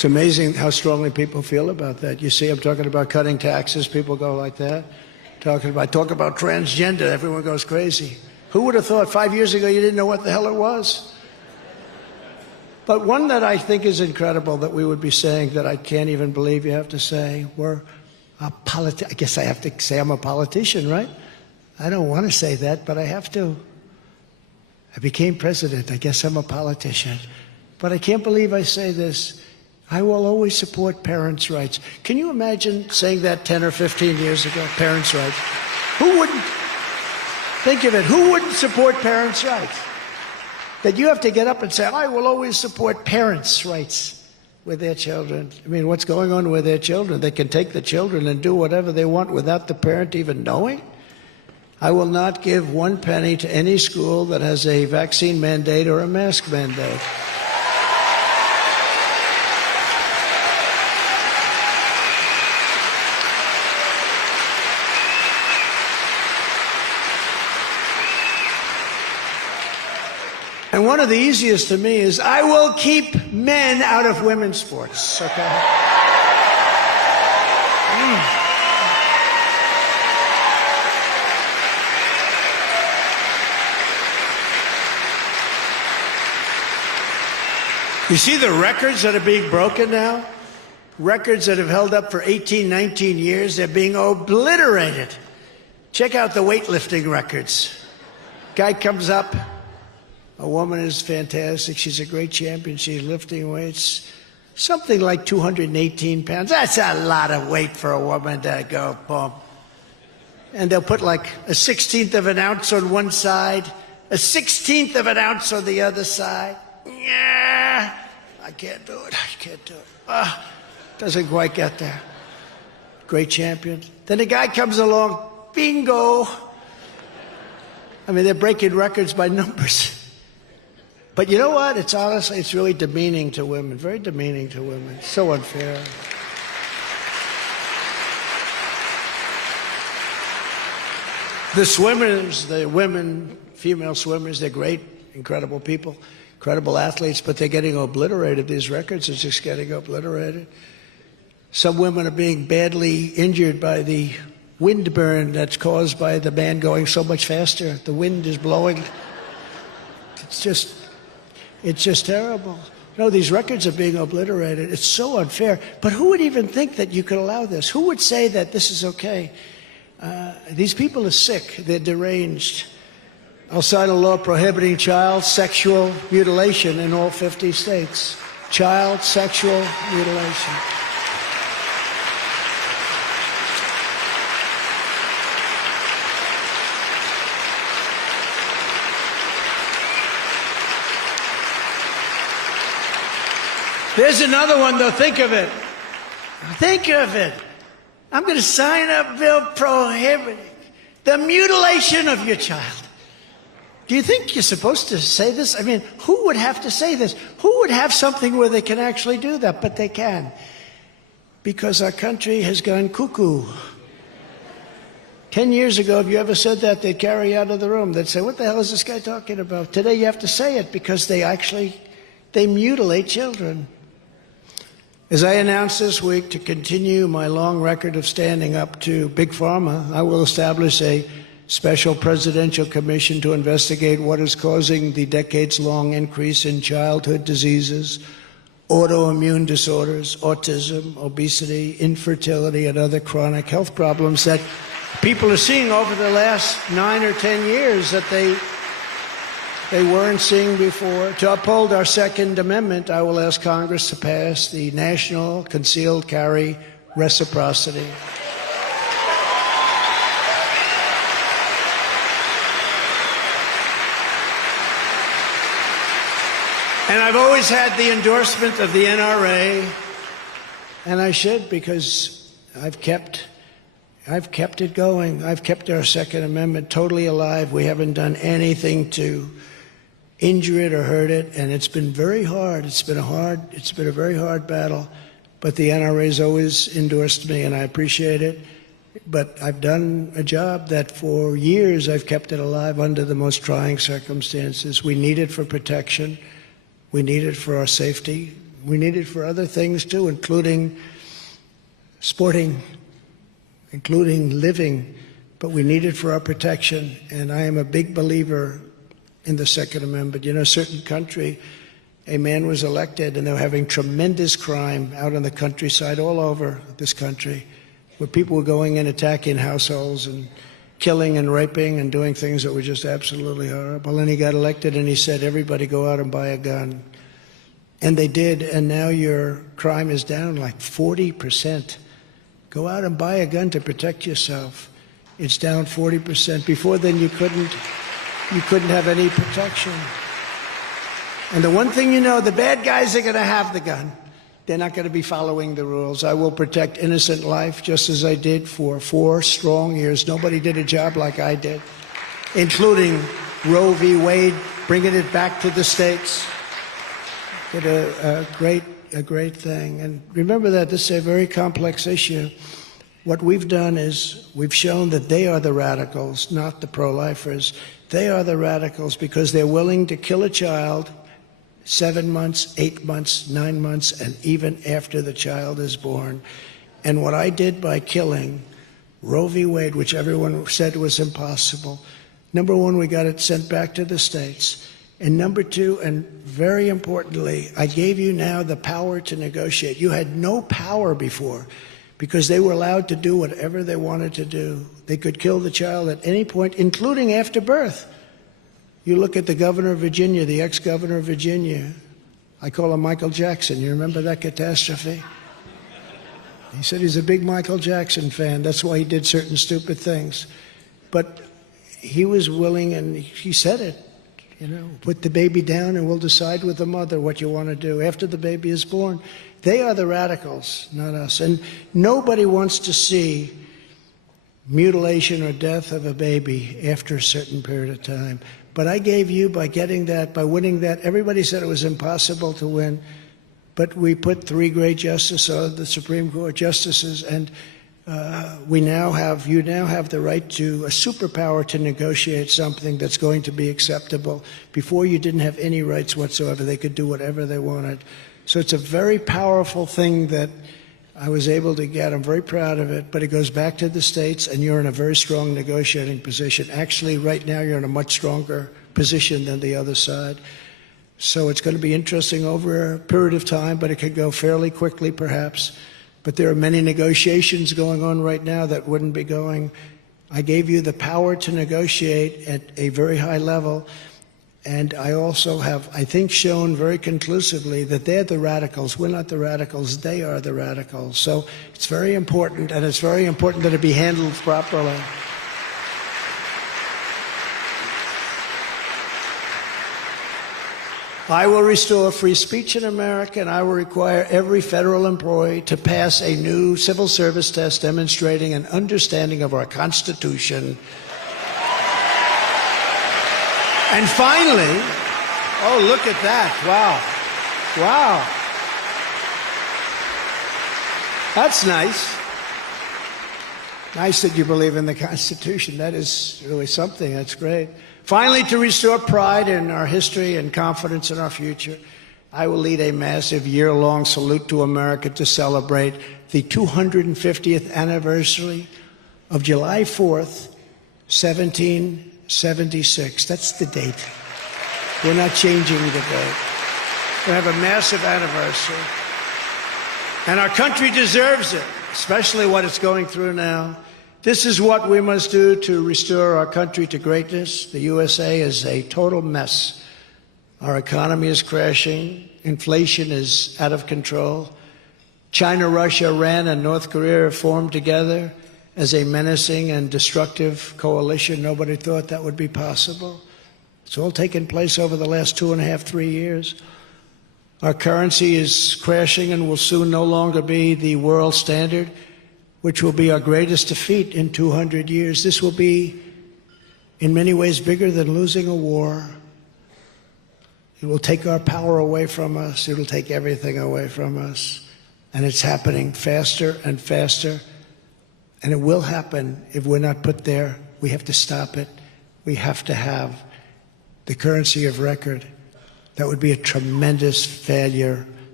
It's amazing how strongly people feel about that. You see, I'm talking about cutting taxes, people go like that. Talk about transgender, everyone goes crazy. Who would have thought 5 years ago you didn't know what the hell it was? But one that I think is incredible that we would be saying that I can't even believe you have to say, I guess I have to say I'm a politician, right? I don't want to say that, but I have to. I became president. I guess I'm a politician. But I can't believe I say this. I will always support parents' rights. Can you imagine saying that 10 or 15 years ago? Parents' rights. Who wouldn't? Think of it. Who wouldn't support parents' rights? That you have to get up and say, I will always support parents' rights with their children. I mean, what's going on with their children? They can take the children and do whatever they want without the parent even knowing? I will not give 1 penny to any school that has a vaccine mandate or a mask mandate. And one of the easiest to me is, I will keep men out of women's sports, okay? You see the records that are being broken now? Records that have held up for 18, 19 years, they're being obliterated. Check out the weightlifting records. Guy comes up. A woman is fantastic. She's a great champion. She's lifting weights. Something like 218 pounds. That's a lot of weight for a woman to go, boom. And they'll put like a 1/16 of an ounce on one side, a 1/16 of an ounce on the other side. Yeah, I can't do it. I can't do it. Doesn't quite get there. Great champion. Then a guy comes along, bingo. I mean, they're breaking records by numbers. But you know what? It's honestly, it's really demeaning to women, very demeaning to women. So unfair. The swimmers, the women, female swimmers, they're great, incredible people, incredible athletes, but they're getting obliterated. These records are just getting obliterated. Some women are being badly injured by the wind burn that's caused by the man going so much faster. The wind is blowing. It's just terrible. No, these records are being obliterated. It's so unfair. But who would even think that you could allow this? Who would say that this is okay? These people are sick. They're deranged. I'll sign a law prohibiting child sexual mutilation in all 50 states. Child sexual mutilation. There's another one, though. Think of it. Think of it. I'm going to sign a bill prohibiting the mutilation of your child. Do you think you're supposed to say this? I mean, who would have to say this? Who would have something where they can actually do that? But they can. Because our country has gone cuckoo. 10 years ago, if you ever said that, they'd carry you out of the room. They'd say, what the hell is this guy talking about? Today you have to say it because they mutilate children. As I announced this week, to continue my long record of standing up to Big Pharma, I will establish a special presidential commission to investigate what is causing the decades-long increase in childhood diseases, autoimmune disorders, autism, obesity, infertility, and other chronic health problems that people are seeing over the last 9 or 10 years that they weren't seeing before. To uphold our Second Amendment, I will ask Congress to pass the National Concealed Carry Reciprocity. And I've always had the endorsement of the NRA, and I should, because I've kept it going. I've kept our Second Amendment totally alive. We haven't done anything to injure it or hurt it, and it's been very hard. It's been a very hard battle, but the NRA's always endorsed me, and I appreciate it. But I've done a job that for years I've kept it alive under the most trying circumstances. We need it for protection. We need it for our safety. We need it for other things too, including sporting, including living, but we need it for our protection. And I am a big believer in the Second Amendment. You know, a certain country, a man was elected and they were having tremendous crime out in the countryside all over this country, where people were going in, attacking households and killing and raping and doing things that were just absolutely horrible. And he got elected and he said, everybody go out and buy a gun. And they did, and now your crime is down like 40%. Go out and buy a gun to protect yourself. It's down 40%. Before then, you couldn't have any protection. And the one thing you know, the bad guys are going to have the gun. They're not going to be following the rules. I will protect innocent life, just as I did for 4 strong years. Nobody did a job like I did, including Roe v. Wade, bringing it back to the states. Did a great thing. And remember that this is a very complex issue. What we've done is we've shown that they are the radicals, not the pro-lifers. They are the radicals because they're willing to kill a child 7 months, 8 months, 9 months, and even after the child is born. And what I did by killing Roe v. Wade, which everyone said was impossible, number one, we got it sent back to the states. And number two, and very importantly, I gave you now the power to negotiate. You had no power before because they were allowed to do whatever they wanted to do. They could kill the child at any point, including after birth. You look at the governor of Virginia, the ex-governor of Virginia. I call him Michael Jackson. You remember that catastrophe? He said he's a big Michael Jackson fan. That's why he did certain stupid things. But he was willing, and he said it, you know, put the baby down and we'll decide with the mother what you want to do after the baby is born. They are the radicals, not us. And nobody wants to see mutilation or death of a baby after a certain period of time. But I gave you, by getting that, by winning that, everybody said it was impossible to win, but we put 3 great justices on the Supreme Court justices, and you now have the right to a superpower to negotiate something that's going to be acceptable. Before, you didn't have any rights whatsoever. They could do whatever they wanted. So it's a very powerful thing that I was able to get. I'm very proud of it, but it goes back to the states, and you're in a very strong negotiating position. Actually, right now, you're in a much stronger position than the other side. So it's going to be interesting over a period of time, but it could go fairly quickly, perhaps. But there are many negotiations going on right now that wouldn't be going. I gave you the power to negotiate at a very high level. And I also have, I think, shown very conclusively that they're the radicals. We're not the radicals. They are the radicals. So it's very important, and it's very important that it be handled properly. I will restore free speech in America, and I will require every federal employee to pass a new civil service test demonstrating an understanding of our Constitution. And finally, oh, look at that. Wow. Wow. That's nice. Nice that you believe in the Constitution. That is really something. That's great. Finally, to restore pride in our history and confidence in our future, I will lead a massive year-long salute to America to celebrate the 250th anniversary of July 4th, 1776. That's the date. We're not changing the date. We have a massive anniversary. And our country deserves it, especially what it's going through now. This is what we must do to restore our country to greatness. The USA is a total mess. Our economy is crashing. Inflation is out of control. China, Russia, Iran, and North Korea have formed together as a menacing and destructive coalition. Nobody thought that would be possible. It's all taken place over the last 2.5, 3 years. Our currency is crashing and will soon no longer be the world standard, which will be our greatest defeat in 200 years. This will be, in many ways, bigger than losing a war. It will take our power away from us. It will take everything away from us. And it's happening faster and faster. And it will happen if we're not put there. We have to stop it. We have to have the currency of record. That would be a tremendous failure.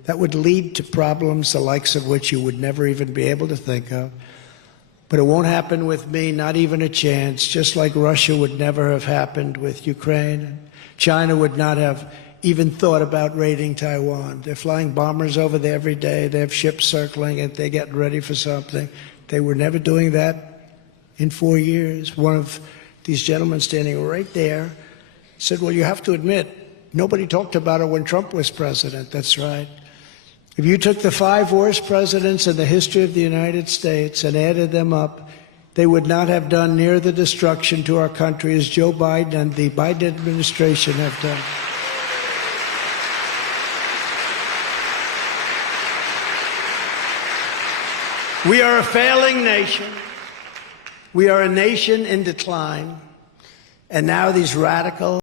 that would lead to problems the likes of which you would never even be able to think of. But it won't happen with me, not even a chance, just like Russia would never have happened with Ukraine. China would not have even thought about raiding Taiwan. They're flying bombers over there every day. They have ships circling it. They're getting ready for something. They were never doing that in 4 years. One of these gentlemen standing right there said, well, you have to admit, nobody talked about it when Trump was president. That's right. If you took the 5 worst presidents in the history of the United States and added them up, they would not have done near the destruction to our country as Joe Biden and the Biden administration have done. We are a failing nation. We are a nation in decline. And now these radical